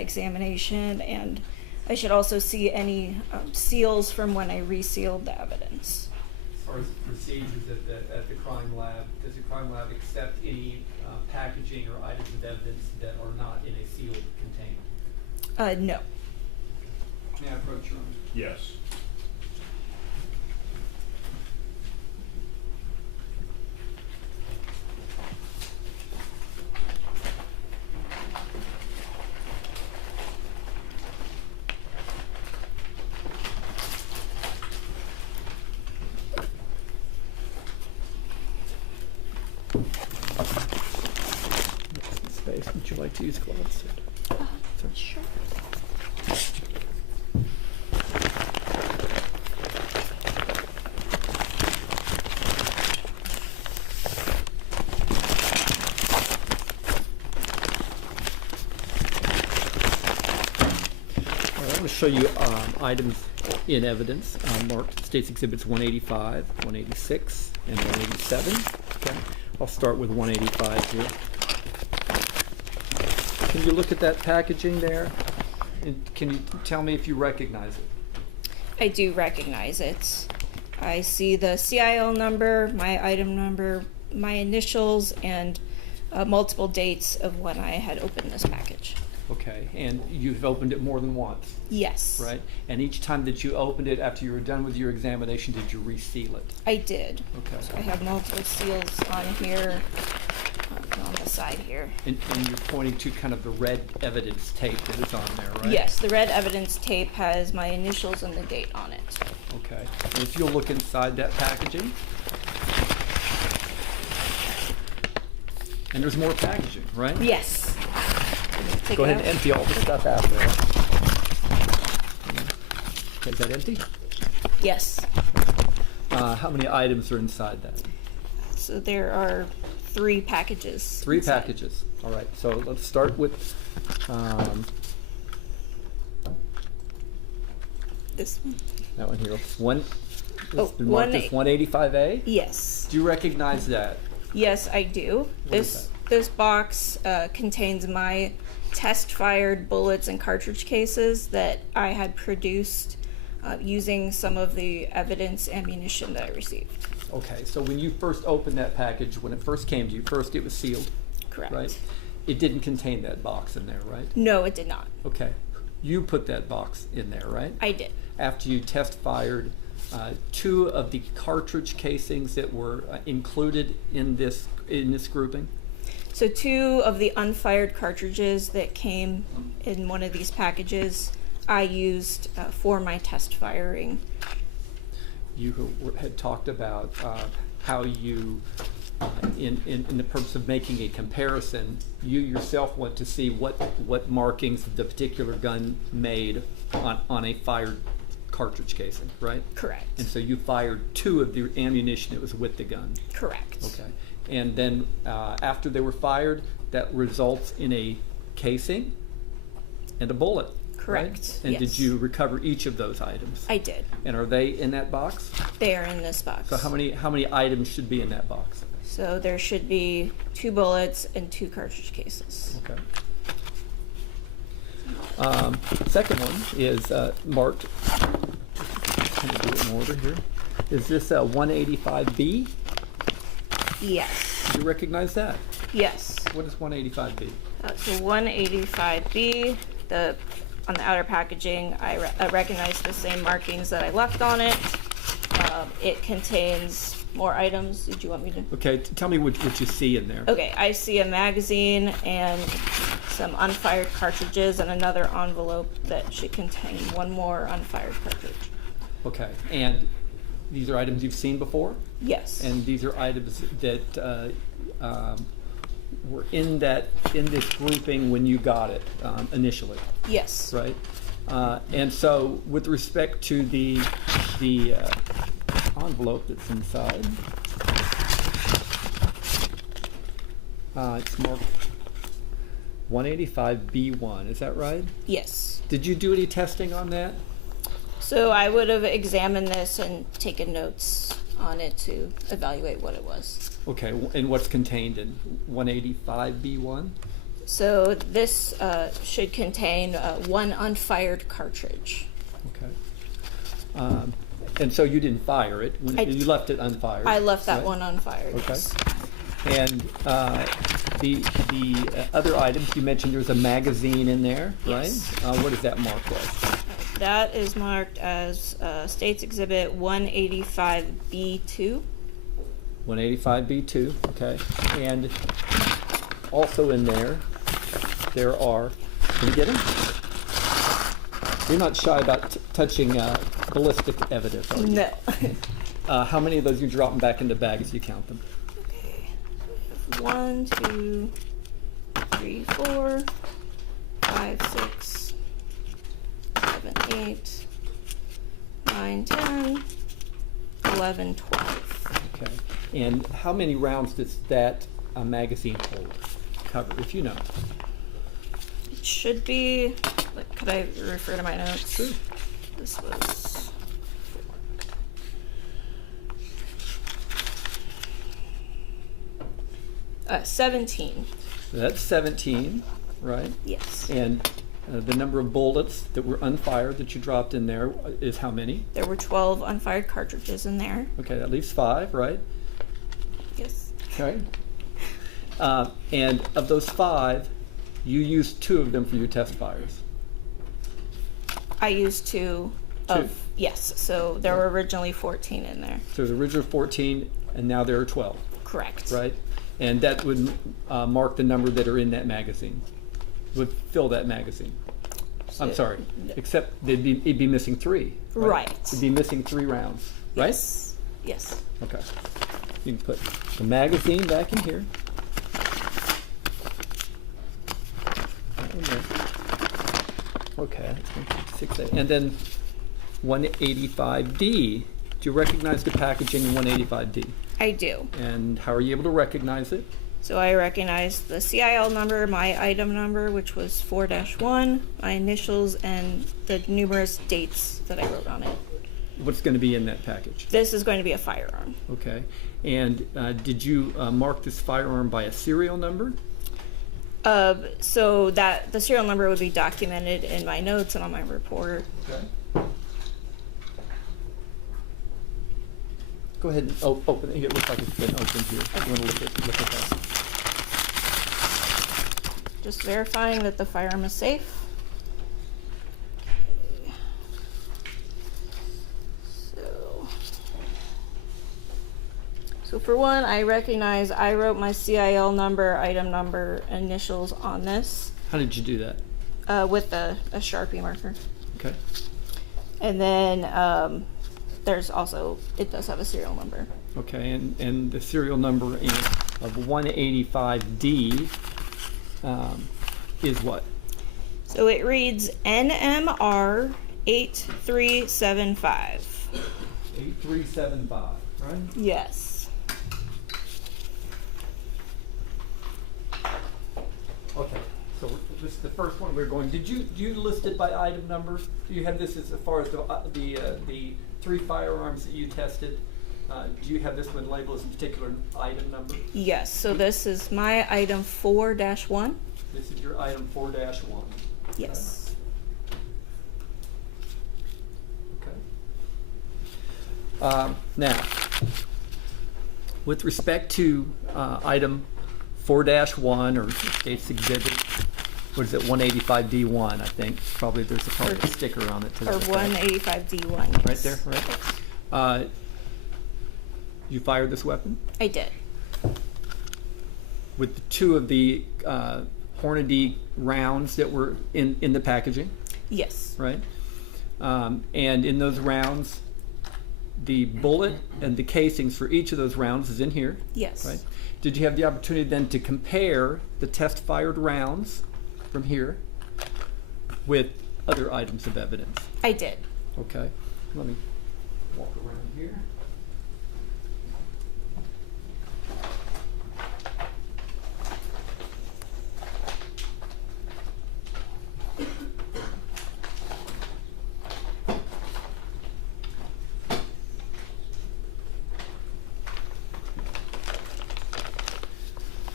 examination, and I should also see any seals from when I resealed the evidence. As far as procedures at the crime lab, does the crime lab accept any packaging or items of evidence that are not in a sealed container? No. May I approach your Honor? Yes. Space. Would you like to use gloves? Sure. All right, I'm going to show you items in evidence marked States Exhibits 185, 186, and 187. Okay, I'll start with 185 here. Can you look at that packaging there? And can you tell me if you recognize it? I do recognize it. I see the CIL number, my item number, my initials, and multiple dates of when I had opened this package. Okay, and you've opened it more than once, Yes. right? And each time that you opened it after you were done with your examination, did you reseal it? I did. Okay. So I have multiple seals on here, on the side here. And you're pointing to kind of the red evidence tape that is on there, right? Yes, the red evidence tape has my initials and the date on it. Okay. And if you'll look inside that packaging, and there's more packaging, right? Yes. Take Go it ahead and out. empty all the stuff out there. Okay, is that empty? Yes. How many items are inside that? So there are 3 packages. 3 inside. packages. All right, so let's start with This one? that one here. One, Oh, it's been marked as 185A. Yes. Do you recognize that? Yes, I do. What is This box contains my test-fired bullets and cartridge cases that I had produced using some of the evidence ammunition that I received. Okay, so when you first opened that package, when it first came to you, first it was sealed, Correct. right? It didn't contain that box in there, right? No, it did not. Okay, you put that box in there, right? I did. After you test-fired 2 of the cartridge casings that were included in this grouping. So 2 of the unfired cartridges that came in one of these packages, I used for my test firing. You had talked about how you, in the purpose of making a comparison, you yourself went to see what markings the particular gun made on a fired cartridge casing, right? Correct. And so you fired 2 of the ammunition that was with the gun. Correct. Okay. And then after they were fired, that results in a casing and a bullet. Correct. Right? And yes. did you recover each of those items? I did. And are they in that box? They are in this box. So how many items should be in that box? So there should be 2 bullets and 2 cartridge cases. Okay. Second one is marked. Kind of do it in order here. Is this a 185B? Yes. Do you recognize that? Yes. What is 185B? So 185B, on the outer packaging, I recognize the same markings that I left on it. It contains more items. Did you want me to? Okay, tell me what you see in there. Okay, I see a magazine and some unfired cartridges and another envelope that should contain 1 more unfired cartridge. Okay, and these are items you've seen before? Yes. And these are items that were in this grouping when you got it initially, Yes. right? And so, with respect to the envelope that's inside, it's marked 185B1. Is that right? Yes. Did you do any testing on that? So I would have examined this and taken notes on it to evaluate what it was. Okay, and what's contained in 185B1? So this should contain one unfired cartridge. Okay. And so you didn't fire it, you left it unfired? I left that right? one unfired. Okay. Yes. And the other items, you mentioned there's a magazine in there, right? Yes. What is that marked as? That is marked as States Exhibit 185B2. 185B2, okay. And also in there are, can you get them? You're not shy about touching ballistic evidence, are you? No. How many of those you dropping back into bags as you count them? Okay. 1, 2, 3, 4, 5, 6, 7, 8, 9, 10, 11, 12. Okay. And how many rounds does that magazine hold? Cover, if you know. It should be, like, could I refer to my notes? Sure. This was 17. That's 17, right? Yes. And the number of bullets that were unfired that you dropped in there is how many? There were 12 unfired cartridges in there. Okay, that leaves 5, right? Yes. Okay. And of those 5, you used 2 of them for your test fires. I used 2 of, yes, so there were originally 14 in there. So the original 14, and now there are 12, Correct. right? And that would mark the number that are in that magazine, would fill that magazine. I'm So- sorry, except it'd be missing 3. Right. It'd be missing 3 rounds, right? Yes. Yes. Okay. You can put the magazine back in here. That one there. Okay, 6, 8. And then 185D. Do you recognize the packaging in 185D? I do. And how are you able to recognize it? So I recognize the CIL number, my item number, which was 4-1, my initials, and the numerous dates that I wrote on it. What's going to be in that package? This is going to be a firearm. Okay. And did you mark this firearm by a serial number? So that the serial number would be documented in my notes and on my report. Okay. Go ahead and open it. It looks like it's been opened here. You want to look at that? Just verifying that the firearm is safe. So for one, I recognize I wrote my CIL number, item number, initials on this How did you do that? with a Sharpie marker. Okay. And then there's also, it does have a serial number. Okay, and the serial number of 185D is what? So it reads NMR 8375. 8375, right? Yes. Okay, so this is the first one we're going. Do you list it by item number? Do you have this as far as the 3 firearms that you tested? Do you have this one labeled as a particular item number? Yes, so this is my item 4-1. This is your item 4-1. Yes. Okay. Now, with respect to item 4-1 or States Exhibit, what is it, 185D1, I think. Probably there's probably a sticker on it to Or that effect. 185D1. Right there, right? You fired this weapon I did. with the 2 of the Hornady rounds that were in the packaging, Yes. right? And in those rounds, the bullet and the casings for each of those rounds is in here, Yes. right? Did you have the opportunity then to compare the test-fired rounds from here with other items of evidence? I did. Okay, let me walk around here.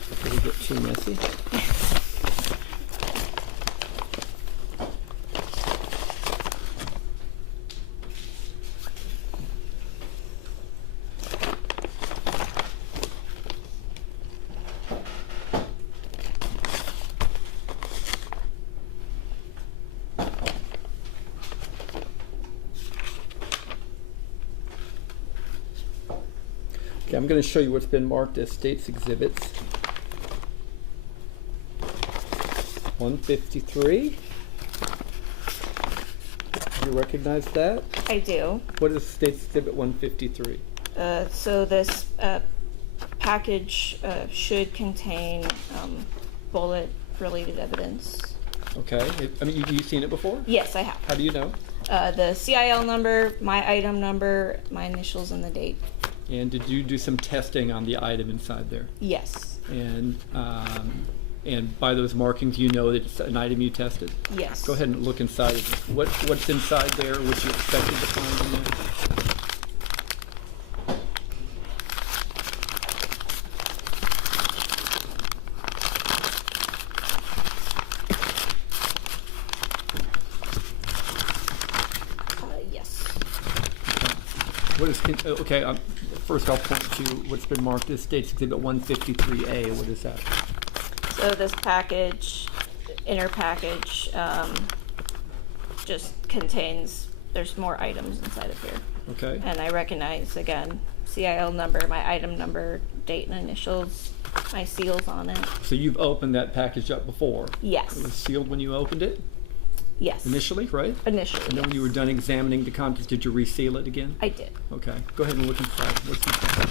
Before we get too messy. Okay, I'm going to show you what's been marked as state's exhibits. 153. Do you recognize that? I do. What is state's exhibit 153? So this package should contain bullet-related evidence. Okay. I mean, you've seen it before? Yes, I have. How do you know? The CIL number, my item number, my initials, and the date. And did you do some testing on the item inside there? Yes. And by those markings, you know that it's an item you tested? Yes. Go ahead and look inside. What's inside there? What you expected to find in there? Yes. What is okay? First, I'll point to what's been marked as State's Exhibit 153A. What is that? So this package, inner package, just contains, there's more items inside of here. Okay. And I recognize, again, CIL number, my item number, date and initials, my seals on it. So you've opened that package up before? Yes. It was sealed when you opened it? Yes. Initially, right? Initially, And then when you were done examining the contents, did you reseal it again? I did. Okay. Go ahead and look inside. What's inside?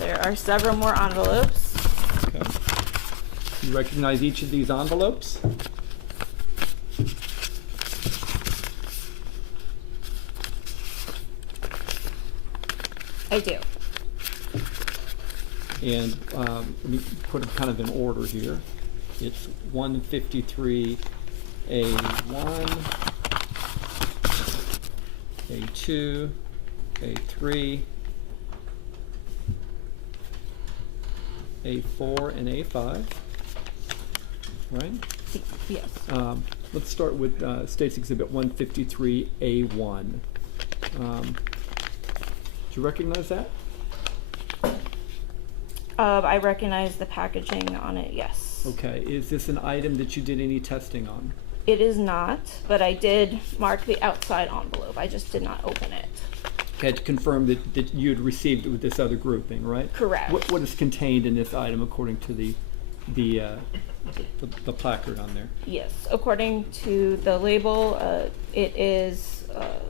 There are several more envelopes. Okay. You recognize each of these envelopes? I do. And let me put them kind of in order here. It's 153A1, A2, A3, A4, and A5, right? Yes. Let's start with State's Exhibit 153A1. Do you recognize that? I recognize the packaging on it, yes. Okay, is this an item that you did any testing on? It is not, but I did mark the outside envelope. I just did not open it. Had to confirm that you had received it with this other grouping, right? Correct. What is contained in this item according to the placard on there? Yes, according to the label, it is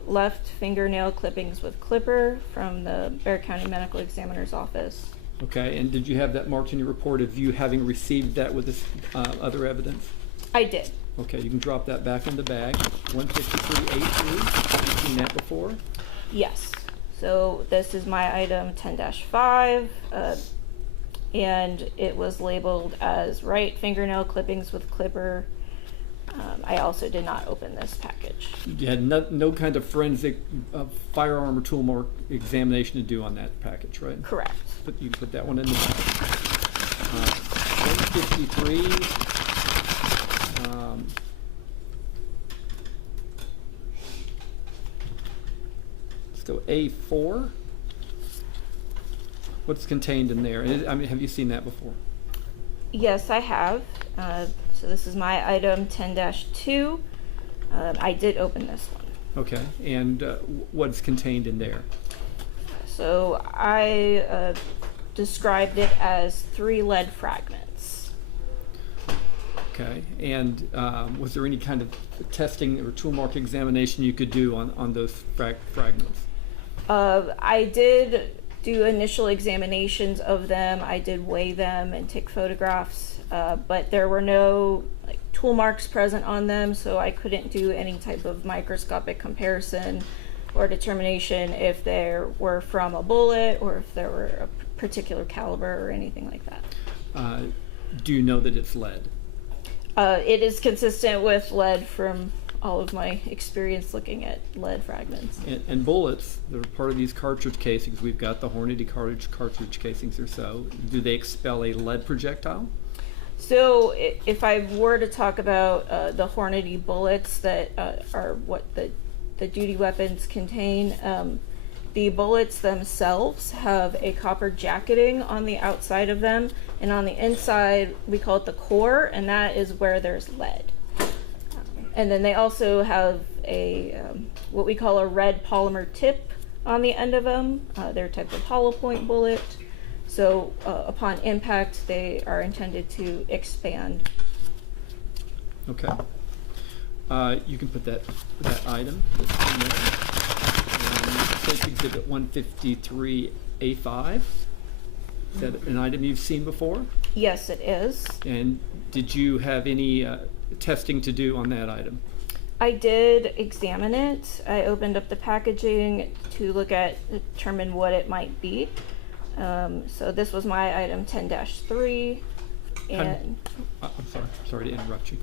left fingernail clippings with clipper from the Bexar County Medical Examiner's Office. Okay, and did you have that marked in your report of you having received that with this other evidence? I did. Okay, you can drop that back in the bag. 153A2, have you seen that before? Yes. So this is my item 10-5, and it was labeled as right fingernail clippings with clipper. I also did not open this package. You had no kind of forensic firearm or tool mark examination to do on that package, right? Correct. You can put that one in the bag. 153. So A4. What's contained in there? I mean, have you seen that before? Yes, I have. So this is my item 10-2. I did open this one. Okay, and what's contained in there? So I described it as 3 lead fragments. Okay, and was there any kind of testing or tool mark examination you could do on those fragments? I did do initial examinations of them. I did weigh them and take photographs, but there were no tool marks present on them, so I couldn't do any type of microscopic comparison or determination if they were from a bullet or if there were a particular caliber or anything like that. Do you know that it's lead? It is consistent with lead from all of my experience looking at lead fragments. And bullets, they're part of these cartridge casings. We've got the Hornady cartridge casings or so. Do they expel a lead projectile? So if I were to talk about the Hornady bullets that are what the duty weapons contain, the bullets themselves have a copper jacketing on the outside of them, and on the inside we call it the core, and that is where there's lead. And then they also have a what we call a red polymer tip on the end of them. They're a type of hollow point bullet. So upon impact, they are intended to expand. Okay. You can put that item. Take Exhibit 153A5. Is that an item you've seen before? Yes, it is. And did you have any testing to do on that item? I did examine it. I opened up the packaging to determine what it might be. So this was my item 10-3. And I'm sorry to interrupt you.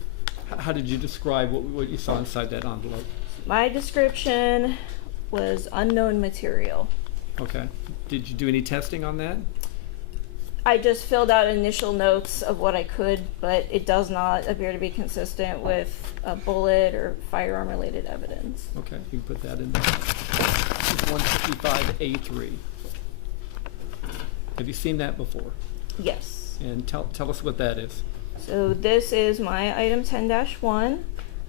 How did you describe what you saw inside that envelope? my description was unknown material. Okay. Did you do any testing on that? I just filled out initial notes of what I could, but it does not appear to be consistent with a bullet or firearm related evidence. Okay, you can put that in there. It's 155A3. Have you seen that before? Yes. And tell us what that is. So this is my item 10-1,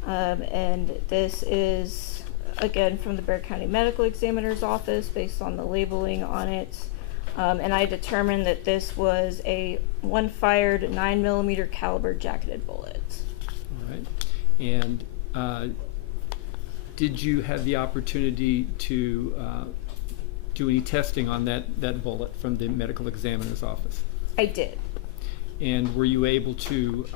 and this is, again, from the Bexar County Medical Examiner's Office based on the labeling on it. And I determined that this was a one-fired 9mm caliber jacketed bullet. All right. And did you have the opportunity to do any testing on that bullet from the medical examiner's office? I did. And were you able to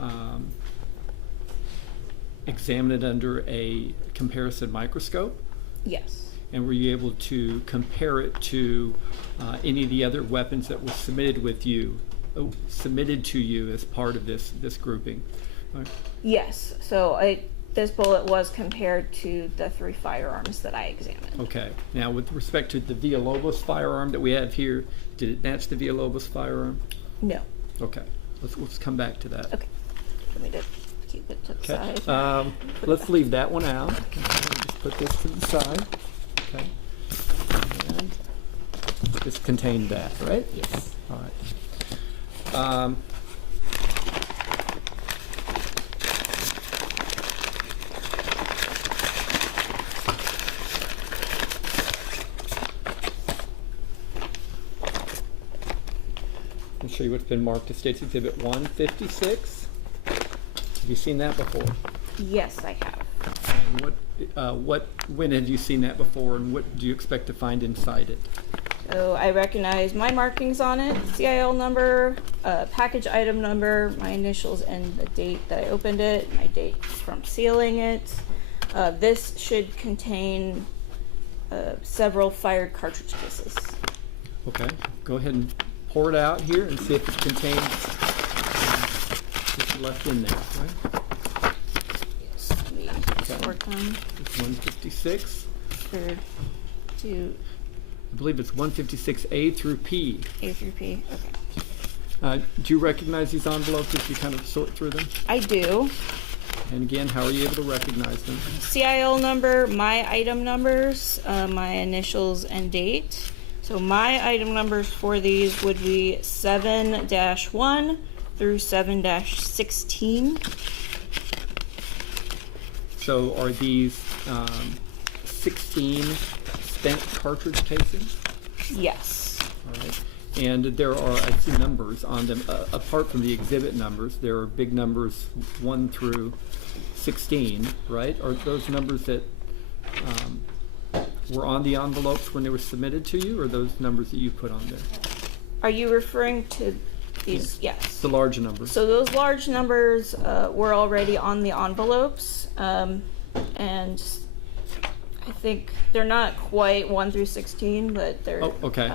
examine it under a comparison microscope? Yes. And were you able to compare it to any of the other weapons that were submitted to you as part of this grouping? Right. Yes. So this bullet was compared to the 3 firearms that I examined. Okay. Now, with respect to the Villalobos firearm that we have here, did it match the Villalobos firearm? No. Okay. Let's come back to that. Okay. Let me just keep it to the Okay. side. Let's leave that one out. Just put this to the side. Okay. And this contained that, right? Yes. All right. I'll show you what's been marked as State's Exhibit 156. Have you seen that before? Yes, I have. And when have you seen that before, and what do you expect to find inside it? So I recognize my markings on it, CIL number, package item number, my initials, and the date that I opened it, my date from sealing it. This should contain several fired cartridge cases. Okay, go ahead and pour it out here and see if it contains what's left in there, right? Yes, let me sort them. It's 156. Or to I believe it's 156A through P. A through P. Okay. Do you recognize these envelopes as you kind of sort through them? I do. And again, how are you able to recognize them? CIL number, my item numbers, my initials, and date. So my item numbers for these would be 7-1 through 7-16. So are these 16 spent cartridge casings? Yes. All right. And there are, I see numbers on them. Apart from the exhibit numbers, there are big numbers 1 through 16, right? Are those numbers that were on the envelopes when they were submitted to you, or those numbers that you put on there? Are you referring to these? Yes. The large numbers. So those large numbers were already on the envelopes, and I think they're not quite 1 through 16, but they're okay.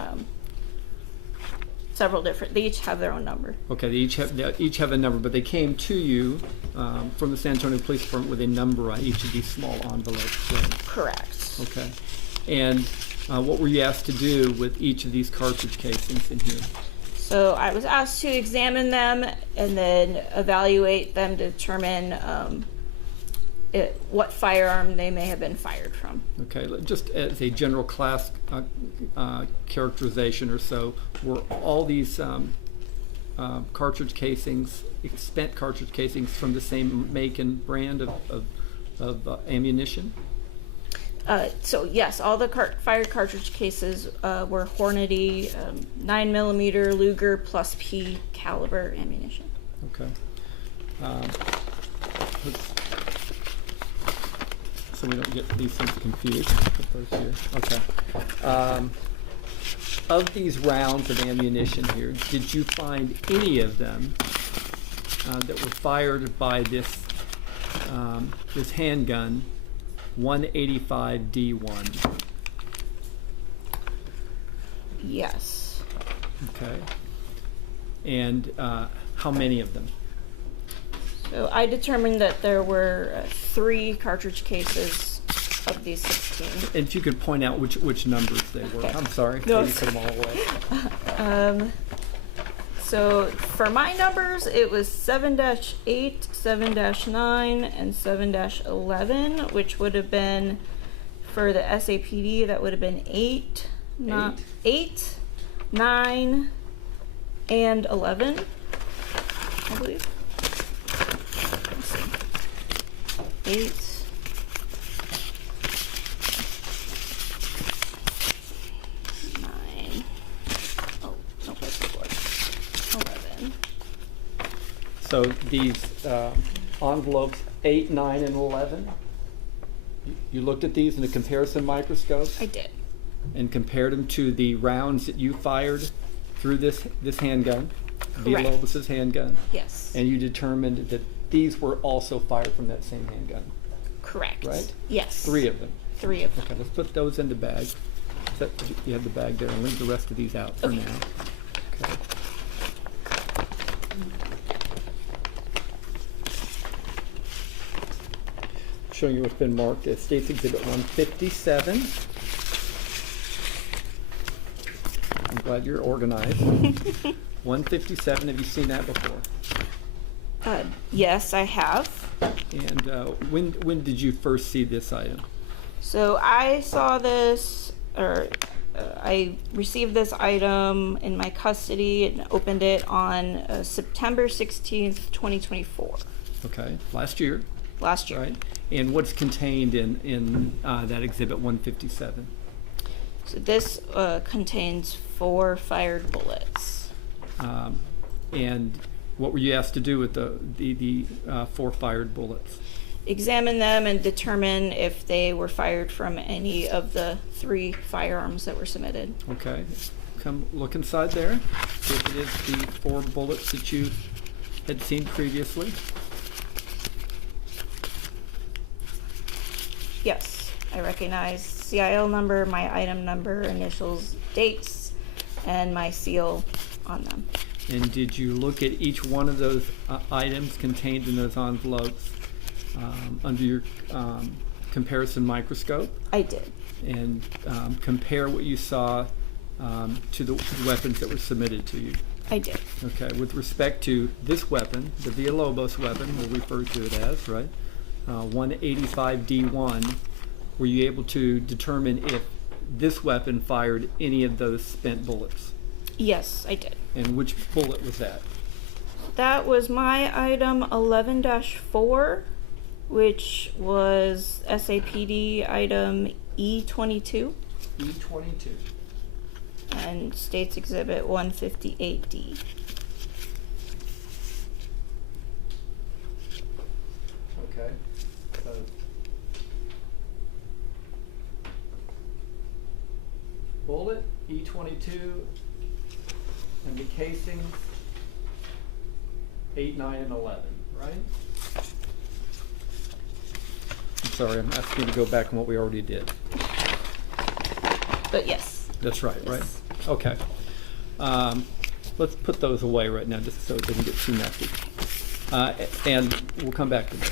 Several different. They each have their own number. Okay, they each have a number, but they came to you from the San Antonio Police Department with a number on each of these small envelopes. Right? Correct. Okay. And what were you asked to do with each of these cartridge casings in here? So I was asked to examine them and then evaluate them to determine what firearm they may have been fired from. Okay, just as a general class characterization or so, were all these cartridge casings, spent cartridge casings, from the same make and brand of ammunition? So yes, all the fired cartridge cases were Hornady 9mm Luger plus P caliber ammunition. Okay. So we don't get these things confused. Put those here. Okay. Of these rounds of ammunition here, did you find any of them that were fired by this this handgun 185D1? Yes. Okay. And how many of them? So I determined that there were 3 cartridge cases of these 16. And if you could point out which numbers they were. Okay. I'm sorry. No, You put them all away. So for my numbers, it was 7-8, 7-9, and 7-11, which would have been for the SAPD. That would have been 8, 9, and 11, I believe. Let's see. 8. 9. Oh, no, that's before. 11. So these envelopes 8, 9, and 11. You looked at these in a comparison microscope I did. and compared them to the rounds that you fired through this handgun, Correct. Villalobos's handgun, Yes. and you determined that these were also fired from that same handgun. Correct. Right? Yes. 3 of them. 3 of them. Okay, let's put those in the bag. You have the bag there. I'll leave the rest of these out for Okay. now. Okay. Showing you what's been marked as State's Exhibit 157. I'm glad you're organized. 157, have you seen that before? Yes, I have. And when did you first see this item? So I saw this, or I received this item in my custody and opened it on September 16th, 2024. Okay, last year, Last year. right? And what's contained in that Exhibit 157? So this contains 4 fired bullets. And what were you asked to do with the 4 fired bullets? Examine them and determine if they were fired from any of the 3 firearms that were submitted. Okay, come look inside there. See if it is the 4 bullets that you had seen previously. Yes, I recognize CIL number, my item number, initials, dates, and my seal on them. And did you look at each one of those items contained in those envelopes under your comparison microscope? I did. And compare what you saw to the weapons that were submitted to you? I did. Okay, with respect to this weapon, the Villalobos weapon, we'll refer to it as, right? 185D1, were you able to determine if this weapon fired any of those spent bullets? Yes, I did. And which bullet was that? That was my item 11-4, which was SAPD item E22 E22. and States Exhibit 158D. Okay. So bullet, E22, and the casings, 8, 9, and 11, right? I'm sorry, I'm asking you to go back on what we already did. But yes. That's right, Yes. right? Okay. Let's put those away right now, just so it doesn't get too messy. And we'll come back to this.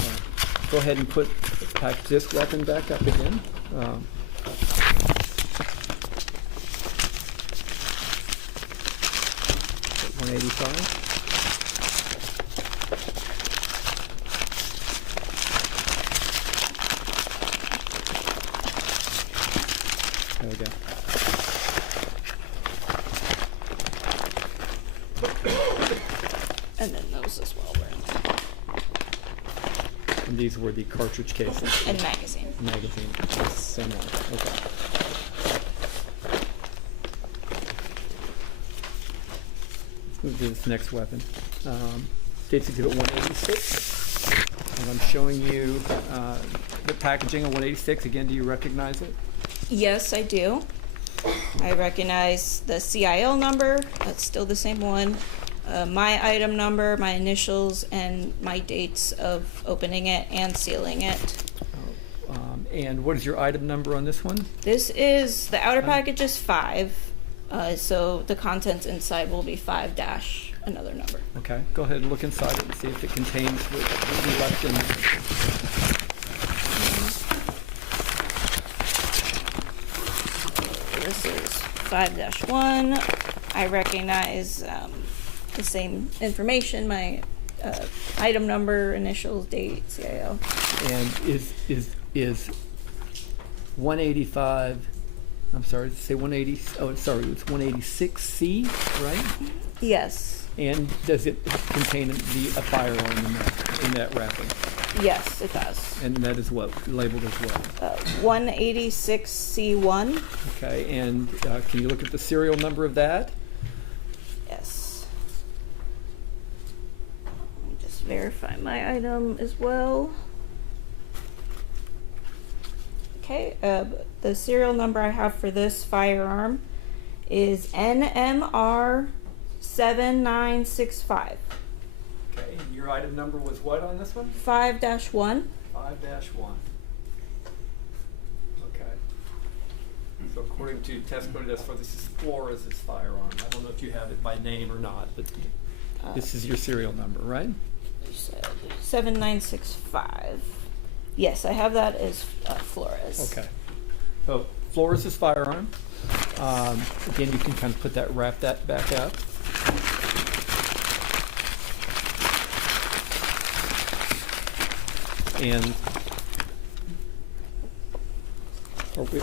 Okay. Go ahead and pack this weapon back up again. 185. There we go. And then those as well were in there. And these were the cartridge cases. And magazine. Magazine, same one, okay. Let's move to this next weapon. State's Exhibit 186. And I'm showing you the packaging on 186. Again, do you recognize it? Yes, I do. I recognize the CIL number, that's still the same one. My item number, my initials, and my dates of opening it and sealing it. And what is your item number on this one? This is, the outer package is 5, so the contents inside will be 5 dash another number. Okay, go ahead and look inside it and see if it contains what we left in there. This is 5-1. I recognize the same information, my item number, initials, date, CIL. And is 185, I'm sorry, say 180, oh, sorry, it's 186C, right? Yes. And does it contain a firearm in that wrapping? Yes, it does. And that is what, labeled as what? 186C1. Okay, and can you look at the serial number of that? Yes. Let me just verify my item as well. Okay, the serial number I have for this firearm is NMR 7965. Okay, and your item number was what on this one? 5-1. 5-1. Okay. So according to testimony thus far, this is Flores' firearm. I don't know if you have it by name or not, but this is your serial number, right? You said 7965. Yes, I have that as Flores. Okay. So Flores' firearm. Again, you can kind of wrap that back up. And are we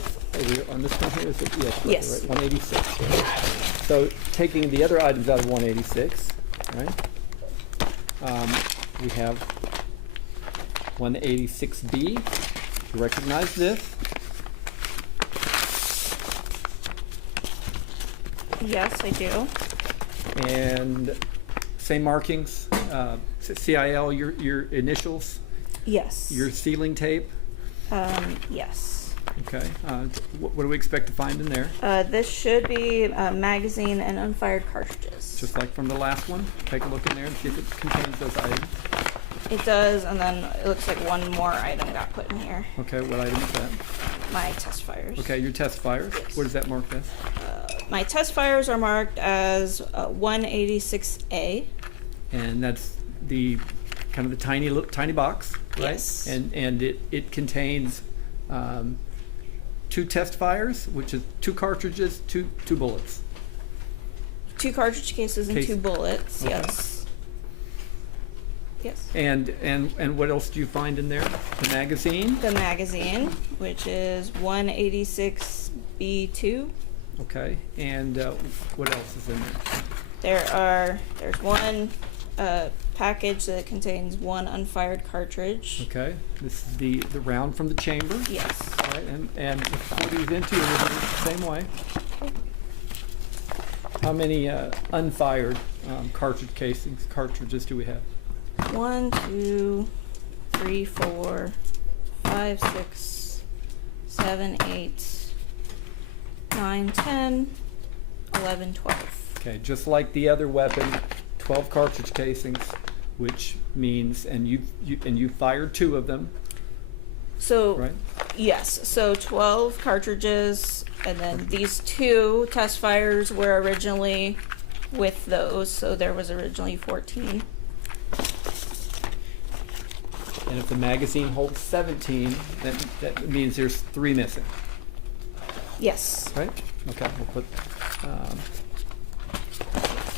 on this one here? Is it, Yes. Right, 186. So taking the other items out of 186, right? We have 186B. You recognize this? Yes, I do. And same markings, CIL, your initials, Yes. your sealing tape. Yes. Okay. What do we expect to find in there? This should be a magazine and unfired cartridges. Just like from the last one. Take a look in there and see if it contains those items. It does, and then it looks like one more item got put in here. Okay, what item is that? My test fires. Okay, your test fires. Yes. What is that marked as? My test fires are marked as 186A. And that's the kind of the tiny box, right? Yes. And it contains 2 test fires, which is 2 cartridges, two bullets. 2 cartridge cases and Case- 2 bullets. Okay. Yes. Yes. And what else do you find in there? The magazine. The magazine, which is 186B2. Okay. And what else is in there? There's one package that contains 1 unfired cartridge. Okay. This is the round from the chamber. Yes. All right. And put these into it the same way. How many unfired cartridges do we have? 1, 2, 3, 4, 5, 6, 7, 8, 9, 10, 11, 12. Okay, just like the other weapon, 12 cartridge casings, which means, and you fired 2 of them, So, right? yes, so 12 cartridges, and then these 2 test fires were originally with those, so there was originally 14. And if the magazine holds 17, then that means there's 3 missing, Yes. right? Okay, we'll put,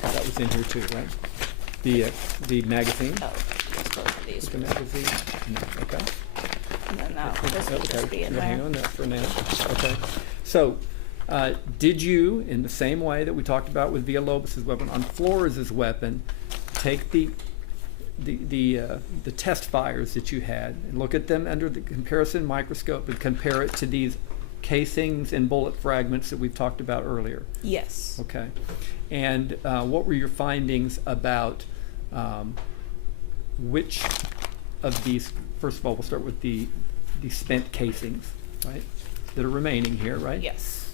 that was in here too, right? The magazine. Oh, yes, both of these. Put the magazine. No, okay. And then this would just be in Yeah, hang there. on that for now. Okay. So, did you, in the same way that we talked about with Villalobos's weapon, on Flores' weapon, take the the test fires that you had and look at them under the comparison microscope and compare it to these casings and bullet fragments that we've talked about earlier? Yes. Okay. And what were your findings about which of these, first of all, we'll start with the spent casings, right, that are remaining here, right? Yes.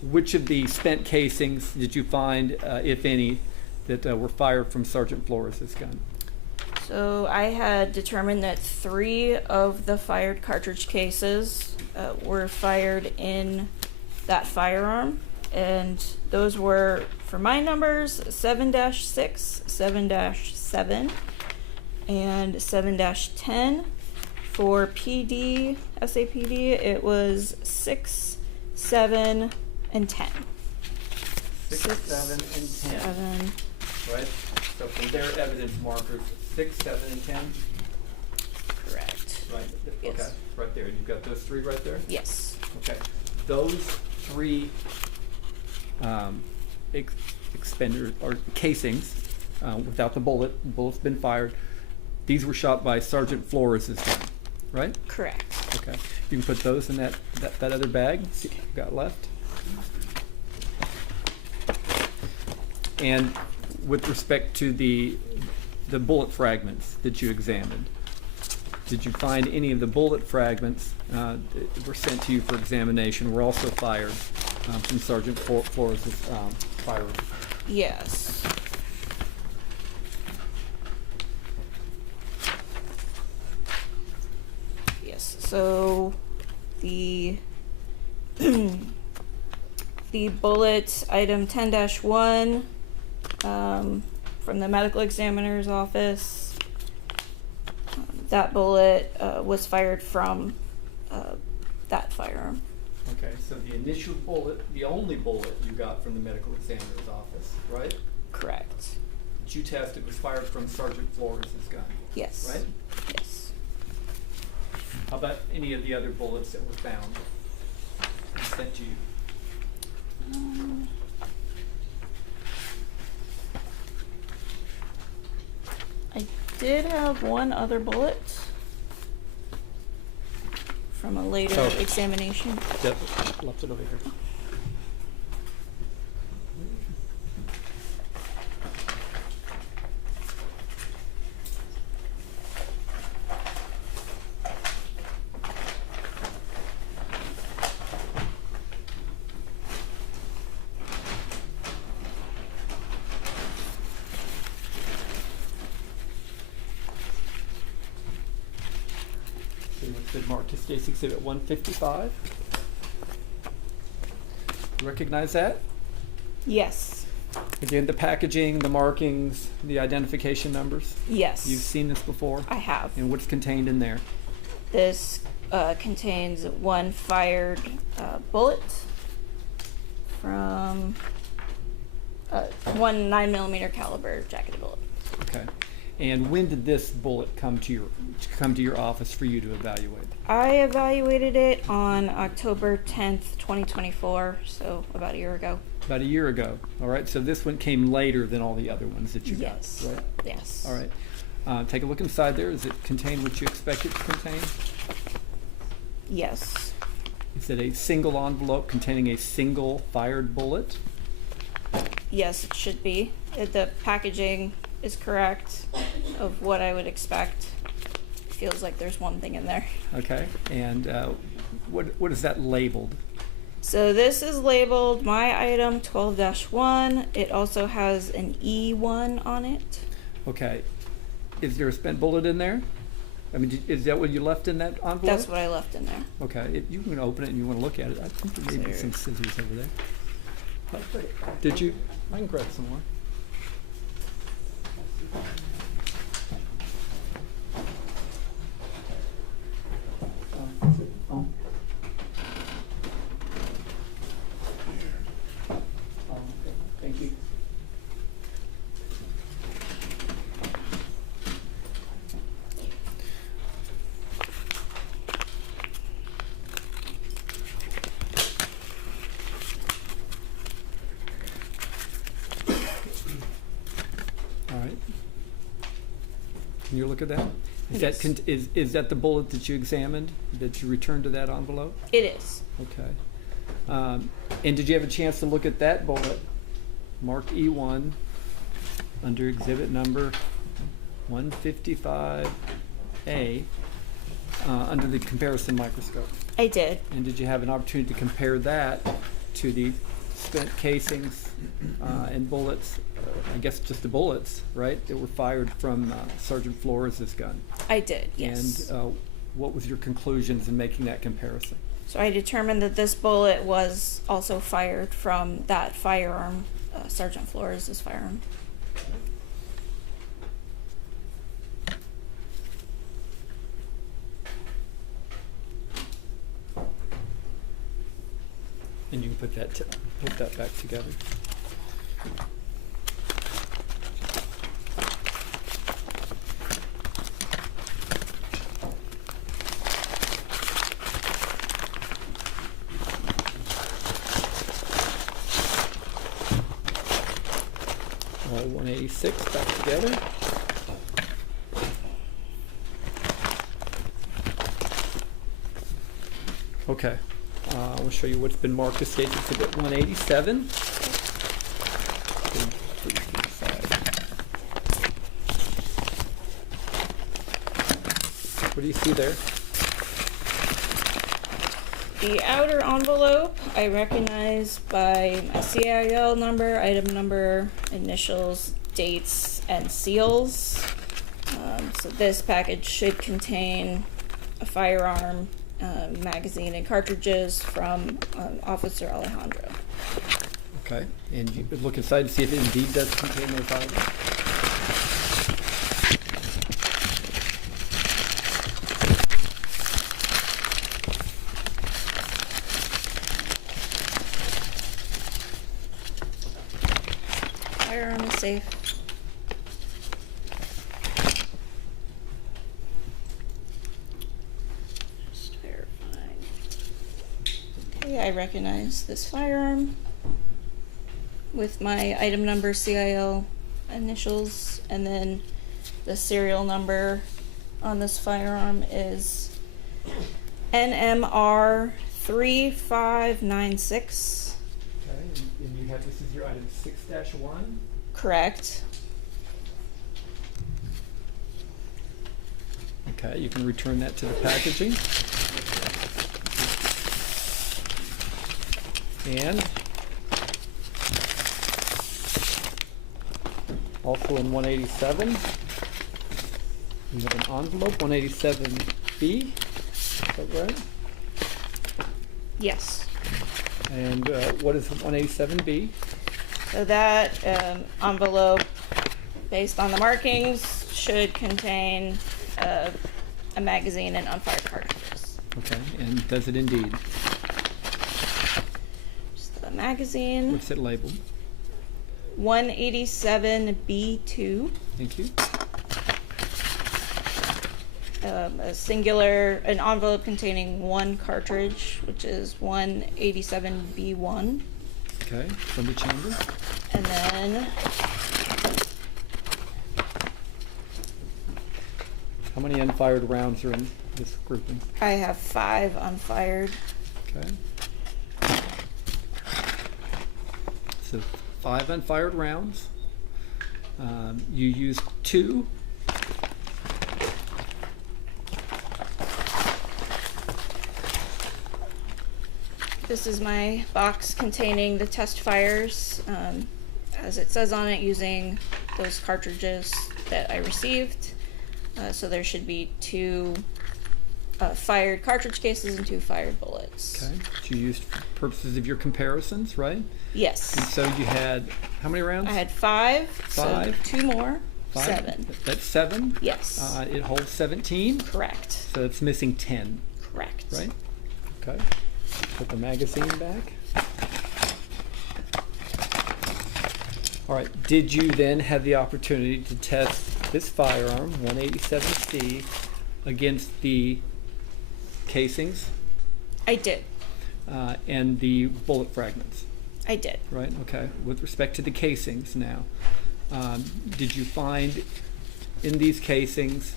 Which of the spent casings did you find, if any, that were fired from Sergeant Flores' gun? So I had determined that 3 of the fired cartridge cases were fired in that firearm, and those were, for my numbers, 7-6, 7-7, and 7-10. For PD, SAPD, it was 6, 7, and 10. 6, 7, and 10. 7. Right? So from their evidence markers, 6, 7, and 10? Correct. Right. Yes. Okay, right there. You've got those 3 right there? Yes. Okay. Those 3 expenders or casings, without the bullet's been fired, these were shot by Sergeant Flores' gun, right? Correct. Okay. You can put those in that other bag you've got left. And with respect to the bullet fragments that you examined, did you find any of the bullet fragments that were sent to you for examination were also fired from Sergeant Flores' firearm? Yes. Yes. So the the bullet item 10-1 from the medical examiner's office. That bullet was fired from that firearm. Okay, so the initial bullet, the only bullet you got from the medical examiner's office, right? Correct. That you tested was fired from Sergeant Flores' gun, Yes. right? Yes. How about any of the other bullets that were found and sent to you? I did have one other bullet from a later So- examination. Yep, left it over here. See what's been marked as Case Exhibit 155. Recognize that? Yes. Again, the packaging, the markings, the identification numbers. Yes. You've seen this before? I have. And what's contained in there? This contains one fired bullet from one 9mm caliber jacketed bullet. Okay. And when did this bullet come to your office for you to evaluate? I evaluated it on October 10th, 2024, so about a year ago. About a year ago. All right. So this one came later than all the other ones that you Yes. got, right? Yes. All right. Take a look inside there. Does it contain what you expect it to contain? Yes. Is it a single envelope containing a single fired bullet? Yes, it should be. The packaging is correct of what I would expect. Feels like there's one thing in there. Okay. And what is that labeled? So this is labeled my item 12-1. It also has an E1 on it. Okay. Is there a spent bullet in there? I mean, is that what you left in that envelope? That's what I left in there. Okay. If you can open it and you want to look at it, I think there may be some Scissors. scissors over there. Did you? I can grab some more. Thank you. Can you look at that? Is Yes. that is that the bullet that you examined, that you returned to that envelope? It is. Okay. And did you have a chance to look at that bullet, marked E1, under exhibit number 155A, under the comparison microscope? I did. And did you have an opportunity to compare that to the spent casings and bullets, I guess just the bullets, right, that were fired from Sergeant Flores' gun? I did, yes. And what was your conclusions in making that comparison? So I determined that this bullet was also fired from that firearm, Sergeant Flores' firearm. And you can put that back together. All 186 back together. Okay. We'll show you what's been marked as State Exhibit 187. Please to the side. What do you see there? The outer envelope I recognize by my CIL number, item number, initials, dates, and seals. So this package should contain a firearm, magazine, and cartridges from Officer Alejandro. Okay, and you could look inside to see if it indeed does contain those items. Firearm is safe. Just verifying. Okay, I recognize this firearm with my item number, CIL initials, and then the serial number on this firearm is NMR 3596. Okay, and you have this is your item 6-1. Correct. Okay, you can return that to the packaging. And also in 187, we have an envelope, 187B, is that right? Yes. And what is 187B? So that envelope, based on the markings, should contain a magazine and unfired cartridges. Okay, and does it indeed? Just the magazine. What's it labeled? 187B2. Thank you. An envelope containing one cartridge, which is 187B1. Okay, from the chamber. And then How many unfired rounds are in this grouping? I have 5 unfired. Okay. So 5 unfired rounds. You used 2. This is my box containing the test fires, as it says on it, using those cartridges that I received. So there should be 2 fired cartridge cases and 2 fired bullets. Okay. That you used for purposes of your comparisons, right? Yes. And so you had how many rounds? I had 5, 5. so 2 more, 5. 7. That's 7. Yes. It holds 17. Correct. So it's missing 10, Correct. right? Okay. Put the magazine back. All right. Did you then have the opportunity to test this firearm, 187C, against the casings I did. and the bullet fragments? I did. Right. Okay. With respect to the casings now, did you find in these casings,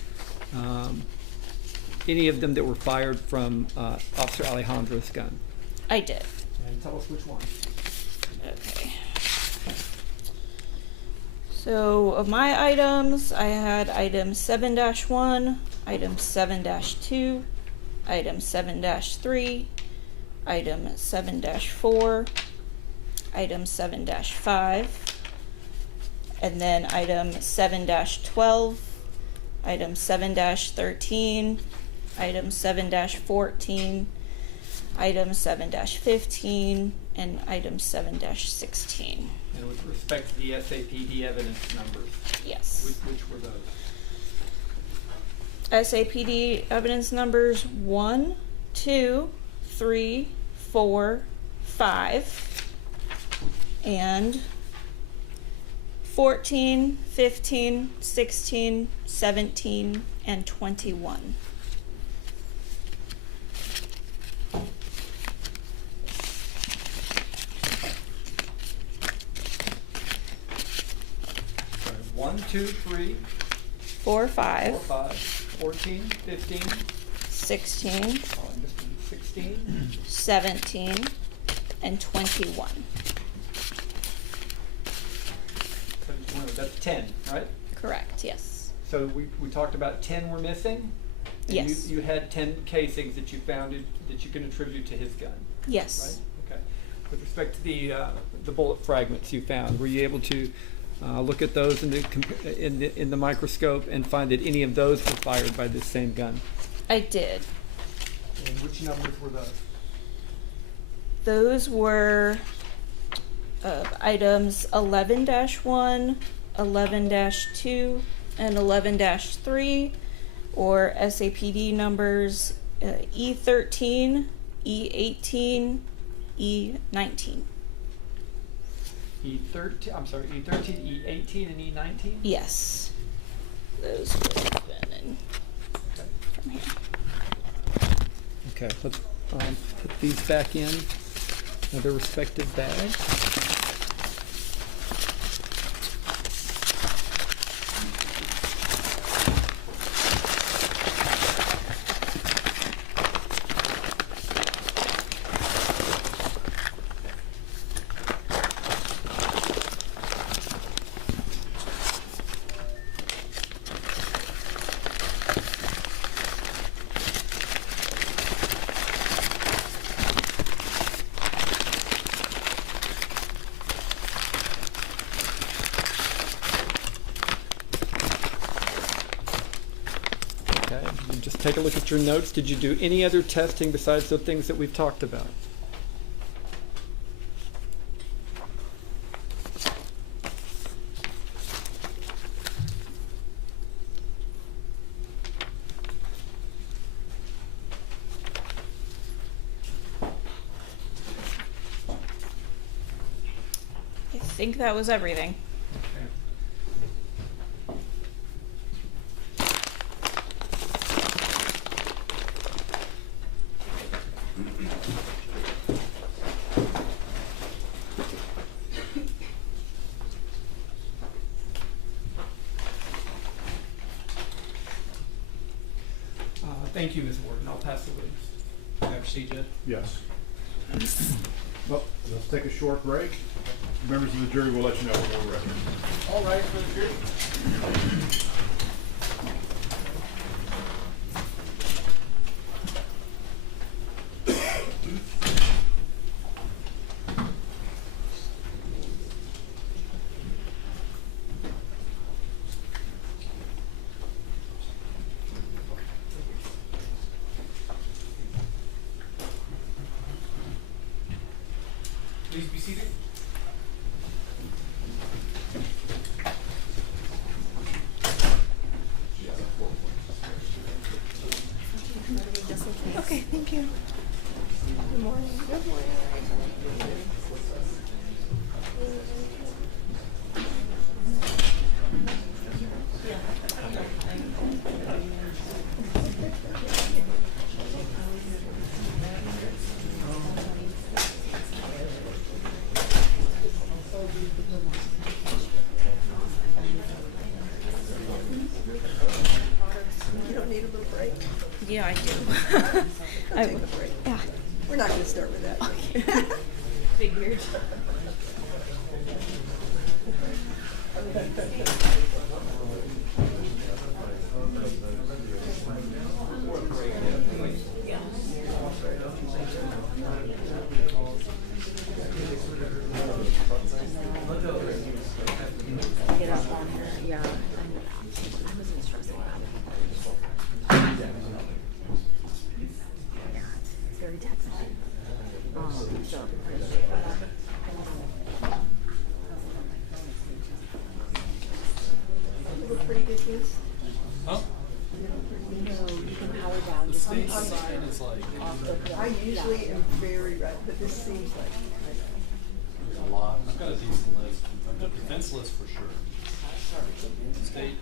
any of them that were fired from Officer Alejandro's gun? I did. And tell us which one. Okay. So of my items, I had item 7-1, item 7-2, item 7-3, item 7-4, item 7-5, and then item 7-12, item 7-13, item 7-14, item 7-15, and item 7-16. And with respect to the SAPD evidence numbers, Yes. which were those? SAPD evidence numbers 1, 2, 3, 4, 5, and 14, 15, 16, 17, and 21. Sorry, 1, 2, 3, 4, 5, 4, 5, 14, 15, 16, oh, I missed one, 16, 17, and 21. 71, that's 10, right? Correct, yes. So we talked about 10 were missing? And Yes. You had 10 casings that you found that you can attribute to his gun, Yes. right? Okay. With respect to the bullet fragments you found, were you able to look at those in the microscope and find that any of those were fired by this same gun? I did. And which numbers were those? Those were items 11-1, 11-2, and 11-3, or SAPD numbers E13, E18, E19. E13, I'm sorry, E13, E18, and E19? Yes. Those would have been in from here. Okay, let's put these back in their respective bags. Okay, and just take a look at your notes. Did you do any other testing besides the things that we've talked about? I think that was everything. Thank you, Ms. Warden. I'll pass the witness. Can I proceed, Judge? Yes. Well, let's take a short break. Members of the jury will let you know when we're ready. All right, for the jury. Please be seated. Okay, thank you. Good morning. Good morning. Yeah, I do. I'll take a break. Yeah. We're not gonna start with that. Figured. Get up on her, yeah. I wasn't stressing about it. Yeah, it's very technical. So, Pretty good news. Huh? you can power down just State line is like, off the hill. I usually am very right, but this seems like. there's a lot. I've got a decent list. I've got defense list for sure. State.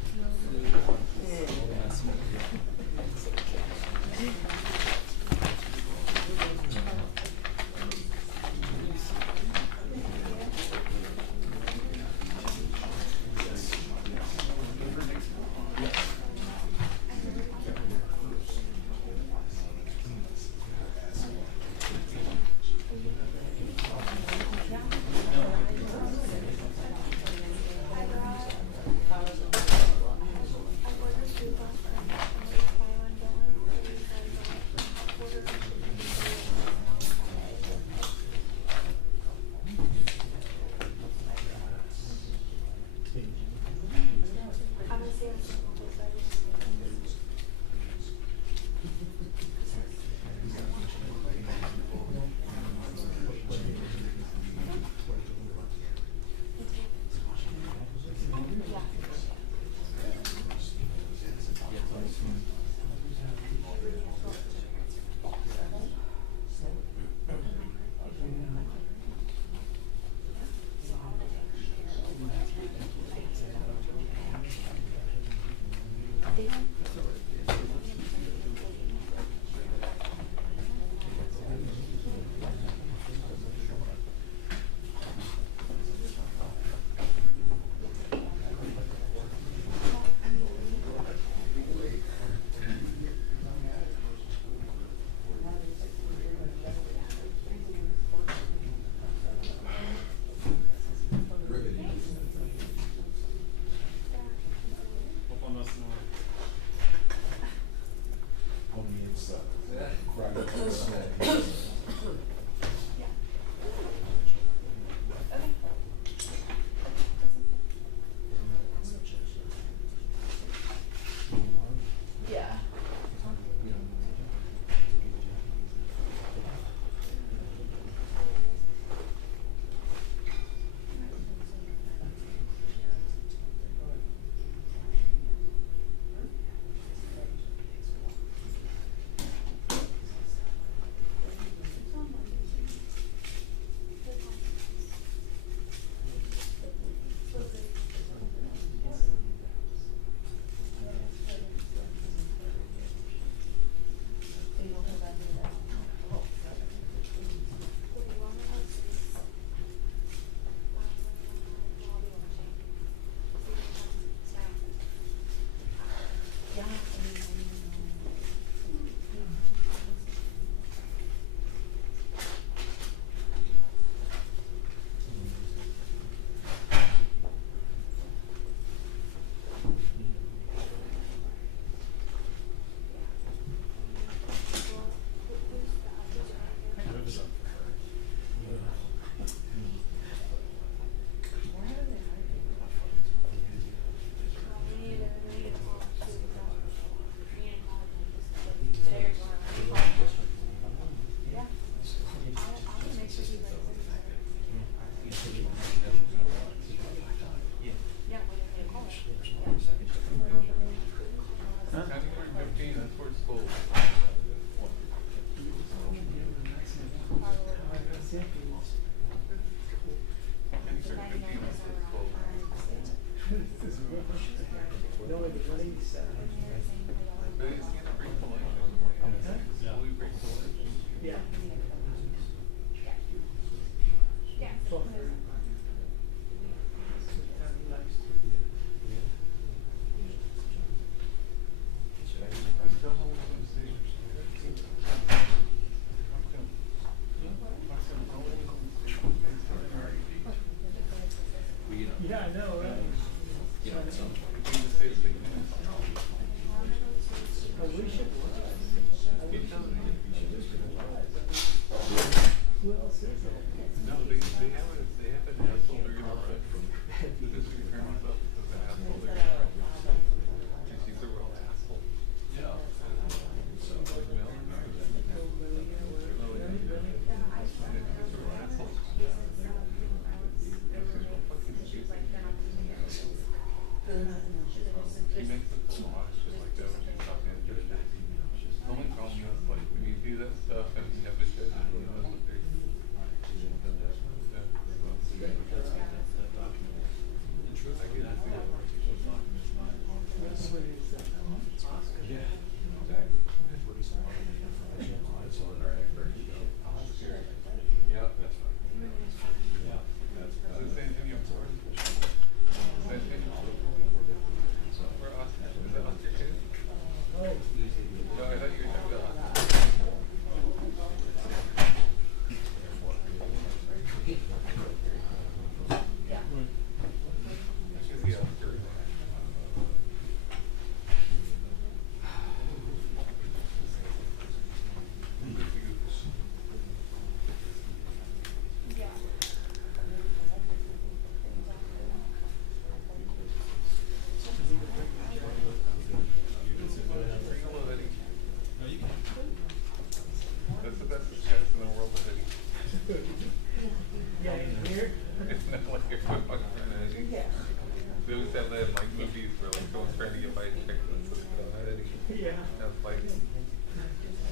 Yeah. That's like,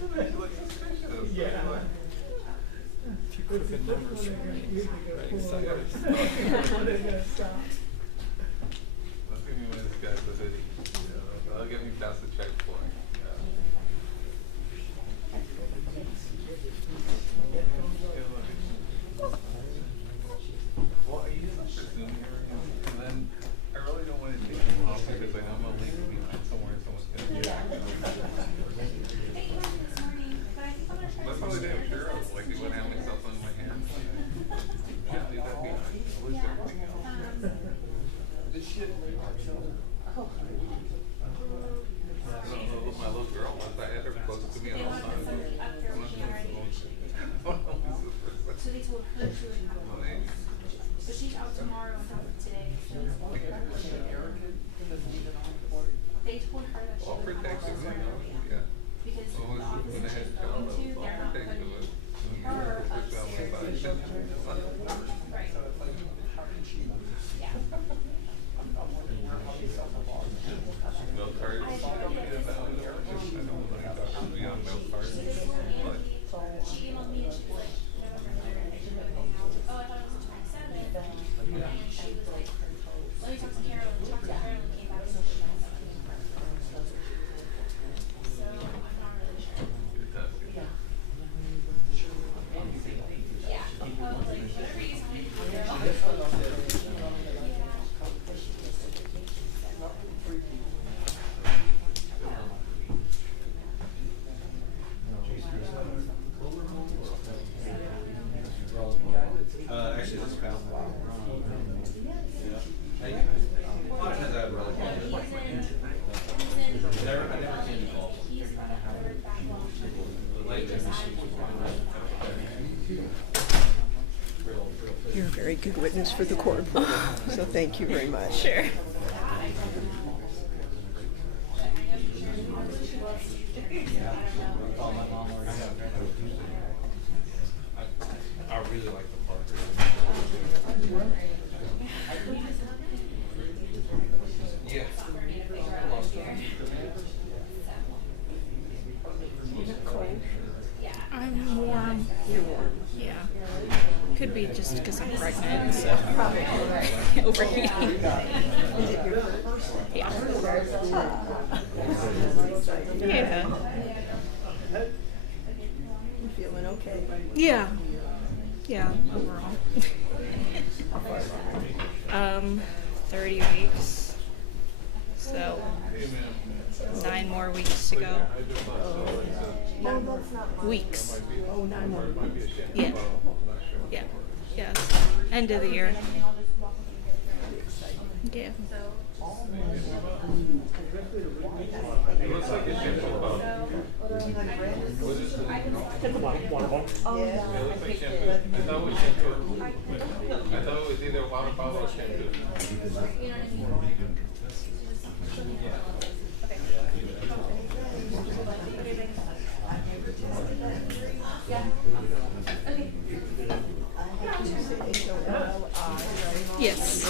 you look suspicious. Yeah. If you could have been numbers for me, right, so When they're gonna stop. Let's give me one of these guys with it. That'll get me past the checkpoint. Yeah. Well, I use them for Zoom here, and then I really don't want to take them off because I know I'm gonna leave them behind somewhere and someone's gonna do it. That's all I did, I'm sure. I was like, I wouldn't have my cell phone in my hand. Yeah, leave that behind. I'll lose everything else. This shit. My little girl, once I had her close to me all the time. So they told her to come. But she's out tomorrow and today. So they told her that she All would protected, yeah. because the When office I that had she's a child, going I to, was all they're not protected putting of it. her upstairs. Right. Yeah. Milk cards. I don't know if talk to me on milk cards. She emailed me and she was like, oh, I thought it was the 27th. And she was like, let me talk to Carolyn. Talk to Carolyn came back and said the 27th. So I'm not really sure. Yeah. I was like, whatever you tell me to do, girl. Actually, this past You're a very good witness for the court reporter, so thank you very much. Sure. I really like the Parker. Yeah. I'm warm. You're warm. Yeah. Could be just because I'm pregnant, so overheating. Is it your first? Yeah. Yeah. You feeling okay? Yeah. Yeah, overall. 30 weeks. So 9 more weeks to go. Weeks. Oh, 9 more weeks. Yeah. Yeah. Yeah. End of the year. Yeah. It looks like it's shampoo about. Yeah. It looks like shampoo. I thought it was shampoo. I thought it was either water bottle or shampoo. Yes.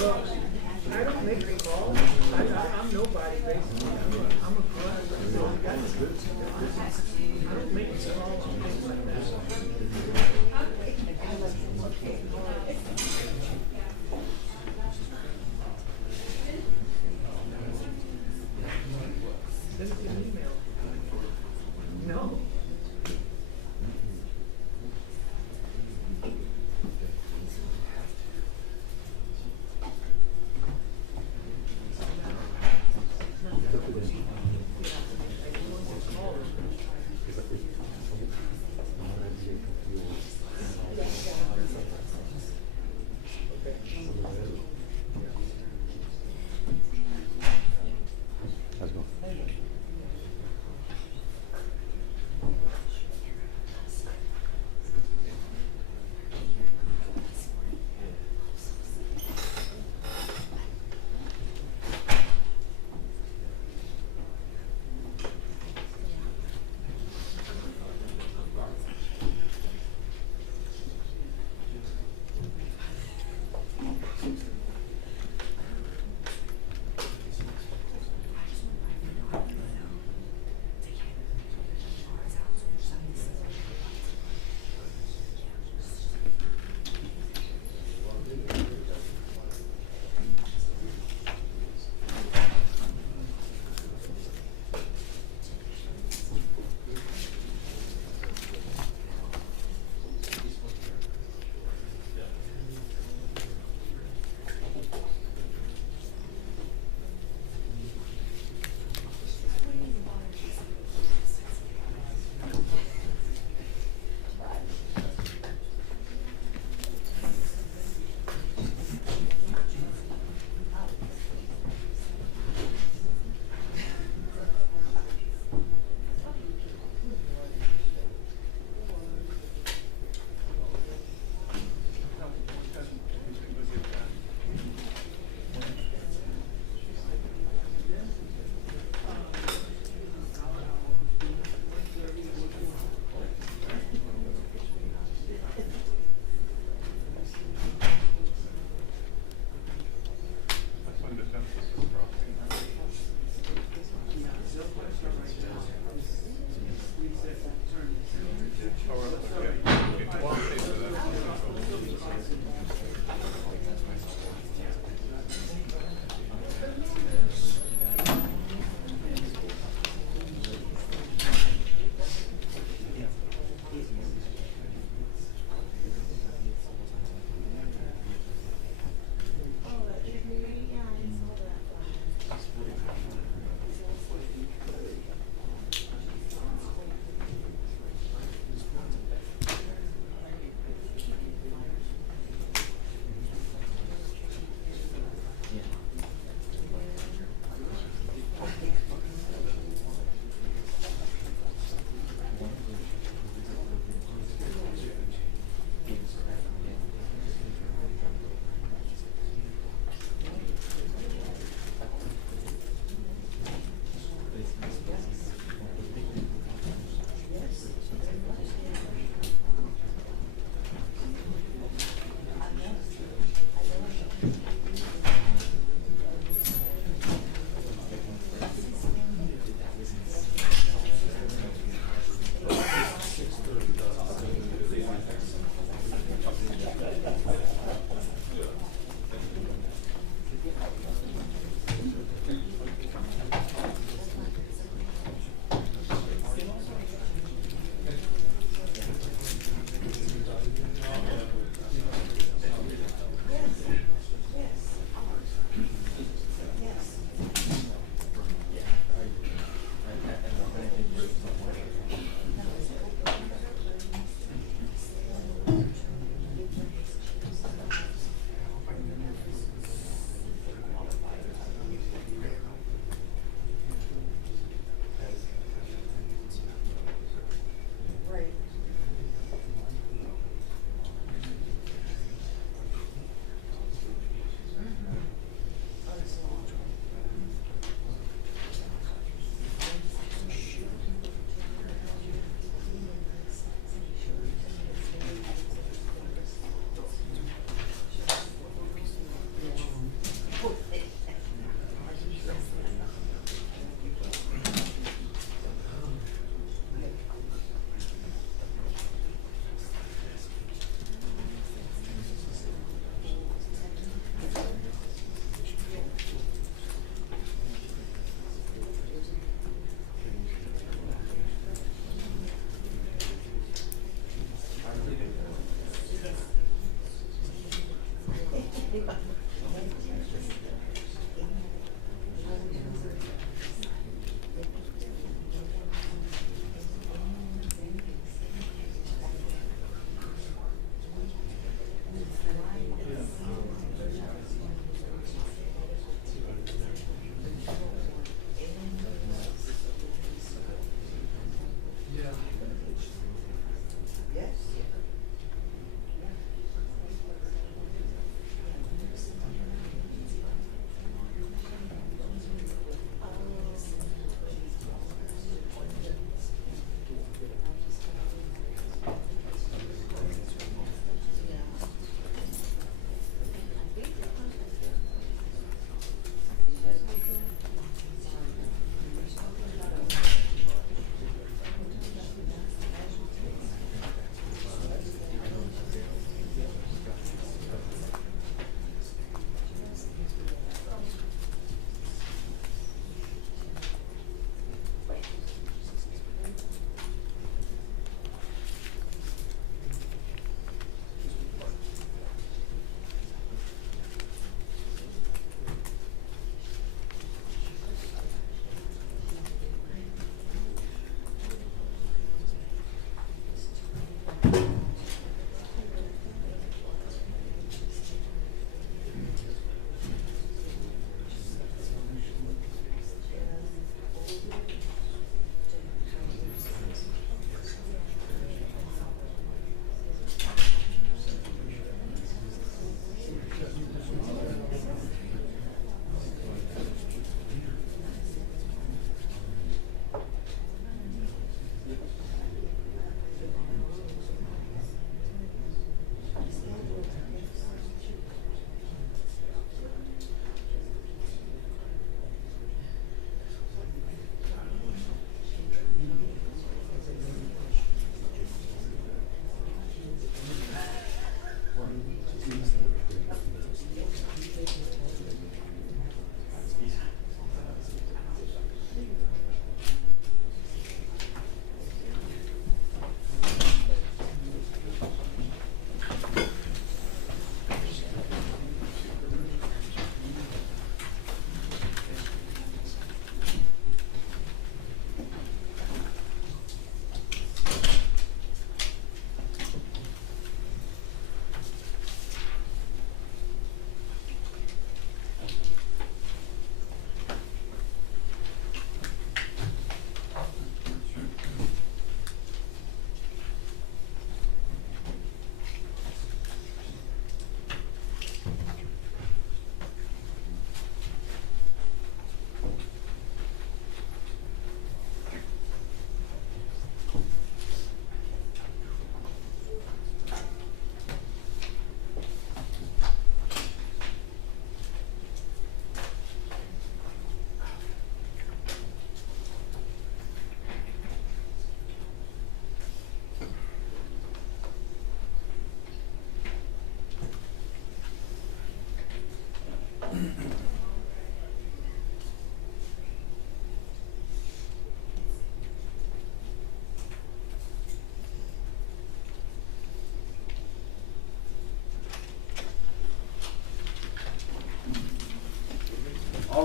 I don't make the call. I'm nobody basically. I'm a grunt. I don't make the calls and things like that. Send us an email. No.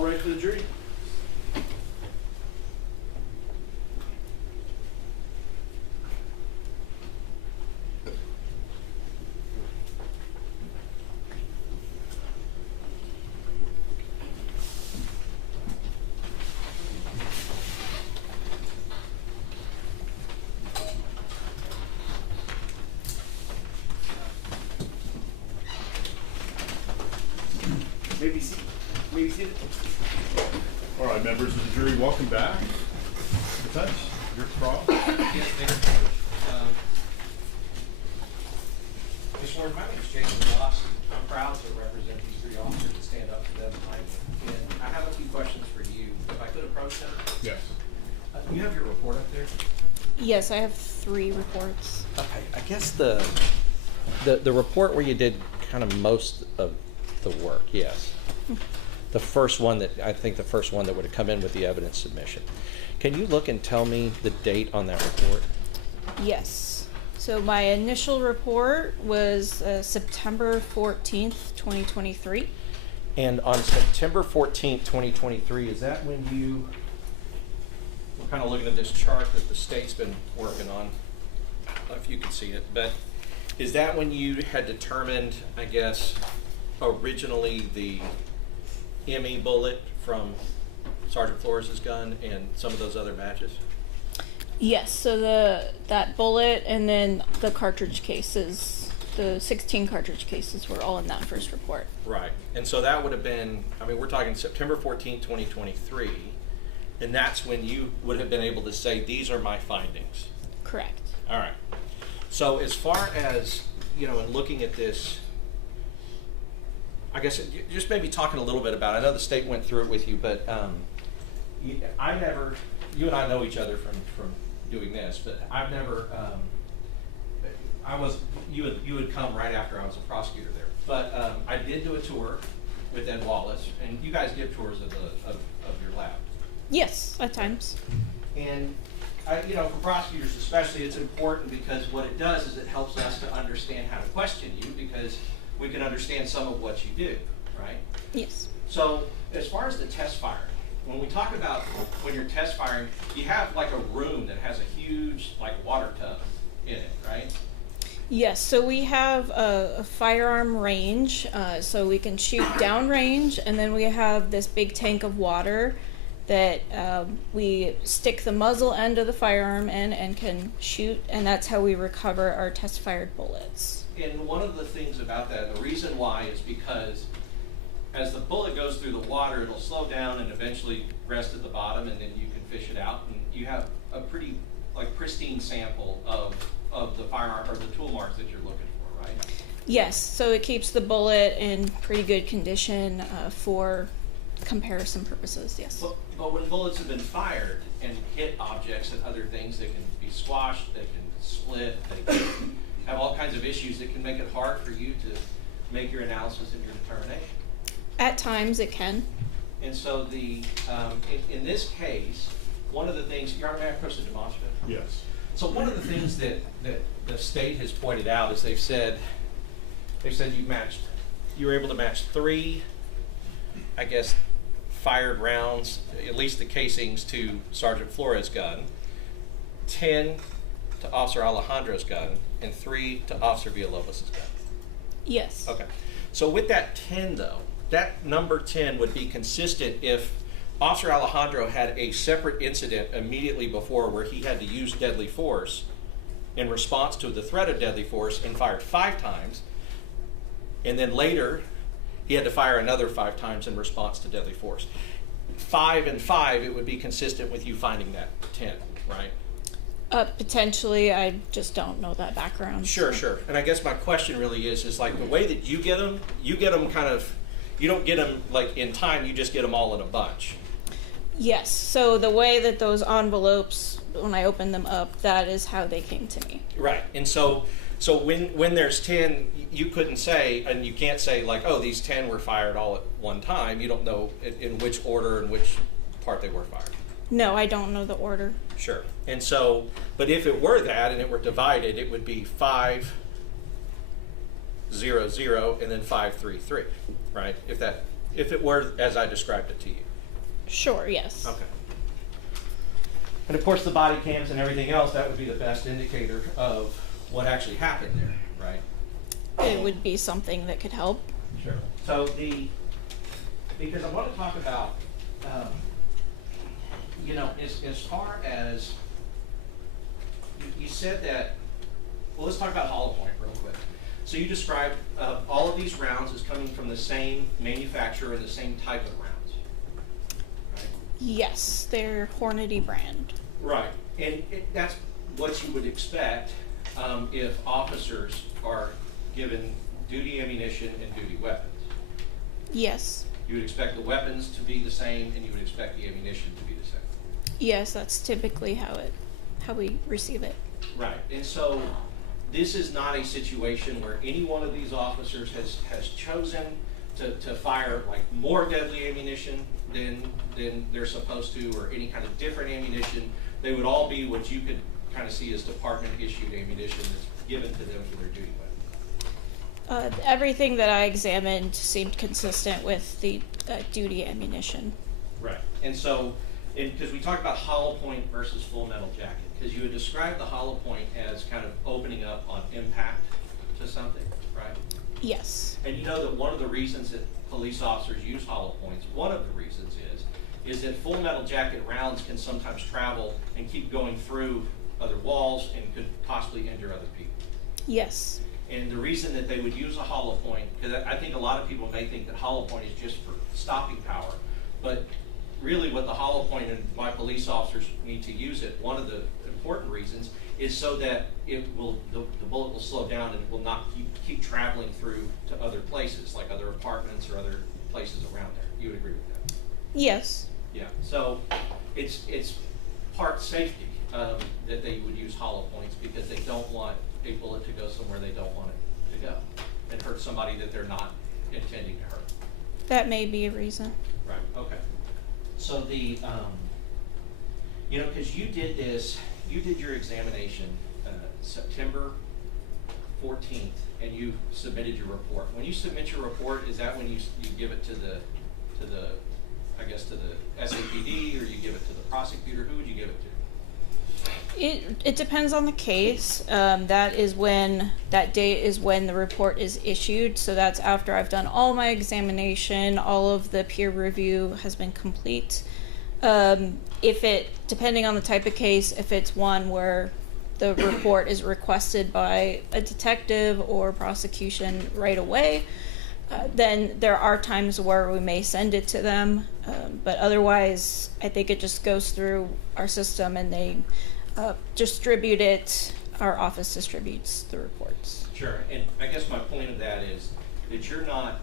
ready for the jury? Maybe seated. All right, members of the jury, welcome back. Defense, your trial. Yes, Mayor. Ms. Warren, my name is Jason Ross. I'm proud to represent these three officers and stand up for them tonight. And I have a few questions for you. If I could approach them? Yes. You have your report up there? Yes, I have 3 reports. Okay, I guess the report where you did kind of most of the work, yes. The first one that would have come in with the evidence submission. Can you look and tell me the date on that report? Yes. So my initial report was September 14th, 2023. And on September 14th, 2023, is that when you, we're kind of looking at this chart that the state's been working on, I don't know if you can see it, but is that when you had determined, I guess, originally the ME bullet from Sergeant Flores' gun and some of those other matches? Yes, so that bullet and then the cartridge cases, the 16 cartridge cases were all in that first report. Right. And so that would have been, I mean, we're talking September 14th, 2023, and that's when you would have been able to say, these are my findings. Correct. All right. So as far as, you know, in looking at this, I guess just maybe talking a little bit about it. I know the state went through it with you, but you and I know each other from doing this, but I've never, you would come right after I was a prosecutor there. But I did do a tour with Ed Wallace, and you guys give tours of your lab. Yes, at times. And you know, for prosecutors especially, it's important because what it does is it helps us to understand how to question you, because we can understand some of what you do, right? Yes. So as far as the test firing, when we talk about when you're test firing, you have like a room that has a huge like water tub in it, right? Yes, so we have a firearm range, so we can shoot downrange, and then we have this big tank of water that we stick the muzzle end of the firearm in and can shoot, and that's how we recover our test-fired bullets. And one of the things about that, the reason why is because as the bullet goes through the water, it'll slow down and eventually rest at the bottom, and then you can fish it out, and you have a pretty like pristine sample of the firearm or the tool marks that you're looking for, right? Yes, so it keeps the bullet in pretty good condition for comparison purposes, yes. But when bullets have been fired and hit objects and other things, they can be squashed, they can split, they can have all kinds of issues that can make it hard for you to make your analysis and your determination. At times it can. And so in this case, one of the things, may I approach the demonstrative? Yes. So one of the things that the state has pointed out is they've said you were able to match 3, I guess, fired rounds, at least the casings, to Sergeant Flores' gun, 10 to Officer Alejandro's gun, and 3 to Officer Villalobos' gun. Yes. Okay. So with that 10 though, that number 10 would be consistent if Officer Alejandro had a separate incident immediately before where he had to use deadly force in response to the threat of deadly force and fired 5 times, and then later he had to fire another 5 times in response to deadly force. 5 and 5, it would be consistent with you finding that 10, right? Potentially, I just don't know that background. Sure. And I guess my question really is like the way that you get them kind of, you don't get them like in time, you just get them all in a bunch. Yes, so the way that those envelopes, when I opened them up, that is how they came to me. Right, and so when there's 10, you couldn't say, and you can't say like, oh, these 10 were fired all at one time. You don't know in which order and which part they were fired. No, I don't know the order. Sure, and so, but if it were that and it were divided, it would be 5, 0, 0, and then 5, 3, 3, right? If it were as I described it to you. Sure, yes. Okay. And of course, the body cams and everything else, that would be the best indicator of what actually happened there, right? It would be something that could help. Sure. So because I want to talk about, as far as, you said that, well, let's talk about hollow point real quick. So you described all of these rounds as coming from the same manufacturer and the same type of rounds, right? Yes, they're Hornady brand. Right, and that's what you would expect if officers are given duty ammunition and duty weapons. Yes. You would expect the weapons to be the same, and you would expect the ammunition to be the same. Yes, that's typically how we receive it. Right, and so this is not a situation where any one of these officers has chosen to fire like more deadly ammunition than they're supposed to, or any kind of different ammunition. They would all be what you could kind of see as department issued ammunition that's given to them for their duty weapons. Everything that I examined seemed consistent with the duty ammunition. Right, and so, because we talked about hollow point versus full metal jacket, because you had described the hollow point as kind of opening up on impact to something, right? Yes. And you know that one of the reasons that police officers use hollow points, one of the reasons is that full metal jacket rounds can sometimes travel and keep going through other walls and could possibly injure other people. Yes. And the reason that they would use a hollow point, because I think a lot of people may think that hollow point is just for stopping power, but really what the hollow point and why police officers need to use it, one of the important reasons is so that the bullet will slow down and it will not keep traveling through to other places, like other apartments or other places around there. You would agree with that? Yes. Yeah, so it's part safety that they would use hollow points, because they don't want a bullet to go somewhere they don't want it to go and hurt somebody that they're not intending to hurt. That may be a reason. Right, okay. So because you did your examination September 14th, and you submitted your report. When you submit your report, is that when you give it to the SAPD, or you give it to the prosecutor? Who would you give it to? It depends on the case. That date is when the report is issued. So that's after I've done all my examination, all of the peer review has been complete. Depending on the type of case, if it's one where the report is requested by a detective or prosecution right away, then there are times where we may send it to them. But otherwise, I think it just goes through our system and they distribute it. Our office distributes the reports. Sure, and I guess my point of that is that you're not,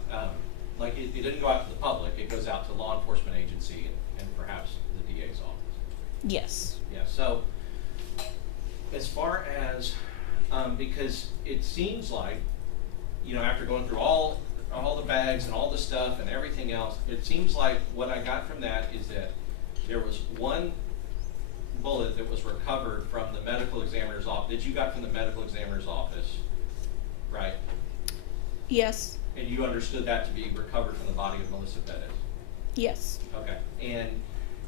it doesn't go out to the public, it goes out to law enforcement agency and perhaps the DA's office. Yes. Yeah, so as far as, because it seems like, after going through all the bags and all the stuff and everything else, it seems like what I got from that is that there was one bullet that was recovered from the medical examiner's office, that you got from the medical examiner's office, right? Yes. And you understood that to be recovered from the body of Melissa Perez? Yes. Okay, and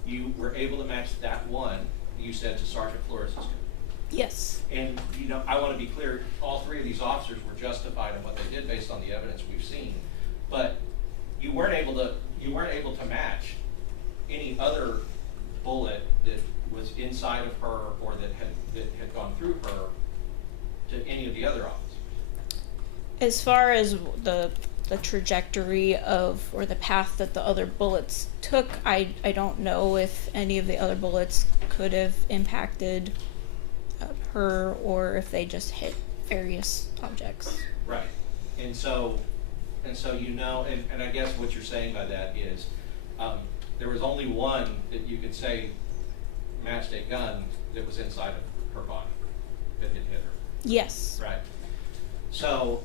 you were able to match that one, you said, to Sergeant Flores' gun? Yes. And, I want to be clear, all three of these officers were justified in what they did based on the evidence we've seen, but you weren't able to match any other bullet that was inside of her or that had gone through her to any of the other officers. As far as the trajectory of, or the path that the other bullets took, I don't know if any of the other bullets could have impacted her, or if they just hit various objects. Right, and so and I guess what you're saying by that is there was only one that you could say matched a gun that was inside of her body that had hit her. Yes. Right. So,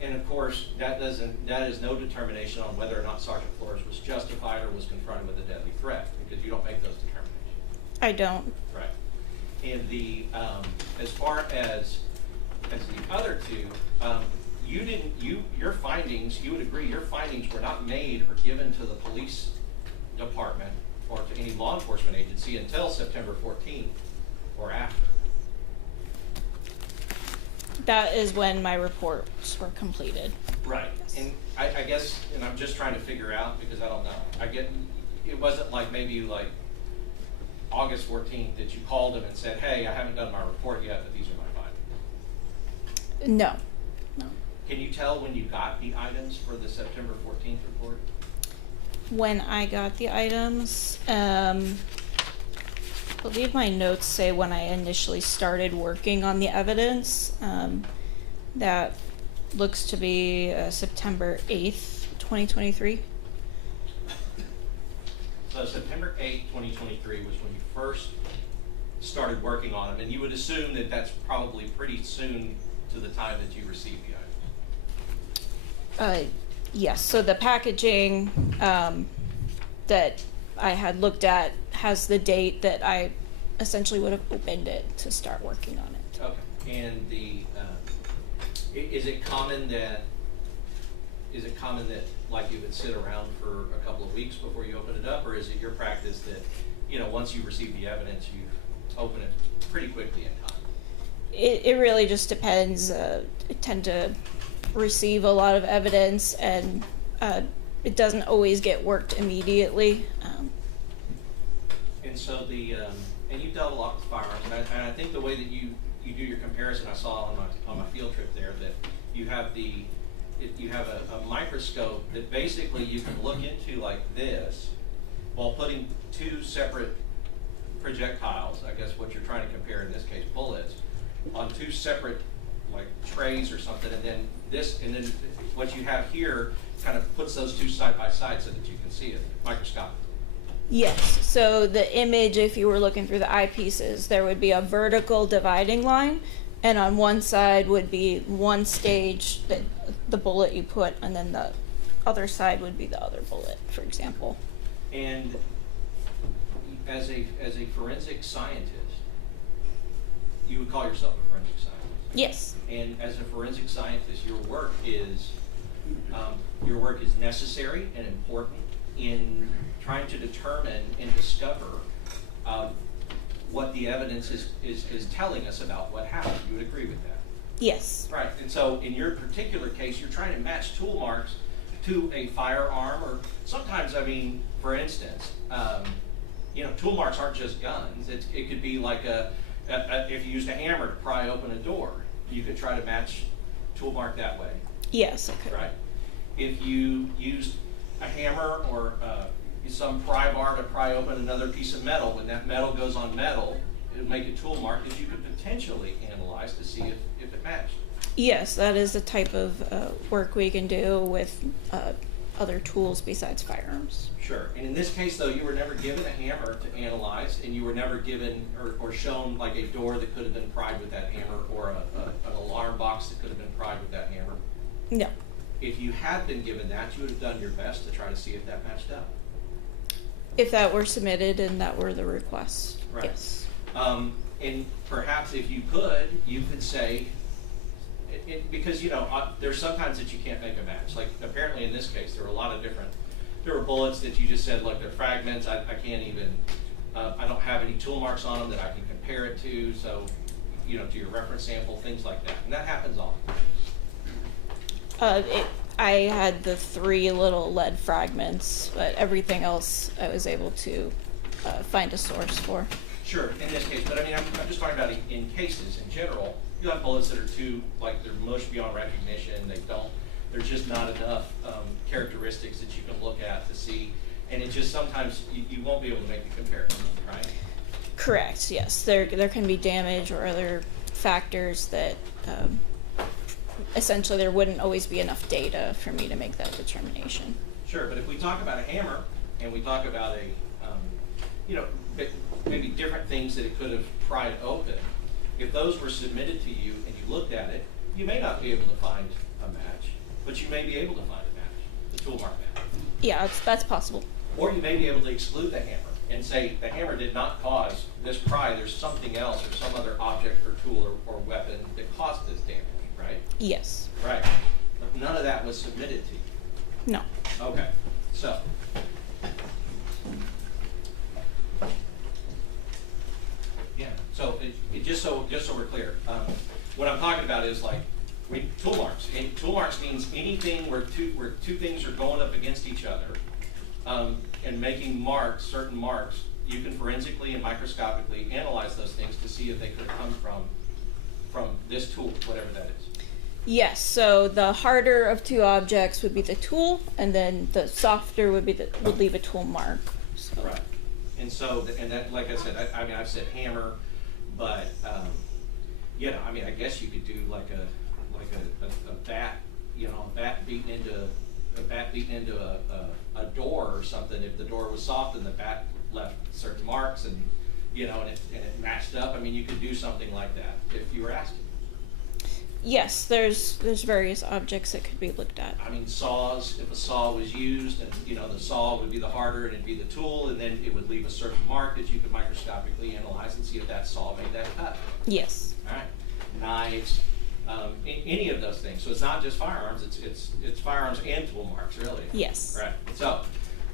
and of course, that is no determination on whether or not Sergeant Flores was justified or was confronted with a deadly threat, because you don't make those determinations. I don't. Right. And as far as the other two, your findings, you would agree, your findings were not made or given to the police department or to any law enforcement agency until September 14th or after. That is when my reports were completed. Right. And I guess, and I'm just trying to figure out, because I don't know, it wasn't like maybe like August 14th that you called them and said, hey, I haven't done my report yet, but these are my findings. No. No. Can you tell when you got the items for the September 14th report? When I got the items, I believe my notes say when I initially started working on the evidence. That looks to be September 8th, 2023. So September 8th, 2023 was when you first started working on them, and you would assume that that's probably pretty soon to the time that you received the items. Yes, so the packaging that I had looked at has the date that I essentially would have opened it to start working on it. Okay, and is it common that like you would sit around for a couple of weeks before you open it up, or is it your practice that, you know, once you receive the evidence, you open it pretty quickly in time? It really just depends. I tend to receive a lot of evidence, and it doesn't always get worked immediately. And so and you've dealt a lot with firearms, and I think the way that you do your comparison, I saw on my field trip there, that you have a microscope that basically you can look into like this while putting two separate projectiles, I guess what you're trying to compare in this case, bullets, on two separate like trays or something, and then what you have here kind of puts those two side by side so that you can see it microscopically. Yes, so the image, if you were looking through the eyepieces, there would be a vertical dividing line, and on one side would be one stage, that the bullet you put, and then the other side would be the other bullet, for example. And as a forensic scientist, you would call yourself a forensic scientist? Yes. And as a forensic scientist, your work is necessary and important in trying to determine and discover what the evidence is telling us about what happened. You would agree with that? Yes. Right. And so in your particular case, you're trying to match tool marks to a firearm, or sometimes, I mean, for instance, you know, tool marks aren't just guns. It could be like if you used a hammer to pry open a door, you could try to match tool mark that way. Yes, I could. Right. If you used a hammer or some pry bar to pry open another piece of metal, when that metal goes on metal, it would make a tool mark that you could potentially analyze to see if it matched. Yes, that is the type of work we can do with other tools besides firearms. Sure. And in this case, though, you were never given a hammer to analyze, and you were never given or shown like a door that could have been pried with that hammer, or an alarm box that could have been pried with that hammer. No. If you had been given that, you would have done your best to try to see if that matched up. If that were submitted and that were the request, Right. yes. And perhaps if you could say, because, you know, there's sometimes that you can't make a match. Like apparently in this case, there were bullets that you just said, look, they're fragments. I can't even, I don't have any tool marks on them that I can compare it to. So, you know, to your reference sample, things like that. And that happens often. I had the 3 little lead fragments, but everything else I was able to find a source for. Sure, in this case, but I mean, I'm just talking about in cases in general. You have bullets that are too, like, they're mush beyond recognition. There's just not enough characteristics that you can look at to see, and it just sometimes you won't be able to make the comparison, right? Correct. Yes, there can be damage or other factors that essentially there wouldn't always be enough data for me to make that determination. Sure, but if we talk about a hammer and we talk about a, you know, maybe different things that it could have pried open, if those were submitted to you and you looked at it, you may not be able to find a match, but you may be able to find a match, the tool mark match. Yeah, that's possible. Or you may be able to exclude the hammer and say the hammer did not cause this pry, there's something else or some other object or tool or weapon that caused this damage, right? Yes. Right. But none of that was submitted to you. No. Okay. So, just so we're clear, what I'm talking about is like, tool marks. And tool marks means anything where two things are going up against each other, and making marks, certain marks. You can forensically and microscopically analyze those things to see if they could have come from this tool, whatever that is. Yes, so the harder of two objects would be the tool, and then the softer would leave a tool mark. So. Right. And so, and that, like I said, I mean, I've said hammer, but you know, I mean, I guess you could do like a bat, you know, a bat beaten into a door or something. If the door was soft and the bat left certain marks, and you know, and it matched up. I mean, you could do something like that if you were asked to. Yes, there's various objects that could be looked at. I mean, saws, if a saw was used, and you know, the saw would be the harder and it'd be the tool, and then it would leave a certain mark that you could microscopically analyze and see if that saw made that cut. Yes. All right. Knives, any of those things. So it's not just firearms, it's firearms and tool marks, really. Yes. Right. So,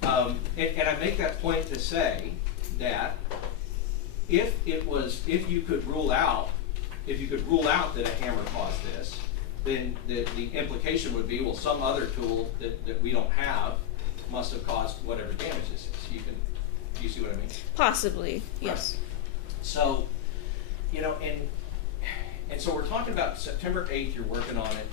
and I make that point to say that if you could rule out that a hammer caused this, then the implication would be, well, some other tool that we don't have must have caused whatever damage this is. Do you see what I mean? Possibly, yes. Right. So, you know, and so we're talking about September 8th, you're working on it,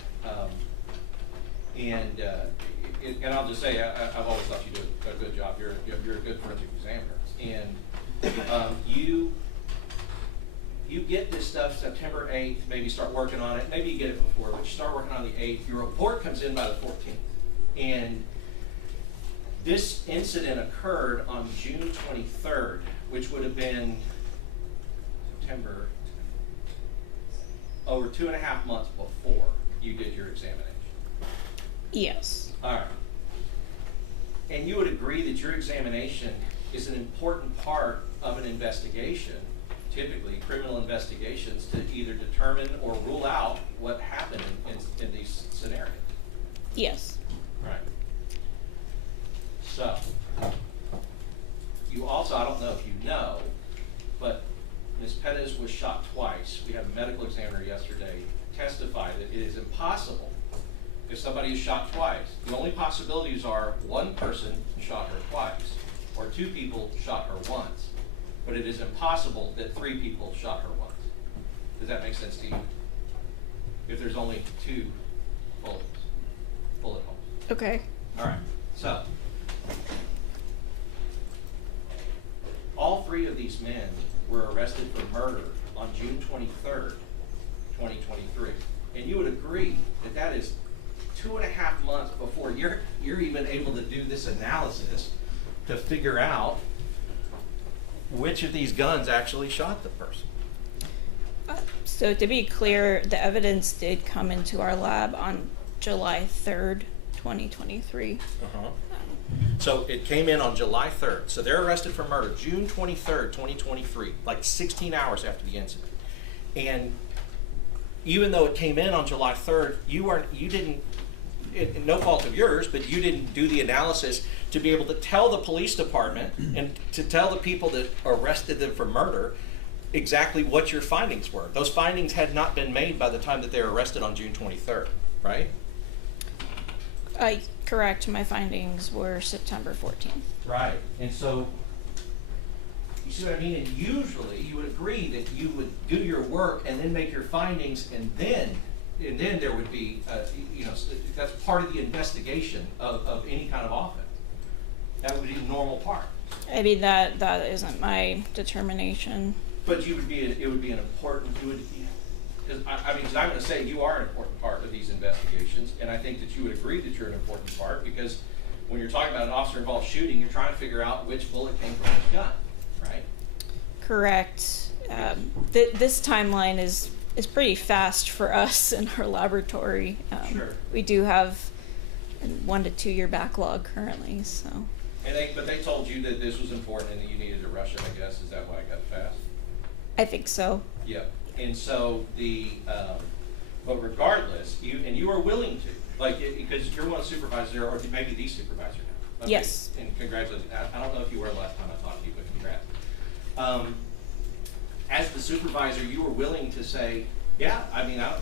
and I'll just say, I've always thought you do a good job. You're a good forensic examiner, and you get this stuff September 8th, maybe start working on it, maybe you get it before, but you start working on the 8th, your report comes in by the 14th. And this incident occurred on June 23rd, which would have been September, over 2.5 months before you did your examination. Yes. All right. And you would agree that your examination is an important part of an investigation, typically criminal investigations, to either determine or rule out what happened in these scenarios. Yes. Right. So, you also, I don't know if you know, but Ms. Perez was shot twice. We had a medical examiner yesterday testify that it is impossible if somebody is shot twice. The only possibilities are one person shot her twice, or two people shot her once. But it is impossible that 3 people shot her once. Does that make sense to you? If there's only 2 bullet holes. Okay. All right. So, all 3 of these men were arrested for murder on June 23rd, 2023. And you would agree that that is 2.5 months before you're even able to do this analysis to figure out which of these guns actually shot the person. So to be clear, the evidence did come into our lab on July 3rd, 2023. Uh-huh. So it came in on July 3rd. So they're arrested for murder June 23rd, 2023, like 16 hours after the incident. And even though it came in on July 3rd, you didn't, no fault of yours, but you didn't do the analysis to be able to tell the police department and to tell the people that arrested them for murder exactly what your findings were. Those findings had not been made by the time that they were arrested on June 23rd, right? Correct. My findings were September 14th. Right. And so, you see what I mean? And usually you would agree that you would do your work and then make your findings, and then there would be, you know, that's part of the investigation of any kind of offense. That would be the normal part. I mean, that isn't my determination. But it would be an important, because I'm going to say you are an important part of these investigations, and I think that you would agree that you're an important part, because when you're talking about an officer-involved shooting, you're trying to figure out which bullet came from which gun, right? Correct. This timeline is pretty fast for us in our laboratory. Sure. We do have a 1 to 2 year backlog currently, so. But they told you that this was important and that you needed to rush it, I guess. Is that why it got fast? I think so. Yep. And so but regardless, you were willing to, like, because you're one supervisor, or maybe the supervisor now. Okay. Yes. And congratulations. I don't know if you were last time I talked to you, but congrats. as the supervisor, you were willing to say, yeah, I mean, I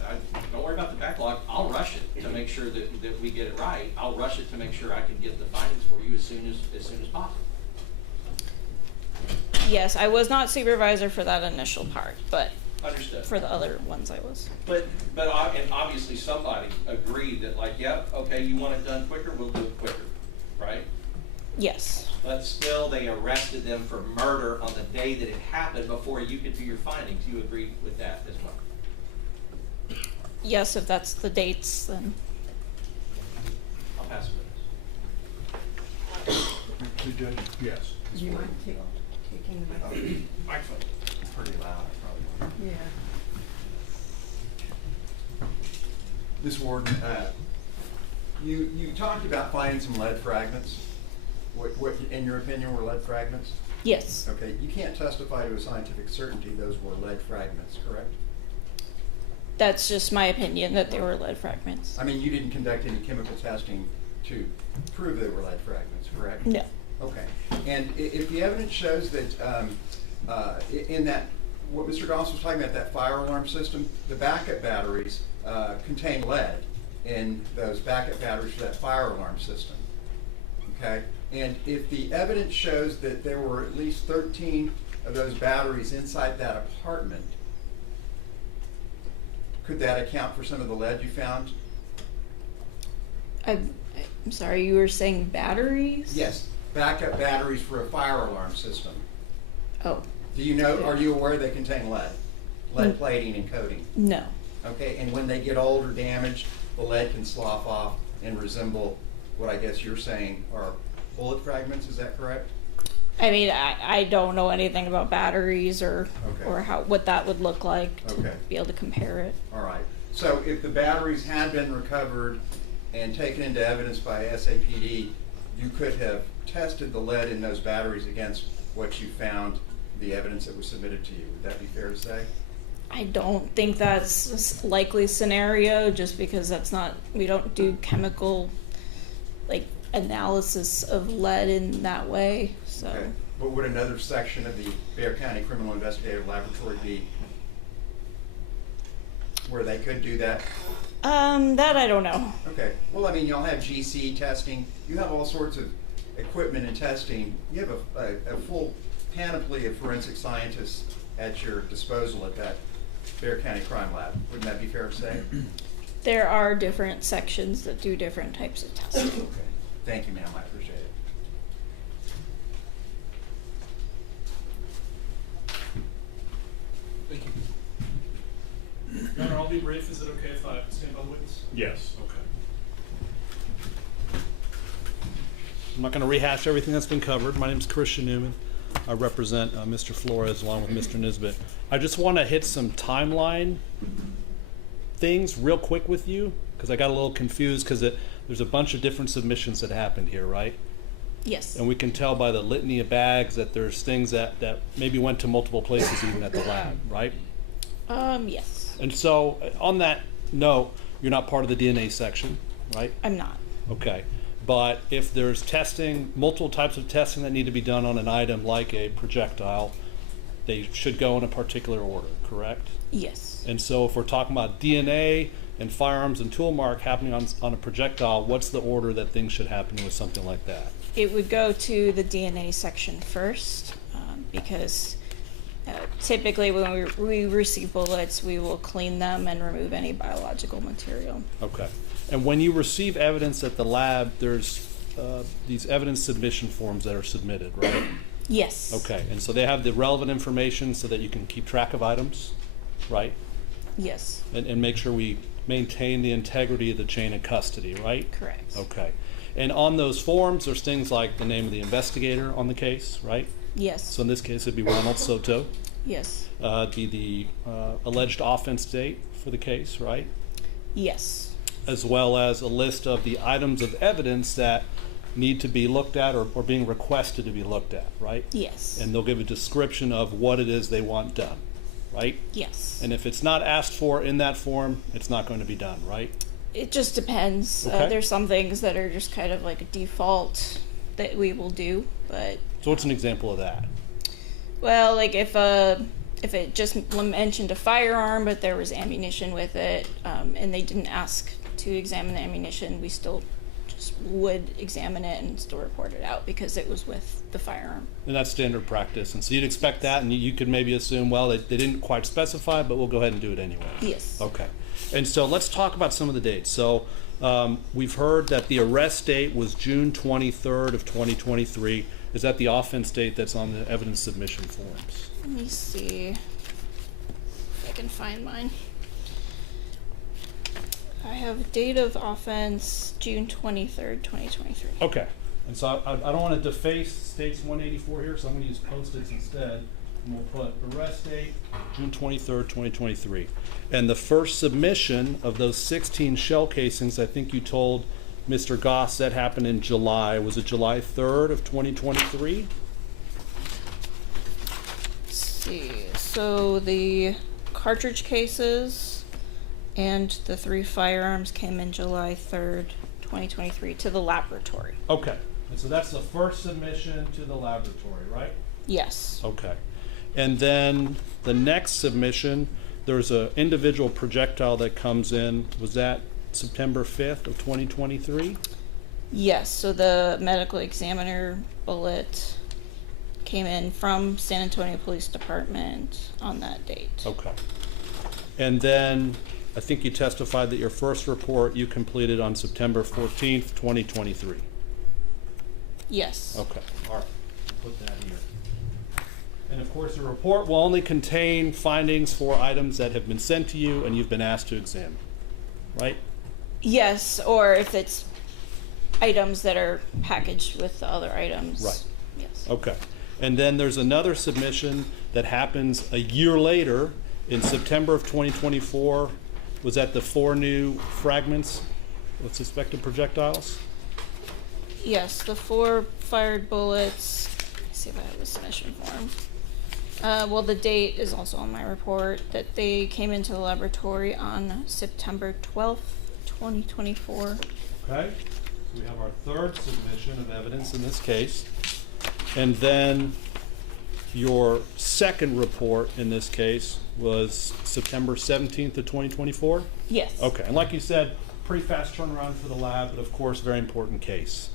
don't worry about the backlog. I'll rush it to make sure that we get it right. I'll rush it to make sure I can get the findings for you as soon as possible. Yes, I was not supervisor for that initial part, but Understood. for the other ones I was. But and obviously somebody agreed that, like, yep, okay, you want it done quicker, we'll do it quicker, right? Yes. But still, they arrested them for murder on the day that it happened before you could do your findings. You agreed with that as well. Yes, if that's the dates, then. I'll pass it. The judge, yes. Do you mind taking the mic? Microphone. It's pretty loud, I probably won't. Yeah. Ms. Warden, you talked about finding some lead fragments. What, in your opinion, were lead fragments? Yes. Okay, you can't testify to a scientific certainty those were lead fragments, correct? That's just my opinion that they were lead fragments. I mean, you didn't conduct any chemical testing to prove they were lead fragments, correct? No. Okay, and if the evidence shows that in that, what Mr. Goss was talking about, that fire alarm system, the backup batteries contain lead in those backup batteries for that fire alarm system, okay? And if the evidence shows that there were at least 13 of those batteries inside that apartment, could that account for some of the lead you found? I'm sorry, you were saying batteries? Yes, backup batteries for a fire alarm system. Oh. Do you know, are you aware they contain lead? Lead plating and coating? No. Okay, and when they get old or damaged, the lead can slough off and resemble what I guess you're saying are bullet fragments, is that correct? I mean, I don't know anything about batteries or what that would look like to be able to compare it. All right. So if the batteries had been recovered and taken into evidence by SAPD, you could have tested the lead in those batteries against what you found, the evidence that was submitted to you. Would that be fair to say? I don't think that's a likely scenario, just because that's not, we don't do chemical, like, analysis of lead in that way, so. Okay. What would another section of the Bexar County Criminal Investigative Laboratory be where they could do that? That I don't know. Okay. Well, I mean, y'all have GC testing. You have all sorts of equipment and testing. You have a full panoply of forensic scientists at your disposal at that Bexar County Crime Lab. Wouldn't that be fair to say? There are different sections that do different types of testing. Okay. Thank you, ma'am. I appreciate it. Thank you. Your Honor, I'll be brief. Is it okay if I stand by the witness? Yes. Okay. I'm not going to rehash everything that's been covered. My name is Christian Newman. I represent Mr. Flores along with Mr. Nisbet. I just want to hit some timeline things real quick with you because I got a little confused because there's a bunch of different submissions that happened here, right? Yes. And we can tell by the litany of bags that there's things that maybe went to multiple places even at the lab, right? Yes. And so on that note, you're not part of the DNA section, right? I'm not. Okay. But if there's testing, multiple types of testing that need to be done on an item like a projectile, they should go in a particular order, correct? Yes. And so if we're talking about DNA and firearms and tool mark happening on a projectile, what's the order that things should happen with something like that? It would go to the DNA section first, because typically when we receive bullets, we will clean them and remove any biological material. Okay. And when you receive evidence at the lab, there's these evidence submission forms that are submitted, right? Yes. Okay. And so they have the relevant information so that you can keep track of items, right? Yes. And make sure we maintain the integrity of the chain of custody, right? Correct. Okay. And on those forms, there's things like the name of the investigator on the case, right? Yes. So in this case, it'd be Ronald Soto. Yes. It'd be the alleged offense date for the case, right? Yes. As well as a list of the items of evidence that need to be looked at or being requested to be looked at, right? Yes. And they'll give a description of what it is they want done, right? Yes. And if it's not asked for in that form, it's not going to be done, right? It just depends. Okay. There's some things that are just kind of like a default that we will do, but... So what's an example of that? Well, like if a if it just mentioned a firearm, but there was ammunition with it, and they didn't ask to examine the ammunition, we still just would examine it and still report it out because it was with the firearm. And that's standard practice. And so you'd expect that, and you could maybe assume, well, they didn't quite specify, but we'll go ahead and do it anyway. Yes. Okay. And so let's talk about some of the dates. So we've heard that the arrest date was June 23rd of 2023. Is that the offense date that's on the evidence submission forms? Let me see if I can find mine. I have date of offense June 23rd, 2023. Okay. And so I don't want to deface states 184 here, so I'm going to use post-its instead. And we'll put arrest date June 23rd, 2023. And the first submission of those 16 shell casings, I think you told Mr. Goss that happened in July. Was it July 3rd of 2023? Let's see. So the cartridge cases and the 3 firearms came in July 3rd, 2023 to the laboratory. Okay. And so that's the first submission to the laboratory, right? Yes. Okay. And then the next submission, there's an individual projectile that comes in. Was that September 5th of 2023? Yes. So the medical examiner bullet came in from San Antonio Police Department on that date. Okay. And then I think you testified that your first report you completed on September 14th, 2023. Yes. Okay. All right. Put that here. And of course, the report will only contain findings for items that have been sent to you and you've been asked to examine, right? Yes, or if it's items that are packaged with the other items. Right. Yes. Okay. And then there's another submission that happens a year later in September of 2024. Was that the 4 new fragments of suspected projectiles? Yes, the 4 fired bullets. Let's see if I have the submission form. Well, the date is also on my report that they came into the laboratory on September 12th, 2024. Okay. So we have our third submission of evidence in this case. And then your second report in this case was September 17th of 2024? Yes. Okay. And like you said, pretty fast turnaround for the lab, but of course, very important case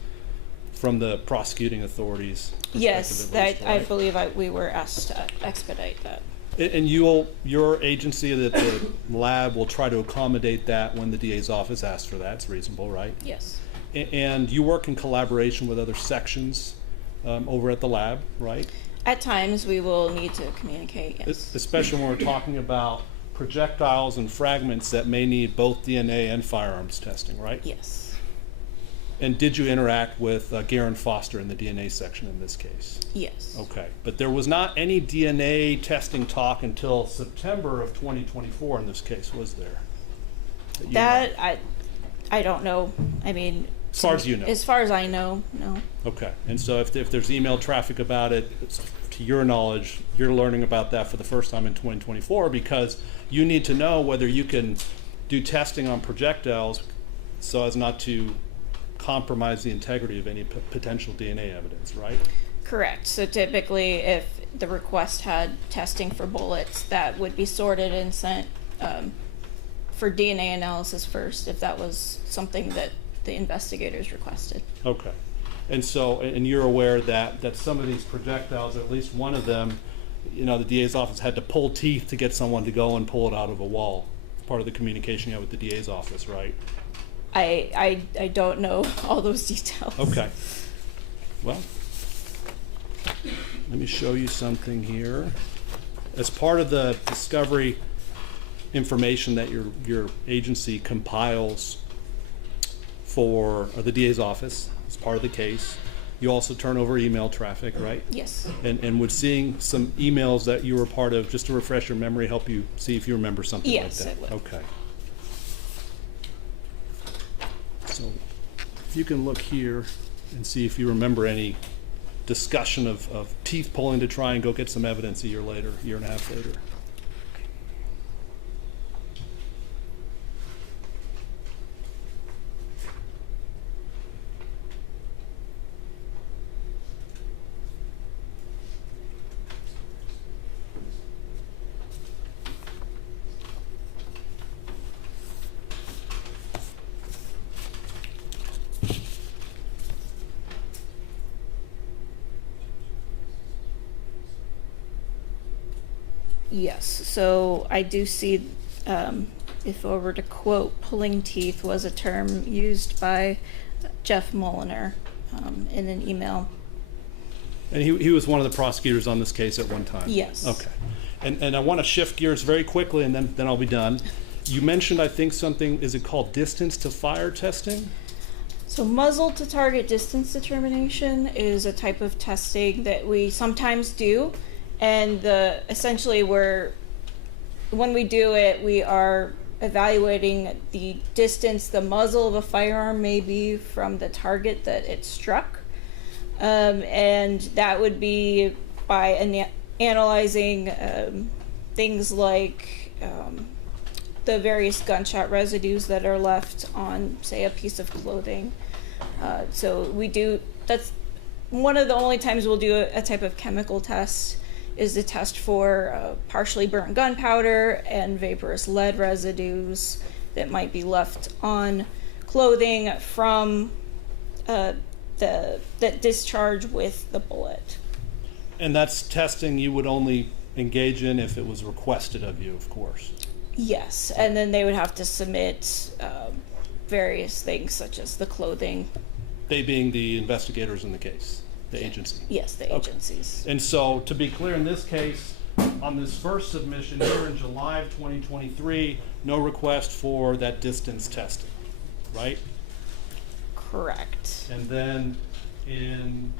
from the prosecuting authorities. Yes, perspective at I least, believe we were asked to expedite that. And your agency, the lab, will try to accommodate that when the DA's office asks for that. It's reasonable, right? Yes. And you work in collaboration with other sections over at the lab, right? At times, we will need to communicate, yes. Especially when we're talking about projectiles and fragments that may need both DNA and firearms testing, right? Yes. And did you interact with Garen Foster in the DNA section in this case? Yes. Okay, but there was not any DNA testing talk until September of 2024 in this case, was there? I don't know. I mean, as far as you know. As far as I know, no. Okay, and so if there's email traffic about it, to your knowledge, you're learning about that for the first time in 2024 because you need to know whether you can do testing on projectiles so as not to compromise the integrity of any potential DNA evidence, right? Correct. So typically, if the request had testing for bullets, that would be sorted and sent for DNA analysis first, if that was something that the investigators requested. Okay. And so, and you're aware that some of these projectiles, or at least one of them, you know, the DA's office had to pull teeth to get someone to go and pull it out of a wall. It's part of the communication you have with the DA's office, right? I don't know all those details. Okay. Well, let me show you something here. As part of the discovery information that your agency compiles for the DA's office as part of the case, you also turn over email traffic, right? Yes. And would seeing some emails that you were part of, just to refresh your memory, help you see if you remember something like that? Yes, it would. Okay. So if you can look here and see if you remember any discussion of teeth pulling to try and go get some evidence a year later, year and a half later. Yes, so I do see, if I were to quote, pulling teeth was a term used by Jeff Mulliner in an email. And he was one of the prosecutors on this case at one time? Yes. Okay. And I want to shift gears very quickly, and then I'll be done. You mentioned, I think, something, is it called distance to fire testing? So muzzle to target distance determination is a type of testing that we sometimes do, and essentially when we do it, we are evaluating the distance the muzzle of a firearm may be from the target that it struck, and that would be by analyzing things like the various gunshot residues that are left on, say, a piece of clothing. So that's one of the only times we'll do a type of chemical test, is the test for partially burnt gunpowder and vaporous lead residues that might be left on clothing from that discharge with the bullet. And that's testing you would only engage in if it was requested of you, of course. Yes, and then they would have to submit various things such as the clothing. They being the investigators in the case, the agency. Yes, the agencies. And so, to be clear, in this case, on this first submission here in July of 2023, no request for that distance testing, right? Correct. And then in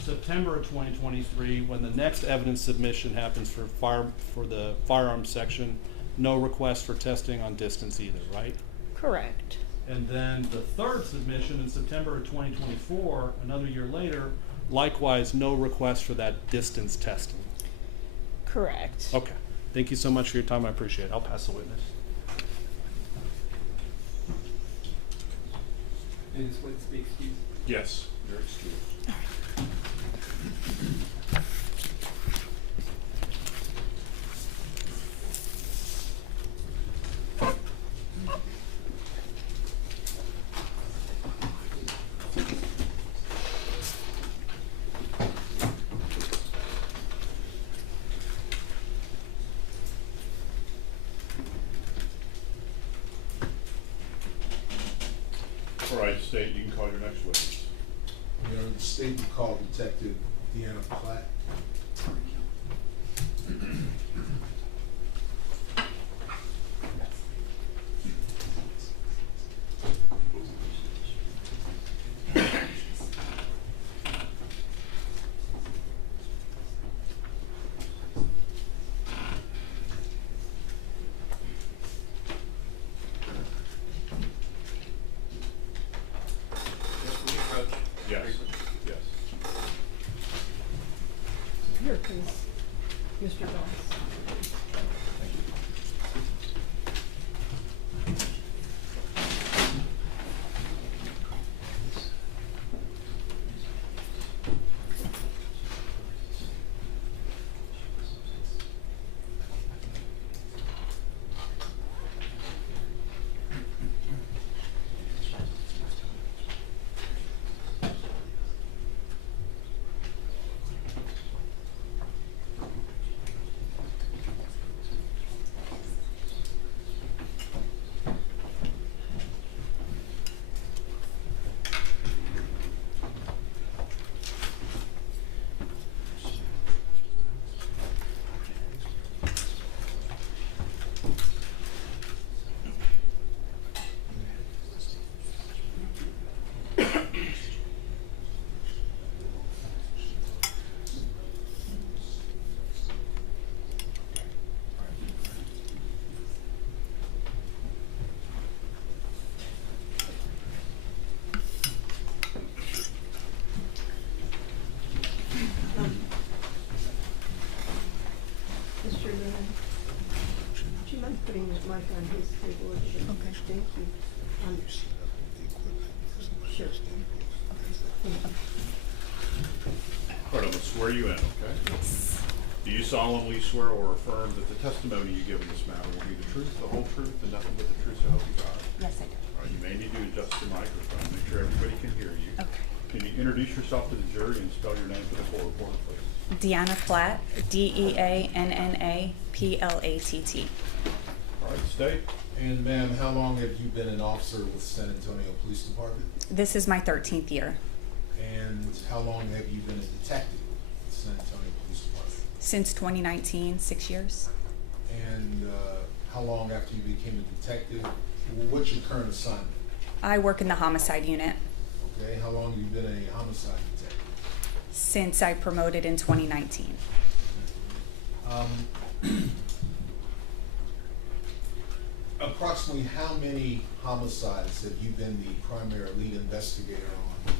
September of 2023, when the next evidence submission happens for the firearm section, no request for testing on distance either, right? Correct. And then the third submission in September of 2024, another year later, likewise no request for that distance testing. Correct. Okay. Thank you so much for your time. I appreciate it. I'll pass the witness. And this witness be excused. Yes, you're excused. All right, State, you can call your next witness. Your Honor, the state will call Detective Deanna Platt. Yes, yes. Here, please, Mr. Goss. Mr. Newman, would you mind putting this mic on his table? Okay. Thank you. Sure. All right, I'm going to swear you in, okay? Yes. Do you solemnly swear or affirm that the testimony you give in this matter will be the truth, the whole truth, and nothing but the truth, so help you God? Yes, I do. All right, you may need to adjust the microphone, make sure everybody can hear you. Okay. Can you introduce yourself to the jury and spell your name for the court reporter, please? Deanna Platt, DeAnnaPlatt. All right, state. And ma'am, how long have you been an officer with San Antonio Police Department? This is my 13th year. And how long have you been a detective with San Antonio Police Department? Since 2019, 6 years. And how long after you became a detective? What's your current assignment? I work in the homicide unit Okay, how long have you been a homicide detective? since I promoted in 2019. Approximately how many homicides have you been the primary lead investigator on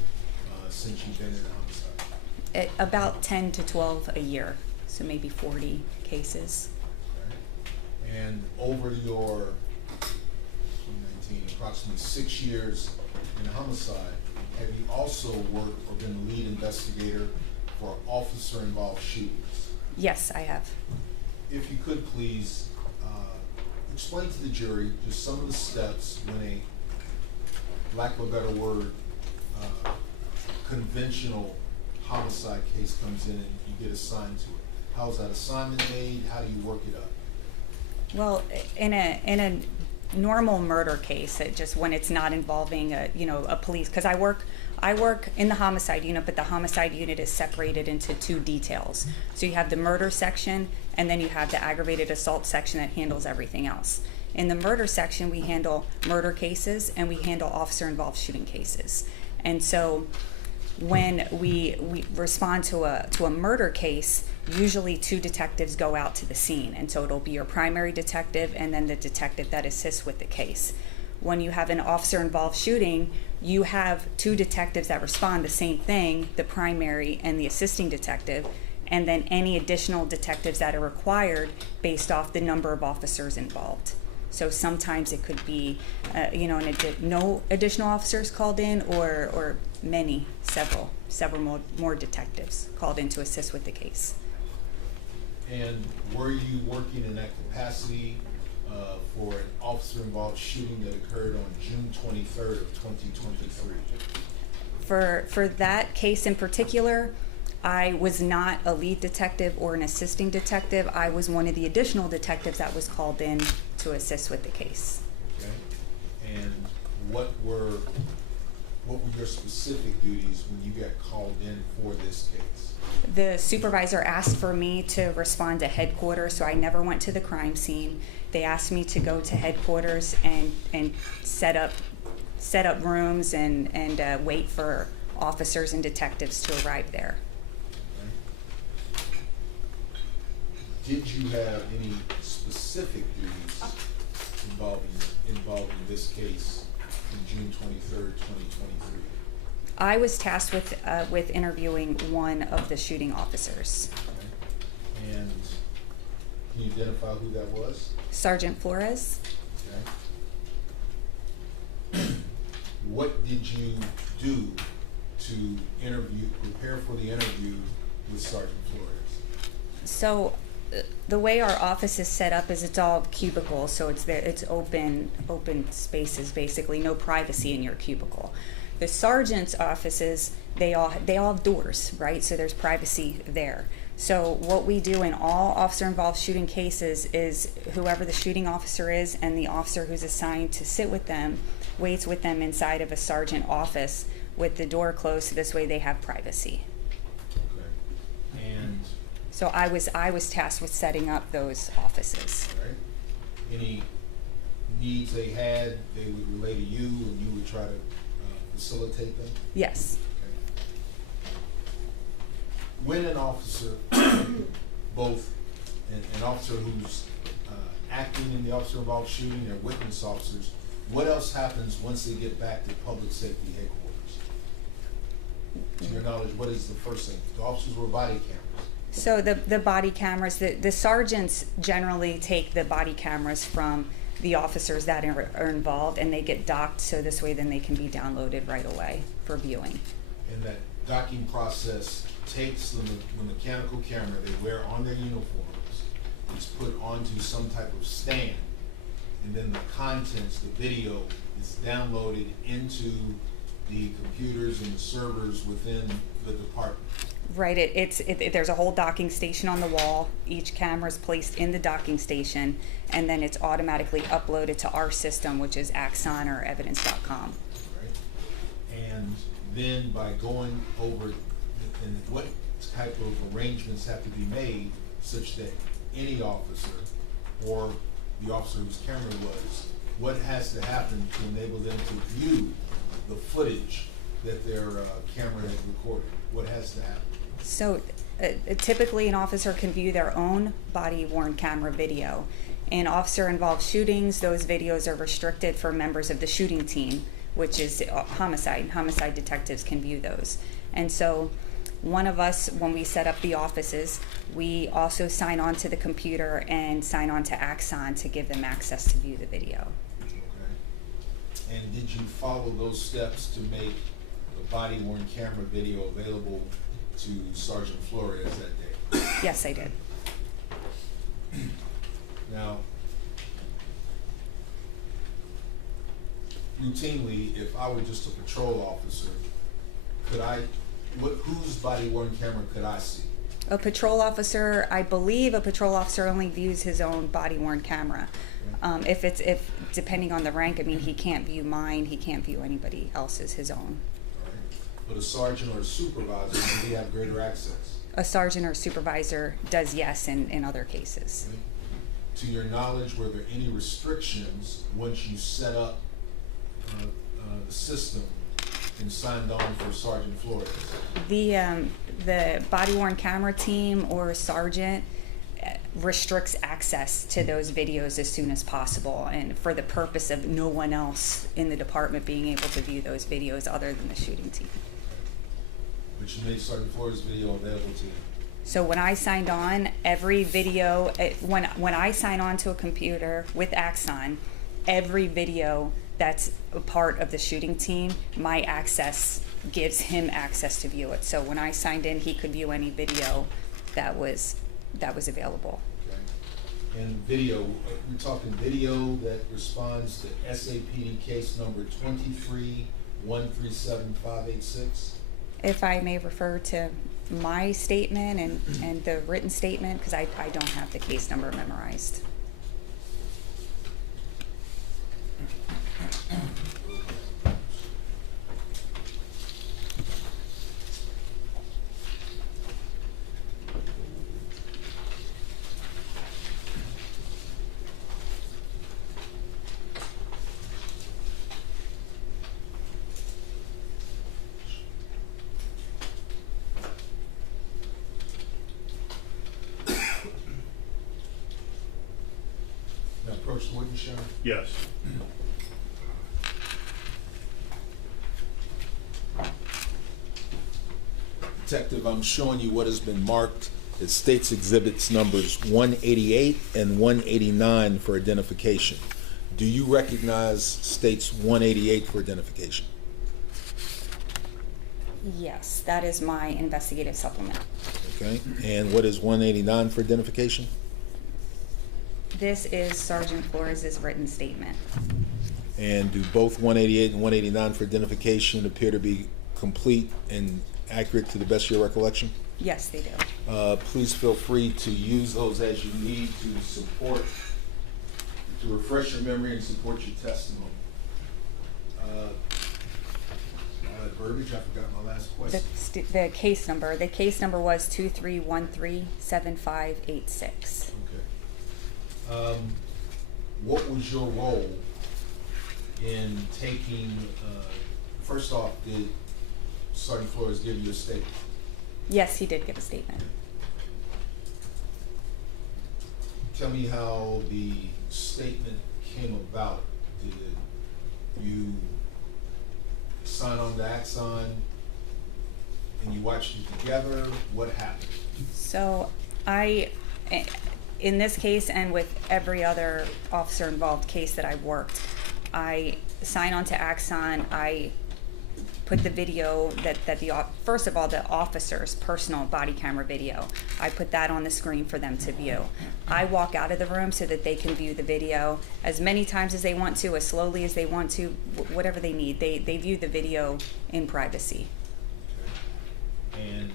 since you've been in homicide? About 10 to 12 a year, so maybe 40 cases. Okay. And over your 2019, approximately 6 years in homicide, have you also worked or been the lead investigator for officer-involved shootings? Yes, I have. If you could please explain to the jury just some of the steps when a, lack of a better word, conventional homicide case comes in and you get assigned to it. How is that assignment made? How do you work it up? Well, in a normal murder case, when it's not involving a police, because I work in the homicide unit, but the homicide unit is separated into two details. So you have the murder section, and then you have the aggravated assault section that handles everything else. In the murder section, we handle murder cases and we handle officer-involved shooting cases. And so when we respond to a murder case, usually two detectives go out to the scene, and so it'll be your primary detective and then the detective that assists with the case. When you have an officer-involved shooting, you have two detectives that respond the same thing, the primary and the assisting detective, and then any additional detectives that are required based off the number of officers involved. So sometimes it could be, no additional officers called in, or several more detectives called in to assist with the case. And were you working in that capacity for an officer-involved shooting that occurred on June 23rd of 2023? For that case in particular, I was not a lead detective or an assisting detective. I was one of the additional detectives that was called in to assist with the case. Okay. And what were your specific duties when you got called in for this case? The supervisor asked for me to respond to headquarters, so I never went to the crime scene. They asked me to go to headquarters and set up rooms and wait for officers and detectives to arrive there. Did you have any specific duties involving this case on June 23rd, 2023? I was tasked with interviewing one of the shooting officers. Okay. And can you identify who that was? Sergeant Flores. Okay. What did you do to prepare for the interview with Sergeant Flores? So the way our office is set up is it's all cubicles, so it's open spaces, basically, no privacy in your cubicle. The sergeant's offices, they all have doors, right? So there's privacy there. So what we do in all officer-involved shooting cases is whoever the shooting officer is and the officer who's assigned to sit with them waits with them inside of a sergeant office with the door closed, so this way they have privacy. Okay. And so I was tasked with setting up those offices. all right. Any needs they had, they would relay to you, and you would try to facilitate them? Yes. Okay. When an officer, both an officer who's acting in the officer-involved shooting, they're witness officers, what else happens once they get back to public safety headquarters? To your knowledge, what is the first thing? The officers were body cameras. So the body cameras, the sergeants generally take the body cameras from the officers that are involved, and they get docked, so this way then they can be downloaded right away for viewing. And that docking process takes the mechanical camera they wear on their uniforms, is put onto some type of stand, and then the contents, the video, is downloaded into the computers and the servers within the department. Right, there's a whole docking station on the wall. Each camera is placed in the docking station, and then it's automatically uploaded to our system, which is Axon or evidence.com. Right? And then by going over, and what type of arrangements have to be made such that any officer or the officer whose camera was, what has to happen to enable them to view the footage that their camera has recorded? What has to happen? So typically an officer can view their own body-worn camera video. In officer-involved shootings, those videos are restricted for members of the shooting team, which is homicide. Homicide detectives can view those. And so one of us, when we set up the offices, we also sign on to the computer and sign on to Axon to give them access to view the video. Okay. And did you follow those steps to make the body-worn camera video available to Sergeant Flores that day? Yes, I did. Now, routinely, if I were just a patrol officer, whose body-worn camera could I see? A patrol officer, I believe a patrol officer only views his own body-worn camera. Okay. Depending on the rank, I mean, he can't view mine, he can't view anybody else's, his own. But a sergeant or a supervisor, does he have greater access? A sergeant or supervisor does, yes, in other cases. Okay. To your knowledge, were there any restrictions once you set up the system and signed on for Sergeant Flores? The body-worn camera team or sergeant restricts access to those videos as soon as possible, and for the purpose of no one else in the department being able to view those videos other than the shooting team. But you made Sergeant Flores' video available to you? So when I signed on, every video, when I sign on to a computer with Axon, every video that's a part of the shooting team, my access gives him access to view it. So when I signed in, he could view any video that was available. Okay. And video, we're talking video that responds to SAPD case number 23137586? If I may refer to my statement and the written statement, because I don't have the case number memorized. Approach the witness, Sharon. Yes. Detective, I'm showing you what has been marked as States Exhibits numbers 188 and 189 for identification. Do you recognize States 188 for identification? Yes, that is my investigative supplement. Okay, and what is 189 for identification? This is Sergeant Flores' written statement. And do both 188 and 189 for identification appear to be complete and accurate to the best of your recollection? Yes, they do. Please feel free to use those as you need to support, to refresh your memory and support your testimony. Verbiage, I forgot my last question. The case number was 23137586. Okay. What was your role in taking, first off, did Sergeant Flores give you a statement? Yes, he did give a statement. Tell me how the statement came about. Did you sign on to Axon and you watched it together? What happened? So in this case and with every other officer involved case that I've worked, I sign on to Axon. I put the video first of all, the officer's personal body camera video, I put that on the screen for them to view. I walk out of the room so that they can view the video as many times as they want to, as slowly as they want to, whatever they need. They view the video in privacy. Okay. And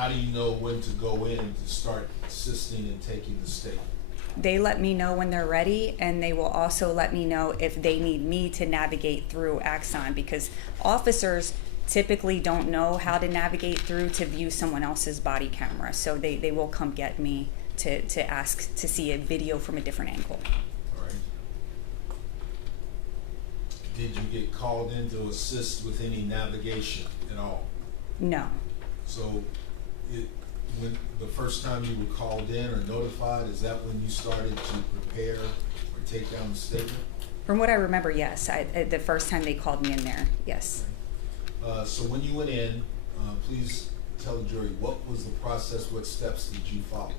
how do you know when to go in to start assisting and taking the statement? They let me know when they're ready, and they will also let me know if they need me to navigate through Axon, because officers typically don't know how to navigate through to view someone else's body camera. So they will come get me to ask to see a video from a different angle. All right. Did you get called in to assist with any navigation at all? No. So when the first time you were called in or notified, is that when you started to prepare or take down the statement? From what I remember, yes. The first time they called me in there, yes. So when you went in, please tell the jury, what was the process, what steps did you follow?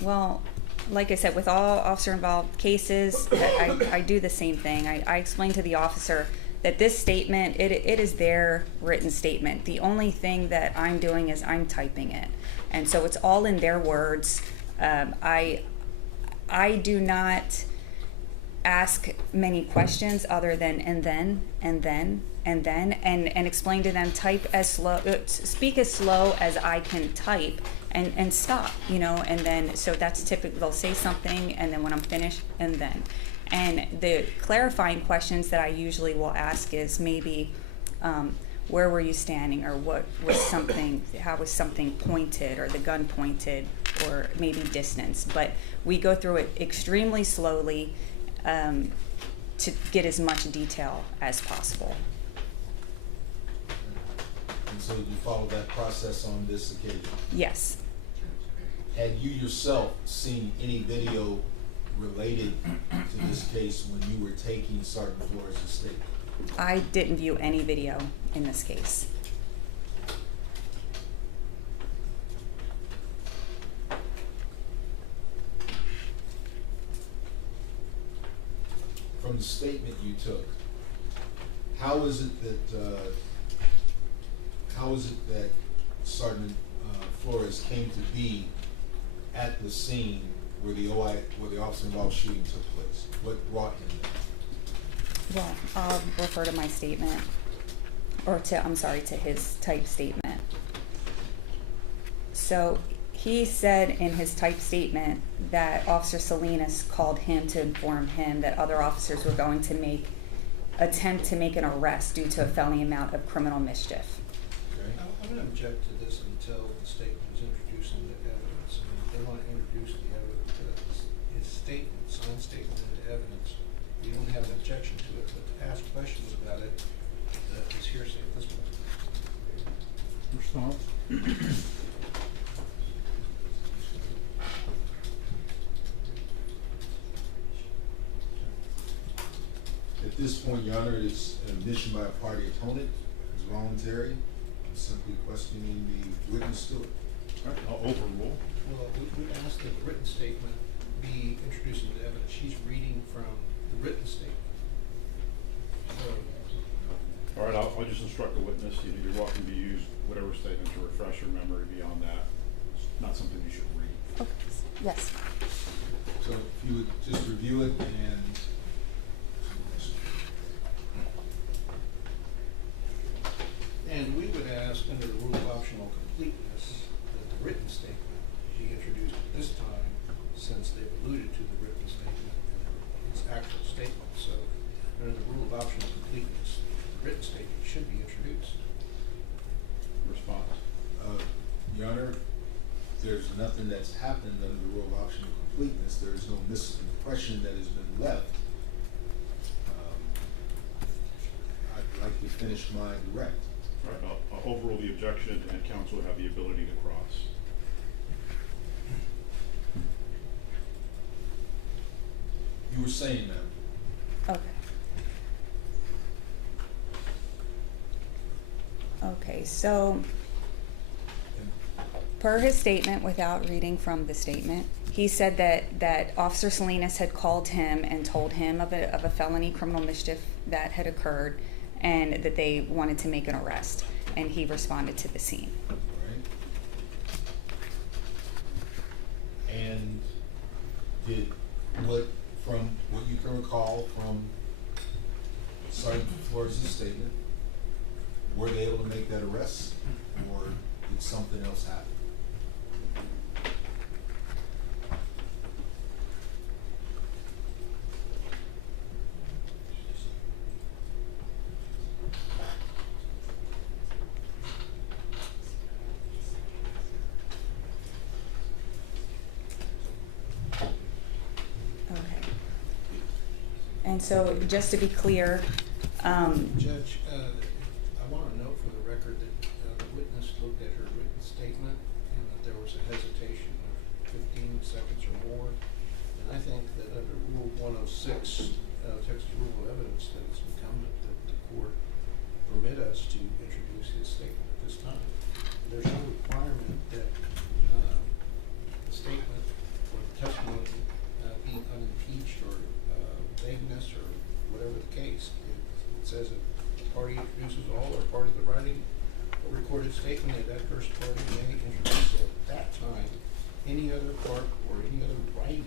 Well, like I said, with all officer-involved cases, I do the same thing. I explain to the officer that this statement, it is their written statement. The only thing that I'm doing is I'm typing it. And so it's all in their words. I do not ask many questions other than and explain to them, type as slow, speak as slow as I can type, and stop, you know, and then, so that's typical. They'll say something, and then when I'm finished, and the clarifying questions that I usually will ask is maybe, where were you standing, or what was something, how was something pointed, or the gun pointed, or maybe distance. But we go through it extremely slowly to get as much detail as possible. And so you followed that process on this occasion? Yes. Had you yourself seen any video related to this case when you were taking Sergeant Flores' statement? I didn't view any video in this case. From the statement you took, how is it that Sergeant Flores came to be at the scene where the officer-involved shooting took place? What brought him there? Well, I'll refer to my statement, or to his typed statement. So he said in his typed statement that Officer Salinas called him to inform him that other officers were going to attempt to make an arrest due to a felony amount of criminal mischief. Okay. I'm going to object to this until the statement is introduced into evidence. And if they want to introduce the evidence, his statement, signed statement into evidence, we don't have an objection to it, but to ask questions about it is hearsay at this point. Response? At this point, Your Honor, it is an admission by a party opponent. It's voluntary. I'm simply questioning the witness to it. All right, I'll overrule. Well, we asked that the written statement be introduced into evidence. She's reading from the written statement. So, All right, I'll just instruct the witness, you're welcome to use whatever statement to refresh your memory. Beyond that, it's not something you should read. Okay. Yes. So if you would just review it and and we would ask, under the rule of optional completeness, that the written statement be introduced at this time, since they've alluded to the written statement and its actual statement. So, under the rule of optional completeness, the written statement should be introduced. Response? Your Honor, there's nothing that's happened under the rule of optional completeness. There's no misimpression that has been left. I'd like to finish my direct. All right, I'll overrule the objection, and counsel will have the ability to cross. You were saying, ma'am. Okay, so per his statement, without reading from the statement, he said that Officer Salinas had called him and told him of a felony criminal mischief that had occurred, and that they wanted to make an arrest, and he responded to the scene. Right. And from what you can recall from Sergeant Flores' statement, were they able to make that arrest, or did something else happen? And so, just to be clear, Judge, I want to note for the record that the witness looked at her written statement and that there was a hesitation of 15 seconds or more. And I think that under Rule 106, Texas Rule of Evidence, that it's incumbent that the court permit us to introduce his statement at this time. There's no requirement that the statement or the testimony be unimpeached or vagueness or whatever the case. It says that the party introduces all or part of the writing or recorded statement of that first party may introduce at that time any other part or any other writing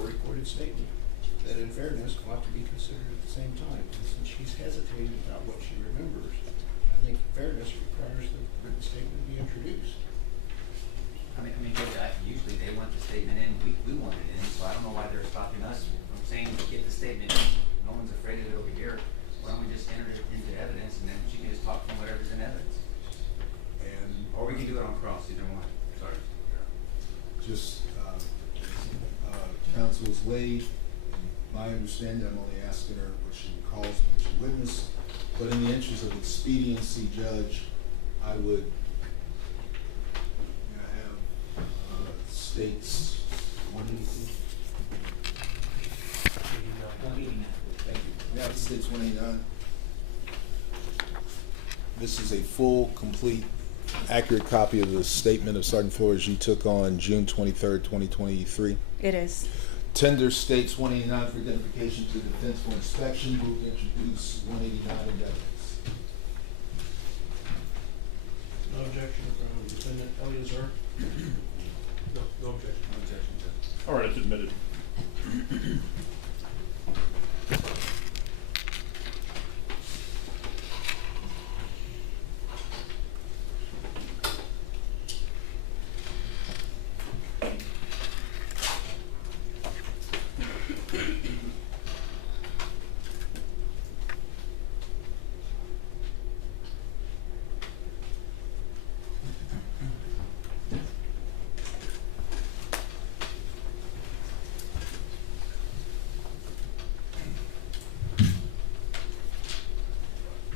or recorded statement that in fairness ought to be considered at the same time. And since she's hesitating about what she remembers, I think fairness requires the written statement be introduced. I mean, Judge, usually they want the statement in, we want it in, so I don't know why they're stopping us from saying, get the statement in. No one's afraid of it over here. Why don't we just enter it into evidence and then she can just talk from whatever's in evidence? Or we can do it on cross, either one. Sorry. Just, counsel is late. My understanding, I'm only asking her what she recalls, what she witnessed. But in the interest of expediency, Judge, I would have states 182. Thank you. Yeah, states 189. This is a full, complete, accurate copy of the statement of Sergeant Flores you took on June 23rd, 2023. it is. Tender states 189 for identification to defense for inspection. Move to introduce 189 in evidence. No objection from defendant Eleazar. No objection. No objection, Judge. All right, it's admitted.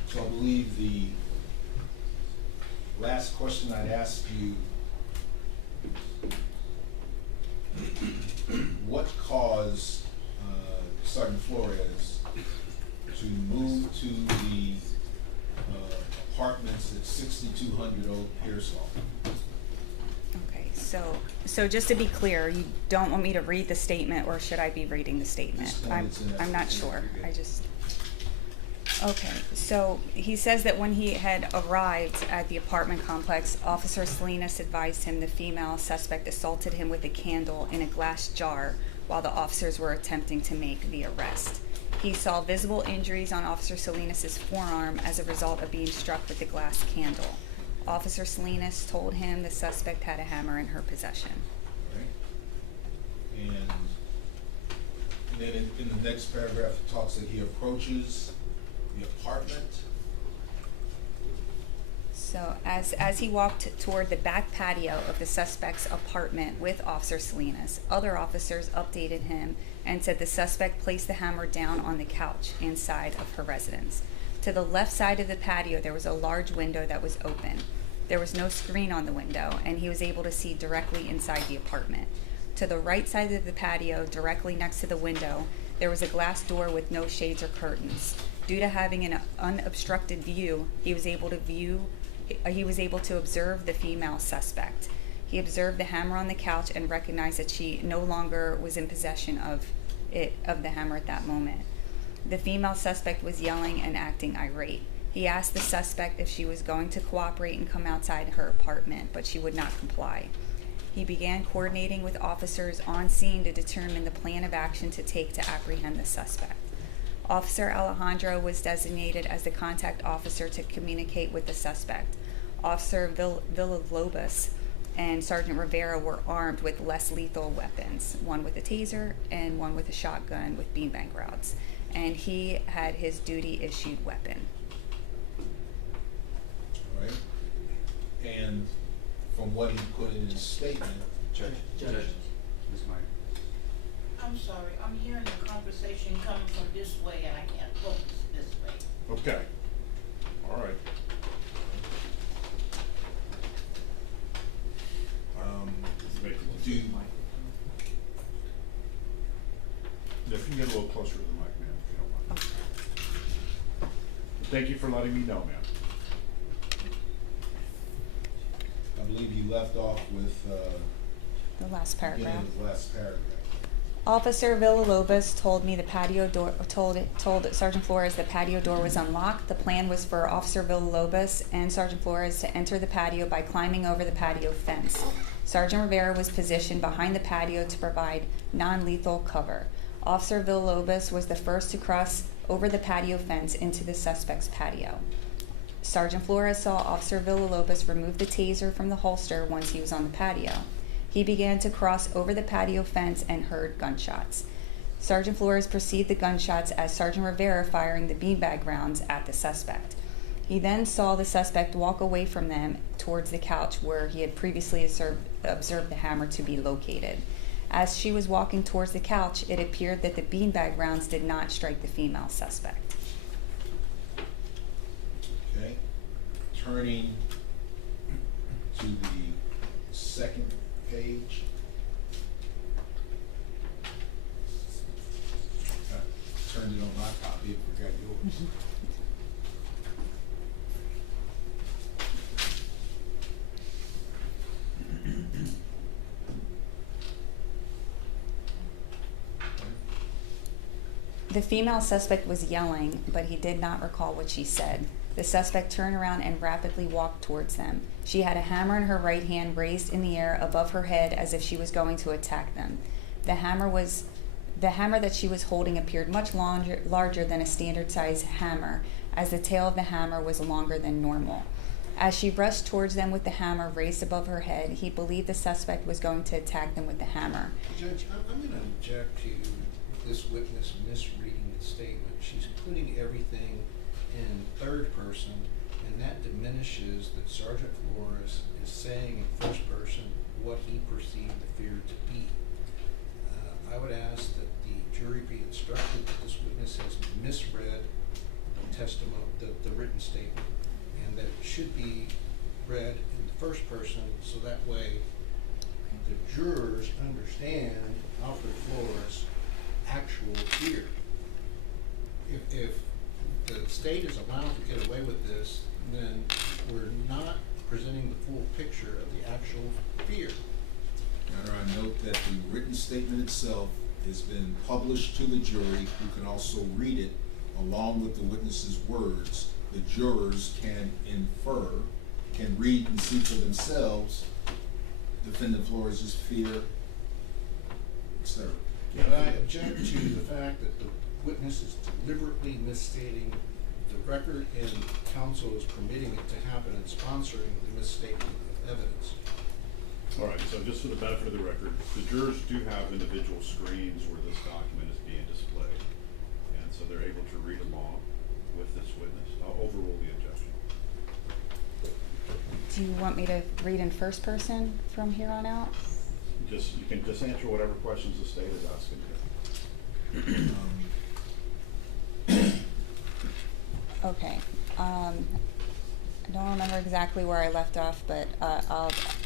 So I believe the last question I'd ask you, what caused Sergeant Flores to move to the apartments at 6200 Old Pearsall? Okay, so just to be clear, you don't want me to read the statement, or should I be reading the statement? This one is in I'm not evidence. sure. Okay, so he says that when he had arrived at the apartment complex, Officer Salinas advised him the female suspect assaulted him with a candle in a glass jar while the officers were attempting to make the arrest. He saw visible injuries on Officer Salinas' forearm as a result of being struck with the glass candle. Officer Salinas told him the suspect had a hammer in her possession. Right. And then in the next paragraph, it talks that he approaches the apartment. So as he walked toward the back patio of the suspect's apartment with Officer Salinas, other officers updated him and said the suspect placed the hammer down on the couch inside of her residence. To the left side of the patio, there was a large window that was open. There was no screen on the window, and he was able to see directly inside the apartment. To the right side of the patio, directly next to the window, there was a glass door with no shades or curtains. Due to having an unobstructed view, he was able to observe the female suspect. He observed the hammer on the couch and recognized that she no longer was in possession of the hammer at that moment. The female suspect was yelling and acting irate. He asked the suspect if she was going to cooperate and come outside her apartment, but she would not comply. He began coordinating with officers on scene to determine the plan of action to take to apprehend the suspect. Officer Alejandro was designated as the contact officer to communicate with the suspect. Officer Villalobos and Sergeant Rivera were armed with less lethal weapons, one with a taser and one with a shotgun with beanbag rounds, and he had his duty-issued weapon. All right. And from what he put in his statement, Judge, Ms. Meyer. I'm sorry, I'm hearing the conversation coming from this way and I can't focus this way. Okay. All right. Let's make it look Do, If you can get a little closer to the mic, ma'am, if you don't mind. Thank you for letting me know, ma'am. I believe you left off with, The last paragraph. beginning of the last paragraph. Officer Villalobos told me the patio door, told Sergeant Flores the patio door was unlocked. The plan was for Officer Villalobos and Sergeant Flores to enter the patio by climbing over the patio fence. Sergeant Rivera was positioned behind the patio to provide non-lethal cover. Officer Villalobos was the first to cross over the patio fence into the suspect's patio. Sergeant Flores saw Officer Villalobos remove the taser from the holster once he was on the patio. He began to cross over the patio fence and heard gunshots. Sergeant Flores perceived the gunshots as Sergeant Rivera firing the beanbag rounds at the suspect. He then saw the suspect walk away from them towards the couch where he had previously observed the hammer to be located. As she was walking towards the couch, it appeared that the beanbag rounds did not strike the female suspect. Okay, turning to the second page. I turned it on my copy and forgot yours. The female suspect was yelling, but he did not recall what she said. The suspect turned around and rapidly walked towards them. She had a hammer in her right hand raised in the air above her head as if she was going to attack them. The hammer that she was holding appeared much larger than a standard size hammer, as the tail of the hammer was longer than normal. As she rushed towards them with the hammer raised above her head, he believed the suspect was going to attack them with the hammer. Judge, I'm going to object to this witness misreading the statement. She's putting everything in third person, and that diminishes that Sergeant Flores is saying in first person what he perceived the fear to be. I would ask that the jury be instructed that this witness has misread the testimony, the written statement, and that it should be read in the first person so that way the jurors understand Alfred Flores' actual fear. If the state is allowed to get away with this, then we're not presenting the full picture of the actual fear. Your Honor, I note that the written statement itself has been published to the jury, who can also read it along with the witness's words. The jurors can infer, can read and see for themselves Defendant Flores' fear, etc. But I object to the fact that the witness is deliberately misstating the record, and counsel is permitting it to happen and sponsoring the misstatement of evidence. All right, so just for the benefit of the record, the jurors do have individual screens where this document is being displayed. And so they're able to read along with this witness. I'll overrule the objection. Do you want me to read in first person from here on out? You can just answer whatever questions the state is asking you. Okay. I don't remember exactly where I left off, but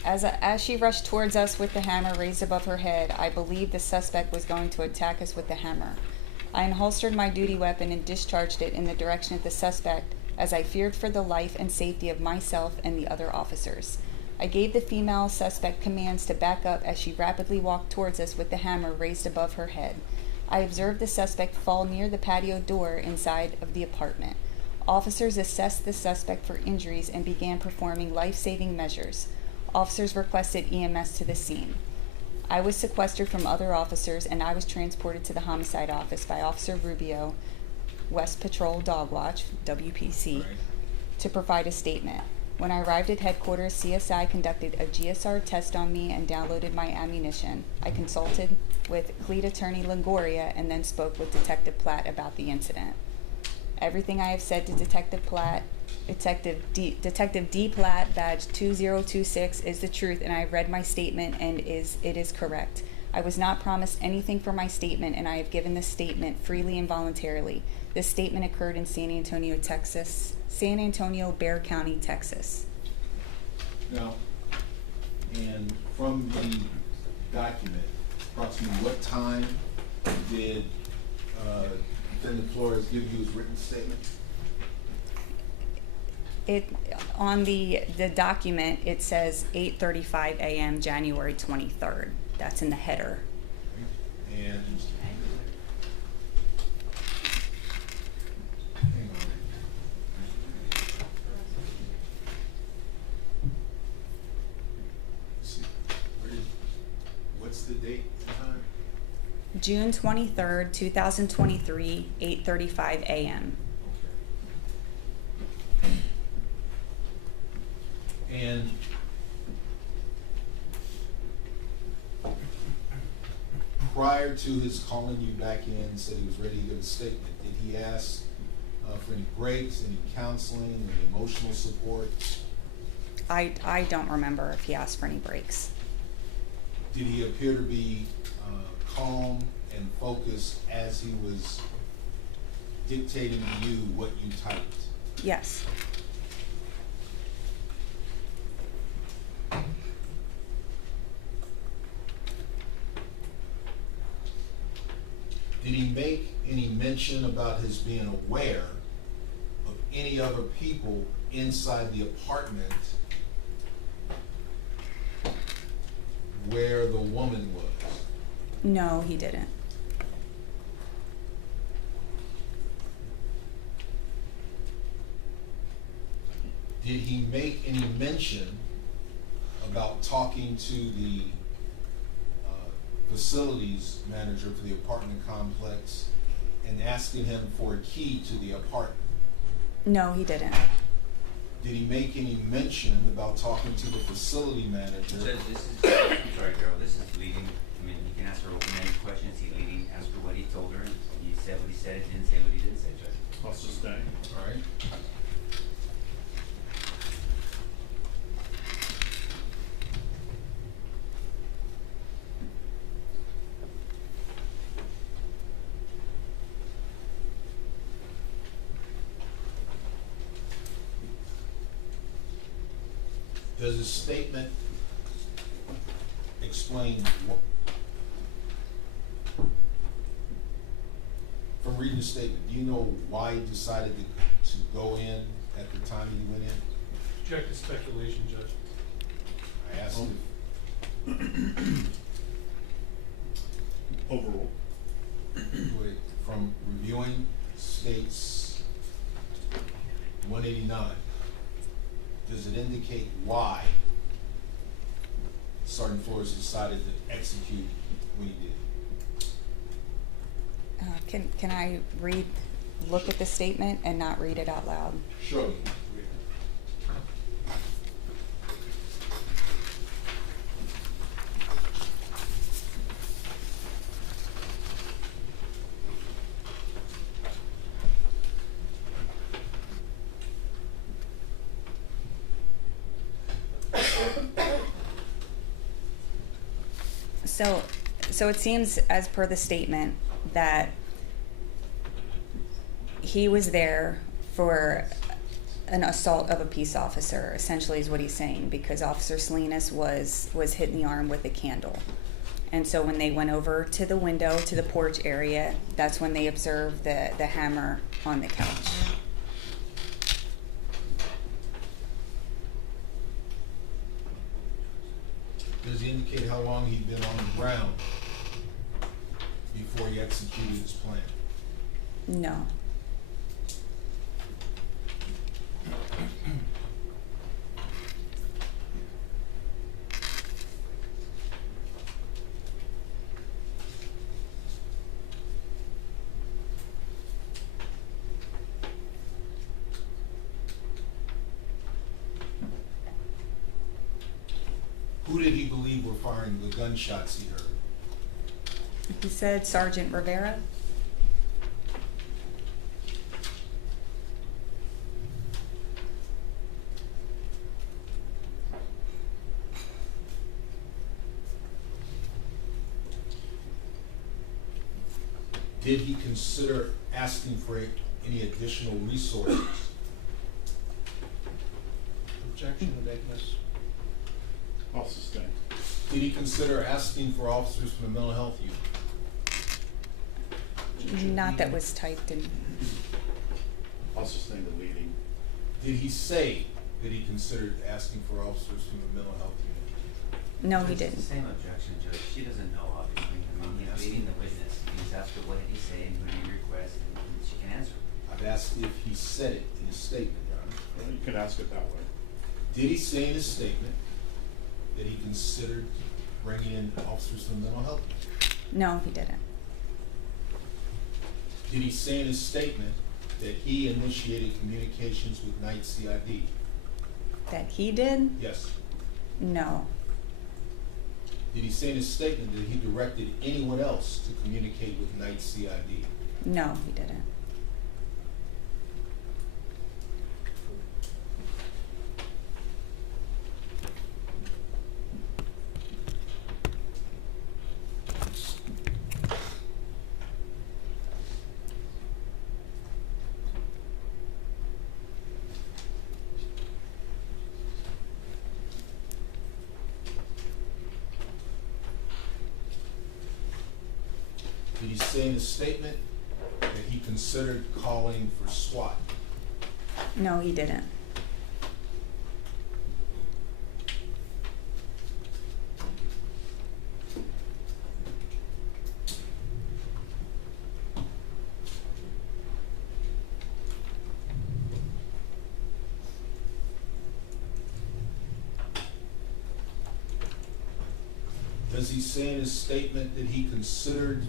as she rushed towards us with the hammer raised above her head, I believed the suspect was going to attack us with the hammer. I unholstered my duty weapon and discharged it in the direction of the suspect, as I feared for the life and safety of myself and the other officers. I gave the female suspect commands to back up as she rapidly walked towards us with the hammer raised above her head. I observed the suspect fall near the patio door inside of the apartment. Officers assessed the suspect for injuries and began performing life-saving measures. Officers requested EMS to the scene. I was sequestered from other officers, and I was transported to the homicide office by Officer Rubio, West Patrol Dog Watch, WPC, to provide a statement. When I arrived at headquarters, CSI conducted a GSR test on me and downloaded my ammunition. I consulted with Fleet Attorney Longoria and then spoke with Detective Platt about the incident. Everything I have said to Detective Platt, Detective D. Platt, badge 2026, is the truth, and I have read my statement and it is correct. I was not promised anything for my statement, and I have given this statement freely and voluntarily. This statement occurred in San Antonio, Texas. San Antonio, Bexar County, Texas. Now, and from the document, approximately what time did Defendant Flores give you his written statement? On the document, it says 8:35 a.m. January 23rd. That's in the header. And hang on. Let's see. What's the date and time? June 23rd, 2023, 8:35 a.m. And prior to his calling you back in, said he was ready to give a statement, did he ask for any breaks, any counseling, any emotional support? I don't remember if he asked for any breaks. Did he appear to be calm and focused as he was dictating to you what you typed? Yes. Did he make any mention about his being aware of any other people inside the apartment where the woman was? No, he didn't. Did he make any mention about talking to the facilities manager for the apartment complex and asking him for a key to the apartment? No, he didn't. Did he make any mention about talking to the facility manager? Judge, this is, I'm sorry, Carol, this is leading, I mean, you can ask her open-ended questions, he leading, ask her what he told her, and he said what he said, didn't say what he didn't say, Judge. I'll sustain. All right. Does his statement explain what, from reading the statement, do you know why he decided to go in at the time he went in? Object to speculation, Judge. I asked him. Overall. Wait, from reviewing states 189, does it indicate why Sergeant Flores decided to execute what he did? Can I look at the statement and not read it out loud? Sure. So it seems, as per the statement, that he was there for an assault of a peace officer, essentially is what he's saying, because Officer Salinas was hit in the arm with a candle. And so when they went over to the window, to the porch area, that's when they observed the hammer on the couch. Does he indicate how long he'd been on the ground before he executed his plan? No. Who did he believe were firing the gunshots he heard? He said Sergeant Rivera. did he consider asking for any additional resources? Objection, Adequacy. I'll sustain. Did he consider asking for officers from the mental health unit? Not that was typed in. I'll sustain the leading. Did he say that he considered asking for officers from the mental health unit? No, he It's didn't. the same objection, Judge. She doesn't know, obviously. I mean, he's leading the witness. He's asked her what did he say and who did he request, and she can answer. I've asked if he said it in his statement, Your Honor. Well, you can ask it that way. Did he say in his statement that he considered bringing in officers from the mental health unit? No, he didn't. Did he say in his statement that he initiated communications with Night CID? That he did? Yes. No. Did he say in his statement that he directed anyone else to communicate with Night CID? No, he didn't. Did he say in his statement that he considered calling for SWAT? No, he didn't. Does he say in his statement that he considered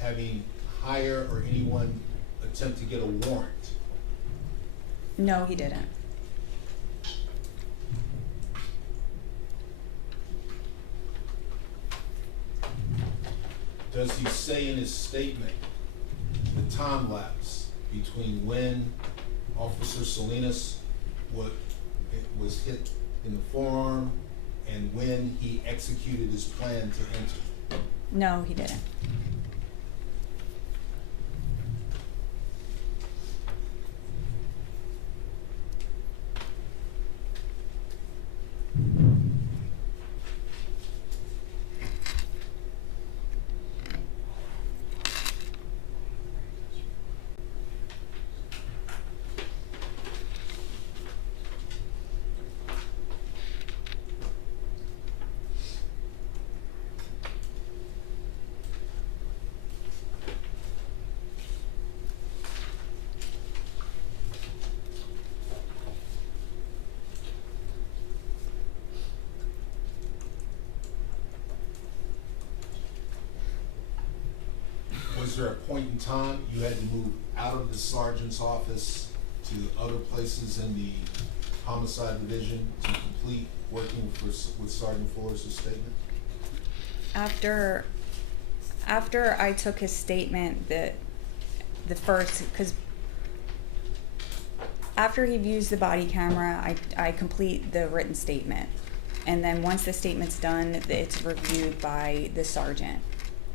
having Hire or anyone attempt to get a warrant? No, he didn't. Does he say in his statement the time lapse between when Officer Salinas was hit in the forearm and when he executed his plan to enter? No, he didn't. Was there a point in time you had to move out of the sergeant's office to other places in the homicide division to complete working with Sergeant Flores' statement? After I took his statement, because after he views the body camera, I complete the written statement. And then once the statement's done, it's reviewed by the sergeant.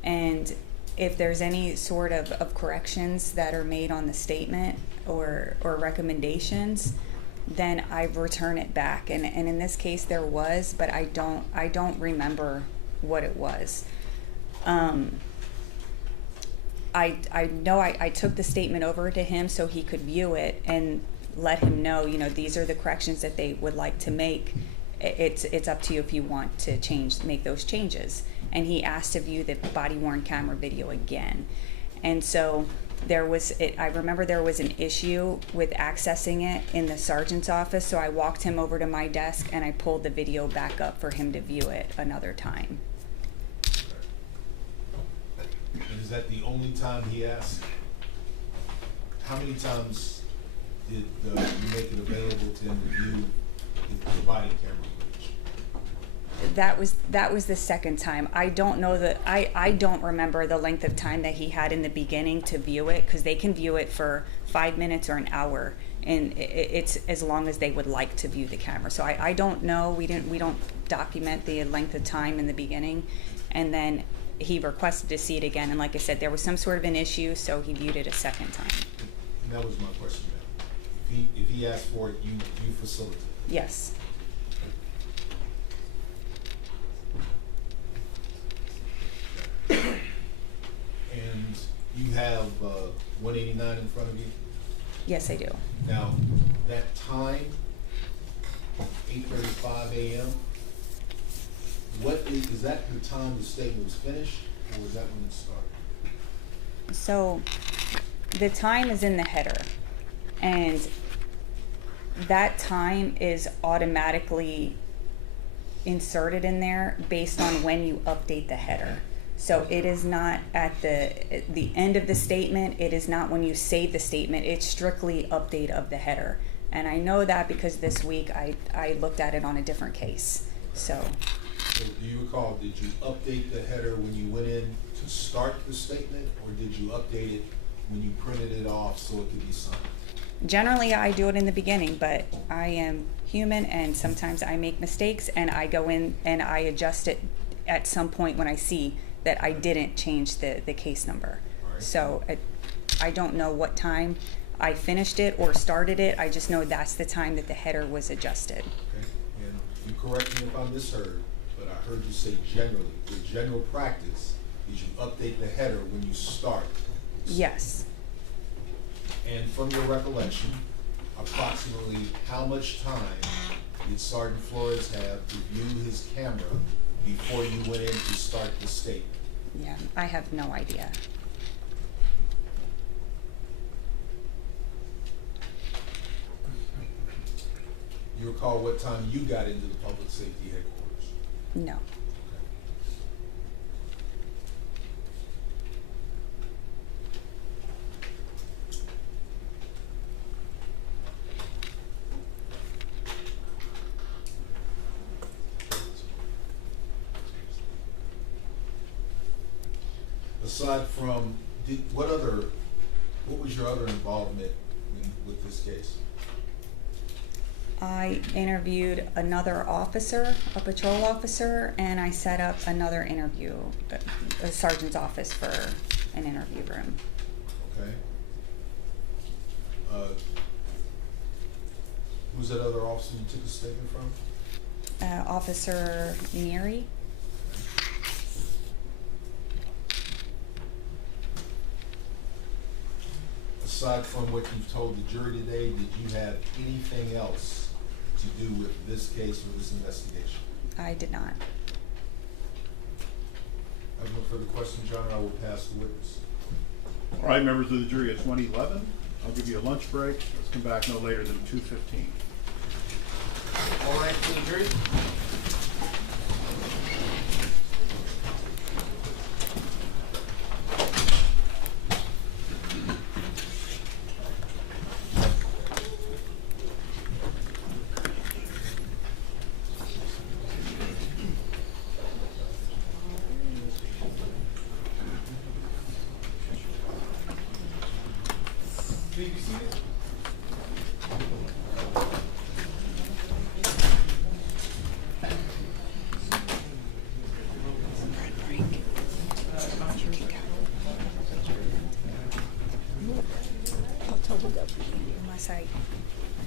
And if there's any sort of corrections that are made on the statement or recommendations, then I return it back. And in this case there was, but I don't remember what it was. I know I took the statement over to him so he could view it and let him know, these are the corrections that they would like to make. It's up to you if you want to make those changes. And he asked to view the body-worn camera video again. And so I remember there was an issue with accessing it in the sergeant's office, so I walked him over to my desk and I pulled the video back up for him to view it another time. And is that the only time he asked? How many times did you make it available to him to view the body camera footage? That was the second time. I don't know I don't remember the length of time that he had in the beginning to view it, because they can view it for 5 minutes or an hour, and it's as long as they would like to view the camera. So I don't know. We don't document the length of time in the beginning, and then he requested to see it again, and like I said, there was some sort of an issue, so he viewed it a second time. And that was my question, ma'am. If he asked for it, you facilitate. Yes. And you have 189 in front of you? Yes, I do. Now, that time, 8:35 a.m., is that the time the statement was finished, or was that when it started? So the time is in the header, and that time is automatically inserted in there based on when you update the header. So it is not at the end of the statement, it is not when you save the statement, it's strictly update of the header. And I know that because this week I looked at it on a different case, so. So do you recall, did you update the header when you went in to start the statement, or did you update it when you printed it off so it could be signed? Generally, I do it in the beginning, but I am human and sometimes I make mistakes, and I go in and I adjust it at some point when I see that I didn't change the case number. Right. So I don't know what time I finished it or started it. I just know that's the time that the header was adjusted. Okay, and you correct me if I misheard, but I heard you say generally, the general practice is you update the header when you start. Yes. And from your recollection, approximately how much time did Sergeant Flores have to view his camera before you went in to start the statement? Yeah, I have no idea. You recall what time you got into the public safety headquarters? No. Aside from, what was your other involvement with this case? I interviewed another officer, a patrol officer, and I set up another interview, a sergeant's office for an interview room. Okay. Who's that other officer you took a statement from? Officer Neary. Aside from what you've told the jury today, did you have anything else to do with this case or this investigation? I did not. I have no further questions, Your Honor. I will pass the witness. All right, members of the jury, it's 1:11. I'll give you a lunch break. Let's come back no later than 2:15. All right, to the jury. Please be seated. I'll tell the deputy unless I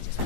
just.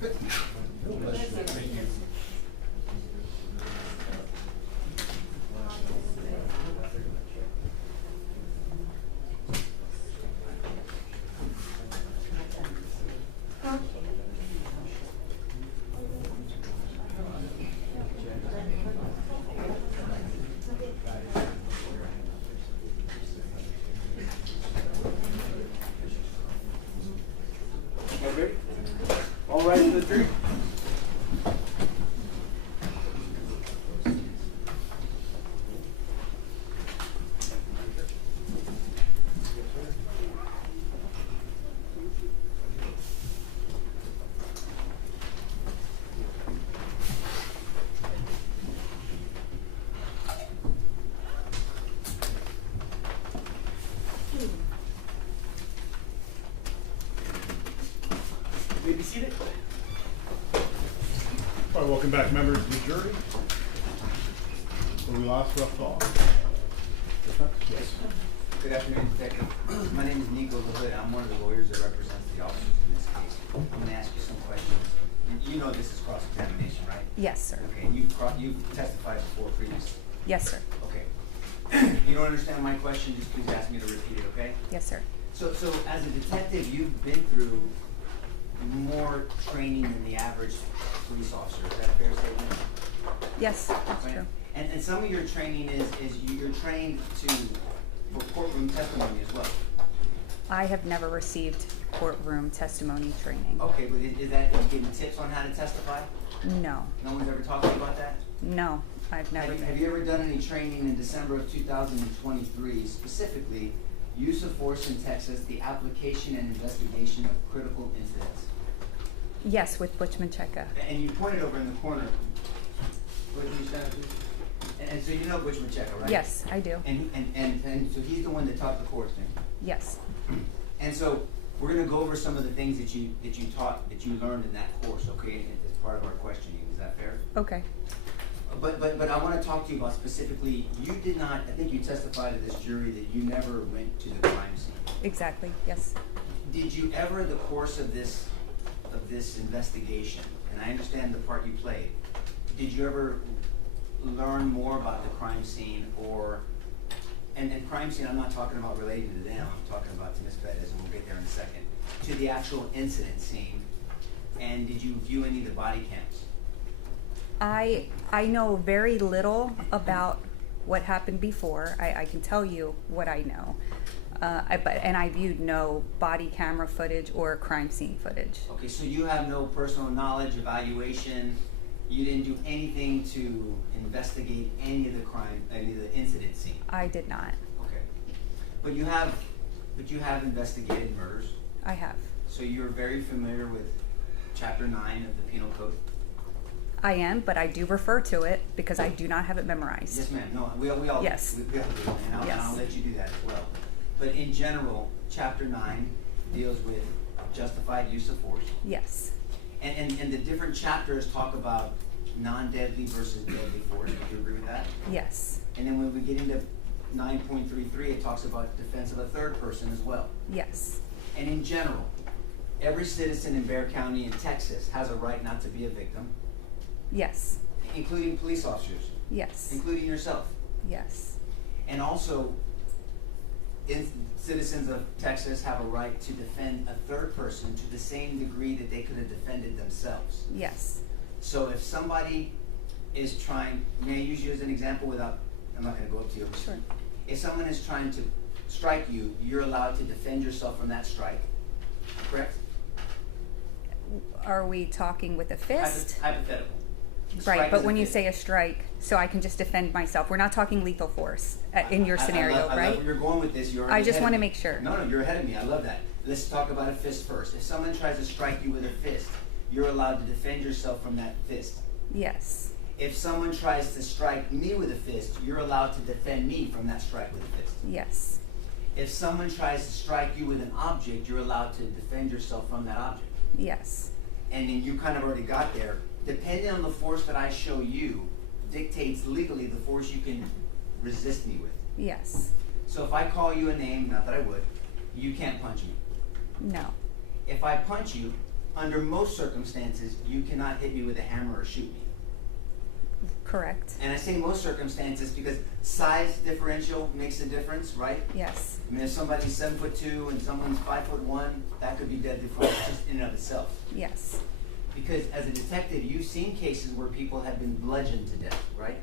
Okay. All right, to the jury. You may be seated. All right, welcome back, members of the jury. Where we last left off. Yes. Good afternoon, Detective. My name is Nico LaHood. I'm one of the lawyers that represents the officers in this case. I'm going to ask you some questions. You know this is cross-examination, right? Yes, sir. Okay, and you've testified before previously? Yes, sir. Okay. If you don't understand my question, just please ask me to repeat it, okay? Yes, sir. So as a detective, you've been through more training than the average police officer. Is that a fair statement? Yes, that's Right? true. And some of your training is you're trained for courtroom testimony as well. I have never received courtroom testimony training. Okay, but is that getting tips on how to testify? No. No one's ever talked to you about that? No, I've never. Have you ever done any training in December of 2023, specifically use of force in Texas, the application and investigation of critical incidents? Yes, with Butchman Cheka. And you pointed over in the corner. What did you stand up, please? And so you know Butch Macheka, right? Yes, I do. And so he's the one that taught the course, man. Yes. And so we're going to go over some of the things that you learned in that course, okay? As part of our questioning, is that fair? Okay. But I want to talk to you about specifically. You did not. I think you testified to this jury that you never went to the crime scene. Exactly. Yes. Did you ever, in the course of this investigation, and I understand the part you played, did you ever learn more about the crime scene, or and crime scene? I'm not talking about relating to them. I'm talking about to Ms. Perez, and we'll get there in a second. To the actual incident scene, and did you view any of the body cams? I know very little about what happened before. I can tell you what I know. And I viewed no body camera footage or crime scene footage. Okay, so you have no personal knowledge, evaluation. You didn't do anything to investigate any of the incident scene. I did not. Okay, but you have investigated murders. I have. So you're very familiar with Chapter 9 of the Penal Code. I am, but I do refer to it because I do not have it memorized. Yes, ma'am. No, we all Yes. we all do, and I'll let you do that as well. But in general, Chapter 9 deals with justified use of force. Yes. And the different chapters talk about non-deadly versus deadly force. Would you agree with that? Yes. And then when we get into 9.33, it talks about defense of a third person as well. Yes. And in general, every citizen in Bexar County in Texas has a right not to be a victim. Yes. Including police officers. Yes. Including yourself. Yes. And also, citizens of Texas have a right to defend a third person to the same degree that they could have defended themselves. Yes. So if somebody is trying, may I use you as an example without, I'm not going to go up to you. Sure. If someone is trying to strike you, you're allowed to defend yourself from that strike, correct? Are we talking with a fist? Hypothetical. Right, Strike but is a when you fist. say a strike, so I can just defend myself. We're not talking lethal force in your scenario, I love right? where you're going with this. You're I just ahead want to of me. make sure. No, you're ahead of me. I love that. Let's talk about a fist first. If someone tries to strike you with a fist, you're allowed to defend yourself from that fist. Yes. If someone tries to strike me with a fist, you're allowed to defend me from that strike with a fist. Yes. If someone tries to strike you with an object, you're allowed to defend yourself from that object. Yes. And then you kind of already got there. Depending on the force that I show you, dictates legally the force you can resist me with. Yes. So if I call you a name, not that I would, you can't punch me. No. If I punch you, under most circumstances, you cannot hit me with a hammer or shoot me. Correct. And I say most circumstances because size differential makes a difference, right? Yes. I mean, if somebody's 7'2" and someone's 5'1", that could be deadly force just in and of itself. Yes. Because as a detective, you've seen cases where people have been bludgeoned to death, right?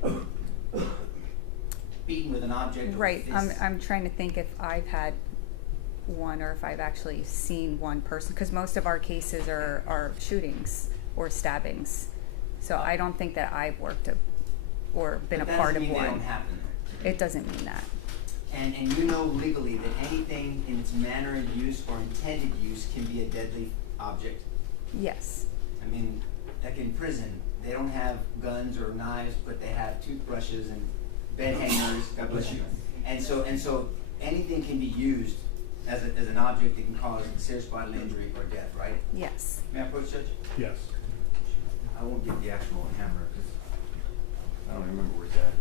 Beaten with an object. Or Right. a fist. I'm trying to think if I've had one or if I've actually seen one person, because most of our cases are shootings or stabbings. So I don't think that I've worked or been But a that part doesn't of mean they one. don't happen. It doesn't mean that. And you know legally that anything in its manner of use or intended use can be a deadly object. Yes. I mean, like in prison, they don't have guns or knives, but they have toothbrushes and bed hangers. God bless you. And so anything can be used as an object that can cause serious bodily injury or death, right? Yes. May I approach, Judge? Yes. I won't get the actual hammer because I don't remember where it's at.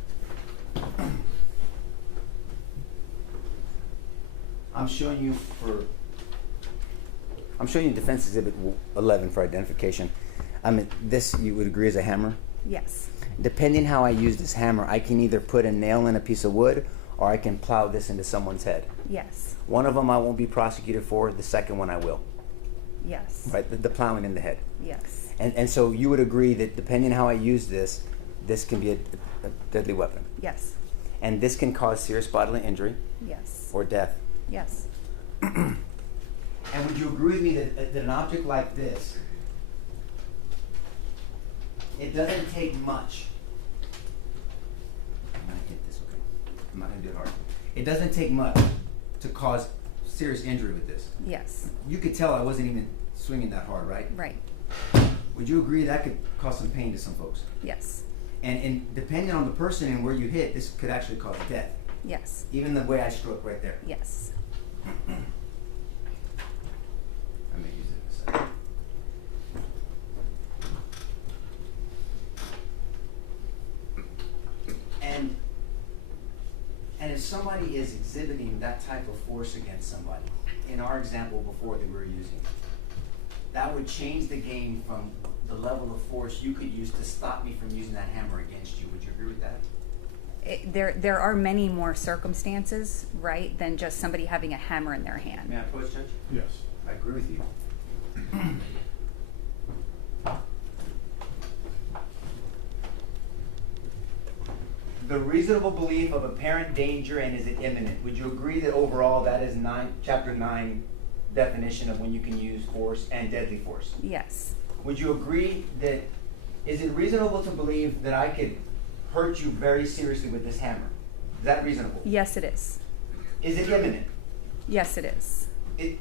I'm showing you Defense Exhibit 11 for identification. I mean, this you would agree is a hammer? Yes. Depending how I use this hammer, I can either put a nail in a piece of wood or I can plow this into someone's head. Yes. One of them I won't be prosecuted for, the second one I will. Yes. Right, the plowing in the head. Yes. And so you would agree that depending how I use this, this can be a deadly weapon. Yes. And this can cause serious bodily injury. Yes. Or death. Yes. And would you agree with me that an object like this, it doesn't take much. I'm gonna hit this, okay? I'm not gonna do it hard. It doesn't take much to cause serious injury with this. Yes. You could tell I wasn't even swinging that hard, right? Right. Would you agree that could cause some pain to some folks? Yes. And depending on the person and where you hit, this could actually cause death. Yes. Even the way I struck right there. Yes. I may use it in a second. And if somebody is exhibiting that type of force against somebody, in our example before that we were using, that would change the game from the level of force you could use to stop me from using that hammer against you. Would you agree with that? There are many more circumstances, right, than just somebody having a hammer in their hand. May I approach, Judge? Yes. I agree with you. The reasonable belief of apparent danger and is it imminent? Would you agree that overall that is Chapter 9 definition of when you can use force and deadly force? Yes. Would you agree that is it reasonable to believe that I could hurt you very seriously with this hammer? Is that reasonable? Yes, it is. Is it imminent? Yes, it is.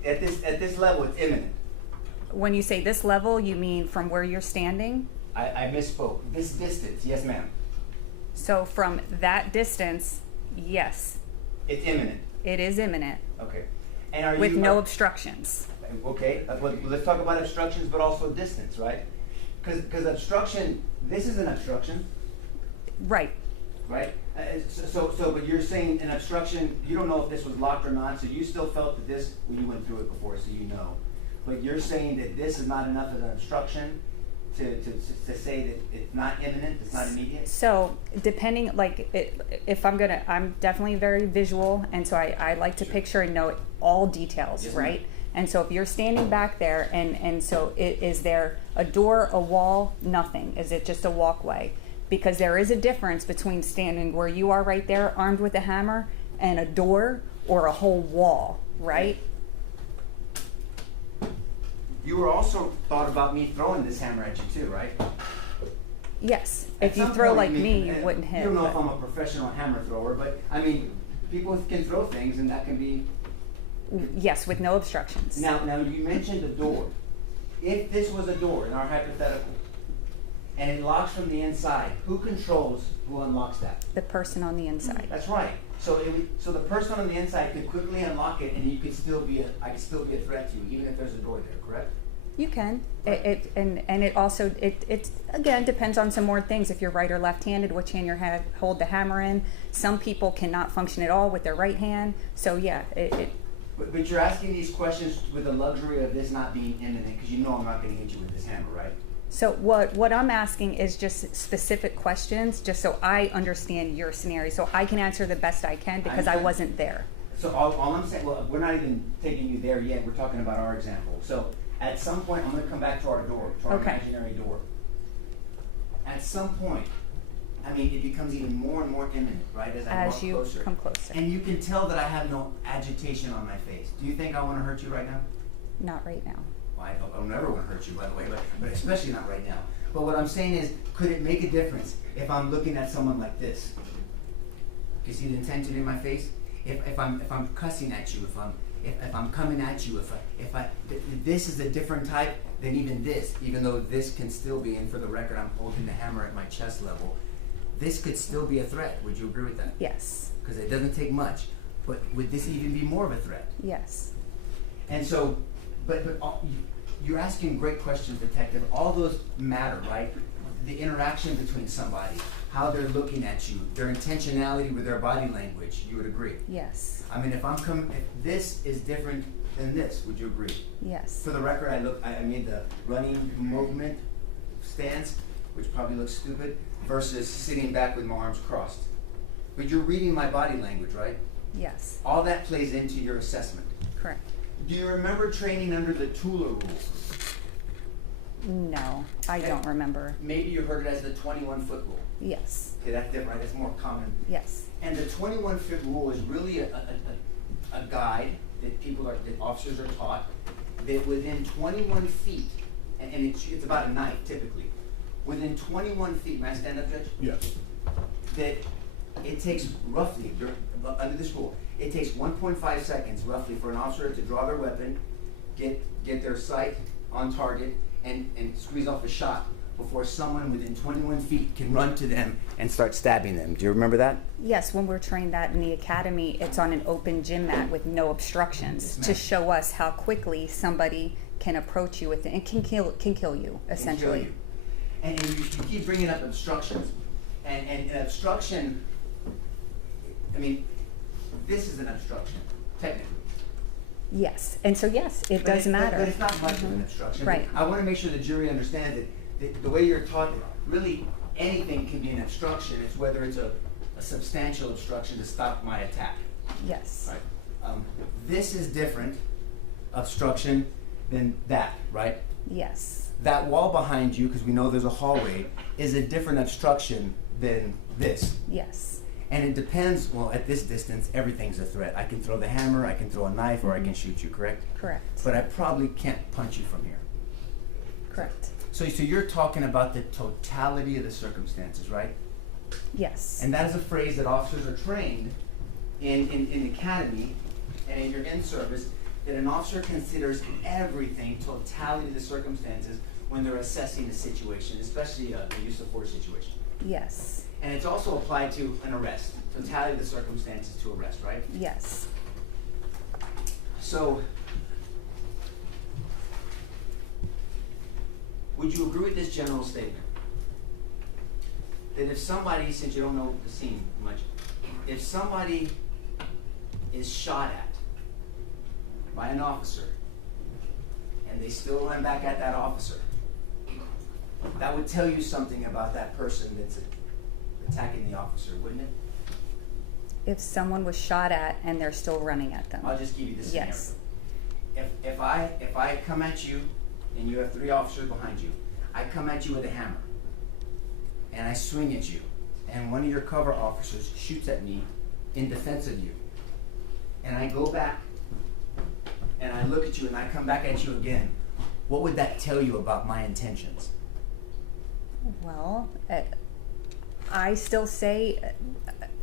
At this level, it's imminent. When you say this level, you mean from where you're standing? I misspoke. This distance, yes, ma'am. So from that distance, yes. It's imminent. It is imminent. Okay. And are with you no obstructions. Okay. Let's talk about obstructions, but also distance, right? Because obstruction, this is an obstruction. Right. Right. But you're saying an obstruction. You don't know if this was locked or not, so you still felt that this when you went through it before, so you know. But you're saying that this is not enough of an obstruction to say that it's not imminent, it's not immediate? So depending, if I'm definitely very visual, and so I like to picture and know all details, yes, right? And so if you're standing back there, and so is there a door, a wall, nothing? Is it just a walkway? Because there is a difference between standing where you are right there, armed with a hammer, and a door or a whole wall, right? You were also thought about me throwing this hammer at you too, right? Yes. If you throw like me, you wouldn't hit. You don't know if I'm a professional hammer thrower, but I mean, people can throw things and that can be... Yes, with no obstructions. Now you mentioned a door. If this was a door in our hypothetical, and it locks from the inside, who controls who unlocks that? The person on the inside. That's right. So the person on the inside could quickly unlock it, and I could still be a threat to you, even if there's a door there. Correct? You can. Right. It also again depends on some more things. If you're right or left-handed, which hand you hold the hammer in. Some people cannot function at all with their right hand. So yeah, But you're asking these questions with the luxury of this not being imminent, because you know I'm not gonna hit you with this hammer, right? So what I'm asking is just specific questions, just so I understand your scenario, so I can answer the best I can because I wasn't there. So all I'm saying, well, we're not even taking you there yet, we're talking about our example. So at some point, I'm gonna come back to our door, to our imaginary door. At some point, I mean, it becomes even more and more imminent, right, as I walk closer. As you come closer. And you can tell that I have no agitation on my face. Do you think I wanna hurt you right now? Not right now. Well, I don't ever want to hurt you, by the way, but especially not right now. But what I'm saying is, could it make a difference if I'm looking at someone like this? You see the intention in my face? If I'm cussing at you, if I'm coming at you, this is a different type than even this, even though this can still be, and for the record, I'm holding the hammer at my chest level. This could still be a threat. Would you agree with that? Yes. Because it doesn't take much. But would this even be more of a threat? Yes. And so, but you're asking great questions, detective. All those matter, right? The interaction between somebody, how they're looking at you, their intentionality with their body language. You would agree? Yes. I mean, if this is different than this, would you agree? Yes. For the record, I made the running movement stance, which probably looks stupid, versus sitting back with my arms crossed. But you're reading my body language, right? Yes. All that plays into your assessment. Correct. Do you remember training under the Tula rule? No, I don't remember. Maybe you heard it as the 21-foot rule. Yes. Okay, that's different, right? That's more common. Yes. And the 21-foot rule is really a guide that officers are taught that within 21 feet, and it's about a knife typically, within 21 feet, may I stand up, Judge? Yes. That it takes roughly, under this rule, it takes 1.5 seconds roughly for an officer to draw their weapon, get their sight on target, and squeeze off a shot before someone within 21 feet can run to them and start stabbing them. Do you remember that? Yes, when we're trained that in the academy, it's on an open gym mat with no obstructions to show us how quickly somebody can approach you with it and can kill you, essentially. And you keep bringing up obstructions. And an obstruction, I mean, this is an obstruction, technically. Yes, and so yes, it does matter. But it's not much of an obstruction. Right. I want to make sure the jury understands that the way you're taught, really anything can be an obstruction. It's whether it's a substantial obstruction to stop my attack. Yes. Right. This is different obstruction than that, right? Yes. That wall behind you, because we know there's a hallway, is a different obstruction than this. Yes. And it depends, well, at this distance, everything's a threat. I can throw the hammer, I can throw a knife, or I can shoot you, correct? Correct. But I probably can't punch you from here. Correct. So you're talking about the totality of the circumstances, right? Yes. And that is a phrase that officers are trained in the academy and in your in-service, that an officer considers everything, totality of the circumstances, when they're assessing a situation, especially a use of force situation. Yes. And it's also applied to an arrest, totality of the circumstances to arrest, right? Yes. So, would you agree with this general statement? That if somebody, since you don't know the scene much, if somebody is shot at by an officer and they still run back at that officer, that would tell you something about that person that's attacking the officer, wouldn't it? If someone was shot at and they're still running at them. I'll just give you the scenario. Yes. If I come at you and you have 3 officers behind you, I come at you with a hammer and I swing at you, and one of your cover officers shoots at me in defense of you, and I go back and I look at you and I come back at you again, what would that tell you about my intentions? Well, I still say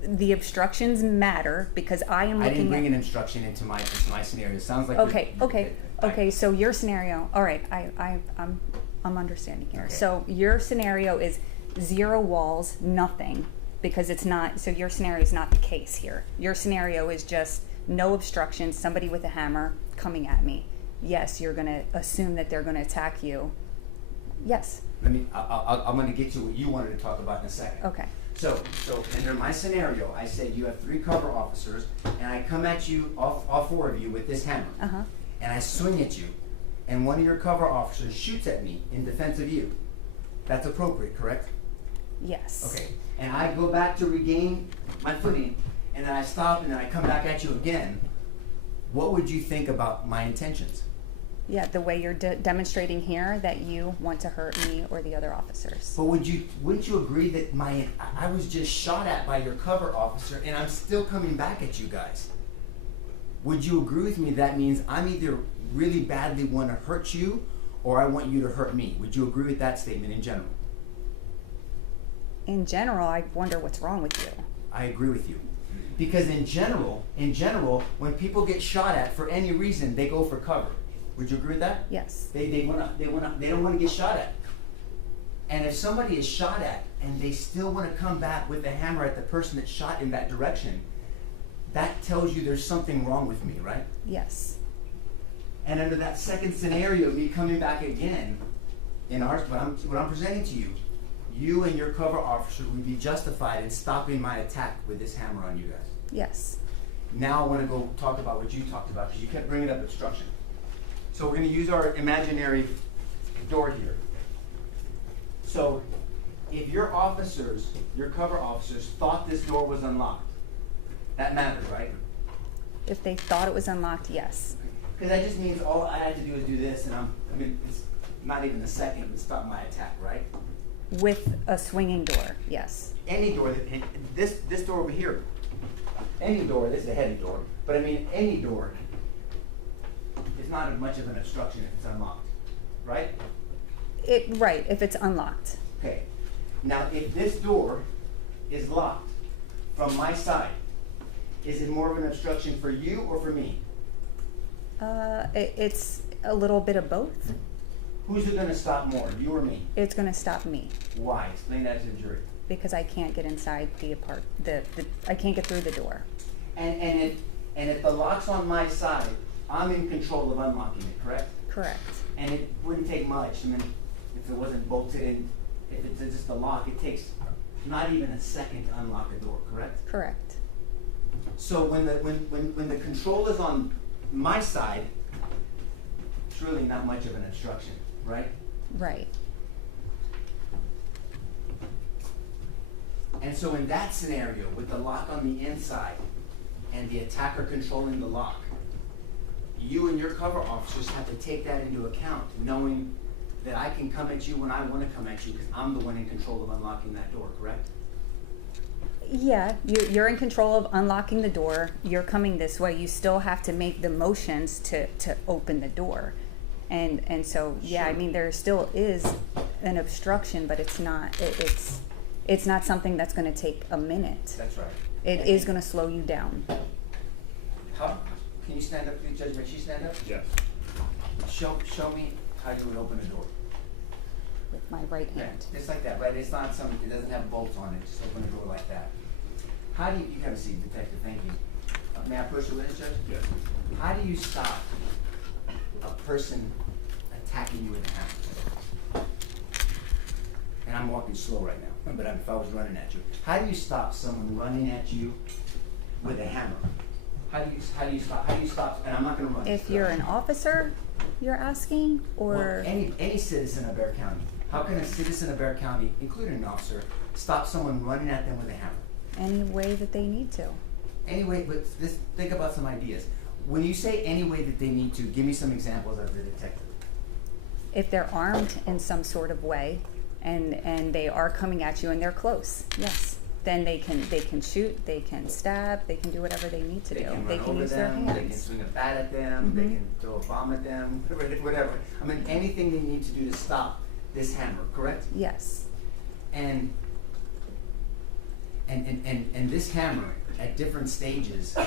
the obstructions matter because I am looking at... I didn't bring an obstruction into my scenario. It sounds like... Okay, so your scenario... All right, I'm understanding here. Okay. So your scenario is 0 walls, nothing, because it's not... So your scenario is not the case here. Your scenario is just no obstructions, somebody with a hammer coming at me. Yes, you're going to assume that they're going to attack you. Yes. I'm going to get to what you wanted to talk about in a second. Okay. So under my scenario, I said you have 3 cover officers, and I come at you, all 4 of you, with this hammer, and I swing at you, and one of your cover officers shoots at me in defense of you. That's appropriate, correct? Yes. Okay. And I go back to regain my footing, and then I stop, and then I come back at you again. What would you think about my intentions? Yeah, the way you're demonstrating here that you want to hurt me or the other officers. But wouldn't you agree that I was just shot at by your cover officer, and I'm still coming back at you guys? Would you agree with me that means I'm either really badly want to hurt you, or I want you to hurt me? Would you agree with that statement in general? In general, I wonder what's wrong with you. I agree with you. Because in general, when people get shot at for any reason, they go for cover. Would you agree with that? Yes. They don't want to get shot at. And if somebody is shot at and they still want to come back with a hammer at the person that's shot in that direction, that tells you there's something wrong with me, right? Yes. And under that second scenario, me coming back again, what I'm presenting to you, you and your cover officer would be justified in stopping my attack with this hammer on you guys. Yes. Now I want to go talk about what you talked about, because you kept bringing up obstruction. So we're going to use our imaginary door here. So if your officers, your cover officers, thought this door was unlocked, that matters, right? If they thought it was unlocked, yes. Because that just means all I had to do is do this, and it's not even a second to stop my attack, right? With a swinging door, yes. Any door, this door over here, any door, this is a heavy door, but I mean any door is not much of an obstruction if it's unlocked, right? Right, if it's unlocked. Okay. Now, if this door is locked from my side, is it more of an obstruction for you or for me? It's a little bit of both. Who's it going to stop more, you or me? It's going to stop me. Why? Explain that to the jury. Because I can't get inside I can't get through the door. And if the lock's on my side, I'm in control of unlocking it, correct? Correct. And it wouldn't take much. I mean, if it wasn't bolted in, if it's just a lock, it takes not even a second to unlock a door, correct? Correct. So when the control is on my side, it's really not much of an obstruction, right? Right. And so in that scenario, with the lock on the inside and the attacker controlling the lock, you and your cover officers have to take that into account, knowing that I can come at you when I want to come at you because I'm the one in control of unlocking that door, correct? Yeah, you're in control of unlocking the door. You're coming this way. You still have to make the motions to open the door. And so, yeah, Sure. I mean, there still is an obstruction, but it's not something that's going to take a minute. That's right. It is going to slow you down. Can you stand up, please, Judge? May she stand up? Yes. Show me how you would open a door. With my right hand. Just like that, right? It's not it doesn't have bolts on it. Just open the door like that. How do you have a seat, Detective? Thank you. May I push the witness, Judge? Yes. How do you stop a person attacking you with a hammer? And I'm walking slow right now, but if I was running at you, how do you stop someone running at you with a hammer? How do you stop? And I'm not going to run. If you're an officer, you're asking, or well, any citizen of Bexar County. How can a citizen of Bexar County, including an officer, stop someone running at them with a hammer? any way that they need to. Any way, but just think about some ideas. When you say any way that they need to, give me some examples of the detective. If they're armed in some sort of way, and they are coming at you and they're close, yes, then they can shoot, they can stab, they can do whatever they need to do. They can use their hands. They can swing a bat at them. They can throw a bomb at them. Whatever. I mean, anything they need to do to stop this hammer. Correct? Yes. And this hammer at different stages. I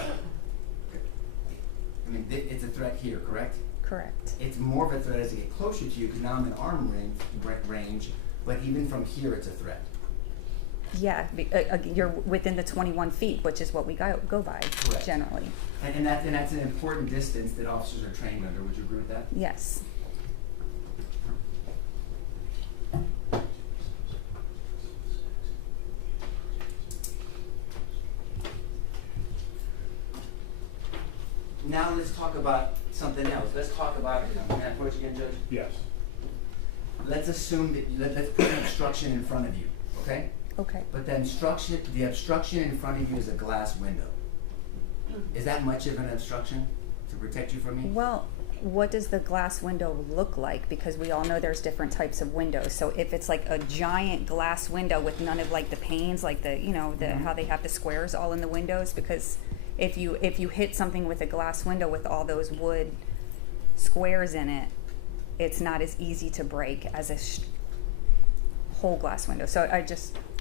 mean, it's a threat here. Correct? Correct. It's more of a threat as I get closer to you because now I'm in arm range. But even from here, it's a threat. Yeah, you're within the 21 feet, which is what we go by. Correct. Generally. And that's an important distance that officers are trained under. Would you agree with that? Yes. now let's talk about something else. Let's talk about, can I approach again, Judge? Yes. Let's assume that, let's put an obstruction in front of you, okay? Okay. But the obstruction in front of you is a glass window. Is that much of an obstruction to protect you from me? Well, what does the glass window look like? Because we all know there's different types of windows. So if it's like a giant glass window with none of like the panes, like the, you know, the how they have the squares all in the windows, because if you hit something with a glass window with all those wood squares in it, it's not as easy to break as a whole glass window. So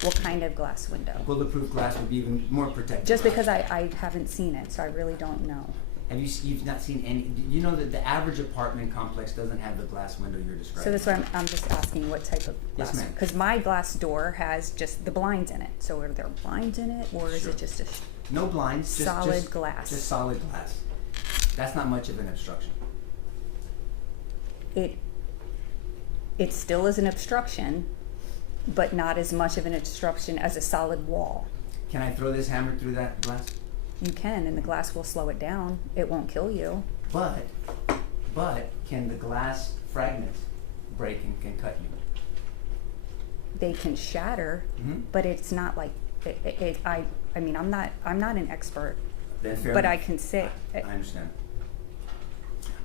what kind of glass window? Bulletproof glass would be even more protective. Just because I haven't seen it, so I really don't know. You've not seen any, you know that the average apartment complex doesn't have the glass window you're describing? So that's why I'm just asking what type of Yes, glass. ma'am. Because my glass door has just the blinds in it. So are there blinds in it, or is Sure. it just a No blinds, just solid glass? Just solid glass. That's not much of an obstruction. It still is an obstruction, but not as much of an obstruction as a solid wall. Can I throw this hammer through that glass? You can, and the glass will slow it down. It won't kill you. But can the glass fragments break and can cut you? They can shatter, but it's not like I mean, I'm not an expert, Then fair but enough. I can say. I understand.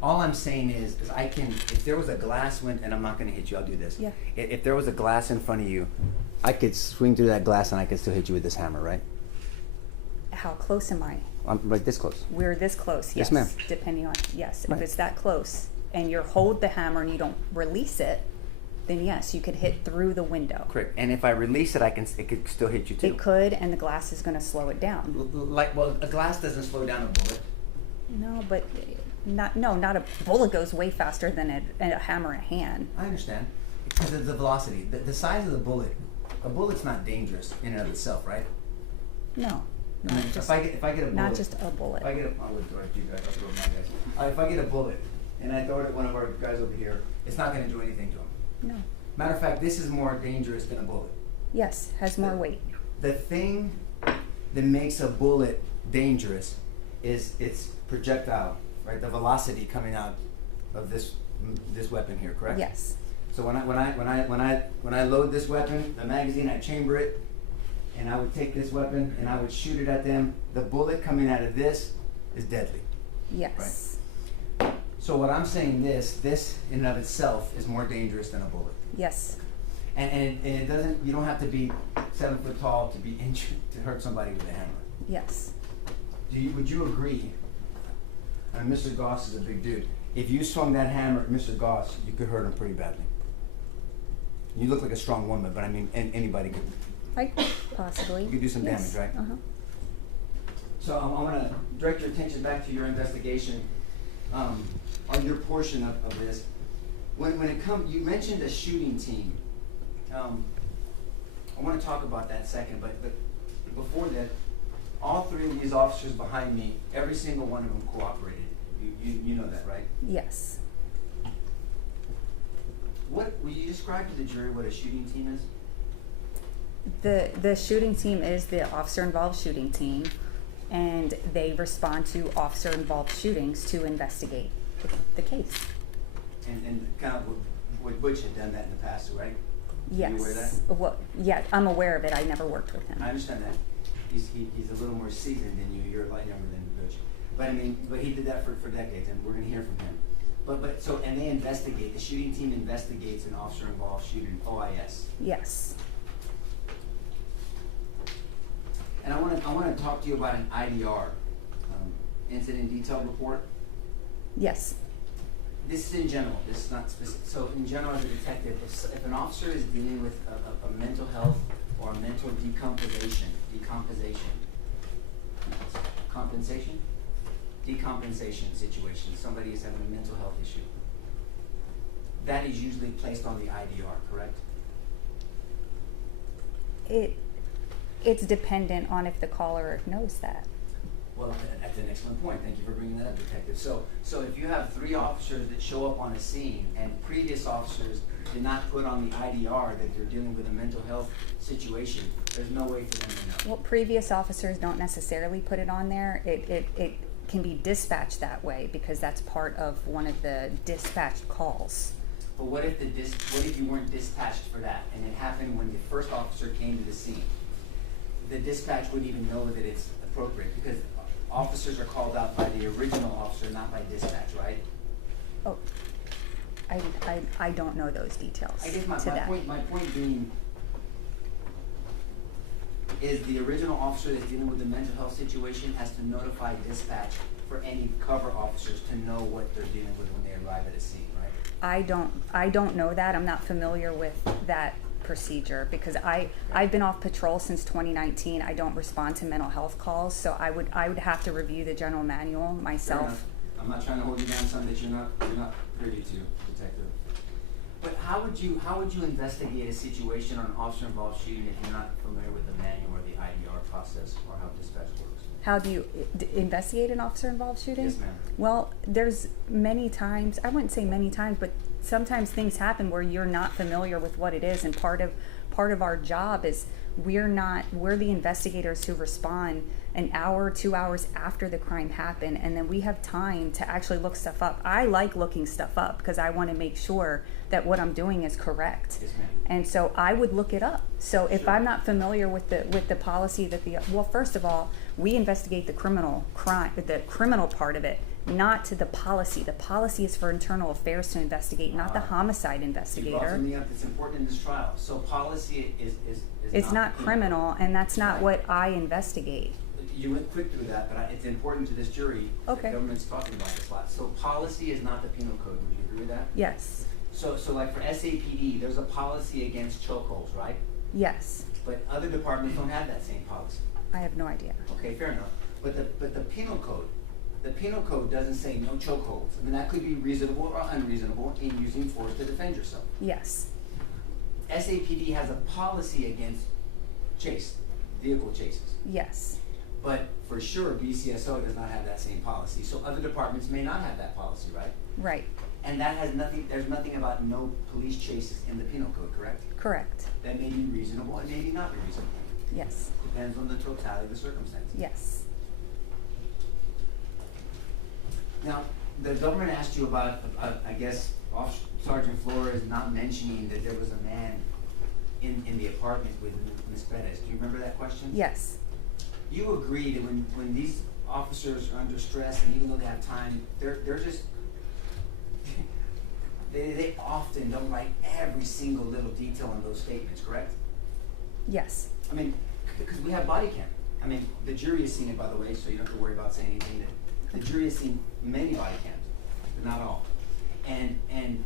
All I'm saying is I can, if there was a glass window, and I'm not going to hit you, I'll do this. Yeah. If there was a glass in front of you, I could swing through that glass and I could still hit you with this hammer, right? How close am I? I'm like this close. We're this close, Yes, yes. ma'am. Depending on, yes. Right. If it's that close and you hold the hammer and you don't release it, then yes, you could hit through the window. Correct. And if I release it, it could still hit you too. It could, and the glass is going to slow it down. Well, a glass doesn't slow down a bullet. No, but not a bullet goes way faster than a hammer in a hand. I understand. Because of the velocity. The size of the bullet, a bullet's not dangerous in and of itself, right? No. I mean, if I get a bullet, not just a bullet. If I get I would direct you guys, I'll throw my guys. If I get a bullet and I throw it at one of our guys over here, it's not going to do anything to him. No. Matter of fact, this is more dangerous than a bullet. Yes, has more weight. The thing that makes a bullet dangerous is its projectile, right? The velocity coming out of this weapon here, correct? Yes. So when I load this weapon, the magazine, I chamber it, and I would take this weapon and I would shoot it at them. The bullet coming out of this is deadly. Yes. Right? So what I'm saying this in and of itself is more dangerous than a bullet. Yes. And it doesn't, you don't have to be 7 foot tall to be injured, to hurt somebody with a hammer. Yes. Would you agree, and Mr. Goss is a big dude, if you swung that hammer at Mr. Goss, you could hurt him pretty badly. You look like a strong woman, but I mean, anybody could. Possibly. You could do some Yes. damage, right? Uh-huh. So I want to direct your attention back to your investigation on your portion of this. When it comes, you mentioned a shooting team. I want to talk about that second, but before that, all three of these officers behind me, every single one of them cooperated. You know that, right? Yes. What will you describe to the jury what a shooting team is? The shooting team is the officer-involved shooting team, and they respond to officer-involved shootings to investigate the case. And kind of what Butch had done that in the past, right? Yes. Are you aware of that? Well, yeah, I'm aware of it. I never worked with him. I understand that. He's a little more seasoned than you. You're a lot younger than Butch. But I mean, but he did that for decades, and we're going to hear from him. And they investigate. The shooting team investigates an officer-involved shooting, OIS. Yes. And I want to talk to you about an IDR, incident detail report. Yes. This is in general. This is not specific. So in general, as a detective, if an officer is dealing with a mental health or a mental decompensation situation, somebody is having a mental health issue, that is usually placed on the IDR, correct? It's dependent on if the caller knows that. Well, that's an excellent point. Thank you for bringing that up, Detective. So if you have 3 officers that show up on a scene and previous officers did not put on the IDR that they're dealing with a mental health situation, there's no way for them to know. Well, previous officers don't necessarily put it on there. can be dispatched that way because that's part of one of the dispatched calls. But what if what if you weren't dispatched for that, and it happened when the first officer came to the scene? The dispatch wouldn't even know that it's appropriate because officers are called out by the original officer, not by dispatch, right? Oh, I don't know those details. I guess my point being is the original officer that's dealing with the mental health situation has to notify dispatch for any cover officers to know what they're dealing with when they arrive at a scene, right? I don't know that. I'm not familiar with that procedure because I've been off patrol since 2019. I don't respond to mental health calls, so I would have to review the general manual myself. I'm not trying to hold you down to something that you're not privy to, detective. But how would you investigate a situation or an officer-involved shooting if you're not familiar with the manual or the IDR process or how dispatch works? How do you investigate an officer-involved shooting? Yes, ma'am. Well, there's many times, I wouldn't say many times, but sometimes things happen where you're not familiar with what it is, and part of our job is we're the investigators who respond an hour, 2 hours after the crime happened, and then we have time to actually look stuff up. I like looking stuff up because I want to make sure that what I'm doing is correct. Yes, ma'am. And so I would look it up. So if I'm not familiar with the policy that well, first of all, we investigate the criminal part of it, not to the policy. The policy is for internal affairs to investigate, not the homicide You brought investigator. something up that's important in this trial. So policy is It's not the- criminal, and that's not what I investigate. You went quick through that, but it's important to this jury. Okay. The government's talking about this a lot. So policy is not the penal code. Would you agree with that? Yes. So like for SAPD, there's a policy against chokeholds, right? Yes. But other departments don't have that same policy. I have no idea. Okay, fair enough. But the penal code doesn't say no chokeholds. I mean, that could be reasonable or unreasonable in using force to defend yourself. Yes. SAPD has a policy against vehicle chases. Yes. But for sure, BCSO does not have that same policy. So other departments may not have that policy, right? Right. And that has there's nothing about no police chases in the penal code, correct? Correct. That may be reasonable and maybe not be reasonable. Yes. Depends on the totality of the circumstances. Yes. Now, the government asked you about, I guess, Sergeant Flores not mentioning that there was a man in the apartment with Ms. Perez. Do you remember that question? Yes. You agree that when these officers are under stress, and even though they have time, they're just they often don't write every single little detail in those statements, correct? Yes. I mean, because we have body cam. I mean, the jury has seen it, by the way, so you don't have to worry about saying anything. That the jury has seen many body cams, but not all. And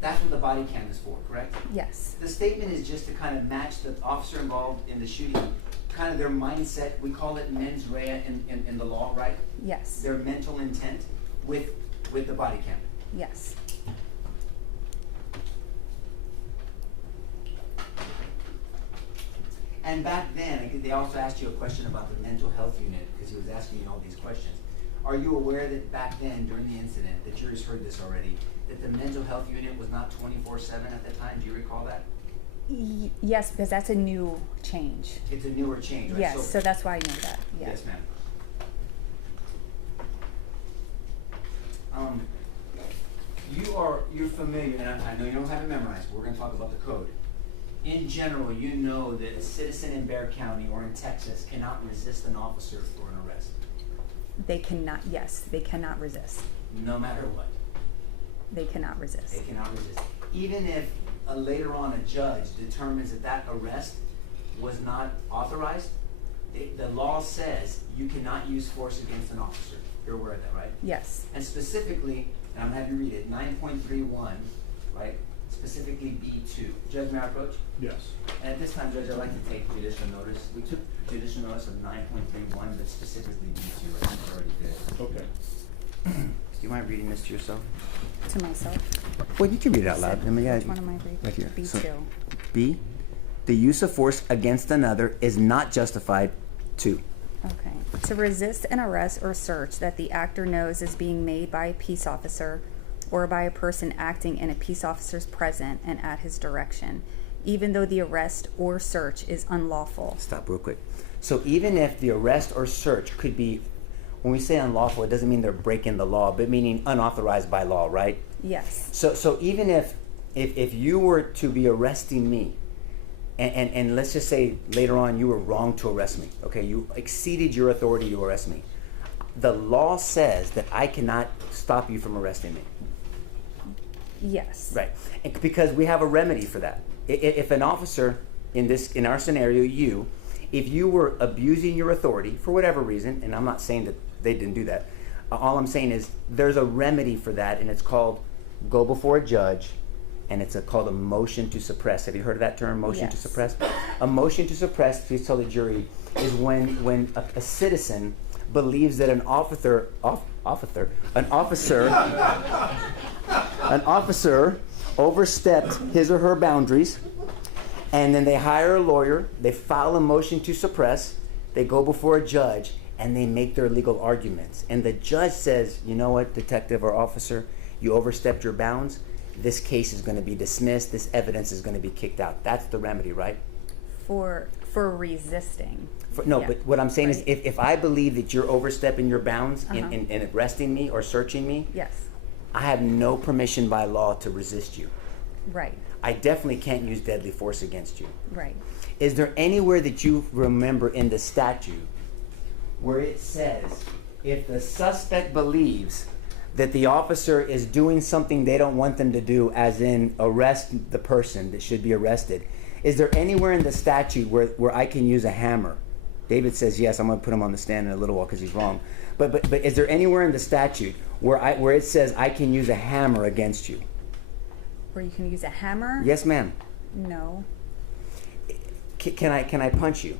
that's what the body cam is for, correct? Yes. The statement is just to kind of match the officer involved in the shooting, kind of their mindset. We call it mens rea in the law, right? Yes. Their mental intent with the body cam. Yes. And back then, they also asked you a question about the mental health unit, because he was asking you all these questions. Are you aware that back then, during the incident, the jury's heard this already, that the mental health unit was not 24/7 at the time? Do you recall that? Yes, because that's a new change. It's a newer change, right? Yes, so that's why I know that. Yeah. Yes, ma'am. You're familiar, and I know you don't have it memorized, but we're going to talk about the code. In general, you know that a citizen in Bexar County or in Texas cannot resist an officer for an arrest. They cannot, yes, they cannot resist. No matter what. They cannot resist. They cannot resist. Even if later on a judge determines that arrest was not authorized, the law says you cannot use force against an officer. You're aware of that, right? Yes. And specifically, and I'm going to have you read it, 9.31, right? Specifically B2. Judge, may I approach? Yes. And at this time, Judge, I'd like to take judicial notice. We took judicial notice of 9.31, but specifically B2. I think we already did. Okay. Do you mind reading this to yourself? To myself. Well, you can read it out loud. I mean, yeah. Which one am I reading? Right here. B2. So, B, the use of force against another is not justified to. Okay. To resist an arrest or search that the actor knows is being made by a peace officer or by a person acting in a peace officer's presence and at his direction, even though the arrest or search is unlawful. Stop real quick. So even if the arrest or search could be when we say unlawful, it doesn't mean they're breaking the law, but meaning unauthorized by law, right? Yes. So even if you were to be arresting me, and let's just say later on you were wrong to arrest me, okay, you exceeded your authority to arrest me, the law says that I cannot stop you from arresting me. Yes. Right, because we have a remedy for that. If an officer, in our scenario, if you were abusing your authority for whatever reason, and I'm not saying that they didn't do that, all I'm saying is there's a remedy for that, and it's called go before a judge, and it's called a motion to suppress. Have you heard of that term, motion to Yes. suppress? A motion to suppress, please tell the jury, is when a citizen believes that an officer overstepped his or her boundaries, and then they hire a lawyer, they file a motion to suppress, they go before a judge, and they make their legal arguments. And the judge says, you know what, detective or officer, you overstepped your bounds, this case is going to be dismissed, this evidence is going to be kicked out. That's the remedy, right? For resisting. No, Yeah. but what I'm saying is Right. if I believe that you're overstepping your bounds Uh-huh. in arresting me or searching me, Yes. I have no permission by law to resist you. Right. I definitely can't use deadly force against you. Right. Is there anywhere that you remember in the statute where it says if the suspect believes that the officer is doing something they don't want them to do, as in arrest the person that should be arrested, is there anywhere in the statute where I can use a hammer? David says yes. I'm going to put him on the stand in a little while because he's wrong. But is there anywhere in the statute where it says I can use a hammer against you? Where you can use a hammer? Yes, ma'am. No. Can I punch you?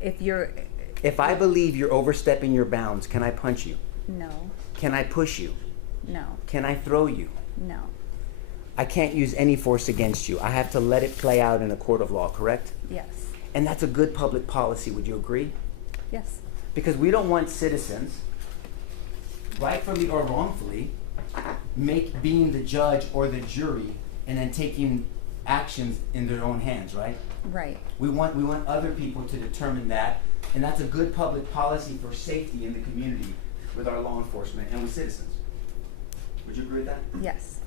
If I believe you're overstepping your bounds, can I punch you? No. Can I push you? No. Can I throw you? No. I can't use any force against you. I have to let it play out in a court of law, correct? Yes. And that's a good public policy, would you agree? Yes. Because we don't want citizens, rightfully or wrongfully, being the judge or the jury and then taking actions in their own hands, right? Right. We want other people to determine that, and that's a good public policy for safety in the community with our law enforcement and with citizens. Would you agree with that? Yes.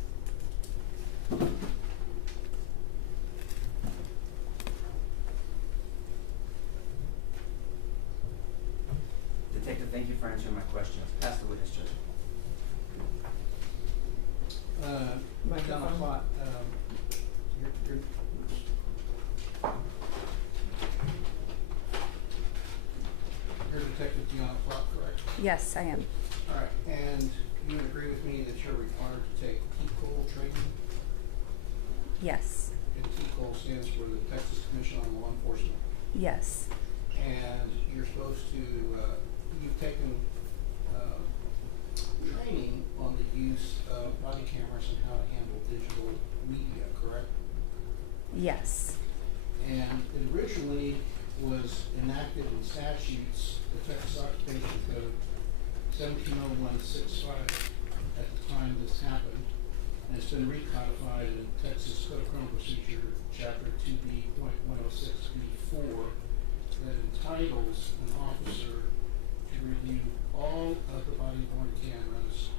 Detective, thank you for answering my questions. Pass the witness, Judge. Donna Platt, you're Detective Deanna Platt, correct? Yes, I am. All right, and you would agree with me that you're required to take TCOL training? Yes. And TCOL stands for the Texas Commission on Law Enforcement. Yes. And you're supposed to, you've taken training on the use of body cameras and how to handle digital media, correct? Yes. And it originally was enacted in statutes, the Texas Occupation Code 170165 at the time this happened, and it's been recodified in Texas Code of Criminal Procedure, Chapter 2B.106B4, that entitles an officer to review all of the body-worn cameras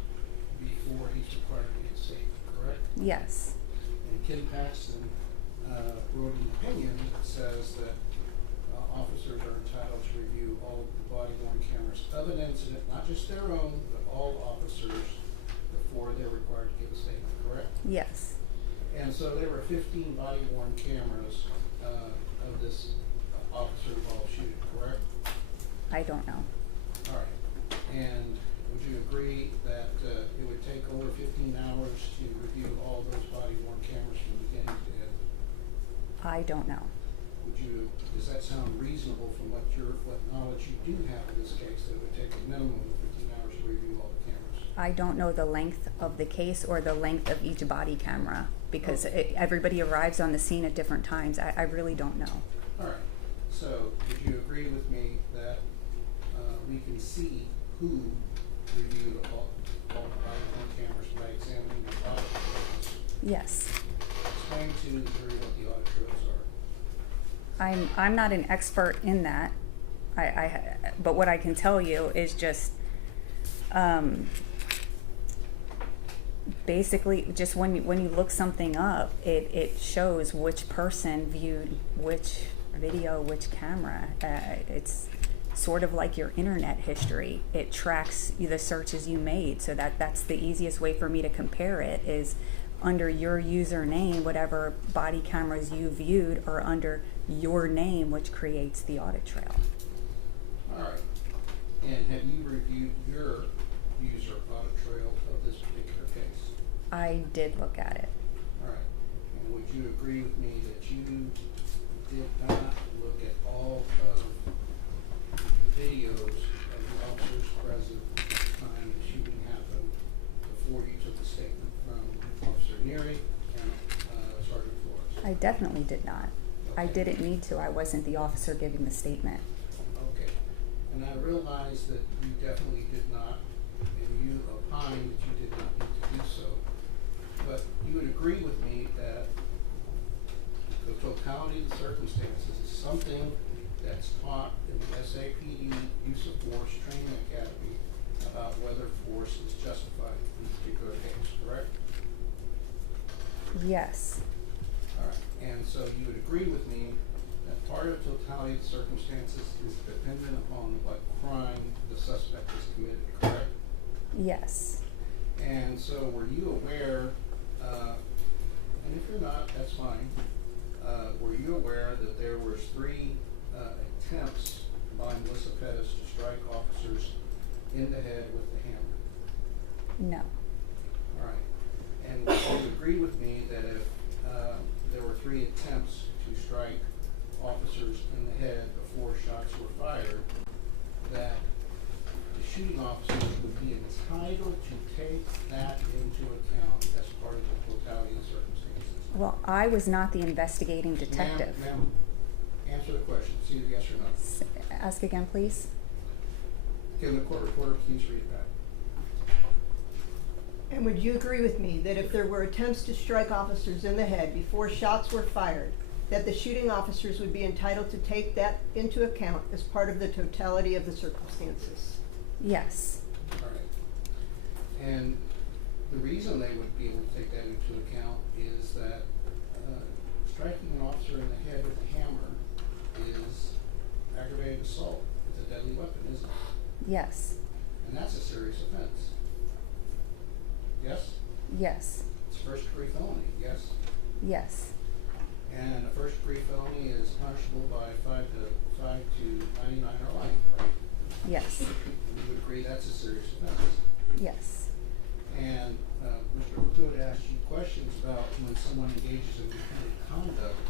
before he's required to get a statement, correct? Yes. And Kim Paxton wrote an opinion that says that officers are entitled to review all of the body-worn cameras of an incident, not just their own, but all officers before they're required to give a statement, correct? Yes. And so there were 15 body-worn cameras of this officer-involved shooting, correct? I don't know. All right. And would you agree that it would take over 15 hours to review all those body-worn cameras from beginning to end? I don't know. Does that sound reasonable from what knowledge you do have in this case, that it would take a minimum of 15 hours to review all the cameras? I don't know the length of the case or the length of each body camera because everybody arrives on the scene at different times. I really don't know. All right. So would you agree with me that we can see who reviewed all the body-worn cameras by examining the audit trails? Yes. Explain to the jury what the audit trails are. I'm not an expert in that. But what I can tell you is just, basically, just when you look something up, it shows which person viewed which video, which camera. It's sort of like your internet history. It tracks the searches you made, so that's the easiest way for me to compare it is under your username, whatever body cameras you viewed are under your name, which creates the audit trail. All right. And have you reviewed your user audit trail of this particular case? I did look at it. All right. And would you agree with me that you did not look at all of the videos of the officers present at the time the shooting happened before you took the statement from Officer Neary and Sergeant Flores? I definitely did not. I didn't need to. I wasn't the officer giving the statement. Okay. And I realize that you definitely did not, and you opined that you did not need to do so. But you would agree with me that the totality of the circumstances is something that's taught in the SAPD Use of Force Training Academy about whether force is justified in this particular case, correct? Yes. All right. And so you would agree with me that part of totality of the circumstances is dependent upon what crime the suspect has committed, correct? Yes. And so were you aware, and if you're not, that's fine, were you aware that there was 3 attempts by Melissa Perez to strike officers in the head with the hammer? No. All right. And would you agree with me that if there were 3 attempts to strike officers in the head before shots were fired, that the shooting officers would be entitled to take that into account as part of the totality of circumstances? Well, I was not the investigating detective. Ma'am, answer the question. It's either yes or no. Ask again, please. Can the court reporter please read it back? And would you agree with me that if there were attempts to strike officers in the head before shots were fired, that the shooting officers would be entitled to take that into account as part of the totality of the circumstances? Yes. All right. And the reason they would be able to take that into account is that striking an officer in the head with a hammer is aggravated assault with a deadly weapon, isn't it? Yes. And that's a serious offense. Yes? Yes. It's first-degree felony, yes? Yes. And a first-degree felony is punishable by 5 to 99 or life, right? Yes. You would agree that's a serious offense? Yes. And Mr. Platt asked you questions about when someone engages in repeated conduct,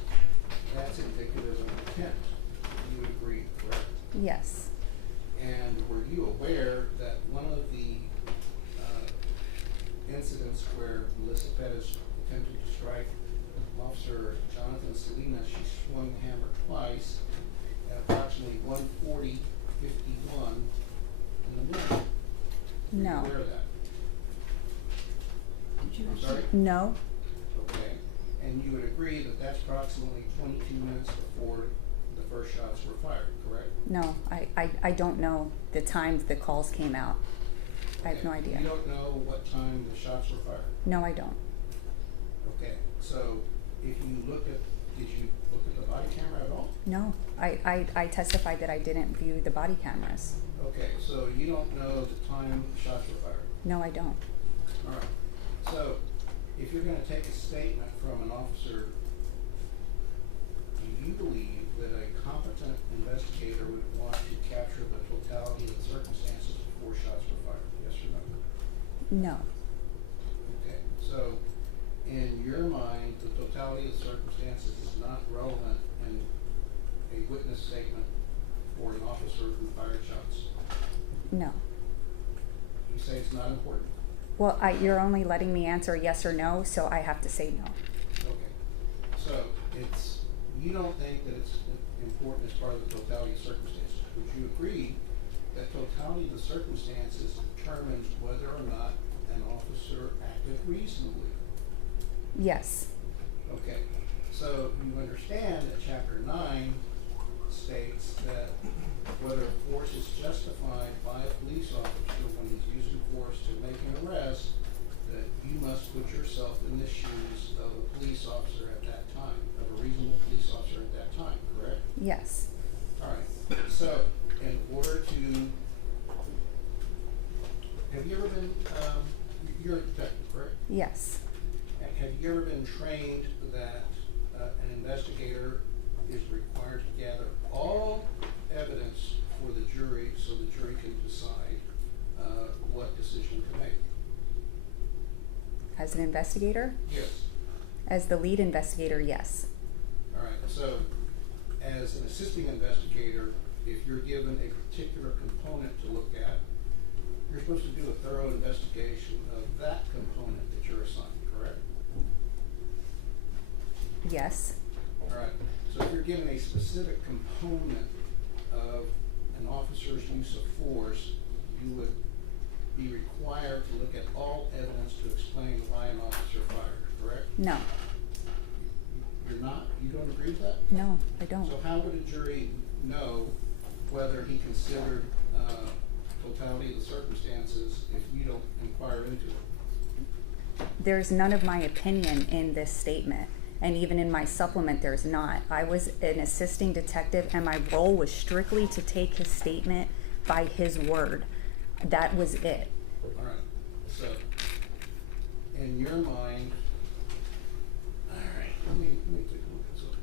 that's indicative of intent. You would agree, correct? Yes. And were you aware that one of the incidents where Melissa Perez attempted to strike Officer Jonathan Salinas, she swung the hammer twice at approximately 1:40:51 in the morning? No. Were you aware of that? I'm sorry? No. Okay. And you would agree that that's approximately 22 minutes before the first shots were fired, correct? No. I don't know the time the calls came out. I have no Okay. idea. You don't know what time the shots were fired? No, I don't. Okay. So if you look at, did you look at the body camera at all? No. I testified that I didn't view the body cameras. Okay. So you don't know the time the shots were fired? No, I don't. All right. So if you're going to take a statement from an officer, do you believe that a competent investigator would want to capture the totality of the circumstances before shots were fired? Yes or no? No. Okay. So in your mind, the totality of the circumstances is not relevant in a witness statement for an officer who fired shots? No. You say it's not important? Well, you're only letting me answer yes or no, so I have to say no. Okay. So it's, you don't think that it's important as part of the totality of circumstances. Would you agree that totality of the circumstances determines whether or not an officer acted reasonably? Yes. Okay. So you understand that Chapter 9 states that whether force is justified by a police officer when he's using force to make an arrest, that you must put yourself in the shoes of a police officer at that time, of a reasonable police officer at that time, correct? Yes. All right. So, in order to, have you ever been, you're a detective, correct? Yes. Have you ever been trained that an investigator is required to gather all evidence for the jury so the jury can decide what decision to make? As an investigator? Yes. As the lead investigator, yes. All right. So, as an assisting investigator, if you're given a particular component to look at, you're supposed to do a thorough investigation of that component that you're assigned, correct? Yes. All right. So if you're given a specific component of an officer's use of force, you would be required to look at all evidence to explain why an officer fired, correct? No. You're not? You don't agree with that? No, I don't. So how would a jury know whether he considered totality of the circumstances if you don't inquire into it? There's none of my opinion in this statement. And even in my supplement, there's not. I was an assisting detective, and my role was strictly to take his statement by his word. That was it. All right. So, in your mind, all right, let me take a look at something.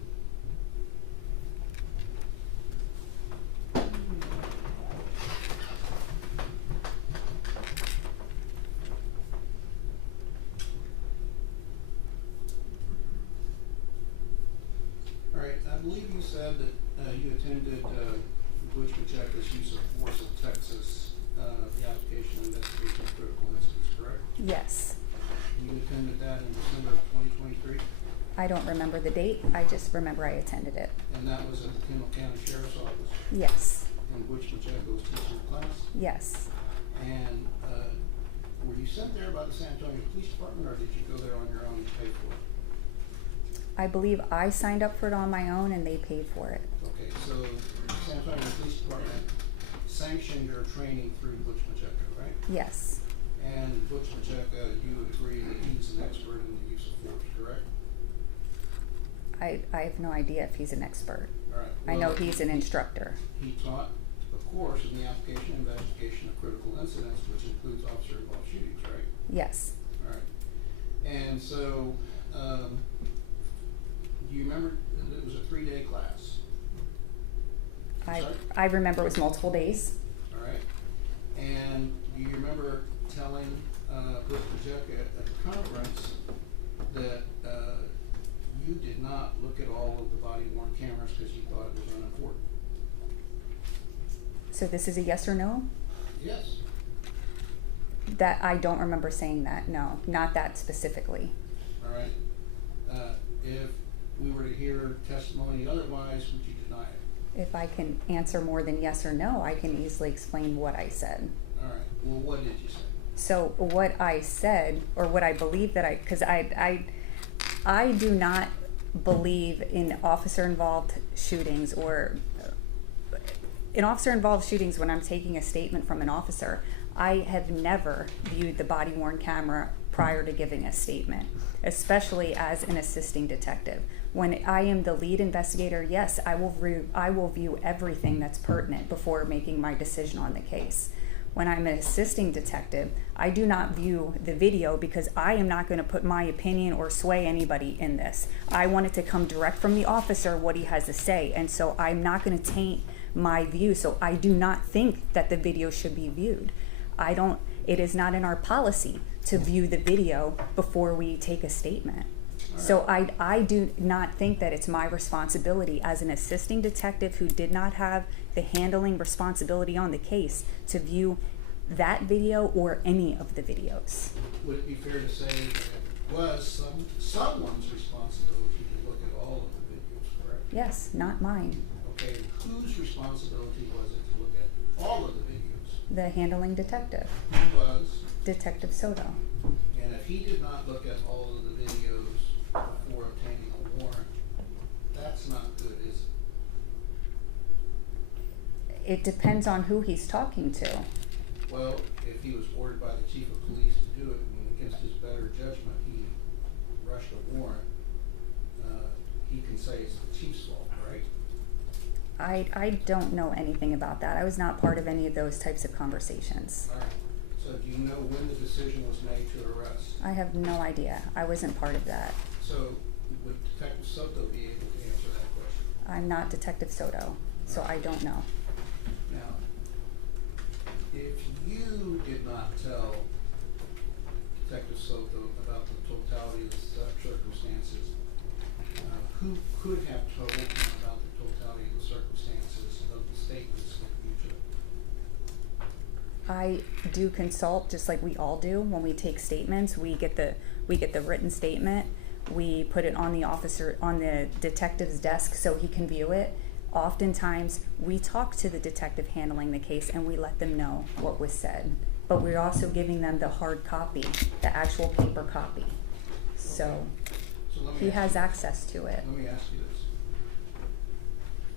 All right, I believe you said that you attended Butch Pacheco's use of force of Texas, the application of investigation of critical incidents, correct? Yes. You attended that in December of 2023? I don't remember the date. I just remember I attended it. And that was at the Kendall County Sheriff's Office? Yes. And Butch Pacheco was teaching the class? Yes. And were you sent there by the San Antonio Police Department, or did you go there on your own and pay for it? I believe I signed up for it on my own and they paid for it. Okay, so the San Antonio Police Department sanctioned your training through Butch Pacheco, right? Yes. And Butch Pacheco, you would agree that he's an expert in the use of force, correct? I have no idea if he's an expert. All right. I know Well, he's an instructor. He taught a course in the application and investigation of critical incidents, which includes officer-involved shootings, right? Yes. All right. And so, do you remember that it was a 3-day class? Sorry? I remember it was multiple days. All right. And do you remember telling Butch Pacheco at the conference that you did not look at all of the body-worn cameras because you thought it was unimportant? So this is a yes or no? Yes. That I don't remember saying that. No, not that specifically. All right. If we were to hear testimony otherwise, would you deny it? If I can answer more than yes or no, I can easily explain what I said. All right. Well, what did you say? So what I said, or what I believe that because I do not believe in officer-involved shootings or in officer-involved shootings when I'm taking a statement from an officer. I have never viewed the body-worn camera prior to giving a statement, especially as an assisting detective. When I am the lead investigator, yes, I will view everything that's pertinent before making my decision on the case. When I'm an assisting detective, I do not view the video because I am not going to put my opinion or sway anybody in this. I want it to come direct from the officer, what he has to say, and so I'm not going to taint my view. So I do not think that the video should be viewed. It is not in our policy to view the video before we take a statement. So I do not think that it's my responsibility as an assisting detective who did not have the handling responsibility on the case to view that video or any of the videos. Would it be fair to say that it was someone's responsibility to look at all of the videos, correct? Yes, not mine. Okay, whose responsibility was it to look at all of the videos? The handling detective. Who was? Detective Soto. And if he did not look at all of the videos before obtaining a warrant, that's not good, is it? It depends on who he's talking to. Well, if he was ordered by the chief of police to do it, and against his better judgment, he rushed a warrant, he can say it's the chief's fault, right? I don't know anything about that. I was not part of any of those types of conversations. All right. So do you know when the decision was made to arrest? I have no idea. I wasn't part of that. So would Detective Soto be able to answer that question? I'm not Detective Soto, so I don't know. Now, if you did not tell Detective Soto about the totality of the circumstances, who could have told him about the totality of the circumstances of the statements that you took? I do consult just like we all do. When we take statements, we get the written statement. We put it on the detective's desk so he can view it. Oftentimes, we talk to the detective handling the case and we let them know what was said. But we're also giving them the hard copy, the actual paper copy. So he has access to it. Let me ask you this.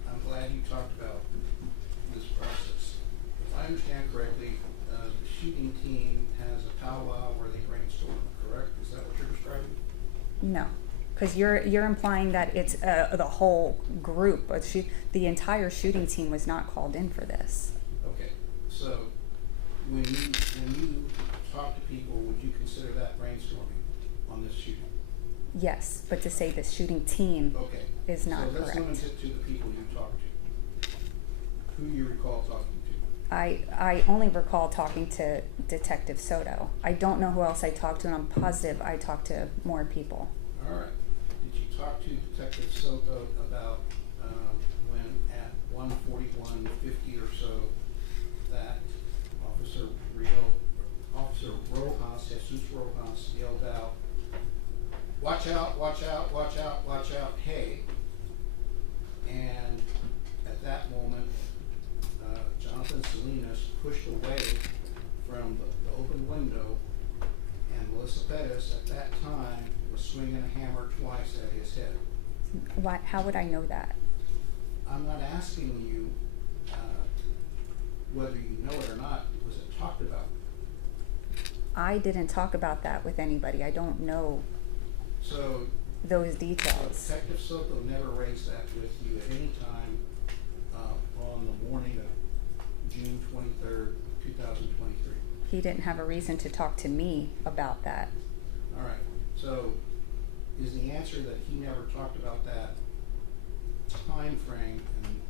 I'm glad you talked about this process. If I understand correctly, the shooting team has a powwow where they brainstorm, correct? Is that what you're describing? No, because you're implying that it's the whole group. But the entire shooting team was not called in for this. Okay, so when you talk to people, would you consider that brainstorming on this shooting? Yes, but to say the shooting team is not so let's correct. limit it to the people you talked to. Who you recall talking to? I only recall talking to Detective Soto. I don't know who else I talked to, and I'm positive I talked to more people. All right. Did you talk to Detective Soto about when at 1:41:50 or so that Officer Jesus Rojas yelled out, "Watch out, watch out, watch out, watch out, hey." And at that moment, Jonathan Salinas pushed away from the open window, and Melissa Perez at that time was swinging a hammer twice at his head. Why? How would I know that? I'm not asking you whether you know it or not. Was it talked about? I didn't talk about that with anybody. I don't know So those details. Detective Soto never raised that with you at any time on the morning of June 23rd, 2023. He didn't have a reason to talk to me about that. All right. So is the answer that he never talked about that time frame and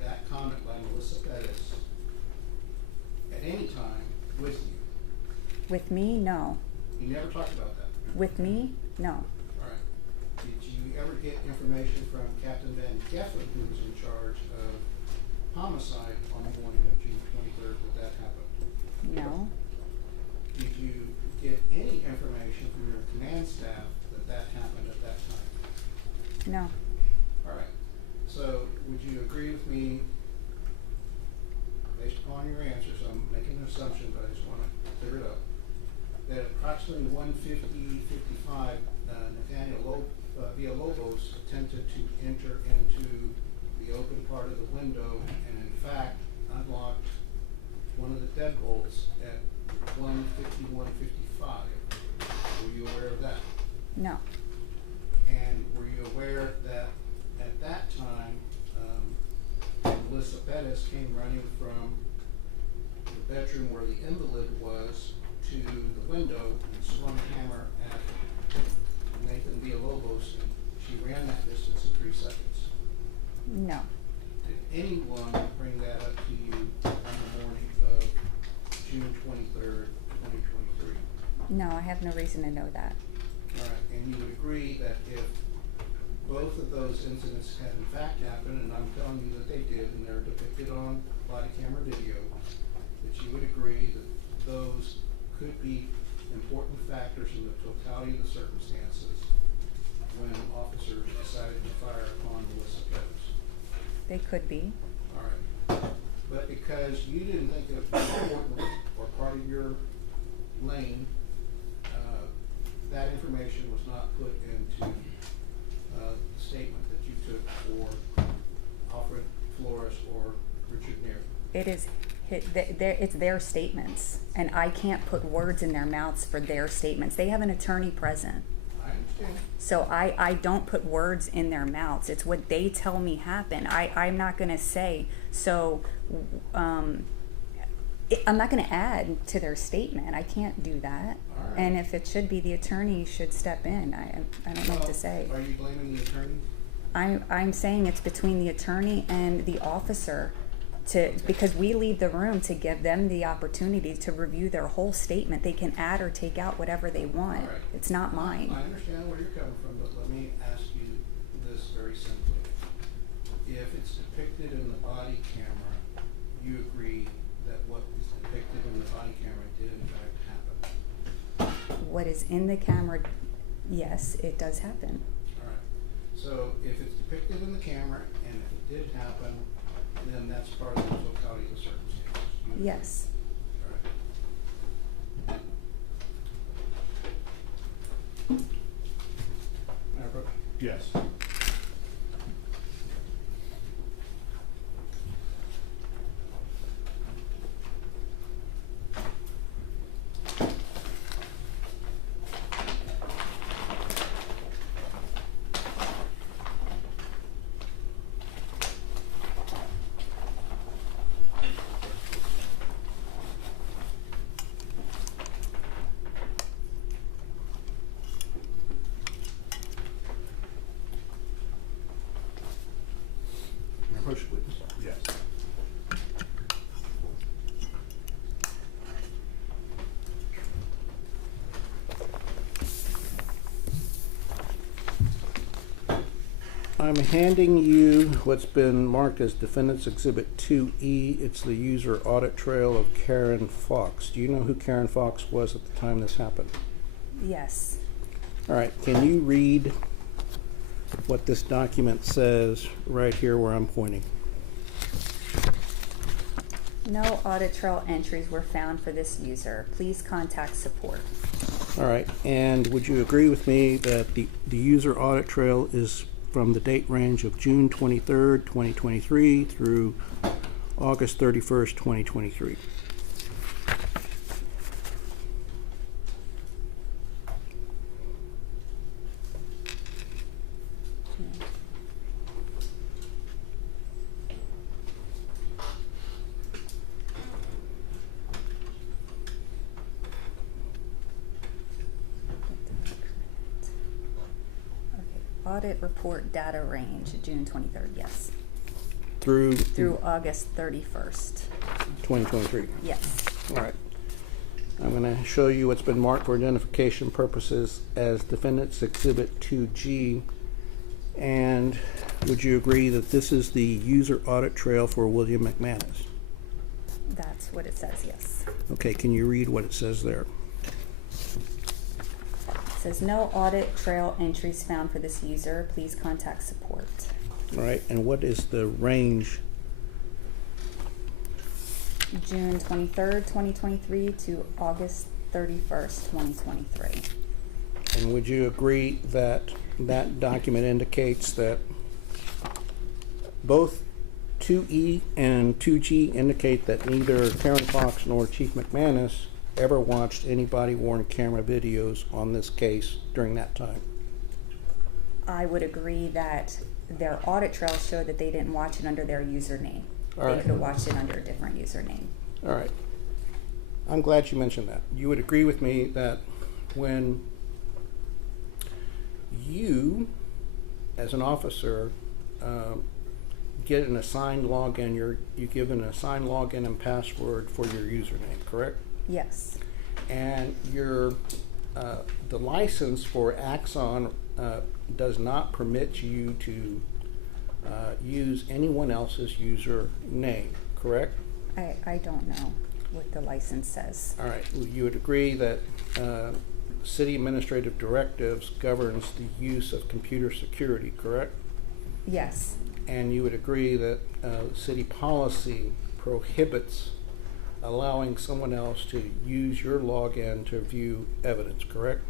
that comment by Melissa Perez at any time with you? With me, no. You never talked about that? With me, no. All right. Did you ever get information from Captain Van Geffen, who was in charge of homicide on the morning of June 23rd, that happened? No. Did you get any information from your command staff that happened at that time? No. All right. So would you agree with me, based upon your answers, I'm making an assumption, but I just want to clear it up, that approximately 1:55, Nathaniel Villalobos attempted to enter into the open part of the window and in fact unlocked one of the deadbolts at 1:51:55. Were you aware of that? No. And were you aware that at that time, Melissa Perez came running from the bedroom where the invalid was to the window and swung a hammer at Nathan Villalobos, and she ran that distance in 3 seconds? No. Did anyone bring that up to you on the morning of June 23rd, 2023? No, I have no reason to know that. All right, and you would agree that if both of those incidents had in fact happened, and I'm telling you that they did, and they're depicted on body camera video, that you would agree that those could be important factors in the totality of the circumstances when officers decided to fire upon Melissa Perez? They could be. All right. But because you didn't think it was important or part of your lane, that information was not put into the statement that you took for Alfred Flores or Richard it's their statements, and I can't put words in their mouths for their statements. They have an attorney present. I understand. So I don't put words in their mouths. It's what they tell me happened. I'm not going to say, so I'm not going to add to their statement. I can't do that. All right. And if it should be, the attorney should step in. I don't know what to say. Are you blaming the attorney? I'm saying it's between the attorney and the officer, because we leave the room to give them the opportunity to review their whole statement. They can add or take out whatever they want. All right. It's not mine. I understand where you're coming from, but let me ask you this very simply. If it's depicted in the body camera, you agree that what is depicted in the body camera did in fact happen? What is in the camera, yes, it does happen. All right. So if it's depicted in the camera and if it did happen, then that's part of the totality of the circumstances. You agree? Yes. All right. Mayor Brooks? Yes. First witness. Yes. I'm handing you what's been marked as Defendant's Exhibit 2E. It's the user audit trail of Karen Fox. Do you know who Karen Fox was at the time this happened? Yes. All right, can you read what this document says right here where I'm pointing? No audit trail entries were found for this user. Please contact support. All right, and would you agree with me that the user audit trail is from the date range of June 23rd, 2023 through August 31st, 2023? Audit report data range, June 23rd, yes. Through August 31st. 2023? Yes. All right. I'm going to show you what's been marked for identification purposes as Defendant's Exhibit 2G. And would you agree that this is the user audit trail for William McManus? That's what it says, yes. Okay, can you read what it says there? It says no audit trail entries found for this user. Please contact support. All right, and what is the range? June 23rd, 2023 to August 31st, 2023. And would you agree that that document indicates that both 2E and 2G indicate that neither Karen Fox nor Chief McManus ever watched any body-worn camera videos on this case during that time? I would agree that their audit trail showed that they didn't watch it under their username. All they right. could have watched it under a different username. All right. I'm glad you mentioned that. You would agree with me that when you, as an officer, get an assigned login, you give an assigned login and password for your username, correct? Yes. And your the license for Axon does not permit you to use anyone else's username, correct? I don't know what the license says. All right. You would agree that city administrative directives governs the use of computer security, correct? Yes. And you would agree that city policy prohibits allowing someone else to use your login to view evidence, correct?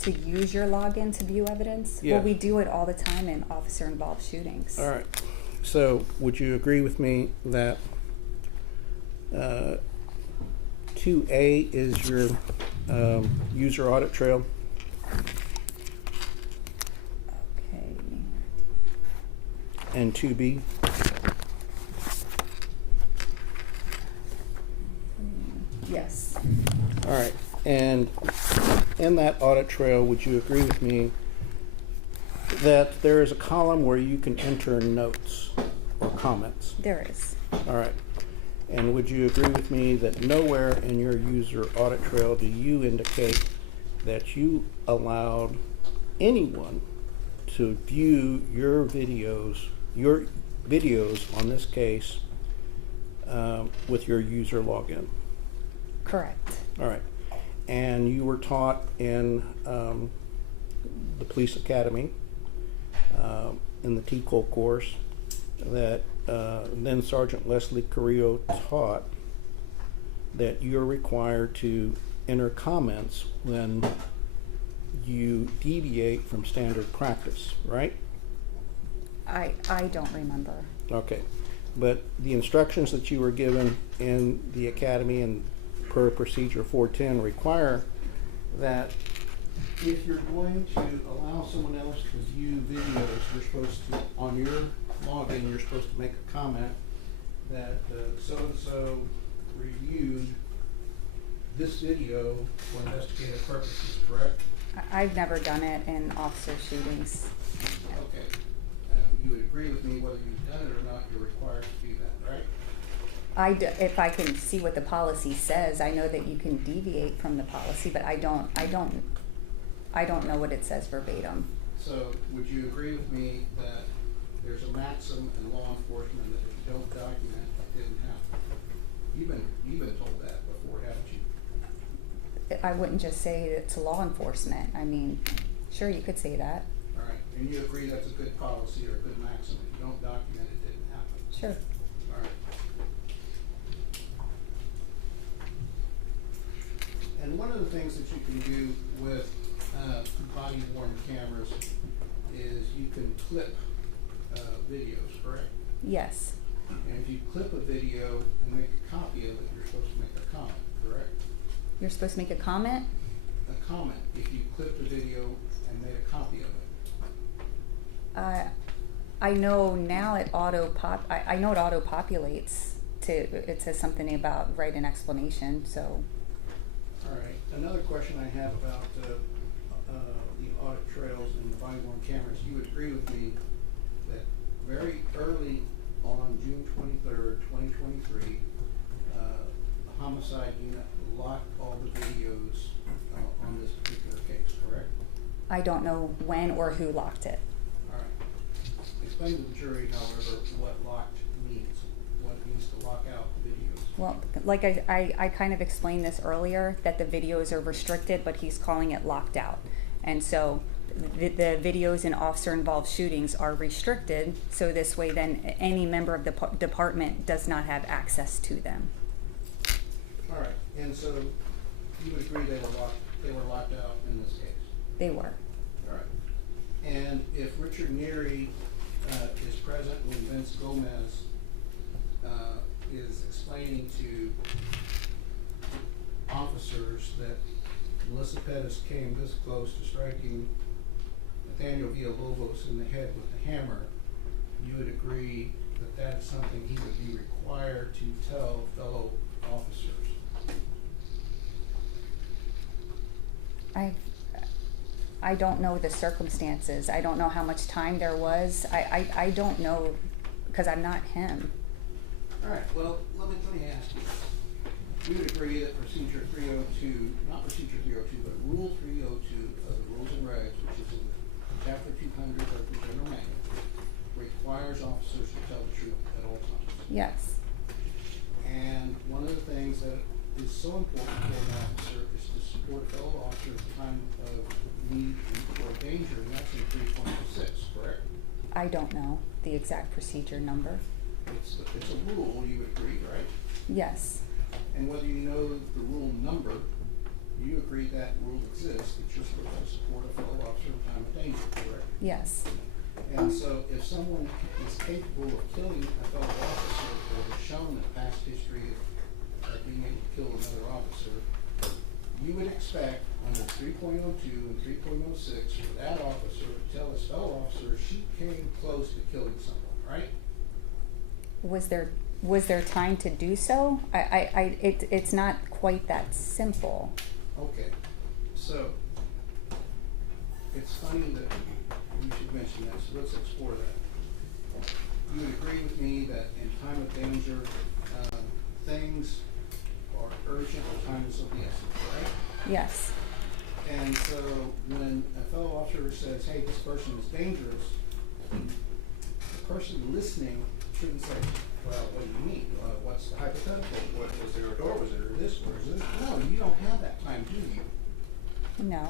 To use your login to view evidence? Yeah. Well, we do it all the time in officer-involved shootings. All right. so would you agree with me that 2A is your user audit trail? Okay. And 2B? Yes. All right, and in that audit trail, would you agree with me that there is a column where you can enter notes or comments? There is. All right, and would you agree with me that nowhere in your user audit trail do you indicate that you allowed anyone to view your videos on this case with your user login? Correct. All right. And you were taught in the police academy, in the TCOL course, that then Sergeant Leslie Carrillo taught that you're required to enter comments when you deviate from standard practice, right? I don't remember. Okay. But the instructions that you were given in the academy and per procedure 410 require that if you're going to allow someone else to view videos, you're supposed to, on your login, you're supposed to make a comment that so-and-so reviewed this video for investigative purposes, correct? I've never done it in officer shootings. Okay. You would agree with me whether you've done it or not, you're required to do that, right? If I can see what the policy says, I know that you can deviate from the policy, but I don't know what it says verbatim. So would you agree with me that there's a maxim in law enforcement that if you don't document, it didn't happen? You've been told that before, haven't you? I wouldn't just say it's law enforcement. I mean, sure, you could say that. All right, and you agree that's a good policy or a good maxim? If you don't document, it didn't happen? Sure. All right. And one of the things that you can do with body-worn cameras is you can clip videos, correct? Yes. And if you clip a video and make a copy of it, you're supposed to make a comment, correct? You're supposed to make a comment? A comment if you clipped a video and made a copy of it. I know now it I know it auto populates to, it says something about write an explanation, so. All right, another question I have about the audit trails and the body-worn cameras, you would agree with me that very early on June 23rd, 2023, the homicide unit locked all the videos on this particular case, correct? I don't know when or who locked it. All right. Explain to the jury, however, what locked means, what it means to lock out the videos. Well, like I kind of explained this earlier, that the videos are restricted, but he's calling it locked out. And so the videos in officer-involved shootings are restricted, so this way then any member of the department does not have access to them. All right, and so you would agree they were locked out in this case? They were. All right. And if Richard Neary is present when Vince Gomez is explaining to officers that Melissa Perez came this close to striking Nathaniel Villalobos in the head with a hammer, you would agree that that's something he would be required to tell fellow officers? I don't know the circumstances. I don't know how much time there was. I don't know, because I'm not him. All right, well, let me ask you. We would agree that procedure 302, not procedure 302, but rule 302 of the rules and regs, which is in chapter 200 of the general manual, requires officers to tell the truth at all times. Yes. And one of the things that is so important for an officer is to support a fellow officer at the time of need or danger, and that's in 326, correct? I don't know the exact procedure number. It's a rule, you would agree, right? Yes. And whether you know the rule number, you agree that rule exists, that you're supposed to support a fellow officer in time of danger, correct? Yes. And so if someone is capable of killing a fellow officer or has shown a past history of being able to kill another officer, you would expect under 3.02 and 3.06 for that officer to tell his fellow officer she came close to killing someone, right? Was there time to do so? It's not quite that simple. Okay, so it's funny that you should mention that, so let's explore that. You would agree with me that in time of danger, things are urgent or time is of the essence, right? Yes. And so when a fellow officer says, hey, this person is dangerous, the person listening shouldn't say, well, what do you mean? What's the hypothetical? What, was there a door? Was there this? Or is this? No, you don't have that time, do you? No.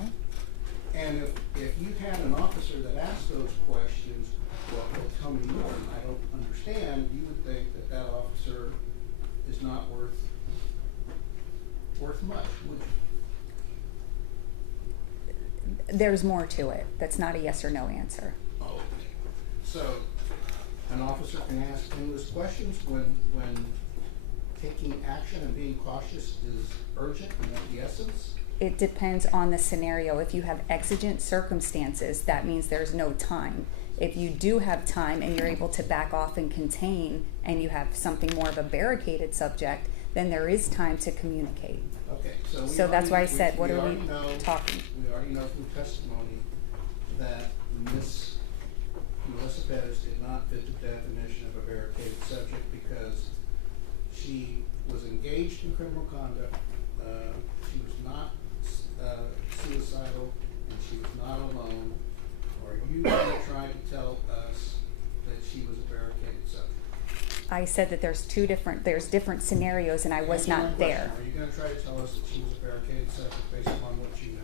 And if you had an officer that asked those questions, well, tell me more, and I don't understand, you would think that that officer is not worth much, would you? There's more to it. That's not a yes or no answer. Oh, so an officer can ask endless questions when taking action and being cautious is urgent and of the essence? It depends on the scenario. If you have exigent circumstances, that means there's no time. If you do have time and you're able to back off and contain, and you have something more of a barricaded subject, then there is time to communicate. Okay, so that's why I said, what are we talking? We already know from testimony that Miss Melissa Perez did not fit the definition of a barricaded subject because she was engaged in criminal conduct, she was not suicidal, and she was not alone. Or you trying to tell us that she was a barricaded subject? I said that there's different scenarios, and I was not there. Are you going to try to tell us that she was a barricaded subject based upon what you know?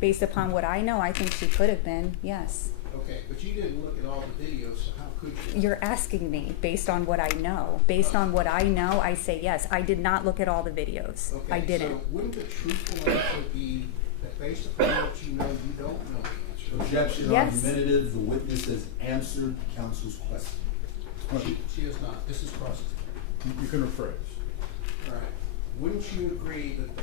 Based upon what I know, I think she could have been, yes. Okay, but you didn't look at all the videos, so how could you? You're asking me based on what I know. Based on what I know, I say yes. I did not look at all the videos. Okay, I didn't. So wouldn't the truthful answer be that based upon what you know, you don't know the answer? Objection, Yes. argumentative, the witness has answered counsel's question. She is not. This is cross. You can rephrase. All right. Wouldn't you agree that the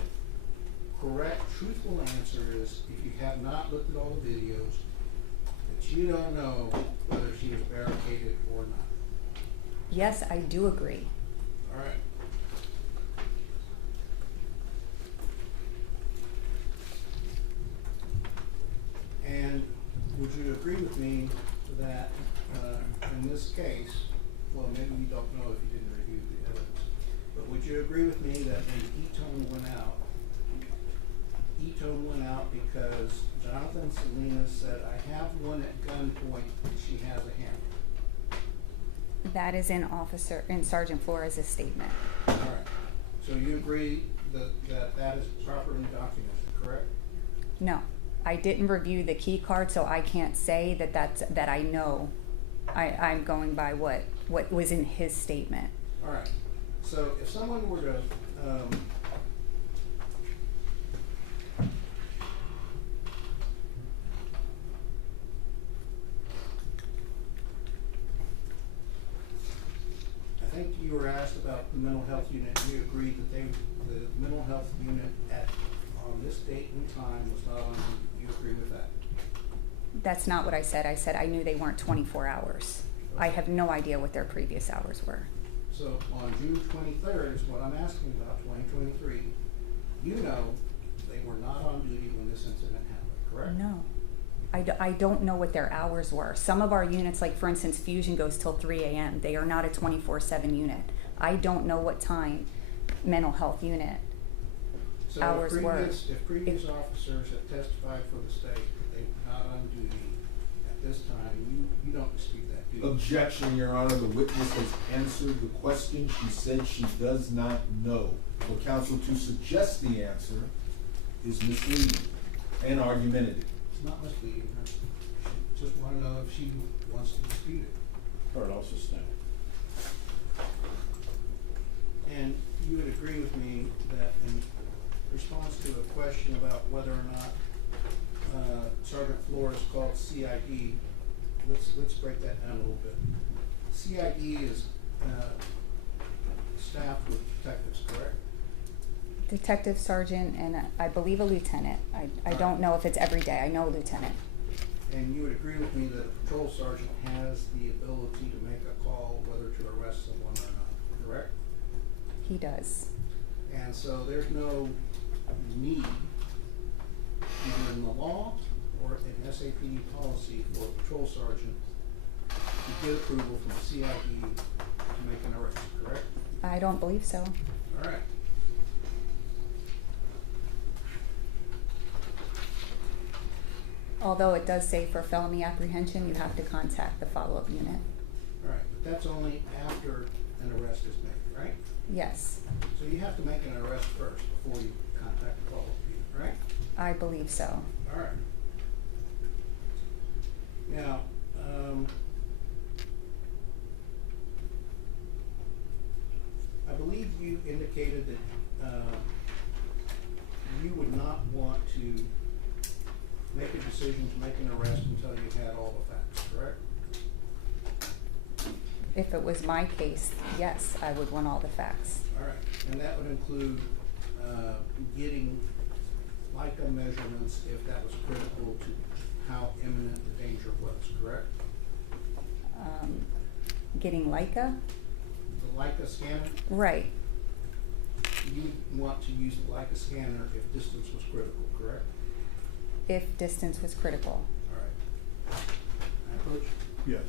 correct, truthful answer is if you have not looked at all the videos, that you don't know whether she was barricaded or not? Yes, I do agree. All right. And would you agree with me that in this case, well, maybe you don't know if you didn't review the evidence, but would you agree with me that when E-Tone went out because Jonathan Salinas said, I have one at gunpoint, she has a hammer? That is in Sergeant Flores' statement. All right. So you agree that is properly documented, correct? No, I didn't review the key card, so I can't say that I know. I'm going by what was in his statement. All right. So if someone were to I think you were asked about the mental health unit. You agreed that the mental health unit on this date and time was not on duty. You agree with that? That's not what I said. I said I knew they weren't 24 hours. I have no idea what their previous hours were. So on June 23rd is what I'm asking about, 2023. You know they were not on duty when this incident happened, correct? No. I don't know what their hours were. Some of our units, like for instance, Fusion goes till 3 a.m. They are not a 24/7 unit. I don't know what time mental health unit hours were. If previous officers have testified for the state that they were not on duty at this time, you don't dispute that, do you? Objection, Your Honor. The witness has answered the question. She said she does not know. For counsel to suggest the answer is misleading and argumentative. It's not misleading. I just want to know if she wants to dispute it. All right, I'll sustain. And you would agree with me that in response to a question about whether or not Sergeant Flores called CID let's break that down a little bit. CID is staffed with detectives, correct? Detective, sergeant, and I believe a lieutenant. I don't know if it's every day. I know a lieutenant. And you would agree with me that a patrol sergeant has the ability to make a call whether to arrest someone or not, correct? He does. And so there's no need, either in the law or in SAPD policy, for a patrol sergeant to get approval from CID to make an arrest, correct? I don't believe so. All right. Although it does say for felony apprehension, you have to contact the follow-up unit. All right, but that's only after an arrest is made, right? Yes, So you have to make an arrest first before you contact the follow-up unit, right? I believe so. All right. Now, I believe you indicated that you would not want to make a decision to make an arrest until you had all the facts, correct? If it was my case, yes, I would want all the facts. All right, and that would include getting LICA measurements if that was critical to how imminent the danger was, correct? Getting LICA? The LICA scanner, Right. you want to use the LICA scanner if distance was critical, correct? If distance was critical. All right. Coach? Yes.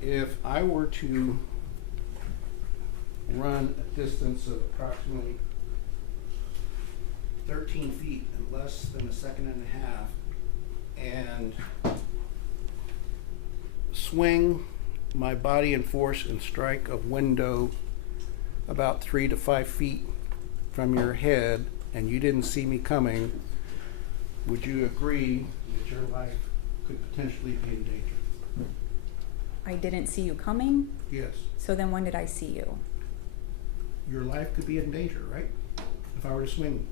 If I were to run a distance of approximately 13 feet in less than a second and a half and swing my body and force and strike a window about 3 to 5 feet from your head and you didn't see me coming, would you agree that your life could potentially be in danger? I didn't see you coming, Yes. so then when did I see you? Your life could be in danger, right? If I were to swing.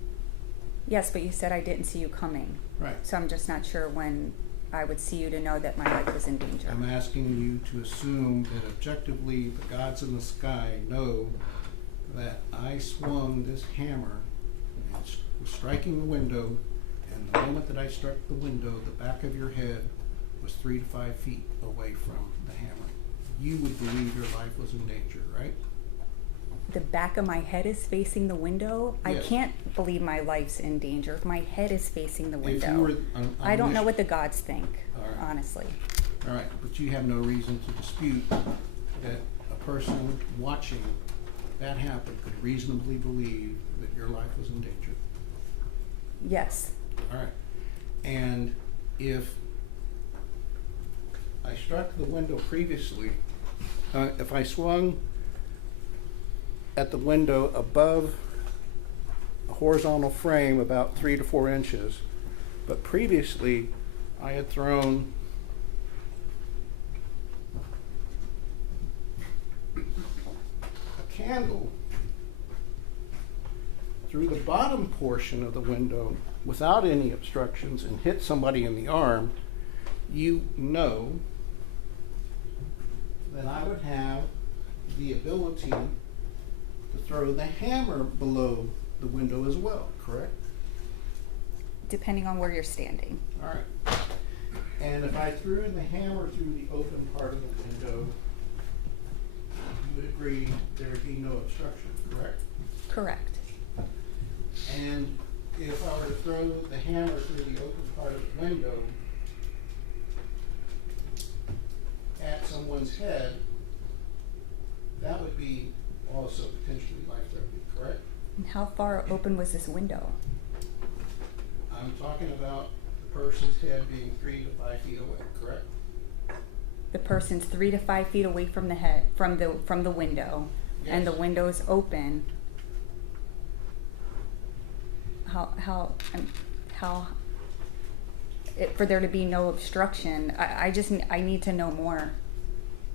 Yes, but you said I didn't see you coming. Right. So I'm just not sure when I would see you to know that my life was in danger. I'm asking you to assume that objectively the gods in the sky know that I swung this hammer and was striking the window, and the moment that I struck the window, the back of your head was 3 to 5 feet away from the hammer. You would believe your life was in danger, right? The back of my head is facing the window. I Yes. can't believe my life's in danger if my head is facing the If window. you were I don't know what the gods think, All right. honestly. All right, but you have no reason to dispute that a person watching that happen could reasonably believe that your life was in danger. Yes. All right. And if I struck the window previously, if I swung at the window above a horizontal frame about 3 to 4 inches, but previously I had thrown a candle through the bottom portion of the window without any obstructions and hit somebody in the arm, you know that I would have the ability to throw the hammer below the window as well, correct? Depending on where you're standing. All right. And if I threw the hammer through the open part of the window, you would agree there would be no obstruction, correct? Correct. And if I were to throw the hammer through the open part of the window at someone's head, that would be also potentially life-threatening, correct? And how far open was this window? I'm talking about the person's head being 3 to 5 feet away, correct? The person's 3 to 5 feet away from the head, from the window, and the Yes. window's open. For there to be no obstruction, I need to know more.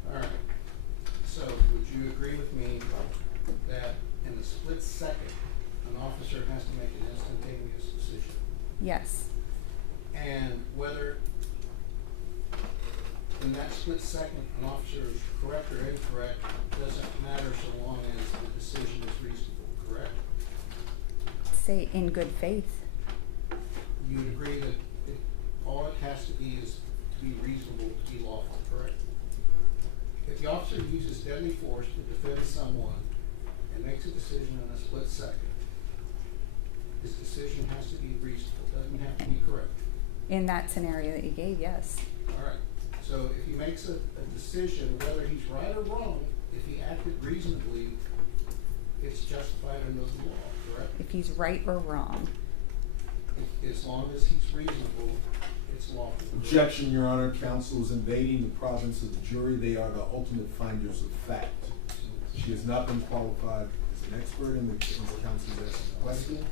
All right. So would you agree with me that in a split second Yes. And whether in that split second an officer is correct or incorrect doesn't matter so long as the decision is reasonable, correct? Say in good faith. You would agree that all it has to be is to be reasonable, to be lawful, correct? If the officer uses deadly force to defend someone and makes a decision in a split second, his decision has to be reasonable, doesn't have to be correct. In that scenario that you gave, yes. All right, so if he makes a decision, whether he's right or wrong, if he acted reasonably, it's justified under the law, correct? If he's right or wrong. As long as he's reasonable, it's lawful. correct? Objection, Your Honor. Counsel is invading the province of the jury. They are the ultimate finders of fact. She has not been qualified as an expert in the counsel is asking a question.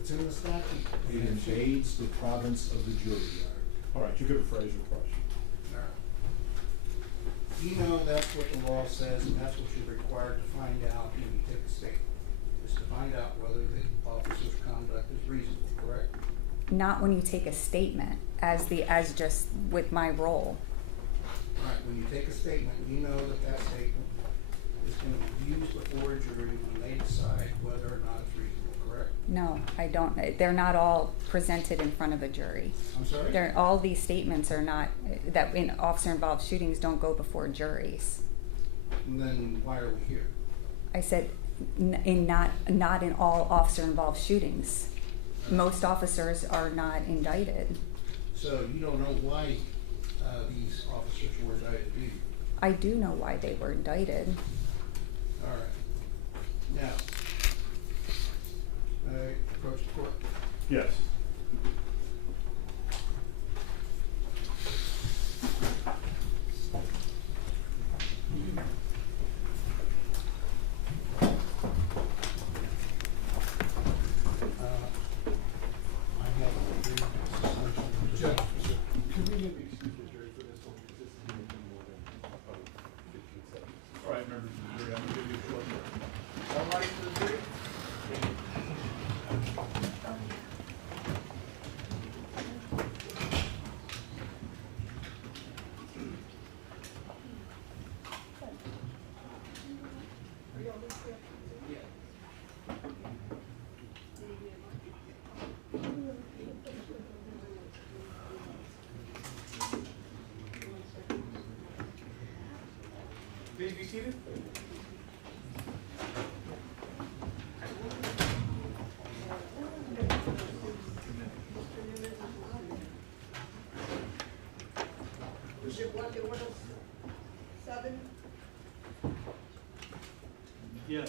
It's in the statute. It invades the province of the jury, Your Honor. All right, you could rephrase your question. All right. You know that's what the law says, and that's what you're required to find out when you take a statement, is to find out whether the officer's conduct is reasonable, correct? Not when you take a statement as just with my role. All right, when you take a statement, you know that that statement is going to be used before a jury when they decide whether or not it's reasonable, correct? No, I don't. They're not all presented in front of a jury. I'm sorry? All these statements are not, that in officer-involved shootings don't go before juries. And then why are we here? I said, not in all officer-involved shootings. Most officers are not indicted. So you don't know why these officers were indicted, do you? I do know why they were indicted. All right. Now, approach the court. Yes. Judge, Can we maybe excuse the jury for this one, because this is making more than 15 seconds. All right, members of the jury, I'm gonna give you a short break. All right, to the jury? Please be seated. Yes.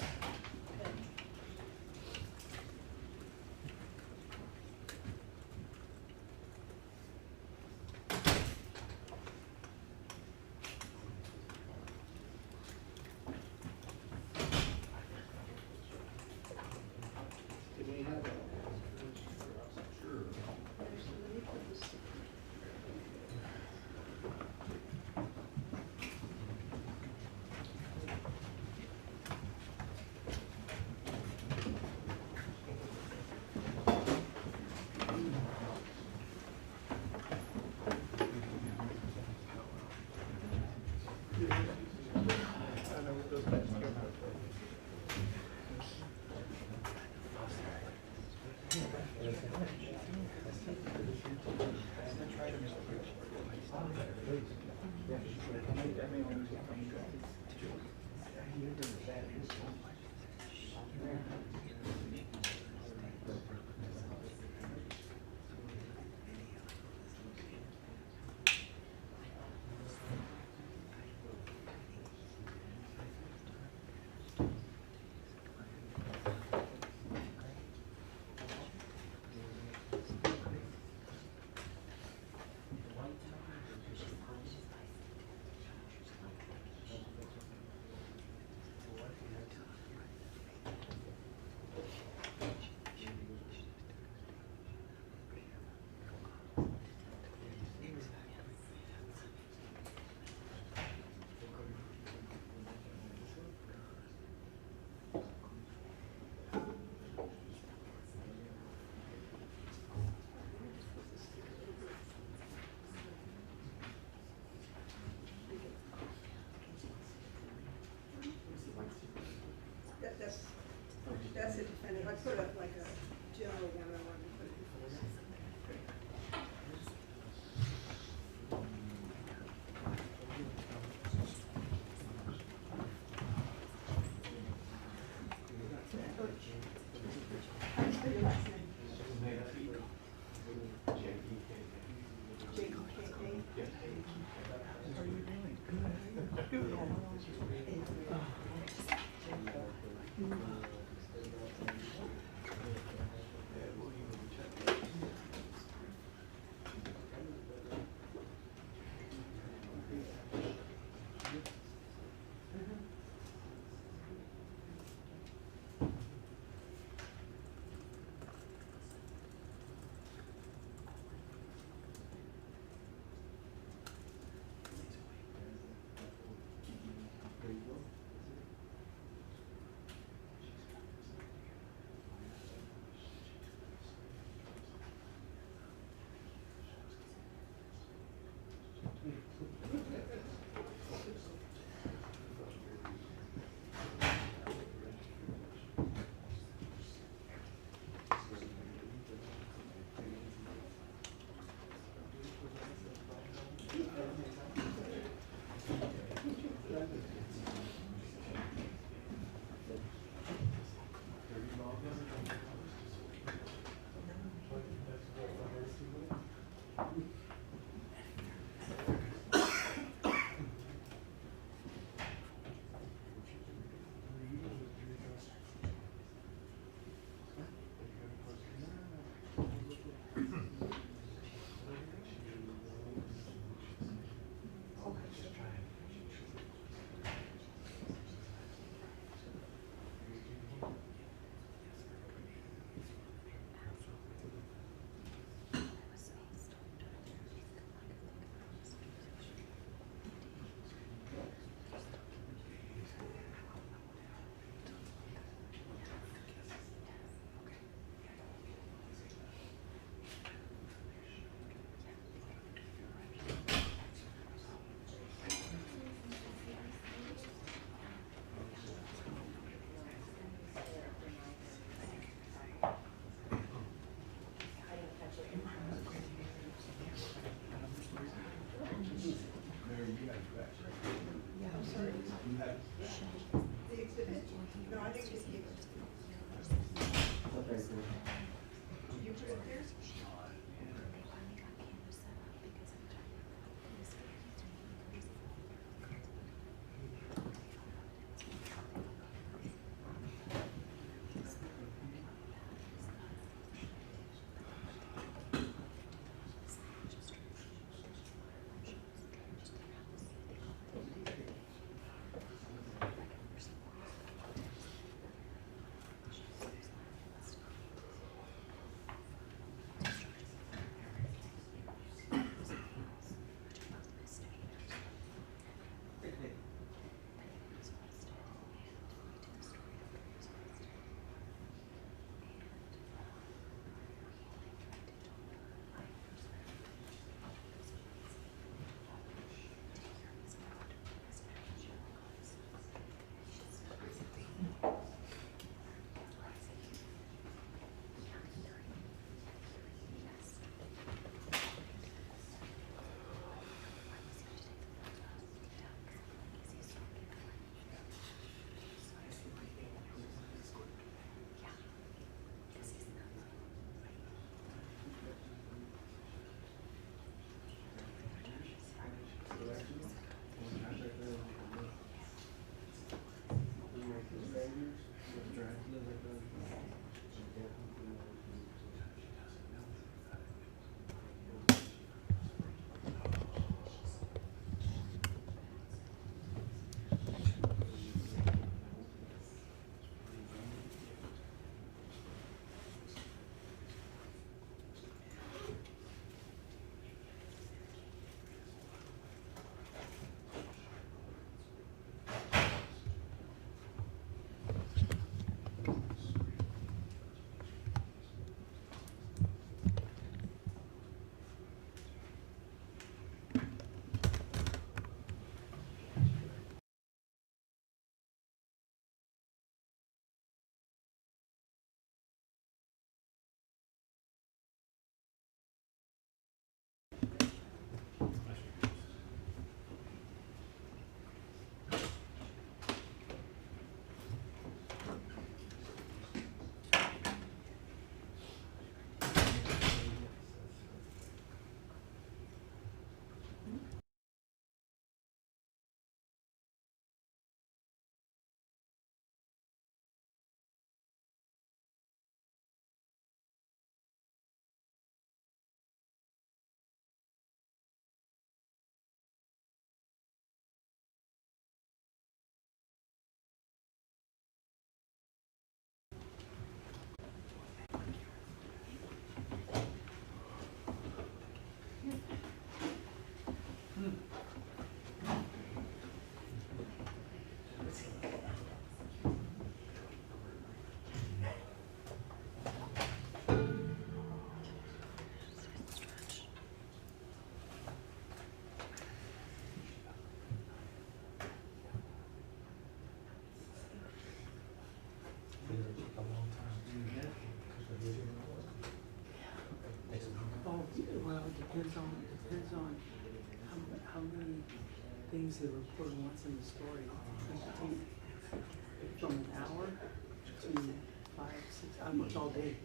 things that are reported once in the story. It can take from an hour to 5, 6. I worked all day,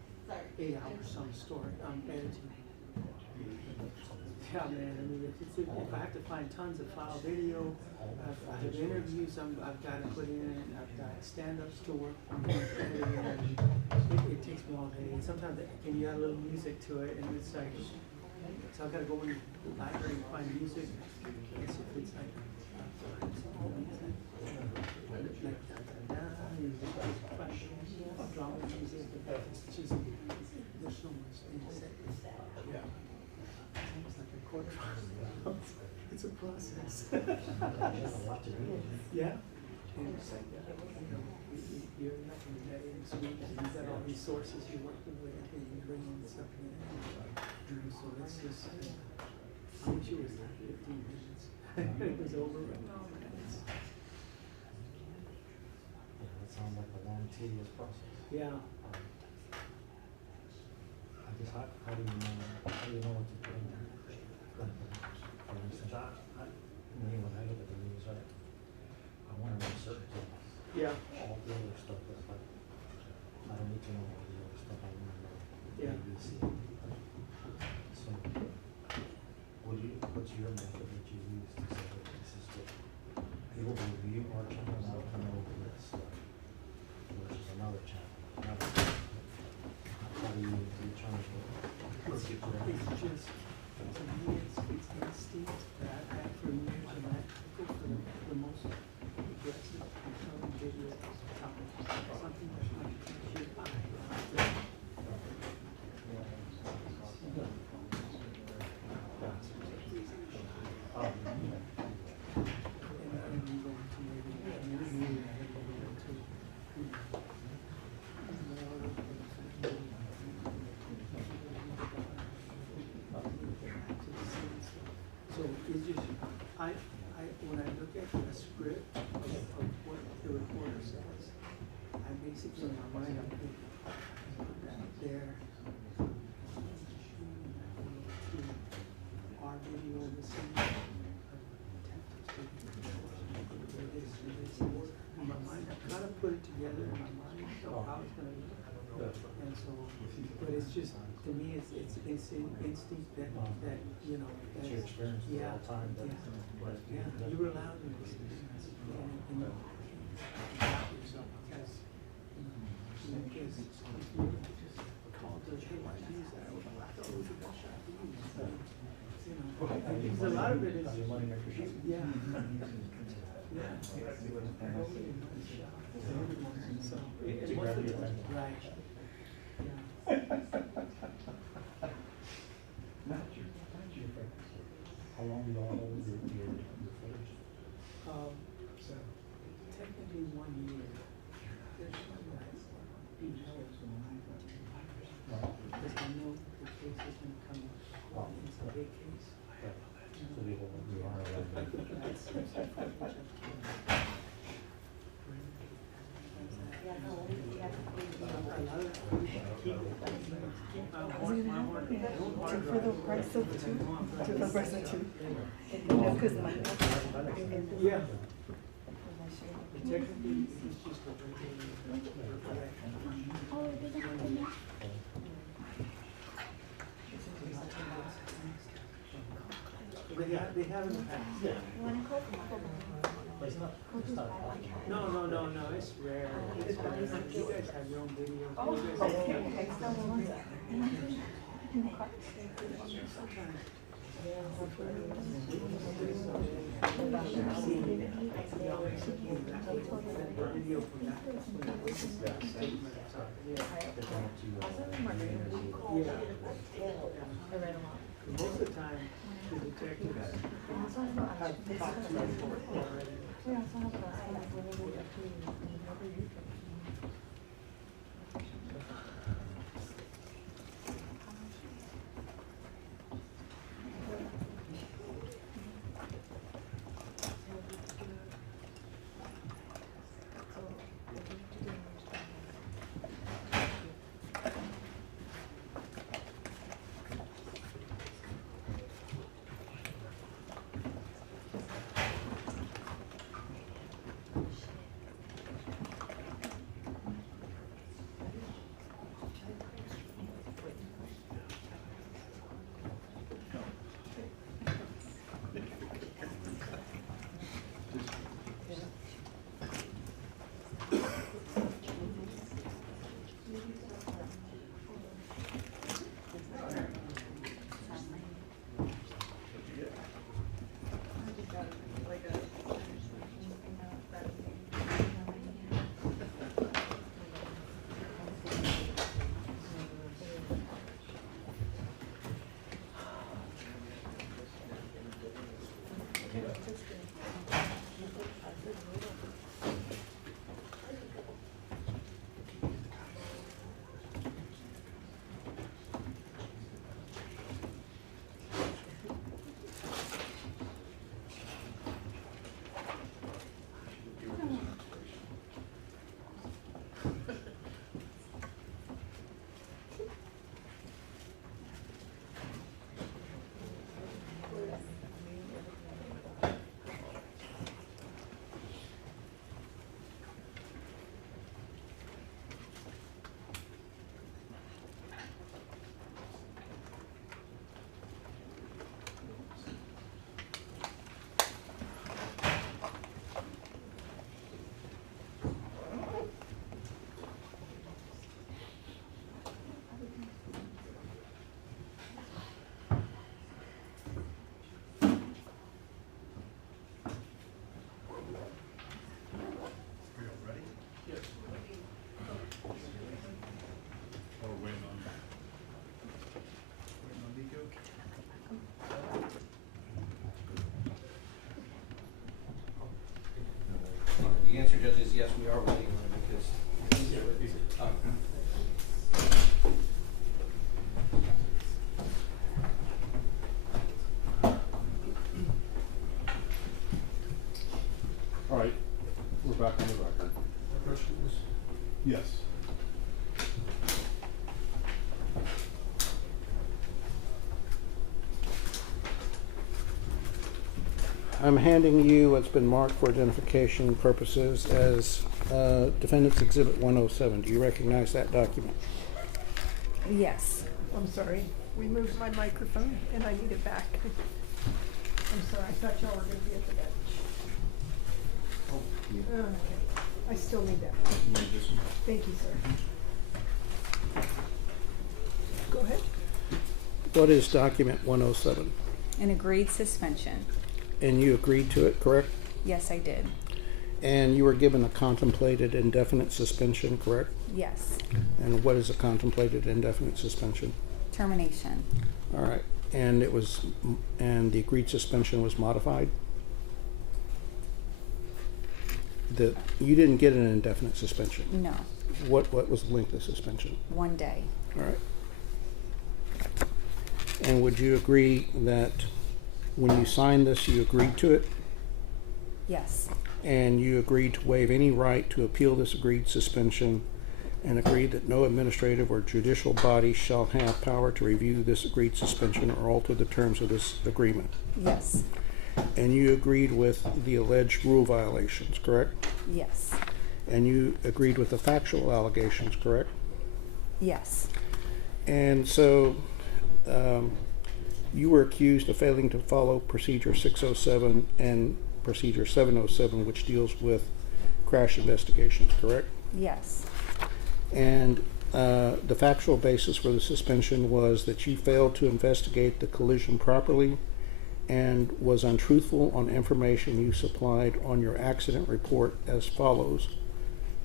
8 hours on the story, editing. Yeah, man. I mean, if I have to find tons of file video, I have interviews I've got to put in. I've got stand-ups to work on. It takes me all day. And sometimes you add a little music to it, and it's like, so I've got to go in the library and find music. It's like drama music. It's just there's so much things. Yeah. It's like a quarter. It's a process. Yeah. And it's like, you're not going to get in sweet. You've got all these sources you're working with, and you bring in stuff in. So it's just, I wish it was like 15 minutes. It was over. That sounds like a long, tedious process. Yeah. I guess how do you know what to put in there? For instance, when I look at the news, I want to know certain things. Yeah. All the other stuff is like, I don't need to know all the other stuff. I want to know Yeah. ABC. So, what's your method that you use to say that this is what people will review our channel and they'll come over this versus another channel? How do you determine what It's just, to me, it's instinct that I have for years, and I go for the most aggressive, compelling video something that's going to catch your eye. And you go into maybe an interview, and then you go into, so it's just, when I look at a script of what the reporter says, I basically, in my mind, I'm thinking, put that there. Our video, the same, in my mind, I've got to put it together in my mind, so how it's going to look. And so, but it's just, to me, it's instinct that you know. It's your experience Yeah, all the time. yeah, you were allowed to experience it, and doubt yourself, because, because if you just called to, hey, why did you use that? I thought it was a good shot to use. Because a lot of it is, yeah. Yeah. So, and most of it, right. How long do you all hold your footage? Technically 1 year. There's some guys being held because I know the case is going to come up. It's a big case. So people will be on For the price of two? For the price of two? Because yeah. Technically, it's just a regular. Oh, it doesn't have to be. They have in the past. Yeah. No, it's rare. It's rare. You guys have your own videos. Oh, okay. Most of the time, the detectives have talked to you already. I'm handing you what's been marked for identification purposes as Defendant's Exhibit 107. Do you recognize that document? Yes. I'm sorry, we moved my microphone and I need it back. I'm sorry, I thought y'all were gonna be at the bench. Okay, I still need that. Thank you, sir. Go ahead. What is document 107? An agreed suspension. And you agreed to it, correct? Yes, I did. And you were given a contemplated indefinite suspension, correct? Yes. And what is a contemplated indefinite suspension? Termination. All right. And the agreed suspension was modified? You didn't get an indefinite suspension? No. What was the length of suspension? 1 day. All right. And would you agree that when you signed this, you agreed to it? Yes. And you agreed to waive any right to appeal this agreed suspension and agreed that no administrative or judicial body shall have power to review this agreed suspension or alter the terms of this agreement? Yes. And you agreed with the alleged rule violations, correct? Yes. And you agreed with the factual allegations, correct? Yes. And so you were accused of failing to follow Procedure 607 and Procedure 707, which deals with crash investigations, correct? Yes. And the factual basis for the suspension was that you failed to investigate the collision properly and was untruthful on information you supplied on your accident report as follows,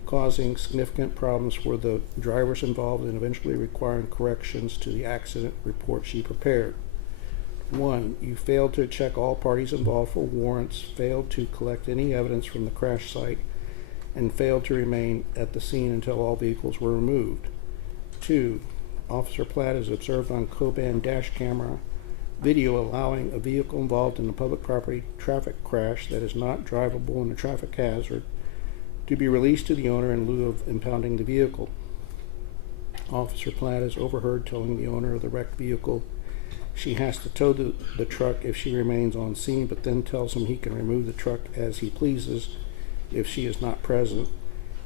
causing significant problems for the drivers involved and eventually requiring corrections to the accident report she prepared. 1, you failed to check all parties involved for warrants, failed to collect any evidence from the crash site, and failed to remain at the scene until all vehicles were removed. 2, Officer Platt is observed on Coban dash camera video allowing a vehicle involved in a public property traffic crash that is not drivable in a traffic hazard to be released to the owner in lieu of impounding the vehicle. Officer Platt is overheard telling the owner of the wrecked vehicle she has to tow the truck if she remains on scene, but then tells him he can remove the truck as he pleases if she is not present,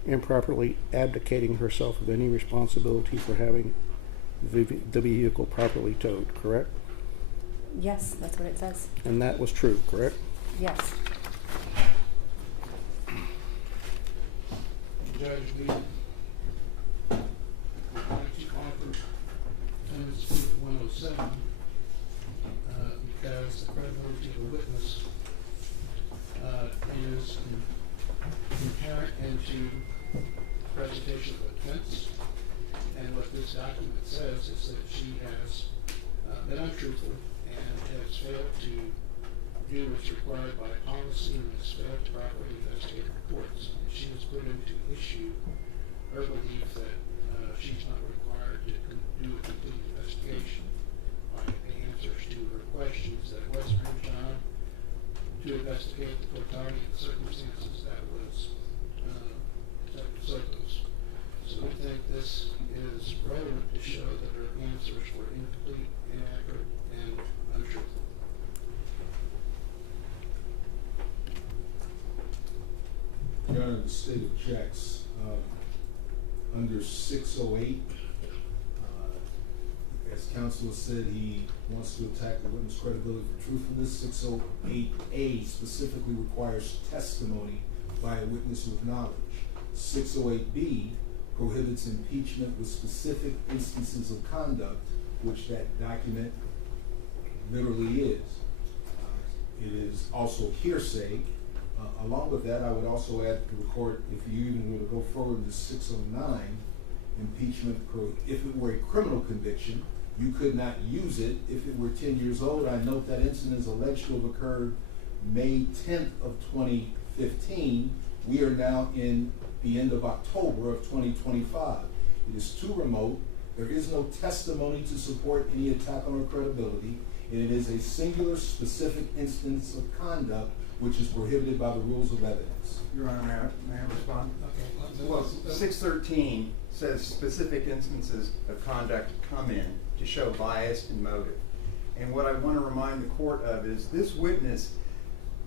improperly abdicating herself of any responsibility for having the vehicle properly towed, correct? Yes, that's what it says. And that was true, correct? Yes. Judge, we want to offer Defendant's 107 because the credibility of the witness is inherent into presentation of defense. And what this document says is that she has been untruthful and has failed to do what's required by policy and has failed to properly investigate reports. And she was put into issue her belief that she's not required to do a complete investigation by the answers to her questions that was moved on to investigate the totality of the circumstances that was so we think this is relevant to show that her answers were incomplete, inaccurate, and untruthful. Your Honor, the state objects under 608. As counsel said, he wants to attack the witness' credibility for truthfulness. 608A specifically requires testimony by a witness with knowledge. 608B prohibits impeachment with specific instances of conduct, which that document literally is. It is also hearsay. Along with that, I would also add to the court, if you even were to go forward to 609, impeachment, if it were a criminal conviction, you could not use it if it were 10 years old. I note that incident is alleged to have occurred May 10th of 2015. We are now in the end of October of 2025. It is too remote. There is no testimony to support any attack on her credibility, and it is a singular specific instance of conduct which is prohibited by the rules of evidence. Your Honor, may I respond? Okay. Well, 613 says specific instances of conduct come in to show bias and motive. And what I want to remind the court of is this witness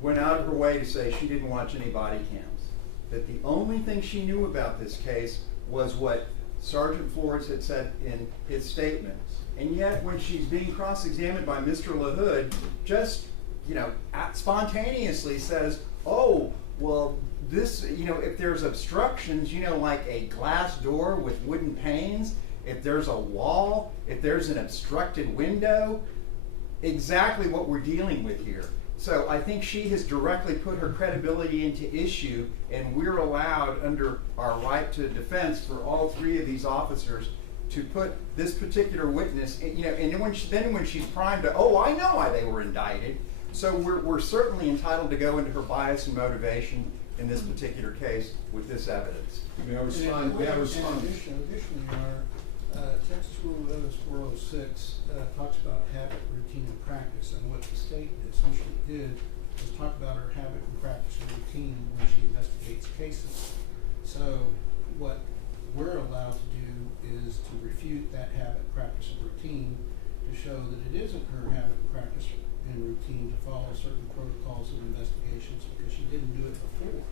went out of her way to say she didn't watch any body cams. That the only thing she knew about this case was what Sergeant Flores had said in his statement. And yet, when she's being cross-examined by Mr. LaHood, just, spontaneously says, oh, well, this, if there's obstructions, like a glass door with wooden panes, if there's a wall, if there's an obstructed window, exactly what we're dealing with here. So I think she has directly put her credibility into issue, and we're allowed, under our right to defense for all three of these officers, to put this particular witness, and then when she's primed to, oh, I know why they were indicted. So we're certainly entitled to go into her bias and motivation in this particular case with this evidence. May I respond? May I respond? Additionally, Texas Rule 406 talks about habit, routine, and practice, and what the state essentially did was talk about her habit and practice and routine when she investigates cases. So what we're allowed to do is to refute that habit, practice, and routine to show that it isn't her habit, practice, and routine to follow certain protocols of investigations because she didn't do it before.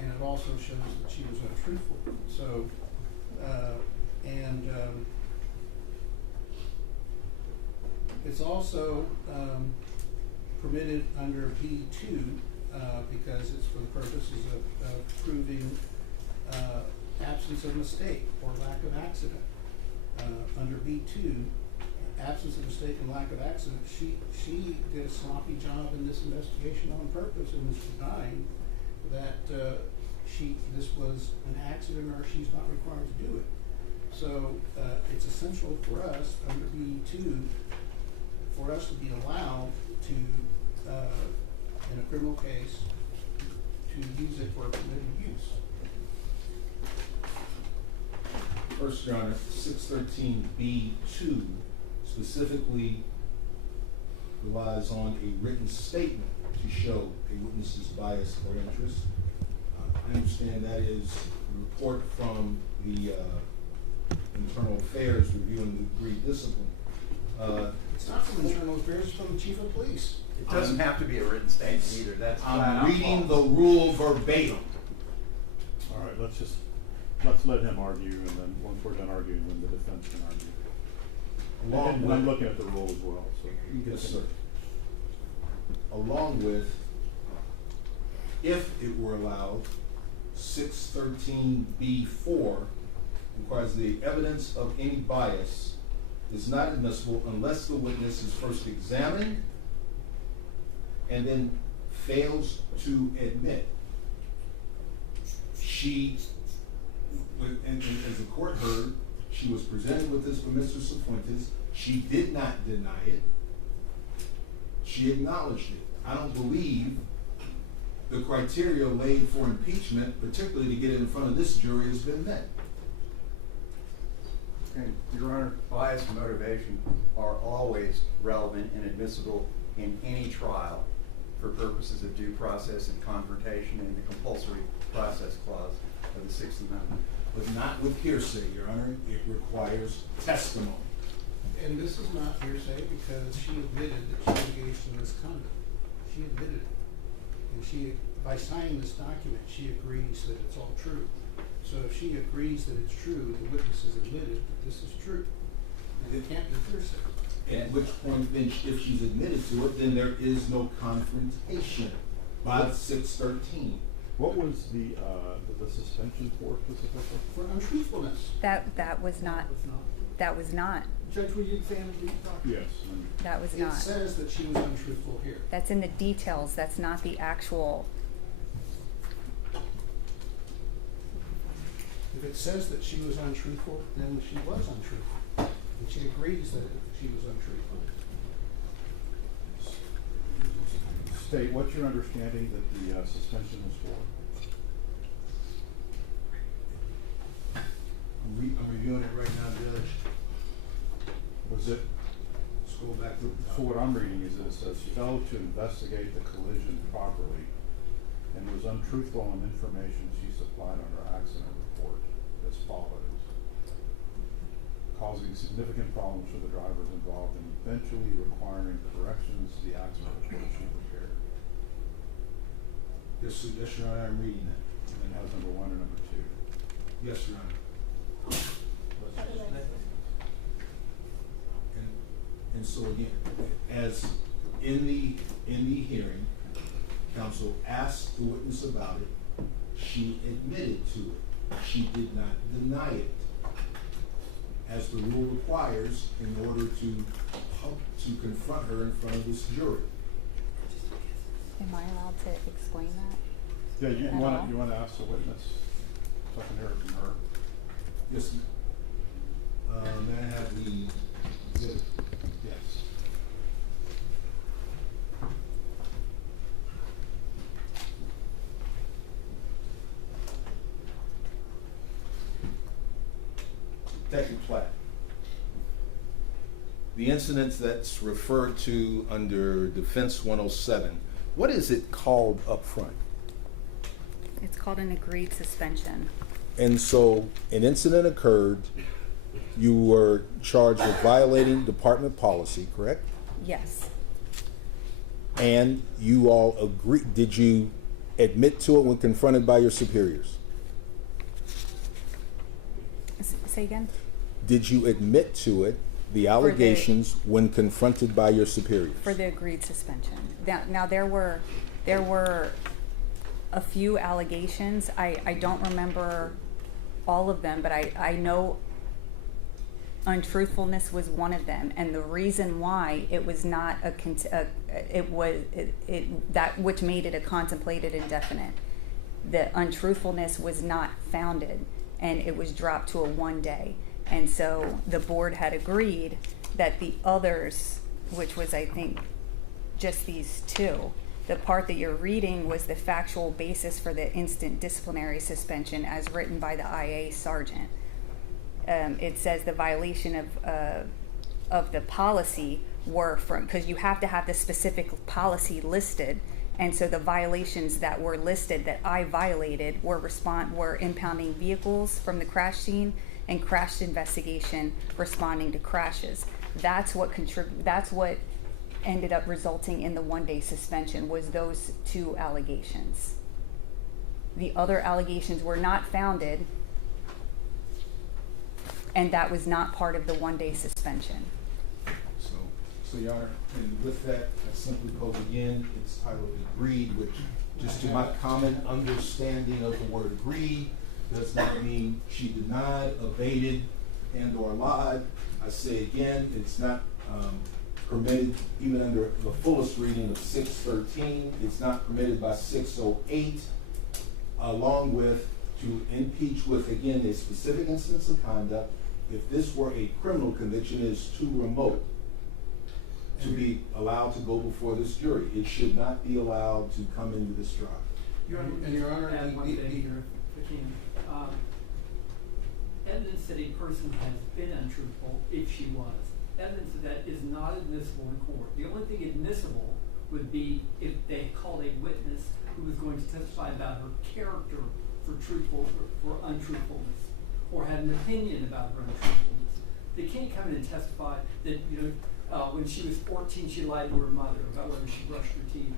And it also shows that she was untruthful. So, it's also permitted under B2 because it's for the purposes of proving absence of mistake or lack of accident. Under B2, absence of mistake and lack of accident, she did a sloppy job in this investigation on purpose and was denying that this was an accident or she's not required to do it. So it's essential for us under B2 for us to be allowed to, in a criminal case, to use it for permitted use. First, Your Honor, 613B2 specifically relies on a written statement to show a witness's bias or interest. I understand that is a report from the Internal Affairs reviewing the degree discipline. It's not from Internal Affairs, it's from the Chief of Police. It doesn't have to be a written statement either. That's I'm reading the rule verbatim. All right, let's let him argue, and then once we're done arguing, then the defense can argue. And I'm looking at the rule as well. So yes, sir. Along with, if it were allowed, 613B4 requires the evidence of any bias is not admissible unless the witness is first examined and then fails to admit. And as the court heard, she was presented with this from Mr. Cifuentes. She did not deny it. She acknowledged it. I don't believe the criteria laid for impeachment, particularly to get it in front of this jury, has been met. And Your Honor, bias and motivation are always relevant and admissible in any trial for purposes of due process and confrontation in the compulsory process clause of the Sixth Amendment. But not with hearsay, Your Honor. It requires testimony. And this is not hearsay because she admitted that she engaged in misconduct. She admitted it. And by signing this document, she agrees that it's all true. So if she agrees that it's true, the witness has admitted that this is true. And it can't be hearsay. At which point, then, if she's admitted to it, then there is no confrontation by 613. What was the suspension for specifically? For untruthfulness. That was not. That was not. Judge, will you examine the document? Yes. That was It not. says that she was untruthful here. That's in the details. That's not the actual. If it says that she was untruthful, then she was untruthful. And she agrees that she was untruthful. State, what's your understanding that the suspension was for? I'm reviewing it right now, Judge. Was it? Let's go back to. So what I'm reading is it says failed to investigate the collision properly and was untruthful on information she supplied on her accident report as follows: causing significant problems for the drivers involved and eventually requiring corrections to the accident report she prepared. Yes, sir. Yes, Your Honor, I'm reading it. And it has number 1 or number 2. Yes, Your Honor. And so again, as in the hearing, counsel asked the witness about it. She admitted to it. She did not deny it, as the rule requires in order to confront her in front of this jury. Am I allowed to explain that? Yeah, you At want all? to ask the witness, so I can hear it from her. Yes, ma'am. May I have the exhibit? Yes. Detective Platt. The incident that's referred to under Defense 107, what is it called up front? It's called an agreed suspension. And so an incident occurred, you were charged with violating department policy, correct? Yes. And you all agree, did you admit to it when confronted by your superiors? Say again? Did you admit to it, the allegations, when confronted by your superiors? For the agreed suspension. Now there were a few allegations. I don't remember all of them, but I know untruthfulness was one of them, and the reason why it was not that which made it a contemplated indefinite. The untruthfulness was not founded, and it was dropped to a 1 day. And so the board had agreed that the others, which was I think just these two, the part that you're reading was the factual basis for the instant disciplinary suspension as written by the IA sergeant. It says the violation of the policy were from, because you have to have the specific policy listed, and so the violations that were listed that I violated were impounding vehicles from the crash scene and crash investigation, responding to crashes. That's what ended up resulting in the 1 day suspension, was those two allegations. The other allegations were not founded, and that was not part of the 1 day suspension. So Your Honor, and with that, I simply quote again, it's titled agreed, which, just to my common understanding of the word agreed, does not mean she denied, abated, and or lied. I say again, it's not permitted even under the fullest reading of 613. It's not permitted by 608, along with to impeach with, again, a specific instance of conduct. If this were a criminal conviction, it is too remote to be allowed to go before this jury. It should not be allowed to come into this trial. Your Honor, And Your Honor, add one thing here, if I can. Evidence that a person has been untruthful, if she was, evidence of that is not admissible in court. The only thing admissible would be if they called a witness who was going to testify about her character for untruthfulness, or had an opinion about her untruthfulness. They can't come in and testify that, when she was 14, she lied to her mother about whether she brushed her teeth.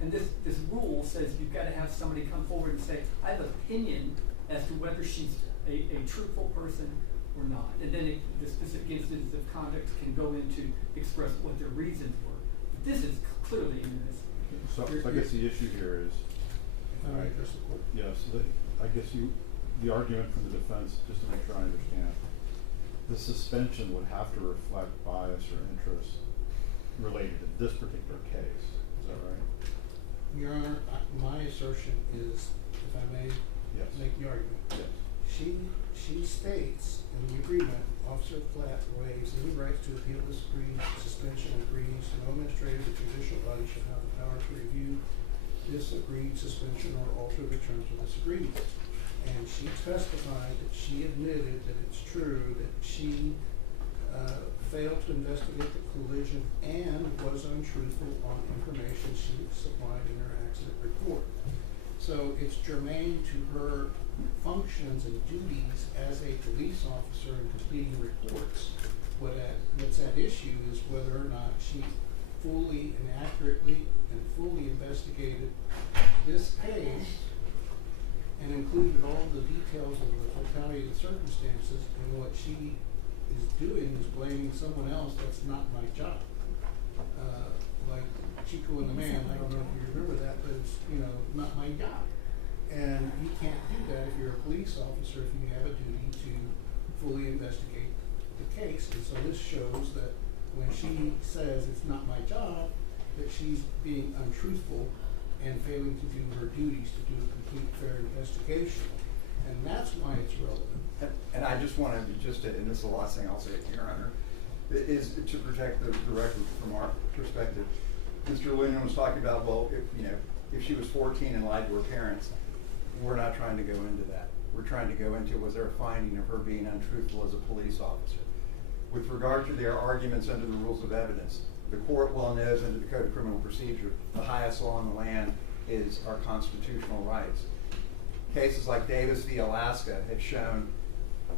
And this rule says you've got to have somebody come forward and say, I have an opinion as to whether she's a truthful person or not. And then the specific instances of conduct can go into express what their reasons were. But this is clearly inadmissible. So I guess the issue here is, I guess the argument from the defense, just to make sure I understand, the suspension would have to reflect bias or interest related to this particular case. Is that right? Your Honor, my assertion is, if I may make the argument. Yes. She states in the agreement, Officer Platt waives any rights to appeal this agreed suspension, agrees no administrative or judicial body shall have the power to review this agreed suspension or alter the terms of this agreement. And she testified that she admitted that it's true that she failed to investigate the collision and was untruthful on information she supplied in her accident report. So it's germane to her functions and duties as a police officer in completing reports. What's at issue is whether or not she fully and accurately and fully investigated this case and included all the details of the totality of the circumstances, and what she is doing is blaming someone else. That's not my job. Like Chico and the Man, I don't know if you remember that, but it's, not my job. And you can't do that if you're a police officer, if you have a duty to fully investigate the case. And so this shows that when she says it's not my job, that she's being untruthful and failing to do her duties to do a complete, fair investigation. And that's why it's relevant. And I just want to, and this is the last thing I'll say, Your Honor, is to protect the record from our perspective. Mr. Williams was talking about, well, if she was 14 and lied to her parents, we're not trying to go into that. We're trying to go into, was there a finding of her being untruthful as a police officer? With regard to their arguments under the rules of evidence, the court well knows under the Code of Criminal Procedure, the highest law in the land is our constitutional rights. Cases like Davis v. Alaska have shown,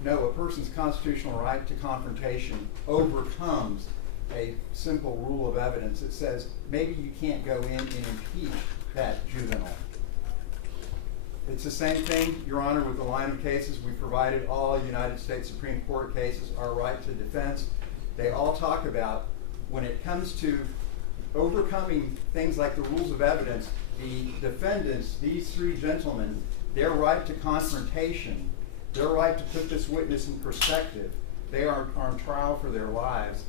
no, a person's constitutional right to confrontation overcomes a simple rule of evidence that says maybe you can't go in and impeach that juvenile. It's the same thing, Your Honor, with the line of cases. We provided all United States Supreme Court cases, our right to defense. They all talk about when it comes to overcoming things like the rules of evidence, the defendants, these three gentlemen, their right to confrontation, their right to put this witness in perspective, they are on trial for their lives,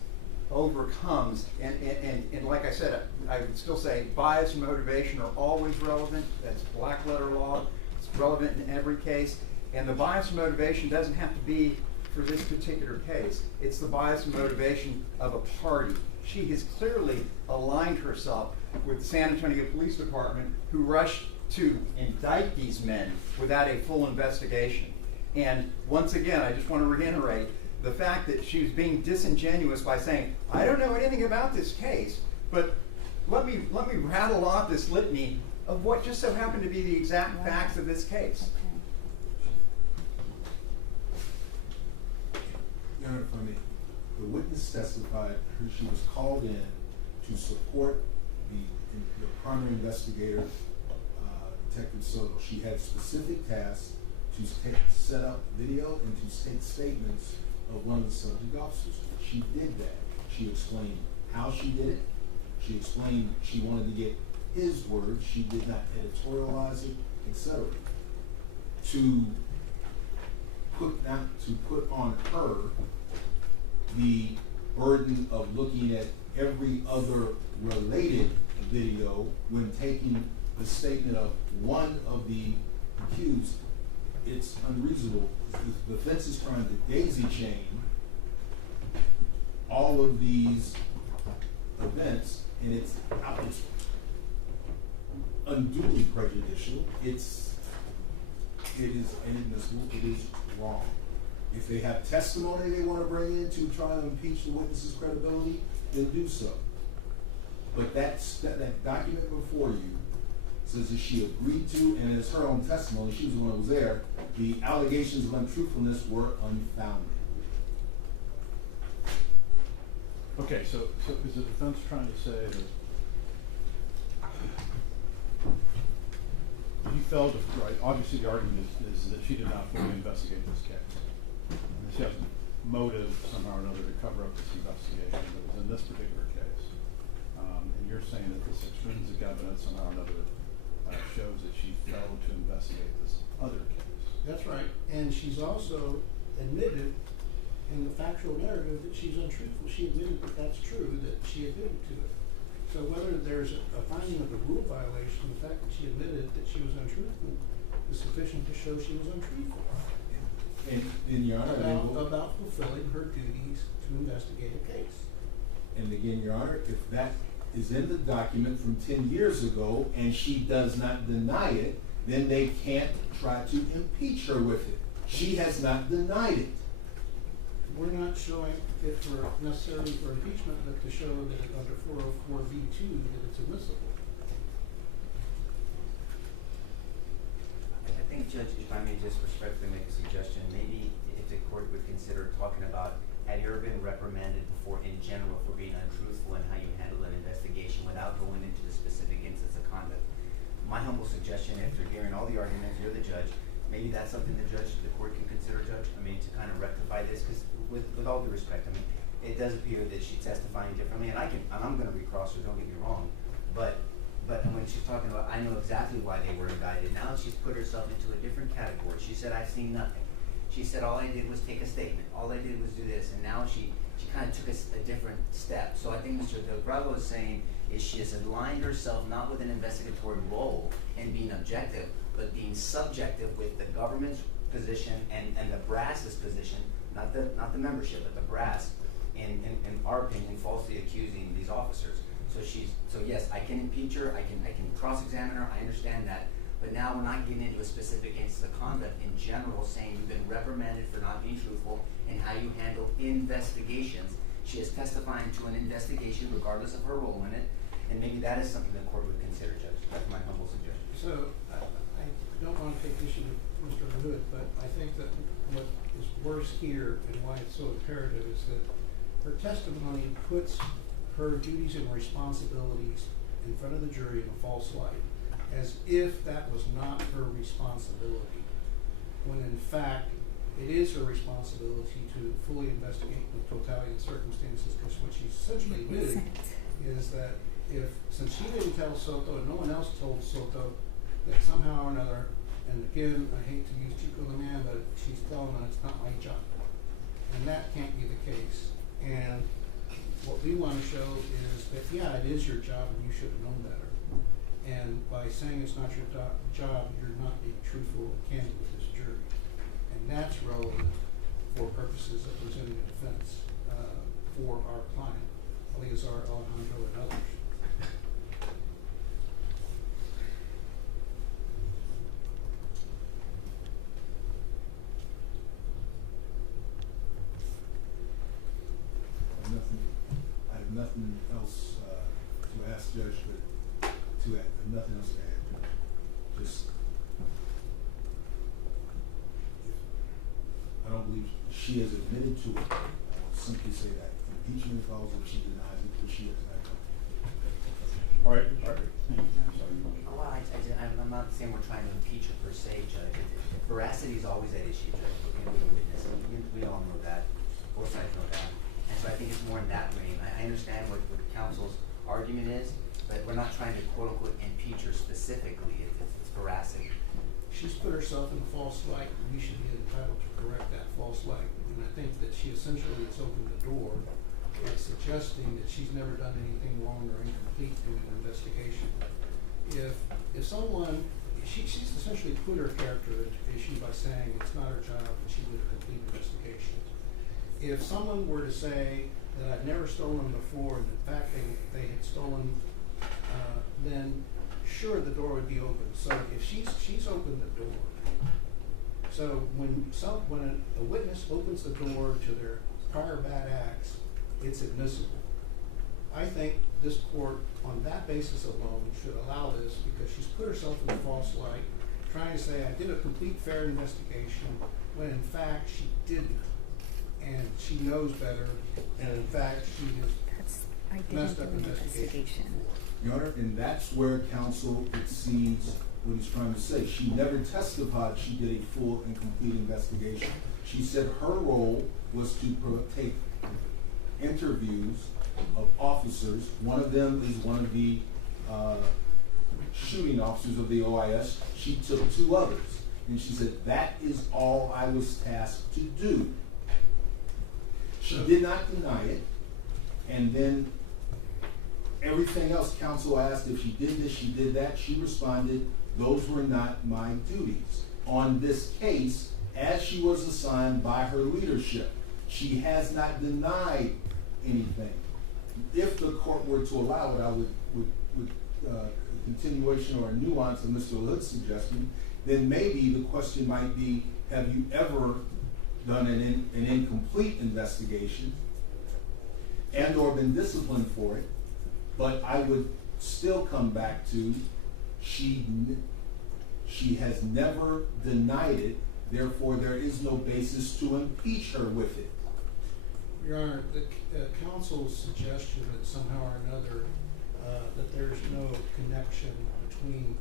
overcomes, and like I said, I would still say bias and motivation are always relevant. That's black letter law. It's relevant in every case. And the bias and motivation doesn't have to be for this particular case. It's the bias and motivation of a party. She has clearly aligned herself with the San Antonio Police Department, who rushed to indict these men without a full investigation. And once again, I just want to reiterate the fact that she was being disingenuous by saying, I don't know anything about this case, but let me rattle off this litany of what just so happened to be the exact facts of this case. Your Honor, if I may, the witness testified she was called in to support the primary investigator, Detective Soto. She had specific tasks to set up video and to take statements of one of the subject officers. She did that. She explained how she did it. She explained she wanted to get his words. She did not editorialize it, etc. To put on her the burden of looking at every other related video when taking the statement of one of the accused, it's unreasonable. The defense is trying to daisy chain all of these events, and it's unduly prejudicial. It is inadmissible. It is wrong. If they have testimony they want to bring in to try to impeach the witness's credibility, then do so. But that document before you says that she agreed to, and as her own testimony, she was the one who was there, the allegations of untruthfulness were unfounded. Okay, so is the defense trying to say that you failed to, right, obviously the argument is that she did not fully investigate this case. And she has motive somehow or another to cover up this investigation that was in this particular case. And you're saying that this extrinsic evidence somehow or another shows that she failed to investigate this other case. That's right. And she's also admitted in the factual narrative that she's untruthful. She admitted that that's true, that she admitted to it. So whether there's a finding of a rule violation, the fact that she admitted that she was untruthful is sufficient to show she was untruthful. And Your Honor, about fulfilling her duties to investigate a case. And again, Your Honor, if that is in the document from 10 years ago and she does not deny it, then they can't try to impeach her with it. She has not denied it. We're not showing it for necessarily for impeachment, but to show that under 404(b)(2) that it's admissible. I think, Judge, if I may just respectfully make a suggestion, maybe if the court would consider talking about, had you ever been reprimanded before in general for being untruthful and how you handle an investigation? my humble suggestion, after hearing all the arguments, you're the judge, maybe that's something the court can consider, Judge. I mean, to kind of rectify this, because with all due respect, I mean, it does appear that she's testifying differently, and I'm going to recross her. Don't get me wrong, but when she's talking about, I know exactly why they were indicted. Now she's put herself into a different category. She said, I've seen nothing. She said, all I did was take a statement. All I did was do this, and now she kind of took a different step. So I think Mr. Del Bravo is saying is she has aligned herself not with an investigatory role and being objective, but being subjective with the government's position and the brass's position, not the membership, but the brass, in our opinion, falsely accusing these officers. So yes, I can impeach her, I can cross-examine her, I understand that, but now we're not getting into a specific instance of conduct in general, saying you've been reprimanded for not being truthful in how you handle investigations. She is testifying to an investigation regardless of her role in it, and maybe that is something the court would consider, Judge. That's my humble suggestion. So, I don't want to take issue with Mr. Hood, but I think that what is worse here and why it's so imperative is that her testimony puts her duties and responsibilities in front of the jury in a false light, as if that was not her responsibility, when in fact it is her responsibility to fully investigate the totality of circumstances, because what she's essentially admitting is that since she didn't tell Soto and no one else told Soto, that somehow or another, and again, I hate to use Chico the Man, but she's telling them it's not my job. And that can't be the case. And what we want to show is that, yeah, it is your job and you should have known better. And by saying it's not your job, you're not being truthful and candid with this jury. And that's relevant for purposes of presenting a defense for our client, Alejandro and others. I have nothing else to ask Judge, but nothing else to add. Just, I don't believe she has admitted to it. I will simply say that. Impeachment follows if she denies it, but she has not done it. All right. Well, I'm not saying we're trying to impeach her per se, Judge. Veracity is always at issue, Judge, with the witness. We all know that. Both sides know that. And so I think it's more in that vein. I understand what counsel's argument is, but we're not trying to quote-unquote impeach her specifically. It's veracity. She's put herself in a false light, and we should be entitled to correct that false light. And I think that she essentially has opened the door by suggesting that she's never done anything wrong or incomplete in an investigation. If someone, she's essentially put her character at issue by saying it's not her job and she did a complete investigation. If someone were to say that I've never stolen before, and in fact they had stolen, then sure, the door would be open. So if she's opened the door, so when a witness opens the door to their prior bad acts, it's admissible. I think this court, on that basis alone, should allow this because she's put herself in a false light, trying to say I did a complete fair investigation, when in fact she didn't. And she knows better, and in fact she has messed up investigation. Your Honor, and that's where counsel exceeds what he's trying to say. She never testified she did a full and complete investigation. She said her role was to take interviews of officers. One of them is one of the shooting officers of the OIS. She took two others. And she said, that is all I was tasked to do. She did not deny it. And then everything else, counsel asked if she did this, she did that. She responded, those were not my duties. On this case, as she was assigned by her leadership, she has not denied anything. If the court were to allow it, I would a continuation or a nuance of Mr. Hood's suggestion, then maybe the question might be, have you ever done an incomplete investigation and or been disciplined for it? But I would still come back to she has never denied it, therefore there is no basis to impeach her with it. Your Honor, the counsel's suggestion that somehow or another that there's no connection between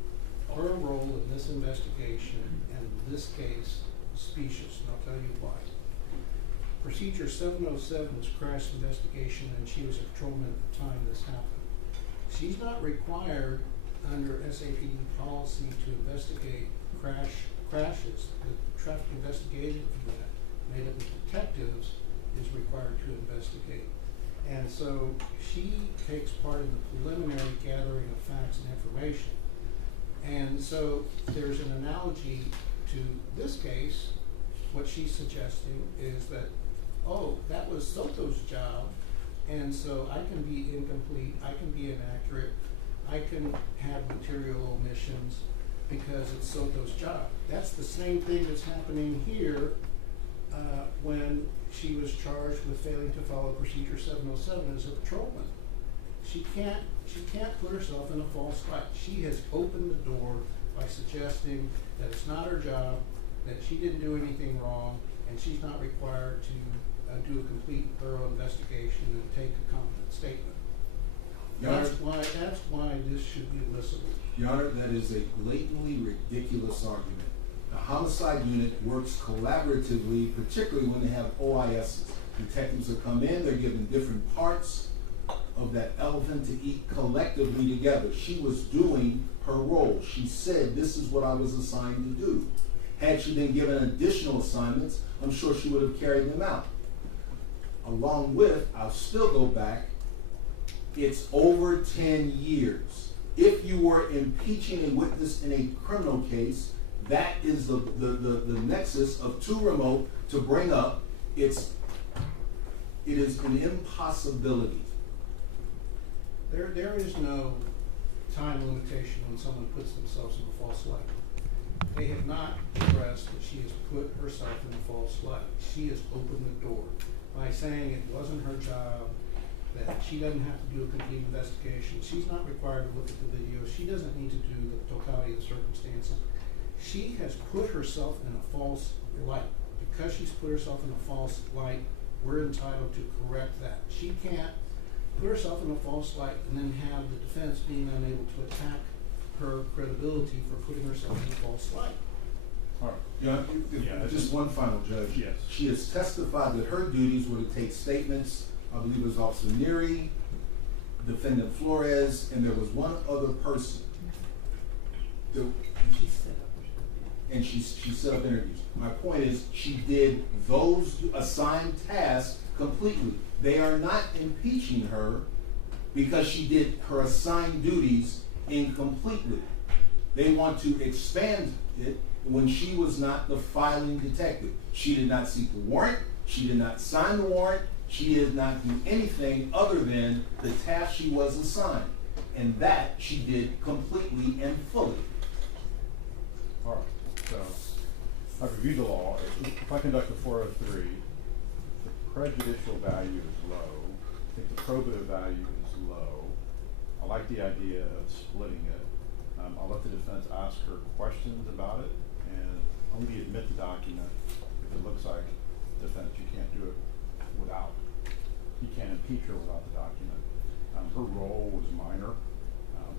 her role in this investigation and this case is specious, and I'll tell you why. Procedure 707 was crash investigation, and she was a patrolman at the time this happened. She's not required under SAPD policy to investigate crashes. The traffic investigative unit, made up of detectives, is required to investigate. And so she takes part in the preliminary gathering of facts and information. And so there's an analogy to this case. What she's suggesting is that, oh, that was Soto's job, and so I can be incomplete, I can be inaccurate, I can have material omissions because it's Soto's job. That's the same thing that's happening here when she was charged with failing to follow procedure 707 as a patrolman. She can't put herself in a false light. She has opened the door by suggesting that it's not her job, that she didn't do anything wrong, and she's not required to do a complete, thorough investigation and take a competent statement. That's why this should be admissible. Your Honor, that is a blatantly ridiculous argument. The homicide unit works collaboratively, particularly when they have OISs. Detectives will come in, they're given different parts of that elephant to eat collectively together. She was doing her role. She said, this is what I was assigned to do. Had she been given additional assignments, I'm sure she would have carried them out. Along with, I'll still go back, it's over 10 years. If you were impeaching a witness in a criminal case, that is the nexus of too remote to bring up. It is an impossibility. There is no time limitation when someone puts themselves in a false light. They have not expressed that she has put herself in a false light. She has opened the door by saying it wasn't her job, that she doesn't have to do a complete investigation. She's not required to look at the video. She doesn't need to do the totality of the circumstances. She has put herself in a false light. Because she's put herself in a false light, we're entitled to correct that. She can't put herself in a false light and then have the defense being unable to attack her credibility for putting herself in a false light. All right. Yeah, just one final, Judge. Yes. She has testified that her duties were to take statements. I believe it was Officer Neary, Defendant Flores, and there was one other person. And she set up interviews. My point is, she did those assigned tasks completely. They are not impeaching her because she did her assigned duties incompletely. They want to expand it when she was not the filing detective. She did not seek the warrant. She did not sign the warrant. She did not do anything other than the task she was assigned. And that she did completely and fully. All right, so I've reviewed the law. If I conduct a 403, the prejudicial value is low. I think the probative value is low. I like the idea of splitting it. I'll let the defense ask her questions about it and only admit the document if it looks like defense. You can't do it without. You can't impeach her without the document. Her role was minor.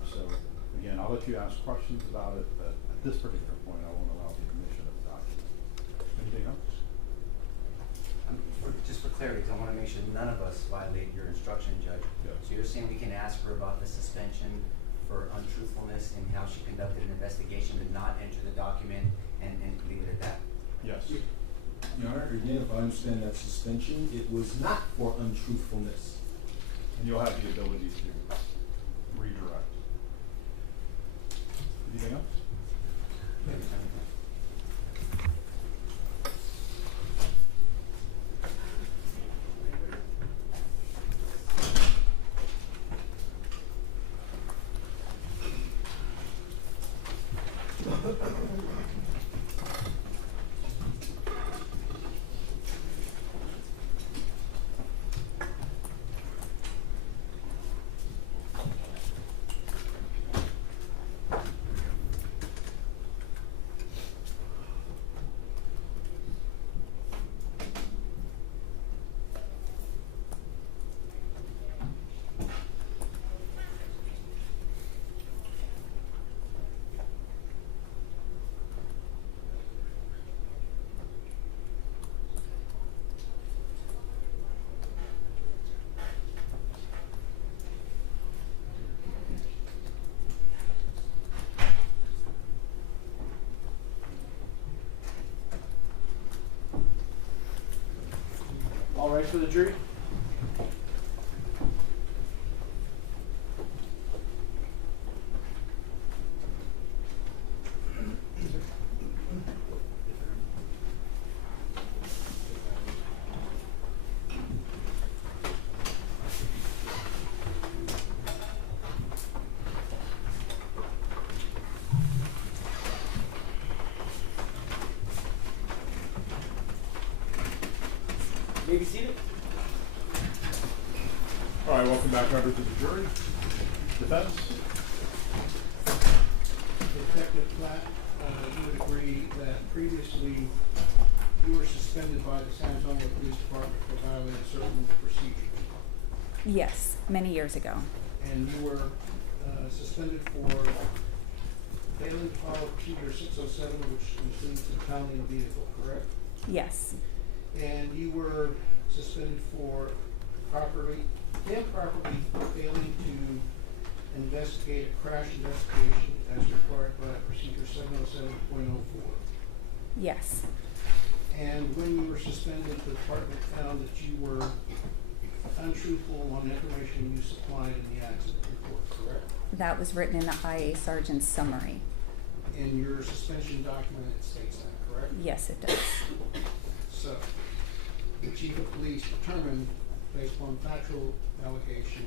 So again, I'll let you ask questions about it, but at this particular point, I won't allow the admission of the document. Anything else? Just for clarity, because I want to make sure none of us violate your instruction, Judge. Yeah. So you're saying we can ask her about the suspension for untruthfulness and how she conducted an investigation and not enter the document and leave it at that? Yes. Your Honor, again, if I understand that suspension, it was not for untruthfulness. And you'll have the ability to redirect. Anything else? All right for the jury? You may be seated. All right, welcome back over to the jury. Defense? Detective Platt, you would agree that previously you were suspended by the San Antonio Police Department for violating certain procedures, Yes, many years ago. and you were suspended for failing to follow procedure 607, which includes impounding a vehicle, correct? Yes, And you were suspended for improperly failing to investigate a crash investigation as required by procedure 707.04. yes, And when you were suspended, the department found that you were untruthful on information you supplied in the accident report, correct? that was written in the IA sergeant's summary. In your suspension document, it states that, correct? Yes, it does. So, the chief of police determined, based upon factual allegation,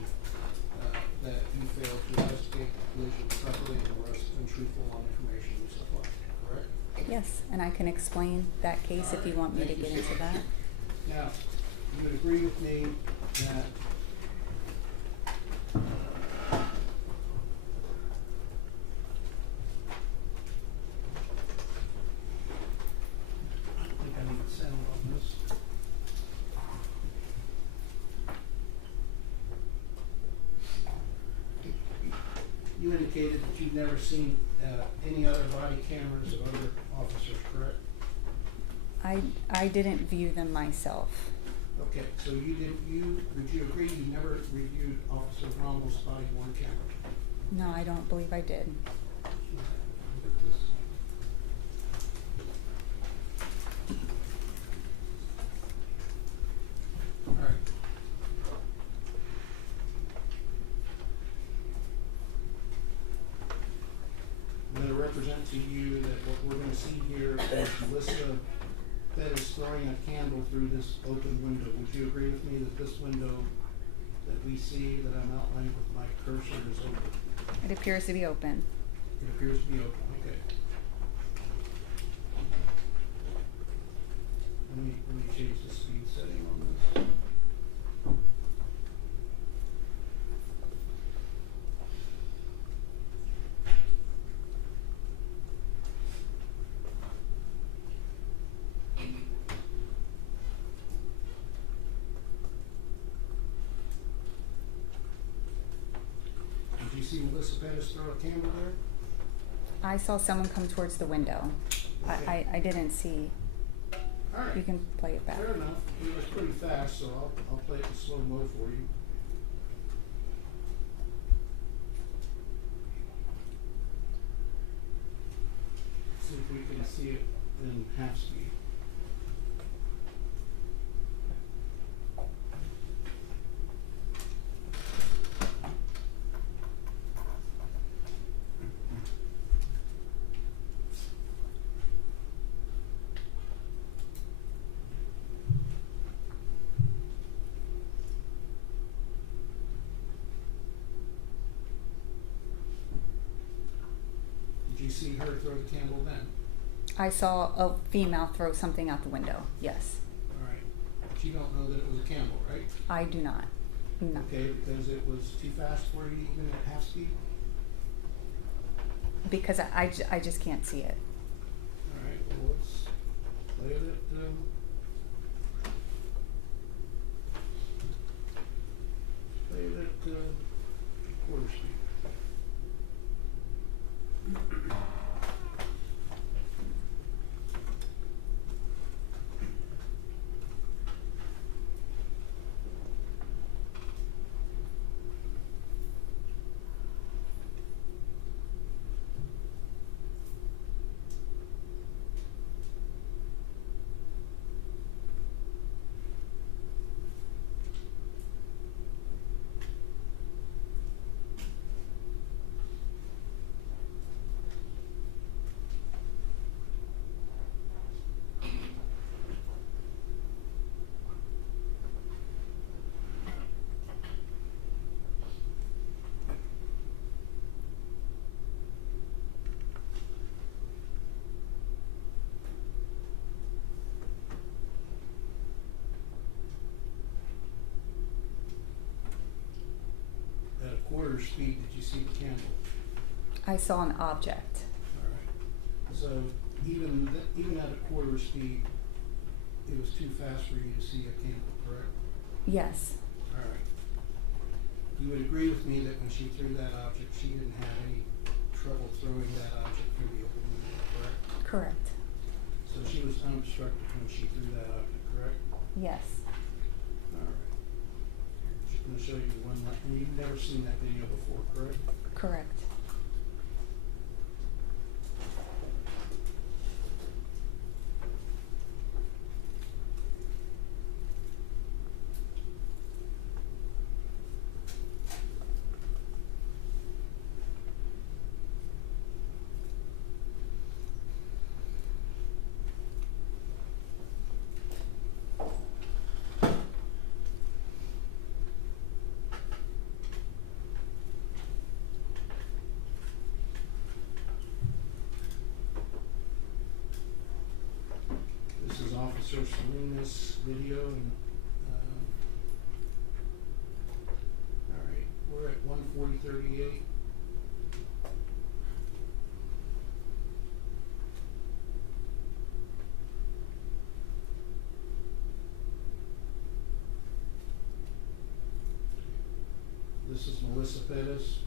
that you failed to investigate the collision properly and were untruthful on information you supplied, correct? Yes, and I can explain that case if you want me to Thank you get so into much. that. Now, you would agree with me that I think I need sound on this. You indicated that you've never seen any other body cameras of other officers, correct? I didn't view them myself. Okay, so would you agree you never reviewed Officer Rommel's body worn camera? No, I don't believe I did. All right. I'm going to represent to you that what we're going to see here is Melissa Perez throwing a candle through this open window. Would you agree with me that this window that we see, that I'm outlining with my cursor, is open? It appears to be open. It appears to be open, okay. Let me change the speed setting on this. Did you see Melissa Perez throw a candle there? I saw someone come towards the window. I didn't see. All right. You can play it back. Fair enough. It was pretty fast, so I'll play it in slow-mo for you. See if we can see it in half speed. Did you see her throw the candle then? I saw a female throw something out the window. Yes. All right. But you don't know that it was a candle, right? I do not. No. Okay, because it was too fast for you even at half speed? Because I just can't see it. All right, well, let's play it at, quarter speed. quarter speed did you see the candle? I saw an object. All right. So even at a quarter speed, it was too fast for you to see a candle, correct? Yes. All right. You would agree with me that when she threw that object, she didn't have any trouble throwing that object through the open window, correct? Correct. So she was unobstructed when she threw that object, correct? Yes. All right. She's going to show you one, and you've never seen that video before, correct? Correct. This is Officer Salinas' video, and all right, we're at 1:40:38. This is Melissa Perez.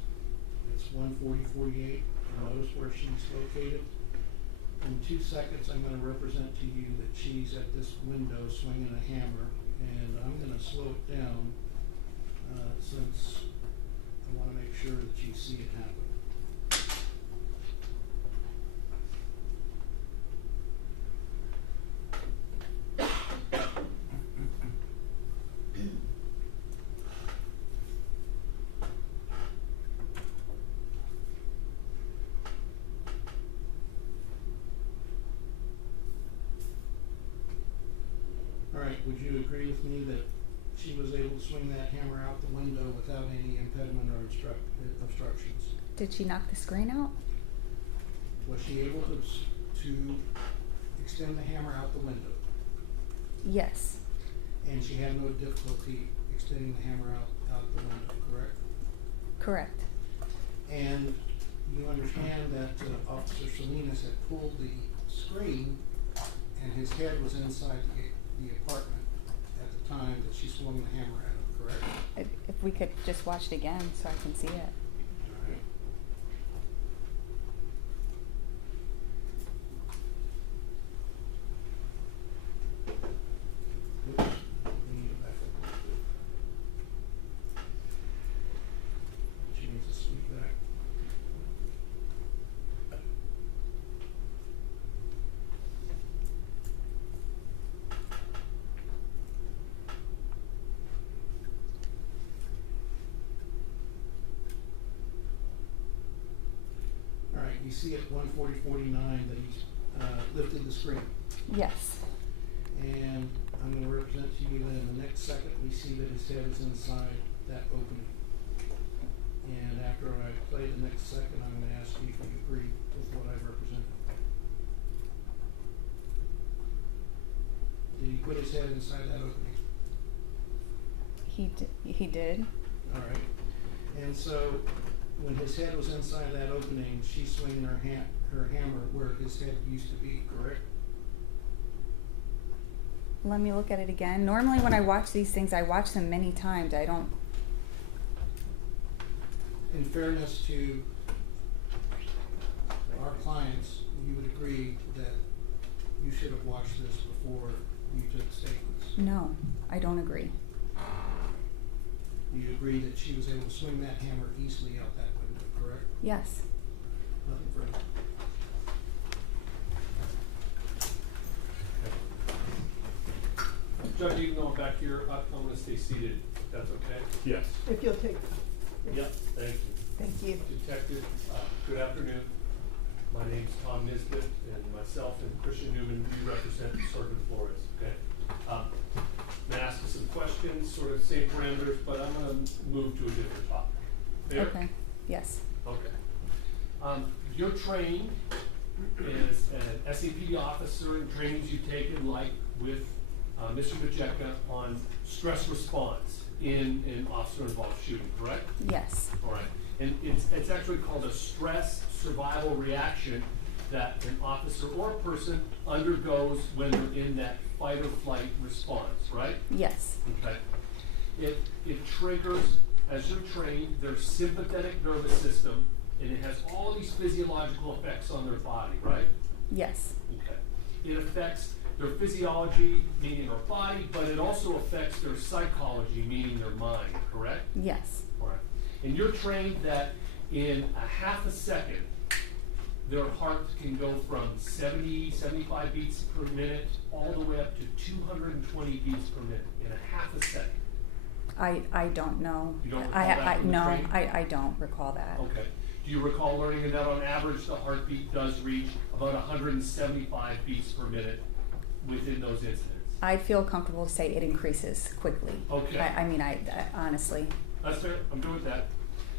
It's 1:40:48. Notice where she's located. In 2 seconds, I'm going to represent to you that she's at this window swinging a hammer, and I'm going to slow it down since I want to make sure that you see it happen. Would you agree with me that she was able to swing that hammer out the window without any impediment or obstructions? Did she knock the screen out? Was she able to extend the hammer out the window? Yes. And she had no difficulty extending the hammer out the window, correct? Correct. And you understand that Officer Salinas had pulled the screen and his head was inside the apartment at the time that she swung the hammer at him, correct? If we could just watch it again so I can see it. All right. Oops, we need to back up a little bit. She needs to sweep back. You see at 1:40:49 that he's lifted the screen. Yes. And I'm going to represent to you that in the next second we see that his head is inside that opening. And after I play the next second, I'm going to ask you if you agree with what I represented. Did he put his head inside that opening? He did. All right. And so when his head was inside that opening, she's swinging her hammer where his head used to be, correct? Let me look at it again. Normally when I watch these things, I watch them many times. I don't... In fairness to our clients, you would agree that you should have watched this before you took statements? No, I don't agree. Do you agree that she was able to swing that hammer easily out that window, correct? Yes. Nothing further. Judge, even though I'm back here, I'm going to stay seated, if that's okay? Yes. If you'll take. Yep, thank you. Thank you. Detective, good afternoon. My name's Tom Nisbet, and myself and Christian Newman, we represent Sergeant Flores, okay? I'm going to ask you some questions, sort of same parameters, but I'm going to move to a different topic. Fair? Okay, yes. Okay. You're trained as an SAPD officer in trainings you've taken, like with Mr. Majeka, on stress response in an officer-involved shooting, correct? Yes. All right. And it's actually called a stress survival reaction that an officer or a person undergoes when they're in that fight or flight response, right? Yes. Okay. It triggers, as you're trained, their sympathetic nervous system, and it has all these physiological effects on their body, right? Yes. Okay. It affects their physiology, meaning their body, but it also affects their psychology, meaning their mind, correct? Yes. All right. And you're trained that in a half a second, their heart can go from 70, 75 beats per minute all the way up to 220 beats per minute in a half a second. I don't know. You don't recall that from the no, training? I don't recall that. Okay. Do you recall learning that on average the heartbeat does reach about 175 beats per minute within those incidents? I feel comfortable to say it increases quickly. Okay. I mean, I honestly. That's fair. I'm good with that.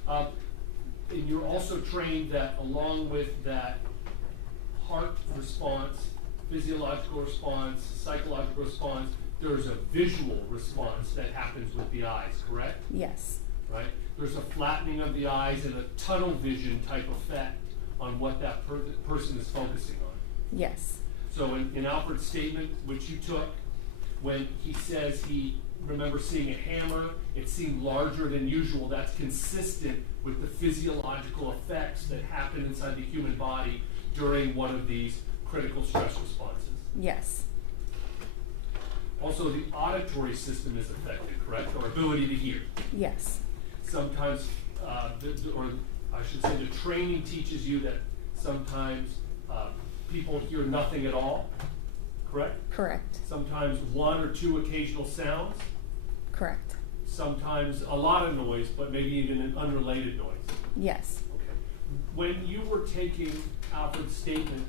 And you're also trained that along with that heart response, physiological response, psychological response, there's a visual response that happens with the eyes, correct? Yes. Right? There's a flattening of the eyes and a tunnel vision type effect on what that person is focusing on. Yes. So in Alfred's statement, which you took, when he says he remembers seeing a hammer, it seemed larger than usual, that's consistent with the physiological effects that happen inside the human body during one of these critical stress responses. Yes. Also, the auditory system is affected, correct? Our ability to hear. Yes. Sometimes, or I should say, the training teaches you that sometimes people hear nothing at all, correct? Correct. Sometimes one or two occasional sounds. Correct. Sometimes a lot of noise, but maybe even an unrelated noise. Yes. Okay. When you were taking Alfred's statement,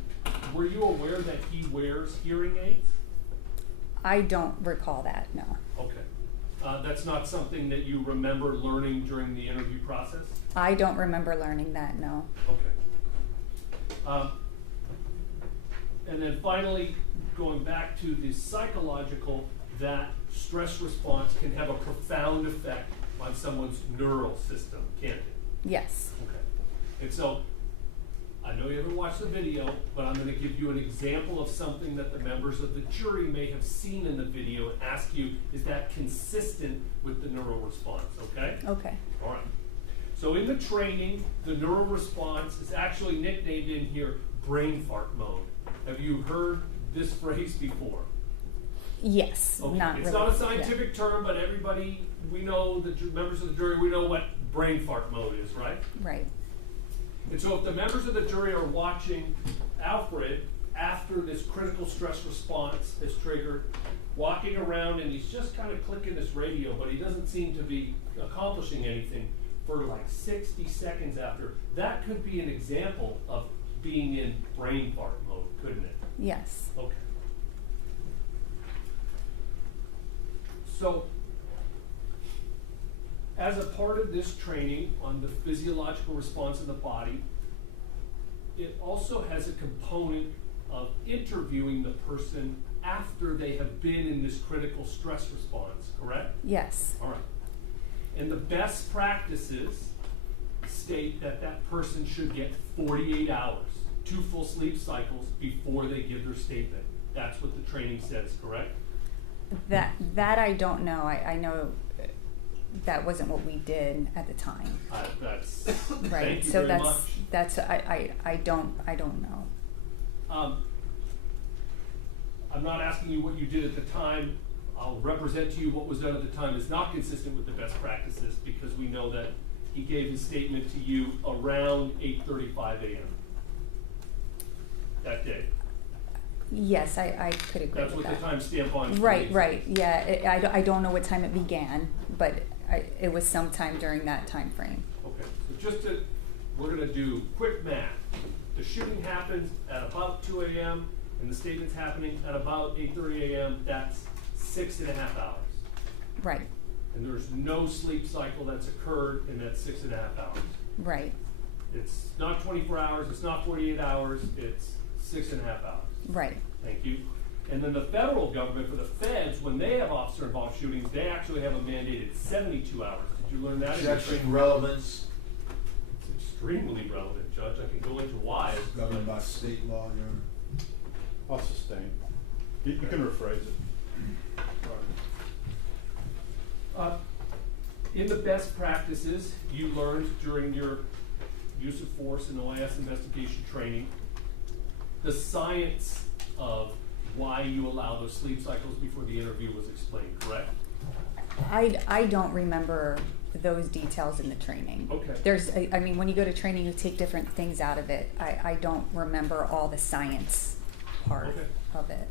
were you aware that he wears hearing aids? I don't recall that, no. Okay. That's not something that you remember learning during the interview process? I don't remember learning that, no. Okay. And then finally, going back to the psychological, that stress response can have a profound effect on someone's neural system, can't it? Yes. Okay. And so, I know you haven't watched the video, but I'm going to give you an example of something that the members of the jury may have seen in the video and ask you, is that consistent with the neural response, okay? Okay. All right. So in the training, the neural response is actually nicknamed in here brain fart mode. Have you heard this phrase before? Yes. Okay. Not It's really. not a scientific term, but everybody, we know, the members of the jury, we know what brain fart mode is, right? Right. And so if the members of the jury are watching Alfred after this critical stress response is triggered, walking around and he's just kind of clicking this radio, but he doesn't seem to be accomplishing anything for like 60 seconds after, that could be an example of being in brain fart mode, couldn't it? Yes. Okay. So, as a part of this training on the physiological response in the body, it also has a component of interviewing the person after they have been in this critical stress response, correct? Yes. All right. And the best practices state that that person should get 48 hours, 2 full sleep cycles before they give their statement. That's what the training says, correct? That I don't know. I know that wasn't what we did at the time. That's Right. Thank you So very much. that's I don't know. I'm not asking you what you did at the time. I'll represent to you what was done at the time is not consistent with the best practices because we know that he gave his statement to you around 8:35 a.m. that day. Yes, I could agree That's with what that. the timestamp on. Right, right. Yeah, I don't know what time it began, but it was sometime during that time frame. Okay, so we're going to do quick math. The shooting happens at about 2 a.m. and the statement's happening at about 8:30 a.m. That's 6.5 hours. Right. And there's no sleep cycle that's occurred in that 6.5 hours. Right. It's not 24 hours, it's not 48 hours, it's 6.5 hours. Right. Thank you. And then the federal government, for the feds, when they have officer-involved shootings, they actually have a mandated 72 hours. Did you learn that? in your Objection, training? relevance, It's extremely relevant, Judge. I can go into why. governed by state law, Your Honor. I'll sustain. You can rephrase it. In the best practices you learned during your use of force and OIS investigation training, the science of why you allow those sleep cycles before the interview was explained, correct? I don't remember those details in the training. Okay. I mean, when you go to training, you take different things out of it. I don't remember all the science part of it.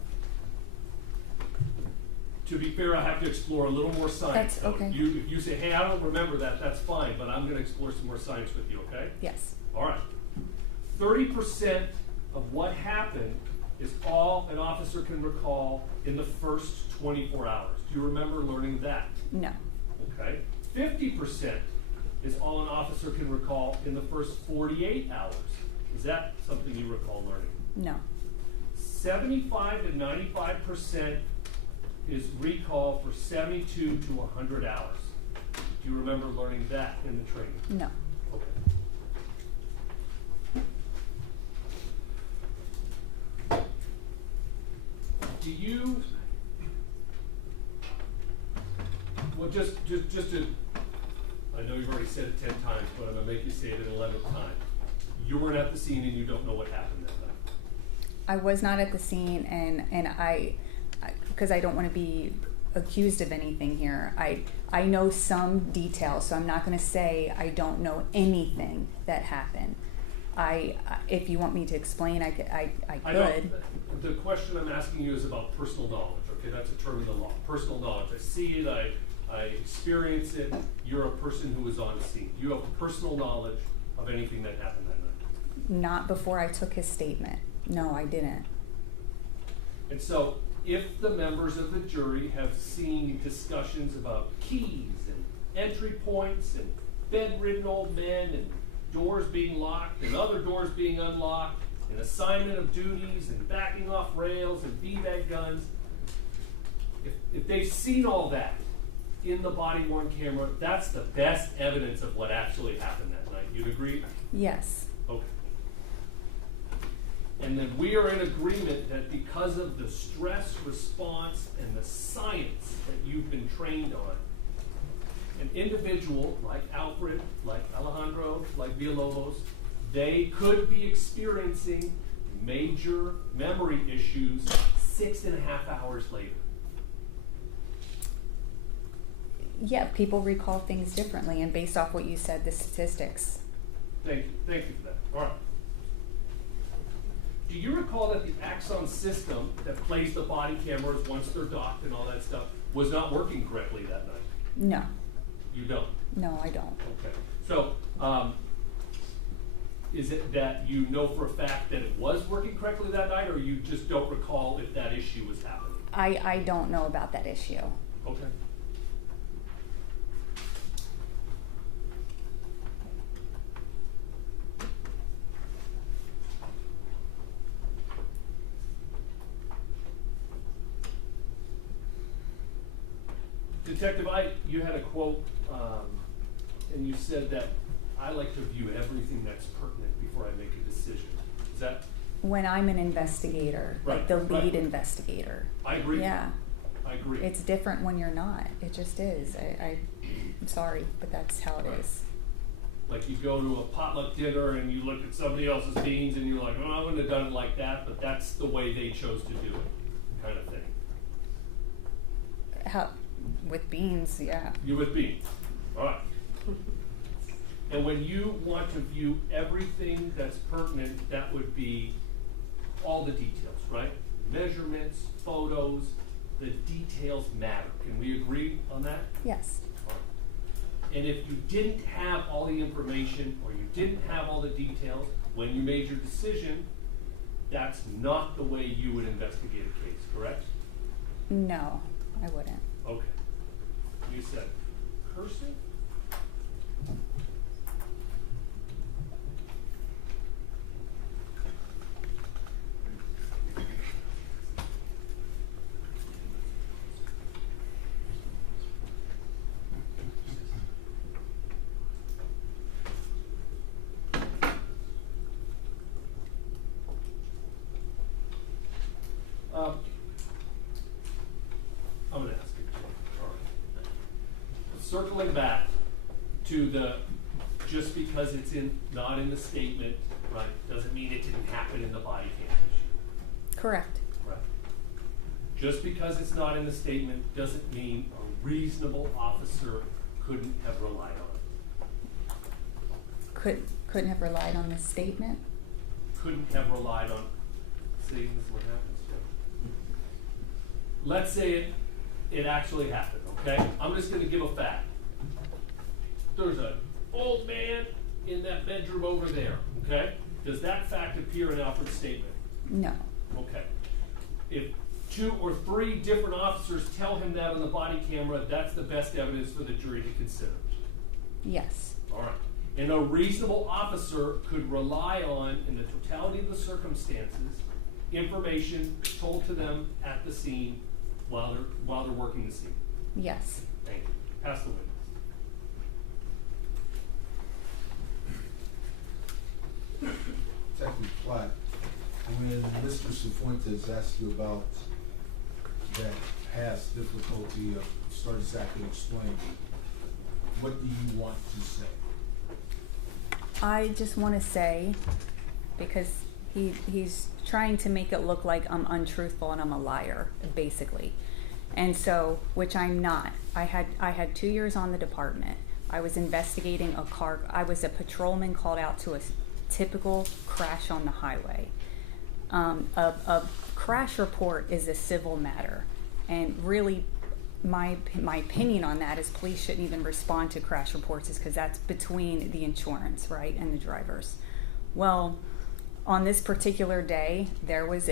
To be fair, I have to explore a little more science. That's okay. If you say, hey, I don't remember that, that's fine, but I'm going to explore some more science with you, okay? Yes. All right. 30% of what happened is all an officer can recall in the first 24 hours. Do you remember learning that? No. Okay. 50% is all an officer can recall in the first 48 hours. Is that something you recall learning? No. 75 to 95% is recall for 72 to 100 hours. Do you remember learning that in the training? No. Okay. Do you, well, just to, I know you've already said it 10 times, but I'm gonna make you say it an 11th time. You weren't at the scene and you don't know what happened that night. I was not at the scene, and I because I don't want to be accused of anything here. I know some details, so I'm not going to say I don't know anything that happened. If you want me to explain, I could. The question I'm asking you is about personal knowledge. Okay, that's a term in the law. Personal knowledge. I see it. I experience it. You're a person who was on scene. You have personal knowledge of anything that happened that night. Not before I took his statement. No, I didn't. And so, if the members of the jury have seen discussions about keys and entry points and bedridden old men and doors being locked and other doors being unlocked and assignment of duties and backing off rails and beanbag guns, if they've seen all that in the body-worn camera, that's the best evidence of what actually happened that night. You'd agree? Yes. Okay. And then we are in agreement that because of the stress response and the science that you've been trained on, an individual like Alfred, like Alejandro, like Villalobos, they could be experiencing major memory issues 6.5 hours later. Yeah, people recall things differently, and based off what you said, the statistics. Thank you for that. All right. Do you recall that the Axon system that plays the body cameras once they're docked and all that stuff was not working correctly that night? No. You don't? No, I don't. Okay. So, is it that you know for a fact that it was working correctly that night, or you just don't recall if that issue was happening? I don't know about that issue. Okay. Detective, you had a quote, and you said that I like to view everything that's pertinent before I make a decision. Is that? When I'm an investigator, like the lead investigator. I agree. Yeah. I agree. It's different when you're not. It just is. I'm sorry, but that's how it is. Like you go to a potluck dinner and you look at somebody else's beans and you're like, oh, I wouldn't have done it like that, but that's the way they chose to do it, kind of thing. With beans, yeah. You with beans. All right. And when you want to view everything that's pertinent, that would be all the details, right? Measurements, photos, the details matter. Can we agree on that? Yes. All right. And if you didn't have all the information or you didn't have all the details when you made your decision, that's not the way you would investigate a case, correct? No, I wouldn't. Okay. You said cursive? circling back to the, just because it's not in the statement, right, doesn't mean it didn't happen in the body cam issue. Correct. Right. Just because it's not in the statement doesn't mean a reasonable officer couldn't have relied on it. Couldn't have relied on the statement? Couldn't have relied on, see, this is what happens. Let's say it actually happened, okay? I'm just gonna give a fact. There's an old man in that bedroom over there, okay? Does that fact appear in Alfred's statement? No. Okay. If 2 or 3 different officers tell him that on the body camera, that's the best evidence for the jury to consider. Yes. All right. And a reasonable officer could rely on, in the totality of the circumstances, information told to them at the scene while they're working the scene. Yes. Thank you. Pass the witness. Detective Platt, when Mr. Cifuentes asked you about that past difficulty of start exactly explain, what do you want to say? I just want to say, because he's trying to make it look like I'm untruthful and I'm a liar, basically. And so, which I'm not. I had 2 years on the department. I was investigating a car. I was a patrolman called out to a typical crash on the highway. A crash report is a civil matter, and really my opinion on that is police shouldn't even respond to crash reports, is because that's between the insurance, right, and the drivers. Well, on this particular day, there was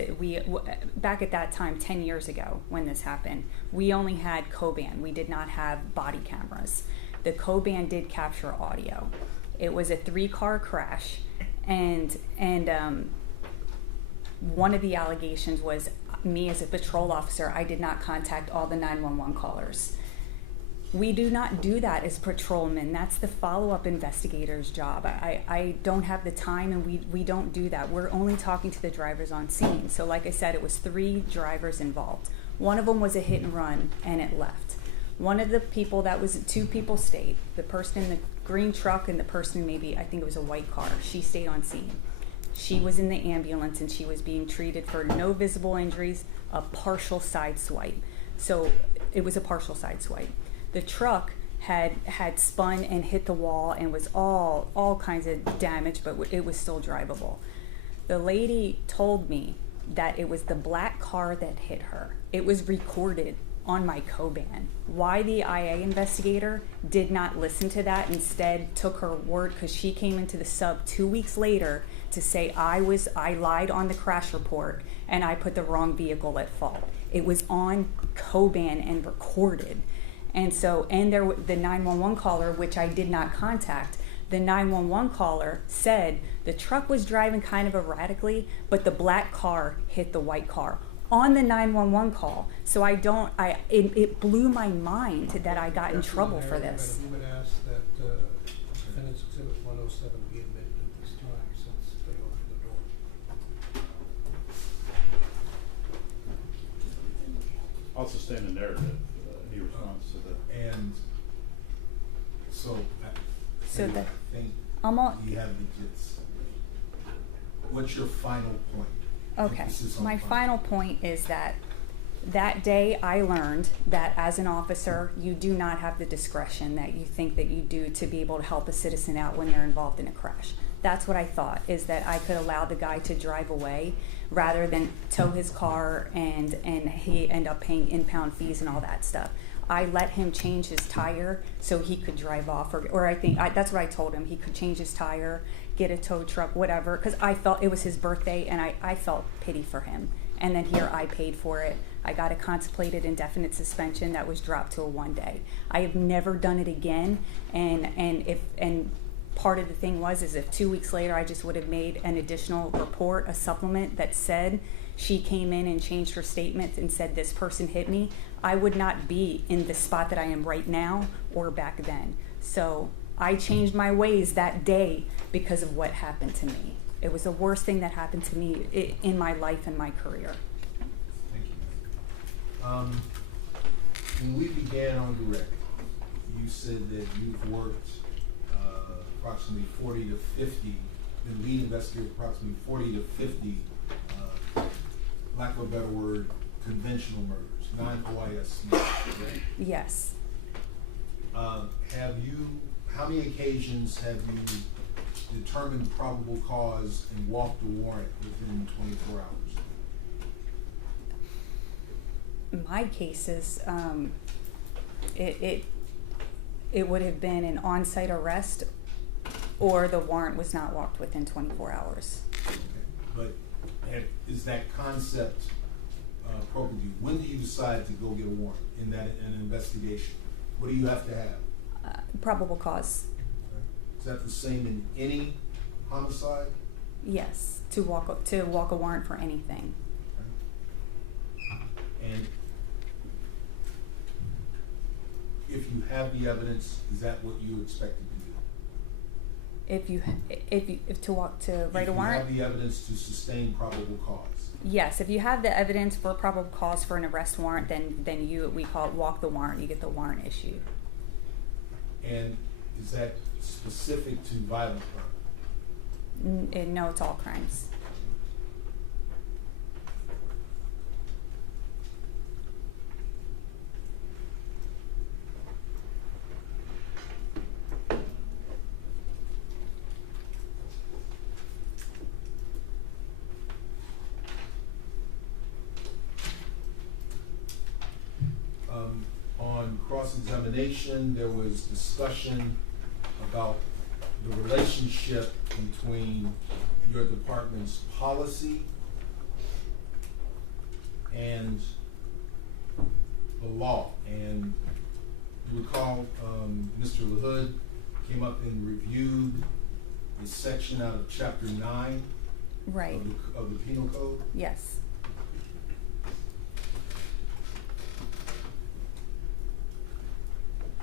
back at that time, 10 years ago when this happened, we only had Coban. We did not have body cameras. The Coban did capture audio. It was a 3-car crash, and one of the allegations was me as a patrol officer, I did not contact all the 911 callers. We do not do that as patrolmen. That's the follow-up investigator's job. I don't have the time, and we don't do that. We're only talking to the drivers on scene. So like I said, it was 3 drivers involved. One of them was a hit and run, and it left. One of the people, that was 2 people stayed. The person in the green truck and the person maybe, I think it was a white car, she stayed on scene. She was in the ambulance and she was being treated for no visible injuries, a partial side swipe. So it was a partial side swipe. The truck had spun and hit the wall and was all kinds of damage, but it was still drivable. The lady told me that it was the black car that hit her. It was recorded on my Coban. Why the IA investigator did not listen to that, instead took her word, because she came into the sub 2 weeks later to say I lied on the crash report and I put the wrong vehicle at fault. It was on Coban and recorded. And so, and there the 911 caller, which I did not contact, the 911 caller said the truck was driving kind of erratically, but the black car hit the white car on the 911 call. So it blew my mind that I got in trouble for this. We would ask that defendant's exhibit 107 be admitted at this time, since they opened the door. I'll sustain the narrative. Any response to that? And so, So I that think I'm all, you have the kids. What's your final point? okay, Emphasis on my final point is that day I learned that as an officer, you do not have the discretion that you think that you do to be able to help a citizen out when they're involved in a crash. That's what I thought, is that I could allow the guy to drive away rather than tow his car and he end up paying impound fees and all that stuff. I let him change his tire so he could drive off, or I think that's what I told him. He could change his tire, get a tow truck, whatever, because I felt it was his birthday and I felt pity for him. And then here I paid for it. I got a contemplated indefinite suspension that was dropped to a 1 day. I have never done it again, and part of the thing is if 2 weeks later I just would have made an additional report, a supplement that said she came in and changed her statement and said this person hit me, I would not be in the spot that I am right now or back then. So I changed my ways that day because of what happened to me. It was the worst thing that happened to me in my life and my career. Thank you. When we began on direct, you said that you've worked approximately 40 to 50, been lead investigator approximately 40 to 50, lack of a better word, conventional murders, non-OIS murders, right? Yes. How many occasions have you determined probable cause and walked a warrant within 24 hours? My cases, it would have been an on-site arrest, or the warrant was not walked within 24 hours. Okay. But is that concept appropriate to you? When do you decide to go get a warrant in an investigation? What do you have to have? Probable cause. Okay. Is that the same in any homicide? Yes, to walk a warrant for anything. Okay. And if you have the evidence, is that what you expect to do? If to write a warrant? If you have the evidence to sustain probable cause. Yes, if you have the evidence for probable cause for an arrest warrant, then we call it walk the warrant. You get the warrant issued. And is that specific to violent crime? No, it's all crimes. On cross-examination, there was discussion about the relationship between your department's policy and the law. And you recall Mr. LaHood came up and reviewed a section out of Chapter 9 right. of the Penal Code? Yes.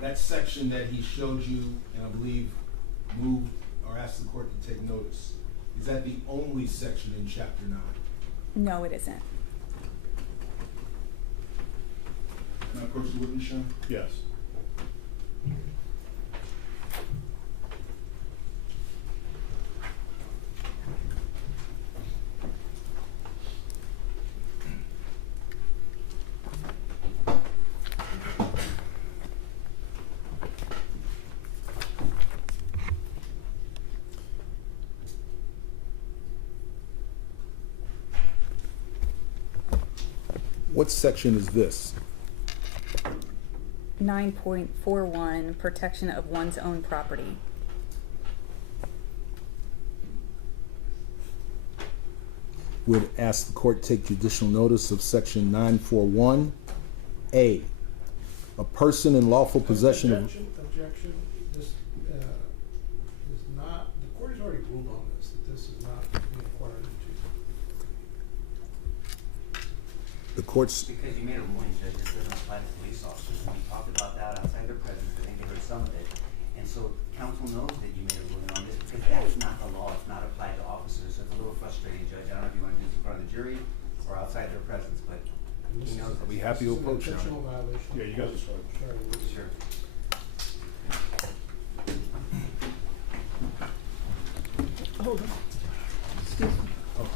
That section that he showed you, and I believe moved or asked the court to take notice, is that the only section in Chapter 9? No, it isn't. Can I approach the witness, Sean? Yes. What section is this? 9.41, protection of one's own property. Would ask the court to take judicial notice of Section 941A. A person in lawful possession of... Objection. This is not, the court has already ruled on this, that this is not being inquired into. The court's... Because you made a ruling, Judge, this doesn't apply to police officers. And we talked about that outside their presence. I think they heard some of it. And so counsel knows that you made a ruling on this because that's not the law. It's not applied to officers. So it's a little frustrating, Judge. I don't know if you want to do this in front of the jury or outside their presence, but he knows. Are we happy to approach now? Yeah, you got this one. Sure. Hold on. Excuse me. Oh.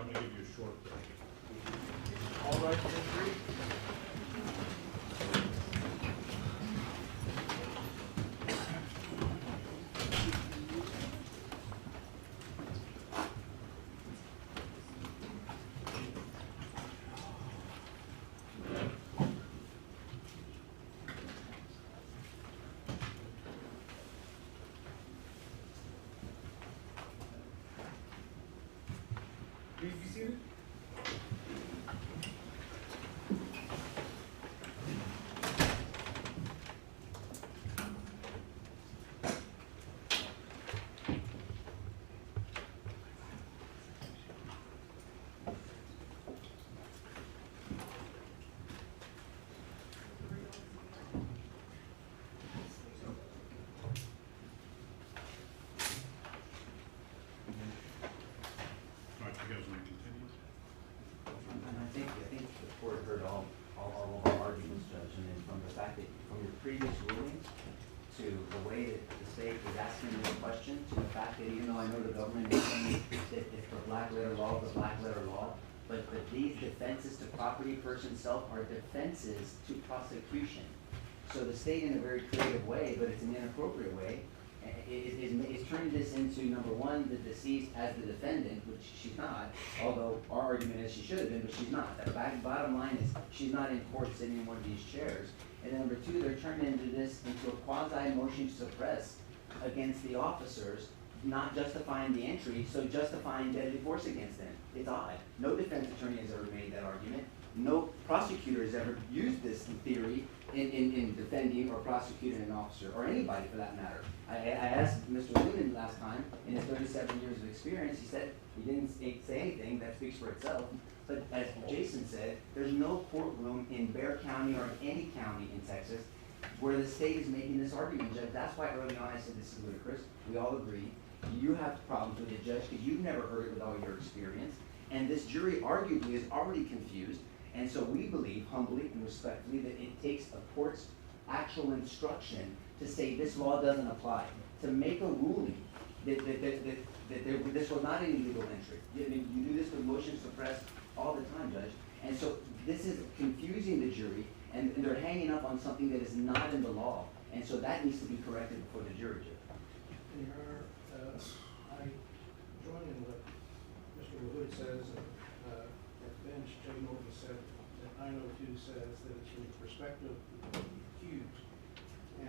I'm gonna give you a short break. All right, District. Please be seated. All right, you guys wanna continue? And I think the court heard all of our arguments, Judge, and then from the fact that, from your previous rulings to the way that the state is asking this question, to the fact that even though I know the government is saying that if the black letter law is the black letter law, but these defenses to property, person, self are defenses to prosecution. So the state, in a very creative way, but it's an inappropriate way, is turning this into, number one, the deceased as the defendant, which she's not, although our argument is she should have been, but she's not. The bottom line is she's not in court sitting in one of these chairs. And then number two, they're turning into this into a quasi motion to suppress against the officers, not justifying the entry, so justifying deadly force against them. It's odd. No defense attorney has ever made that argument. No prosecutor has ever used this theory in defending or prosecuting an officer, or anybody for that matter. I asked Mr. Newman last time, in his 37 years of experience, he said he didn't say anything, that speaks for itself. But as Jason said, there's no courtroom in Bexar County or in any county in Texas where the state is making this argument, Judge. That's why early on I said this is ludicrous. We all agree. You have problems with it, Judge, because you've never heard it with all your experience. And this jury arguably is already confused. And so we believe, humbly and respectfully, that it takes a court's actual instruction to say this law doesn't apply, to make a ruling that this was not an illegal entry. I mean, you do this with motion to suppress all the time, Judge. And so this is confusing the jury, and they're hanging up on something that is not in the law. And so that needs to be corrected before the jury, Judge. Your Honor, I join in what Mr. Wood says, at the bench, Jay Norton said, that 902 says that it's from the perspective of the accused.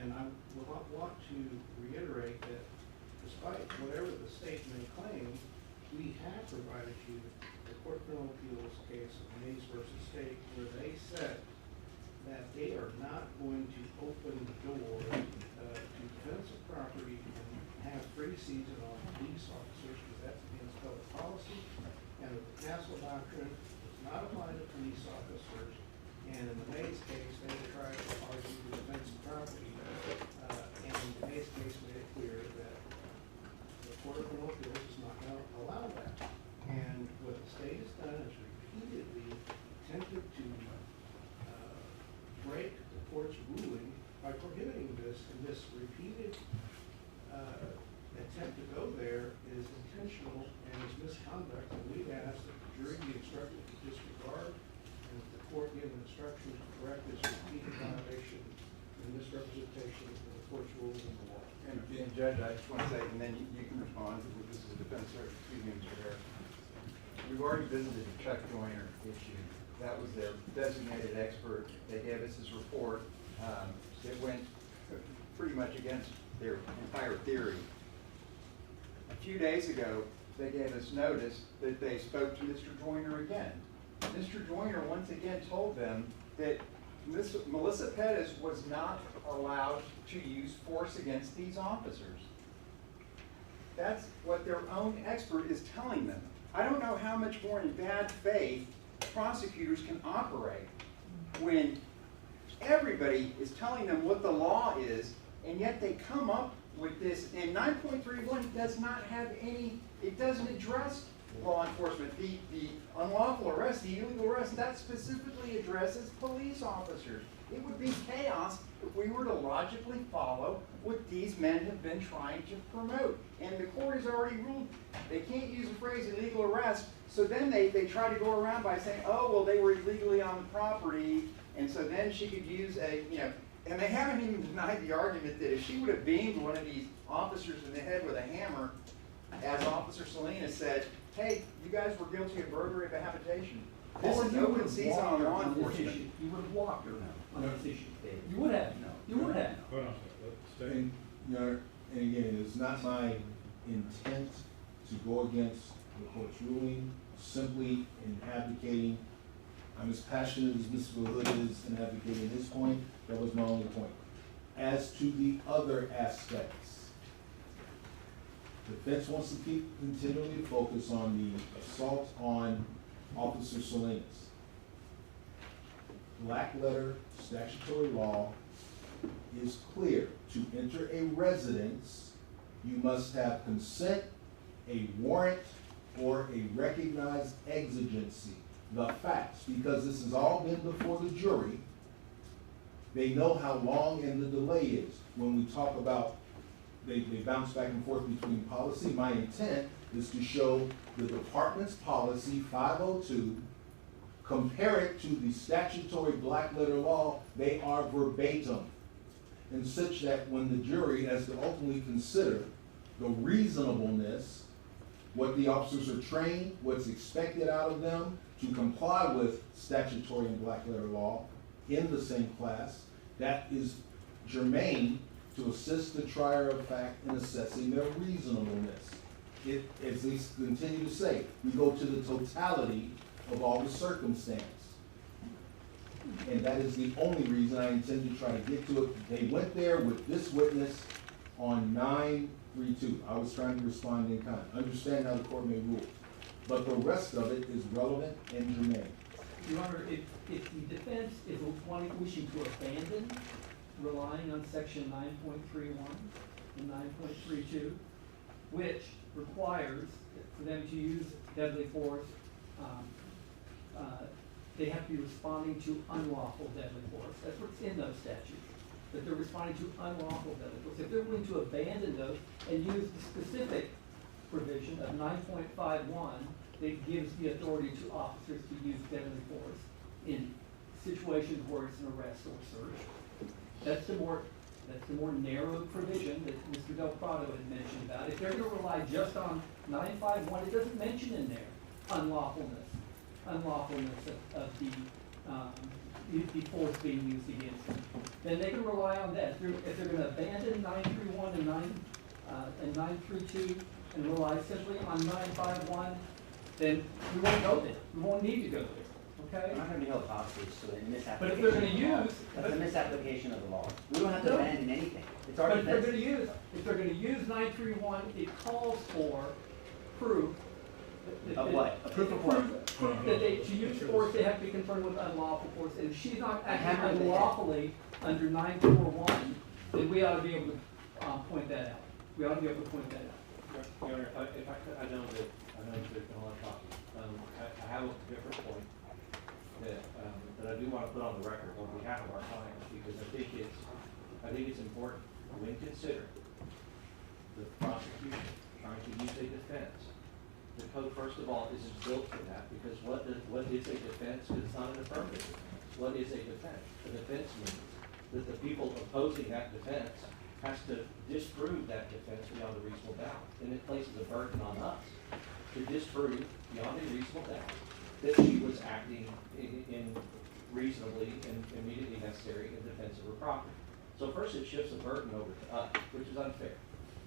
And I want to reiterate that despite whatever the state may claim, we have provided you the Court of Criminal Appeals case of Mays versus State, where they said that they are not going to open the door to defense of property and have free season on police officers, because that's against public policy. And that the Castle Doctrine does not apply to police officers. And in the Mays case, they tried to argue the defense of property. And the Mays case made it clear that the Court of Criminal Appeals is not going to allow that. And what the state has done is repeatedly attempted to break the court's ruling by prohibiting this. And this repeated attempt to go there is intentional and is misconduct. And we've asked that the jury be instructed to disregard and that the court give instructions to correct this repeated violation and misrepresentation of the court's ruling in the law. And Judge, I just want to say, and then you can respond, because this is a defense, excuse me, Mr. Harris. We've already visited the Chuck Joyner issue. That was their designated expert. They gave us his report. It went pretty much against their entire theory. A few days ago, they gave us notice that they spoke to Mr. Joyner again. Mr. Joyner once again told them that Melissa Perez was not allowed to use force against these officers. That's what their own expert is telling them. I don't know how much more in bad faith prosecutors can operate when everybody is telling them what the law is, and yet they come up with this. And 9.31 does not have any, it doesn't address law enforcement. The unlawful arrest, the illegal arrest, that specifically addresses police officers. It would be chaos if we were to logically follow what these men have been trying to promote. And the court has already ruled they can't use the phrase illegal arrest So then they tried to go around by saying, oh, well, they were illegally on the property, and so then she could use a, and they haven't even denied the argument that if she would have beamed one of these officers in the head with a hammer, as Officer Salinas said, hey, you guys were guilty of burglary of a habitation. This is open season on law enforcement. You would have walked her on this issue. You You would have. You would have. Hold on, stay. And, Your Honor, and again, it's not my intent to go against the court's ruling, simply in advocating. I'm as passionate as Mr. Hood is in advocating his point. That was my only point. As to the other aspects, the defense wants to keep continually focus on the assault on Officer Salinas. Black letter statutory law is clear. To enter a residence, you must have consent, a warrant, or a recognized exigency. The facts, because this has all been before the jury, they know how long and the delay is. When we talk about, they bounce back and forth between policy. My intent is to show the department's policy 502, compare it to the statutory black letter law, they are verbatim. And such that when the jury has to ultimately consider the reasonableness, what the officers are trained, what's expected out of them to comply with statutory and black letter law in the same class, that is germane to assist the trier of fact in assessing their reasonableness. As they continue to say, we go to the totality of all the circumstance. And that is the only reason I intend to try to get to it. They went there with this witness on 9/3/2. I was trying to respond in kind. Understand how the court may rule. But the rest of it is relevant and germane. Your Honor, if the defense is wishing to abandon relying on section 9.31 and 9.32, which requires for them to use deadly force, they have to be responding to unlawful deadly force. That's what's in those statutes, that they're responding to unlawful deadly force. If they're willing to abandon those and use the specific provision of 9.51 that gives the authority to officers to use deadly force in situations where it's an arrest or search, that's the more narrow provision that Mr. Del Prado had mentioned about. If they're going to rely just on 9.51, it doesn't mention in there unlawfulness of the force being used against them. Then they can rely on that. If they're going to abandon 9.31 and 9.32 and rely simply on 9.51, then we won't go there. We won't need to go there. Okay? We're not going to be held hostage to a misapplication. But if they're going to use, that's a misapplication of the law. We don't have to abandon anything. It's our but if they're defense. going to use 9.31, it calls for proof. Of what? A proof of what? Proof that to use force, they have to be confronted with unlawful force. And if she's not acting unlawfully under 9.41, then we ought to be able to point that out. We ought to be able to point that out. Your Honor, if I could, I know there's been a lot of talking. I have a different point that I do want to put on the record on behalf of our clients, because I think it's important when consider the prosecution trying to use a defense. The code, first of all, isn't built for that, because what is a defense? Because it's not an affirmative defense. What is a defense? A defense means that the people opposing that defense has to disprove that defense beyond a reasonable doubt. And it places a burden on us to disprove beyond a reasonable doubt that she was acting in reasonably and immediately necessary in defense of her property. So first it shifts the burden over to us, which is unfair.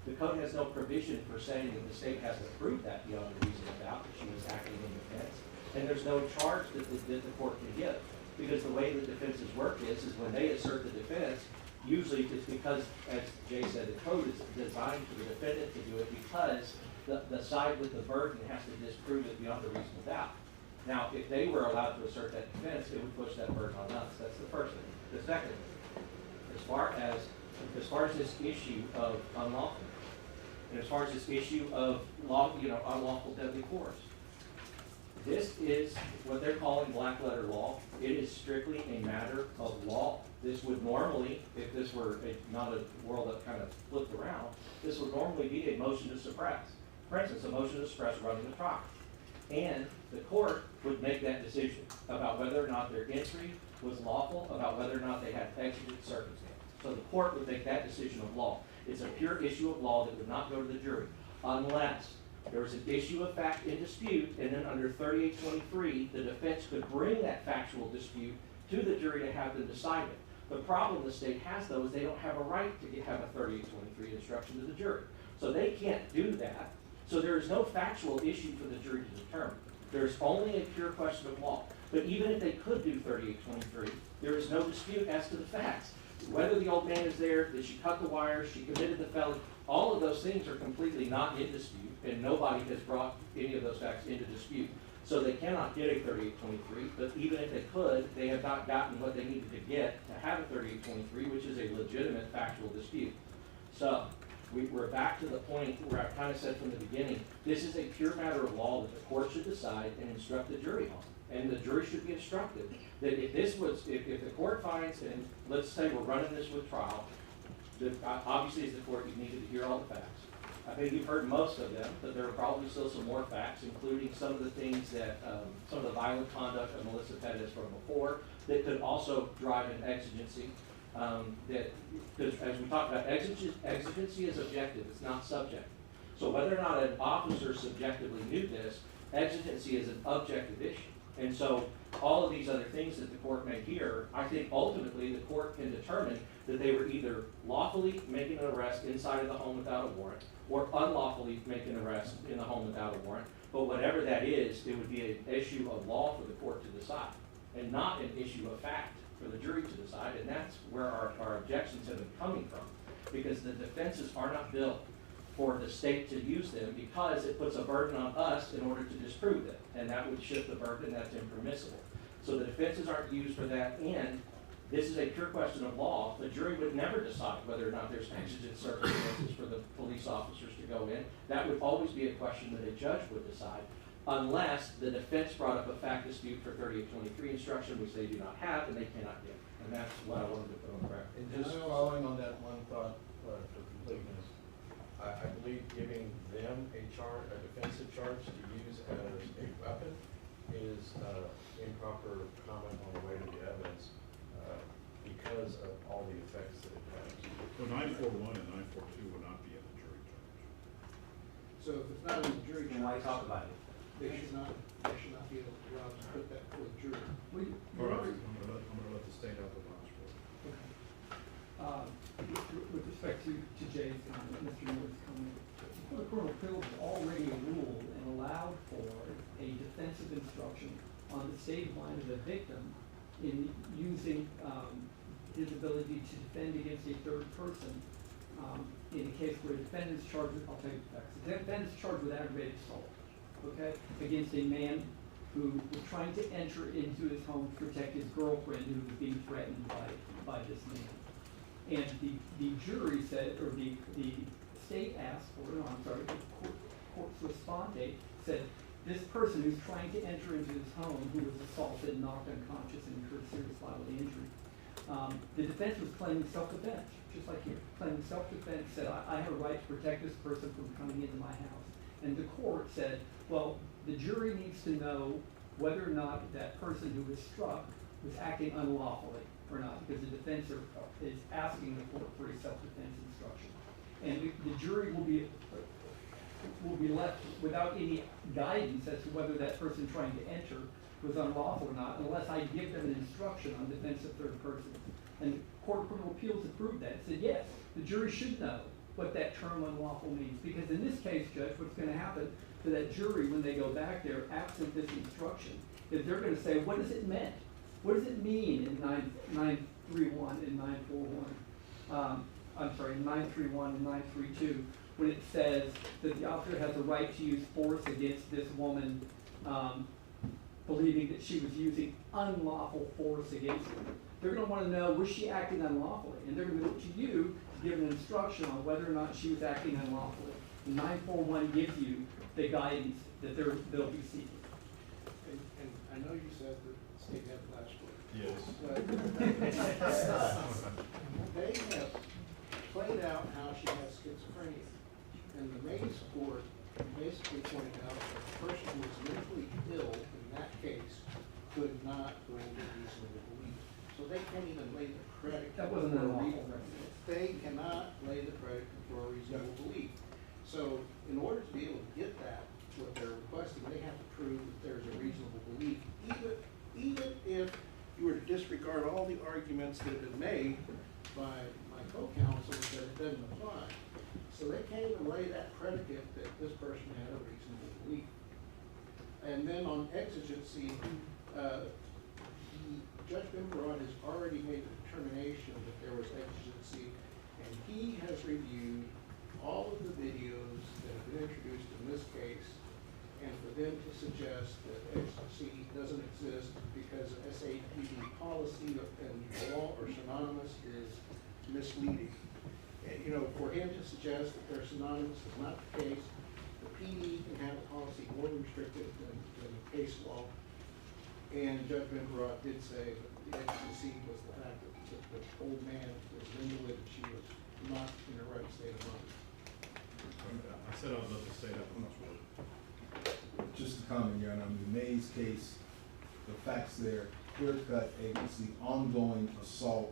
The code has no provision for saying that the state has to prove that beyond a reasonable doubt that she was acting in defense. And there's no charge that the court can give. Because the way the defenses work is when they assert the defense, usually it's because, as Jay said, the code is designed for the defendant to do it because the side with the burden has to disprove it beyond a reasonable doubt. Now, if they were allowed to assert that defense, it would push that burden on us. That's the first thing. The second thing, as far as this issue of unlawfulness, and as far as this issue of unlawful deadly force, this is what they're calling black letter law. It is strictly a matter of law. This would normally, if this were not a world that kind of flipped around, this would normally be a motion to suppress. For instance, a motion to suppress running the trial. And the court would make that decision about whether or not their entry was lawful, about whether or not they had exigent circumstances. So the court would make that decision of law. It's a pure issue of law that would not go to the jury unless there was an issue of fact in dispute, and then under 3823, the defense could bring that factual dispute to the jury to have them decide it. The problem the state has, though, is they don't have a right to have a 3823 instruction to the jury. So they can't do that. So there is no factual issue for the jury to determine. There's only a pure question of law. But even if they could do 3823, there is no dispute as to the facts. Whether the old man is there, that she cut the wires, she committed the felony, all of those things are completely not in dispute, and nobody has brought any of those facts into dispute. So they cannot get a 3823, but even if they could, they have not gotten what they needed to get to have a 3823, which is a legitimate factual dispute. So we're back to the point where I kind of said from the beginning, this is a pure matter of law that the court should decide and instruct the jury on. And the jury should be instructed that if the court finds, and let's say we're running this with trial, obviously as the court, you needed to hear all the facts. I think you've heard most of them, but there are probably still some more facts, including some of the things that, some of the violent conduct of Melissa Perez from before that could also drive an exigency. Because as we talked about, exigency is objective, it's not subjective. So whether or not an officer subjectively knew this, exigency is an objective issue. And so all of these other things that the court may hear, I think ultimately the court can determine that they were either lawfully making an arrest inside of the home without a warrant, or unlawfully making an arrest in the home without a warrant. But whatever that is, it would be an issue of law for the court to decide, and not an issue of fact for the jury to decide. And that's where our objections have been coming from, because the defenses are not built for the state to use them, because it puts a burden on us in order to disprove them, and that would shift the burden, that's impermissible. So the defenses aren't used for that, and this is a pure question of law. The jury would never decide whether or not there's exigent circumstances for the police officers to go in. That would always be a question that a judge would decide, unless the defense brought up a fact dispute for 3823 instruction, which they do not have and they cannot get. And that's what I wanted to put on the record. And just following on that one thought for completeness, I believe giving them a defensive charge to use as a weapon is improper comment on the weight of the evidence because of all the effects that it has. So 941 and 942 would not be in the jury charge. So if it's not in the jury charge, Then why talk about it? they should not be allowed to put that for the jury. All right, I'm gonna let the state have the last word. With respect to Jay's comment, Mr. Moore's comment, the Court of Appeals has already ruled and allowed for a defensive instruction on the state of mind of the victim in using his ability to defend against a third person in a case where a defendant's charged with, I'll tell you the facts, the defendant's charged with aggravated assault, okay, against a man who was trying to enter into his home to protect his girlfriend who was being threatened by this man. And the jury said, or the state asked for, no, I'm sorry, the court's responde said, this person who's trying to enter into his home, who was assaulted, knocked unconscious, and incurred serious bodily injury, the defense was claiming self-defense, just like here, claiming self-defense, said, I have a right to protect this person from coming into my house. And the court said, well, the jury needs to know whether or not that person who was struck was acting unlawfully or not, because the defense is asking the court for a self-defense instruction. And the jury will be left without any guidance as to whether that person trying to enter was unlawful or not, unless I give them an instruction on defense of third person. And the Court of Criminal Appeals approved that. It said, yes, the jury should know what that term unlawful means. Because in this case, Judge, what's going to happen to that jury when they go back there absent this instruction is they're going to say, what does it mean? What does it mean in 931 and 941? I'm sorry, 931 and 932, when it says that the officer has a right to use force against this woman, believing that she was using unlawful force against him. They're going to want to know, was she acting unlawfully? And they're going to look to you to give an instruction on whether or not she was acting unlawfully. And 941 gives you the guidance that they'll be seeking. And I know you said the state had the last word. Yes. But they have played out how she has schizophrenia. And the Mays court basically pointed out that the person who was mentally not hold a reasonable belief. So they can't even lay the predicate. That wasn't for a unlawful. reasonable- They cannot lay the predicate for a reasonable belief. So in order to be able to get that, what they're requesting, they have to prove that there's a reasonable belief, even if you were to disregard all the arguments that have been made by my co-counsel that it doesn't apply. So they can't even lay that predicate that this person had a reasonable belief. And then on exigency, Judge Bimbrod has already made the determination that there was exigency, and he has reviewed all of the videos that have been introduced in this case, and for them to suggest that exigency doesn't exist because SAPD policy and law are synonymous is misleading. And, you know, for him to suggest that they're synonymous is not the case. The PD can have a policy more restrictive than the case law. And Judge Bimbrod did say that the exigency was the fact that the old man was an invalid and she was not in her right state of mind. I said I would love to say that much more. Just a comment, Your Honor, on the Mays case, the facts there, clear-cut agency, ongoing assault.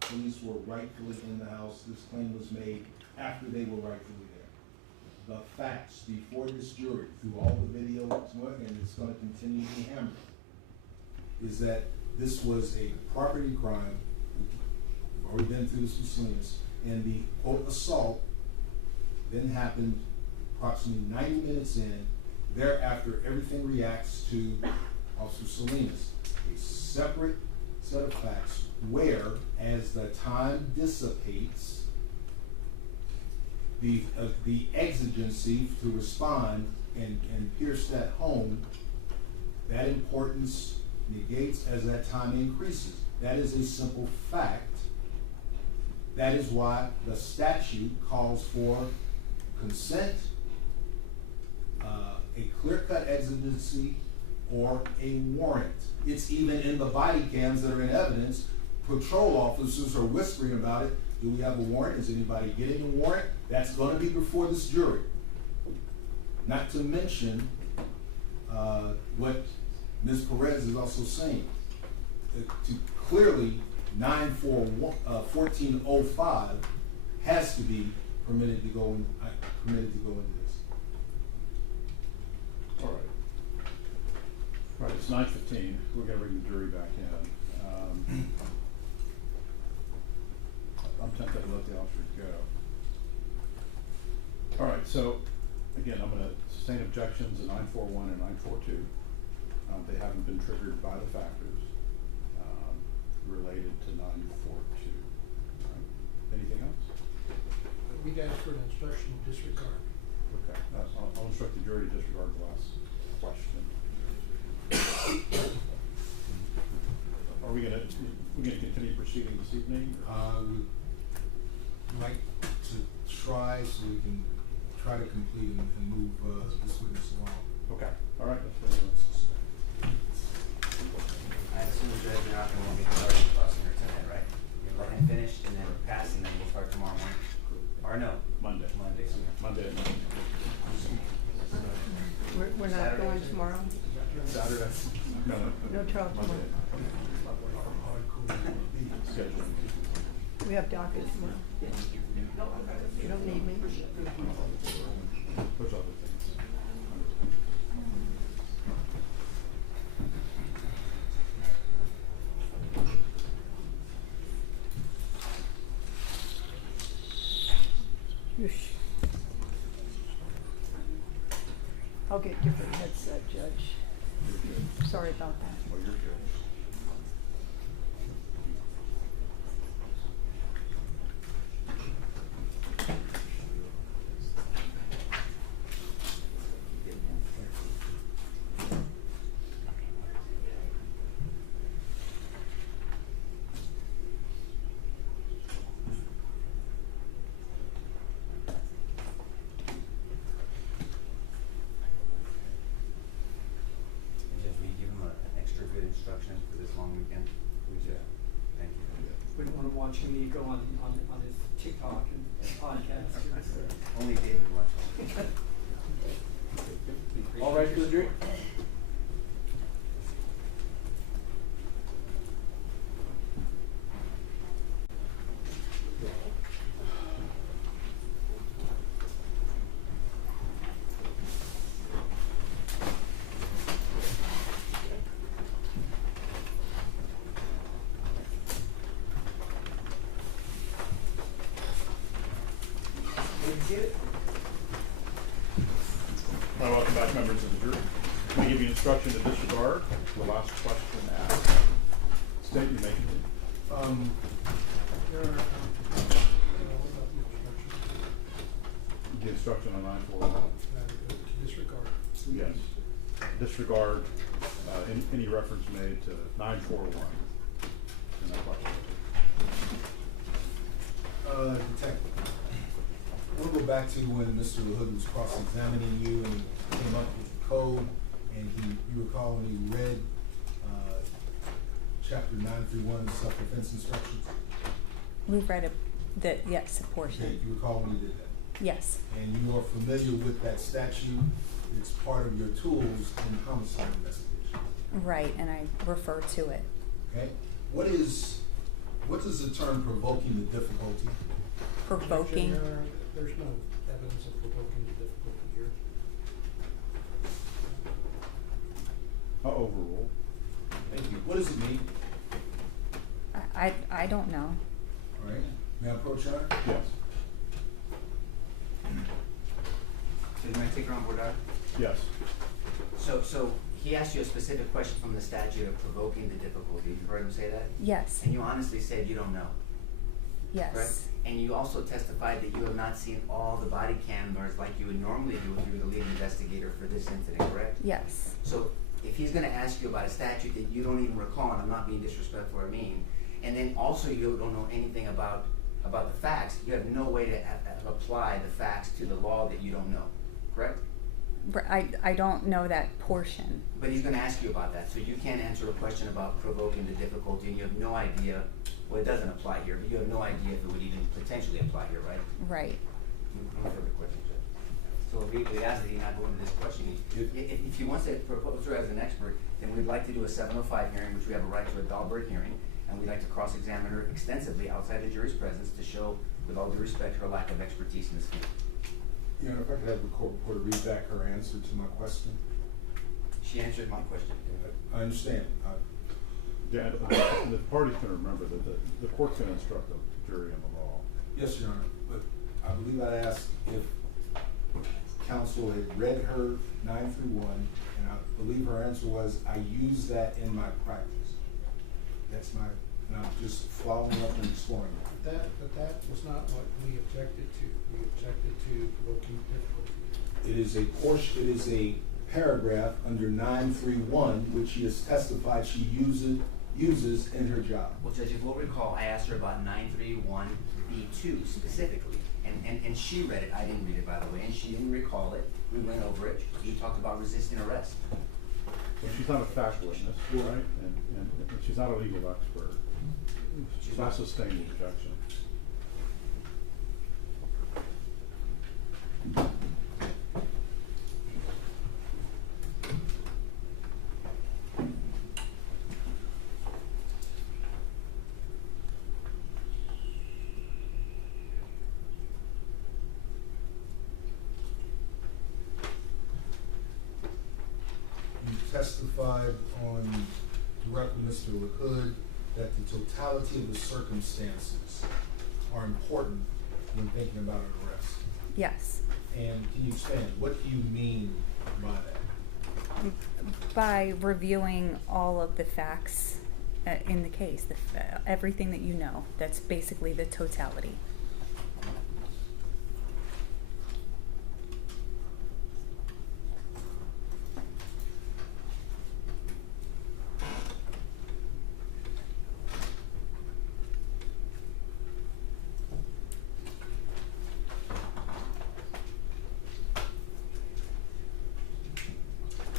Police were rightfully in the house. This claim was made after they were rightfully there. The facts before this jury, through all the videos, and it's going to continue to be hammered, is that this was a property crime. We've already been through this with Salinas, and the assault then happened approximately 90 minutes in. Thereafter, everything reacts to Officer Salinas. A separate set of facts where, as the time dissipates, the exigency to respond and pierce that home, that importance negates as that time increases. That is a simple fact. That is why the statute calls for consent, a clear-cut exigency, or a warrant. It's even in the body cams that are in evidence. Patrol officers are whispering about it. Do we have a warrant? Is anybody getting a warrant? That's going to be before this jury. Not to mention what Ms. Perez is also saying. To clearly 1405 has to be permitted to go into this. All right. All right, it's 9:15. We're going to bring the jury back in. I'm tempted to let the officers go. All right, so again, I'm going to sustain objections in 941 and 942. They haven't been triggered by the factors related to 942. Right. Anything else? We'd ask for an instruction to disregard. Okay, I'll instruct the jury to disregard the last question. Are we gonna continue proceeding this evening? We'd like to try so we can try to complete and move this witness along. Okay, all right. I assume that you're not going to want me to start crossing her tonight, right? You'll let him finish and then pass, and then we'll start tomorrow morning? Or no? Monday. Monday. Monday at night. We're not going tomorrow? Saturday. No. No trial tomorrow. Scheduling. We have docket tomorrow. You don't need me? There's other things. I'll get different headset, Judge. Sorry about that. Oh, you're good. Instruction for this long weekend? Yeah. Thank you. Wouldn't want to watch me go on his TikTok and podcast. Only David watched. All right for the jury? All right, welcome back, members of the jury. Let me give you instruction to disregard the last question asked. State your making. The instruction on 941. Disregard. Yes. Disregard any reference made to 941 in that question. Detective, I want to go back to when Mr. LaHood was cross-examining you and he came up with the code, and you recall when he read chapter 931, self-defense instructions? We've read yes, a portion. Okay, you recall when he did that? Yes. And you are familiar with that statute? It's part of your tools in homicide investigation. Right, and I refer to it. Okay? What does the term provoking the difficulty? Provoking? There's no evidence of provoking the difficulty here. Overrule. Thank you. What does it mean? I don't know. All right. May I approach her? Yes. So you might take her on board, Doctor? Yes. So he asked you a specific question from the statute of provoking the difficulty. You heard him say that? Yes. And you honestly said you don't know. Yes. Correct? And you also testified that you have not seen all the body cameras like you would normally do if you were the lead investigator for this incident, correct? Yes. So if he's gonna ask you about a statute that you don't even recall, and I'm not being disrespectful or mean, and then also you don't know anything about the facts, you have no way to apply the facts to the law that you don't know, correct? I don't know that portion. But he's gonna ask you about that, so you can't answer a question about provoking the difficulty, and you have no idea, well, it doesn't apply here, but you have no idea if it would even potentially apply here, right? Right. No further questions, Judge. So we ask that he not go into this questioning. If he wants to propose her as an expert, then we'd like to do a 705 hearing, which we have a right to a Dahlberg hearing, and we'd like to cross-examine her extensively outside the jury's presence to show, with all due respect, her lack of expertise in this field. You know, if I could have the court reporter read back her answer to my question. She answered my question. I understand. Yeah, and the parties can remember that the court's going to instruct the jury on the law. Yes, Your Honor, but I believe I asked if counsel had read her 931, and I believe her answer was, I use that in my practice. That's my, and I'm just following up and exploring it. But that was not what we objected to. We objected to provoking difficulty. It is a portion, it is a paragraph under 931, which she has testified she uses in her job. Well, Judge, if we'll recall, I asked her about 931B2 specifically, and she read it. I didn't read it, by the way, and she didn't recall it. We went over it. You talked about resisting arrest. Well, she's not a fact witness, right? And she's not a legal expert. She's not sustained objection. You testified on direct with Mr. LaHood that the totality of the circumstances are important when thinking about an arrest. Yes. And can you expand? What do you mean by that? By reviewing all of the facts in the case, everything that you know. That's basically the totality.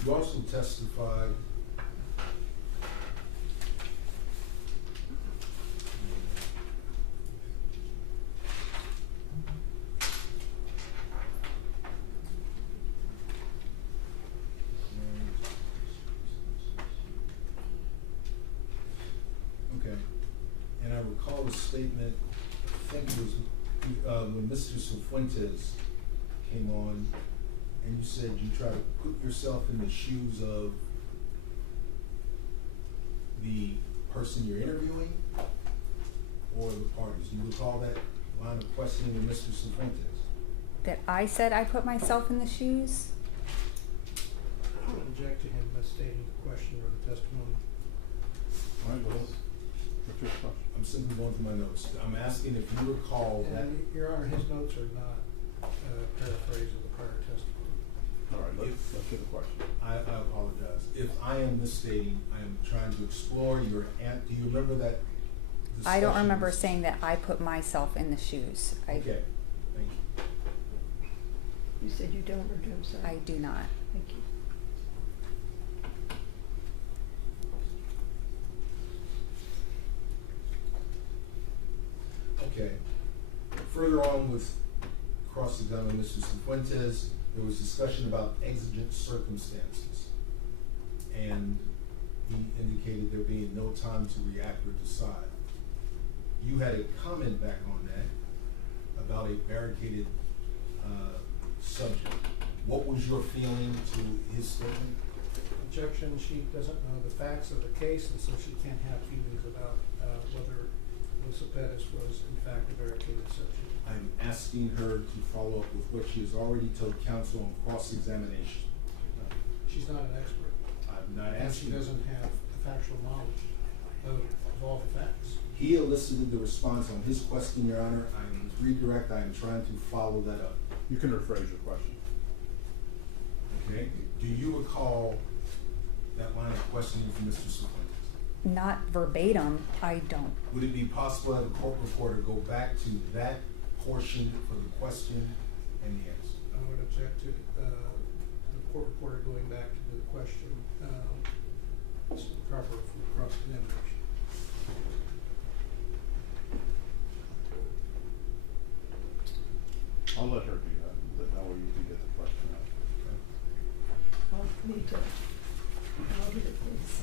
You also testified okay, and I recall a statement, I think it was when Mr. Cifuentes came on, and you said you try to put yourself in the shoes of the person you're interviewing or the parties. Do you recall that line of questioning with Mr. Cifuentes? That I said I put myself in the shoes? I would object to him misstating the question or the testimony. All right, well, what's your question? I'm simply going through my notes. I'm asking if you recall that. And Your Honor, his notes are not a paraphrase of the prior testimony. All right, let's hear the question. I apologize. If I am misstating, I am trying to explore your, do you remember that discussion? I don't remember saying that I put myself in the shoes. Okay, thank you. You said you don't, or I'm sorry. I do not. Thank you. Okay. Further on with cross-examining Mr. Cifuentes, there was discussion about exigent circumstances. And he indicated there being no time to react or decide. You had a comment back on that about a barricaded subject. What was your feeling to his statement? Objection, she doesn't know the facts of the case, and so she can't have feelings about whether Melissa Perez was in fact a barricaded subject. I'm asking her to follow up with what she has already told counsel on cross-examination. She's not an expert. I'm not And she asking. doesn't have the factual knowledge of all the facts. He elicited the response on his question, Your Honor. I'm redirect. I am trying to follow that up. You can rephrase your question. Okay. Do you recall that line of questioning from Mr. Cifuentes? Not verbatim, I don't. Would it be possible that the court reporter go back to that portion for the question and the answer? I would object to the court reporter going back to the question. It's proper for cross-examination. I'll let her do that. That way you can get the question out. Oh, me too. I'll do it, please.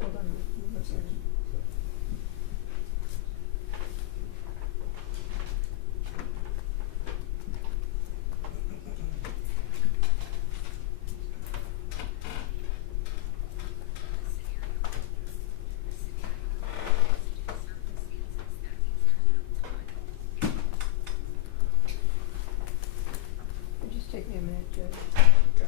Hold on. What's that? Just take me a minute, Judge. Okay.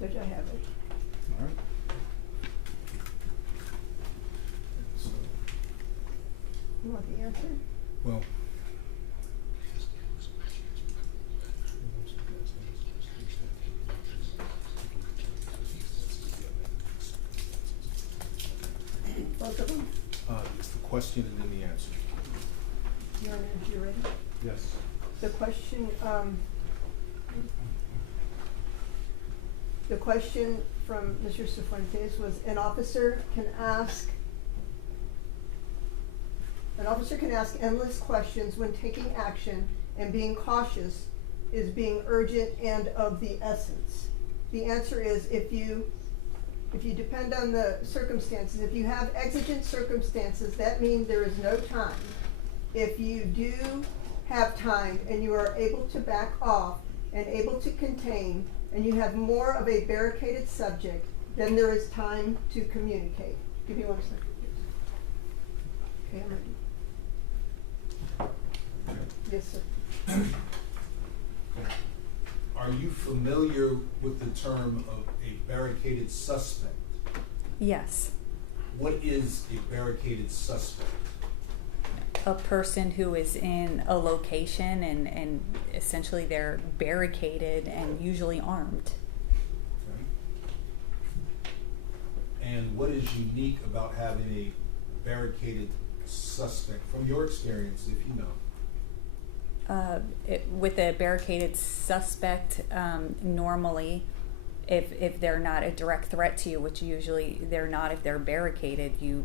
Judge, I have it. All right. You want the answer? Well, Both of them? it's the question and then the answer. Your Honor, you ready? Yes. The question from Mr. Cifuentes was, an officer can ask An officer can ask endless questions when taking action, and being cautious is being urgent and of the essence. The answer is if you depend on the circumstances, if you have exigent circumstances, that means there is no time. If you do have time and you are able to back off and able to contain, and you have more of a barricaded subject, then there is time to communicate. Give me 1 second, please. Okay, I'm ready. Yes, sir. Are you familiar with the term of a barricaded suspect? Yes. What is a barricaded suspect? A person who is in a location and essentially they're barricaded and usually armed. Okay. And what is unique about having a barricaded suspect, from your experience, if you know? With a barricaded suspect, normally, if they're not a direct threat to you, which usually they're not, if they're barricaded, you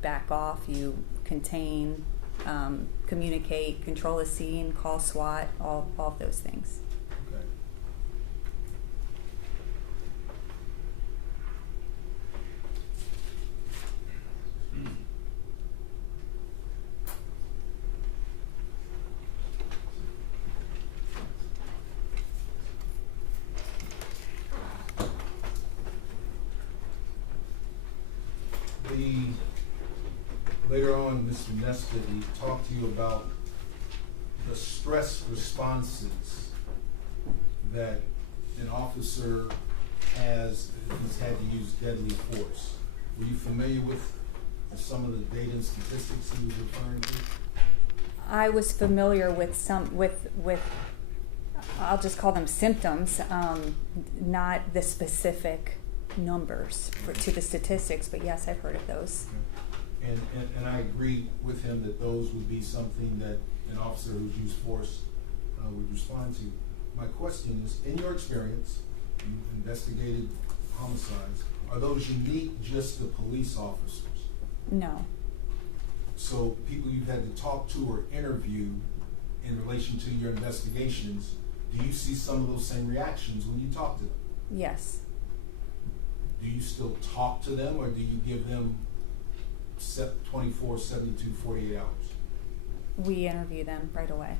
back off, you contain, communicate, control a scene, call SWAT, all of those things. Okay. Later on, Mr. Nesbitt, he talked to you about the stress responses that an officer has if he's had to use deadly force. Were you familiar with some of the data and statistics he was referring to? I was familiar with some, with I'll just call them symptoms, not the specific numbers to the statistics, but yes, I've heard of those. And I agree with him that those would be something that an officer who's used force would respond to. My question is, in your experience, you've investigated homicides, are those unique just to police officers? No. So people you've had to talk to or interview in relation to your investigations, do you see some of those same reactions when you talk to them? Yes. Do you still talk to them, or do you give them 24, 72, 48 hours? We interview them right away.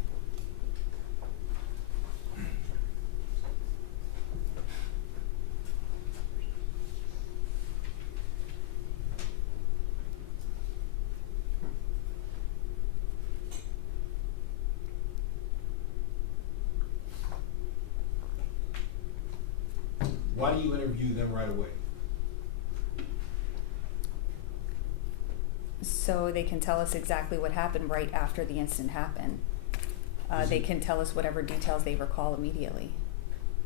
Why do you interview them right away? So they can tell us exactly what happened right after the incident happened. They can tell us whatever details they recall immediately.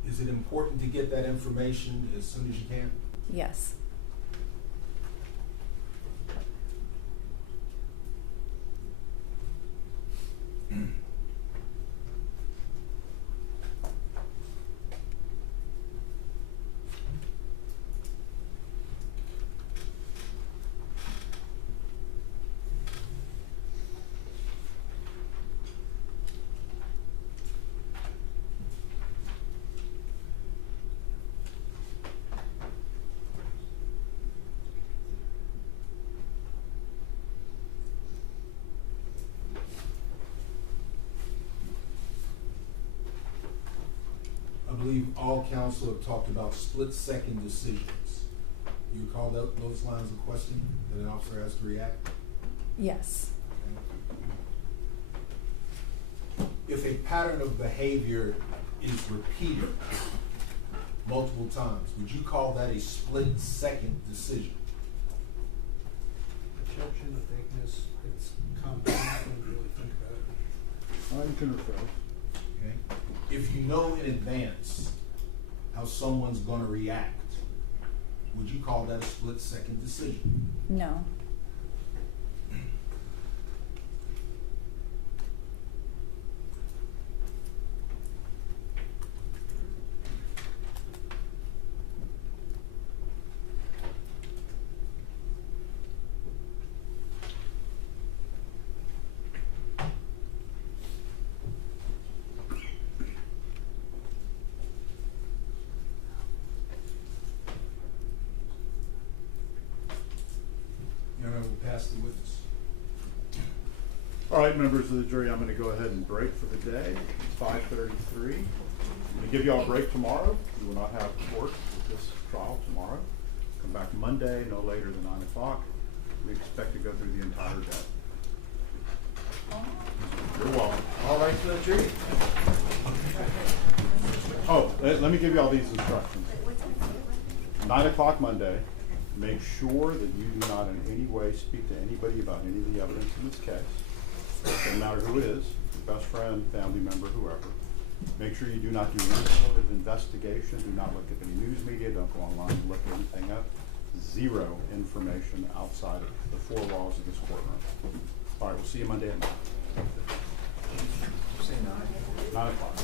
Is it important to get that information as soon as you can? Yes. I believe all counsel have talked about split-second decisions. You recall those lines of questioning that an officer has to react? Yes. If a pattern of behavior is repeated multiple times, would you call that a split-second decision? Objection, I think it's compound when you really think about it. I can refer. Okay. If you know in advance how someone's going to react, would you call that a split-second decision? No. All right, members of the jury, I'm going to go ahead and break for the day. It's 5:33. I'm going to give you all a break tomorrow. You will not have court with this trial tomorrow. Come back Monday, no later than 9 o'clock. We expect to go through the entire day. You're welcome. All right, Judge. Oh, let me give you all these instructions. 9 o'clock Monday. Make sure that you do not in any way speak to anybody about any of the evidence in this case. Doesn't matter who it is, your best friend, family member, whoever. Make sure you do not do any sort of investigation. Do not look at any news media. Don't go online and look anything up. Zero information outside of the four walls of this courtroom. All right, we'll see you Monday at 9. Say 9. 9 o'clock.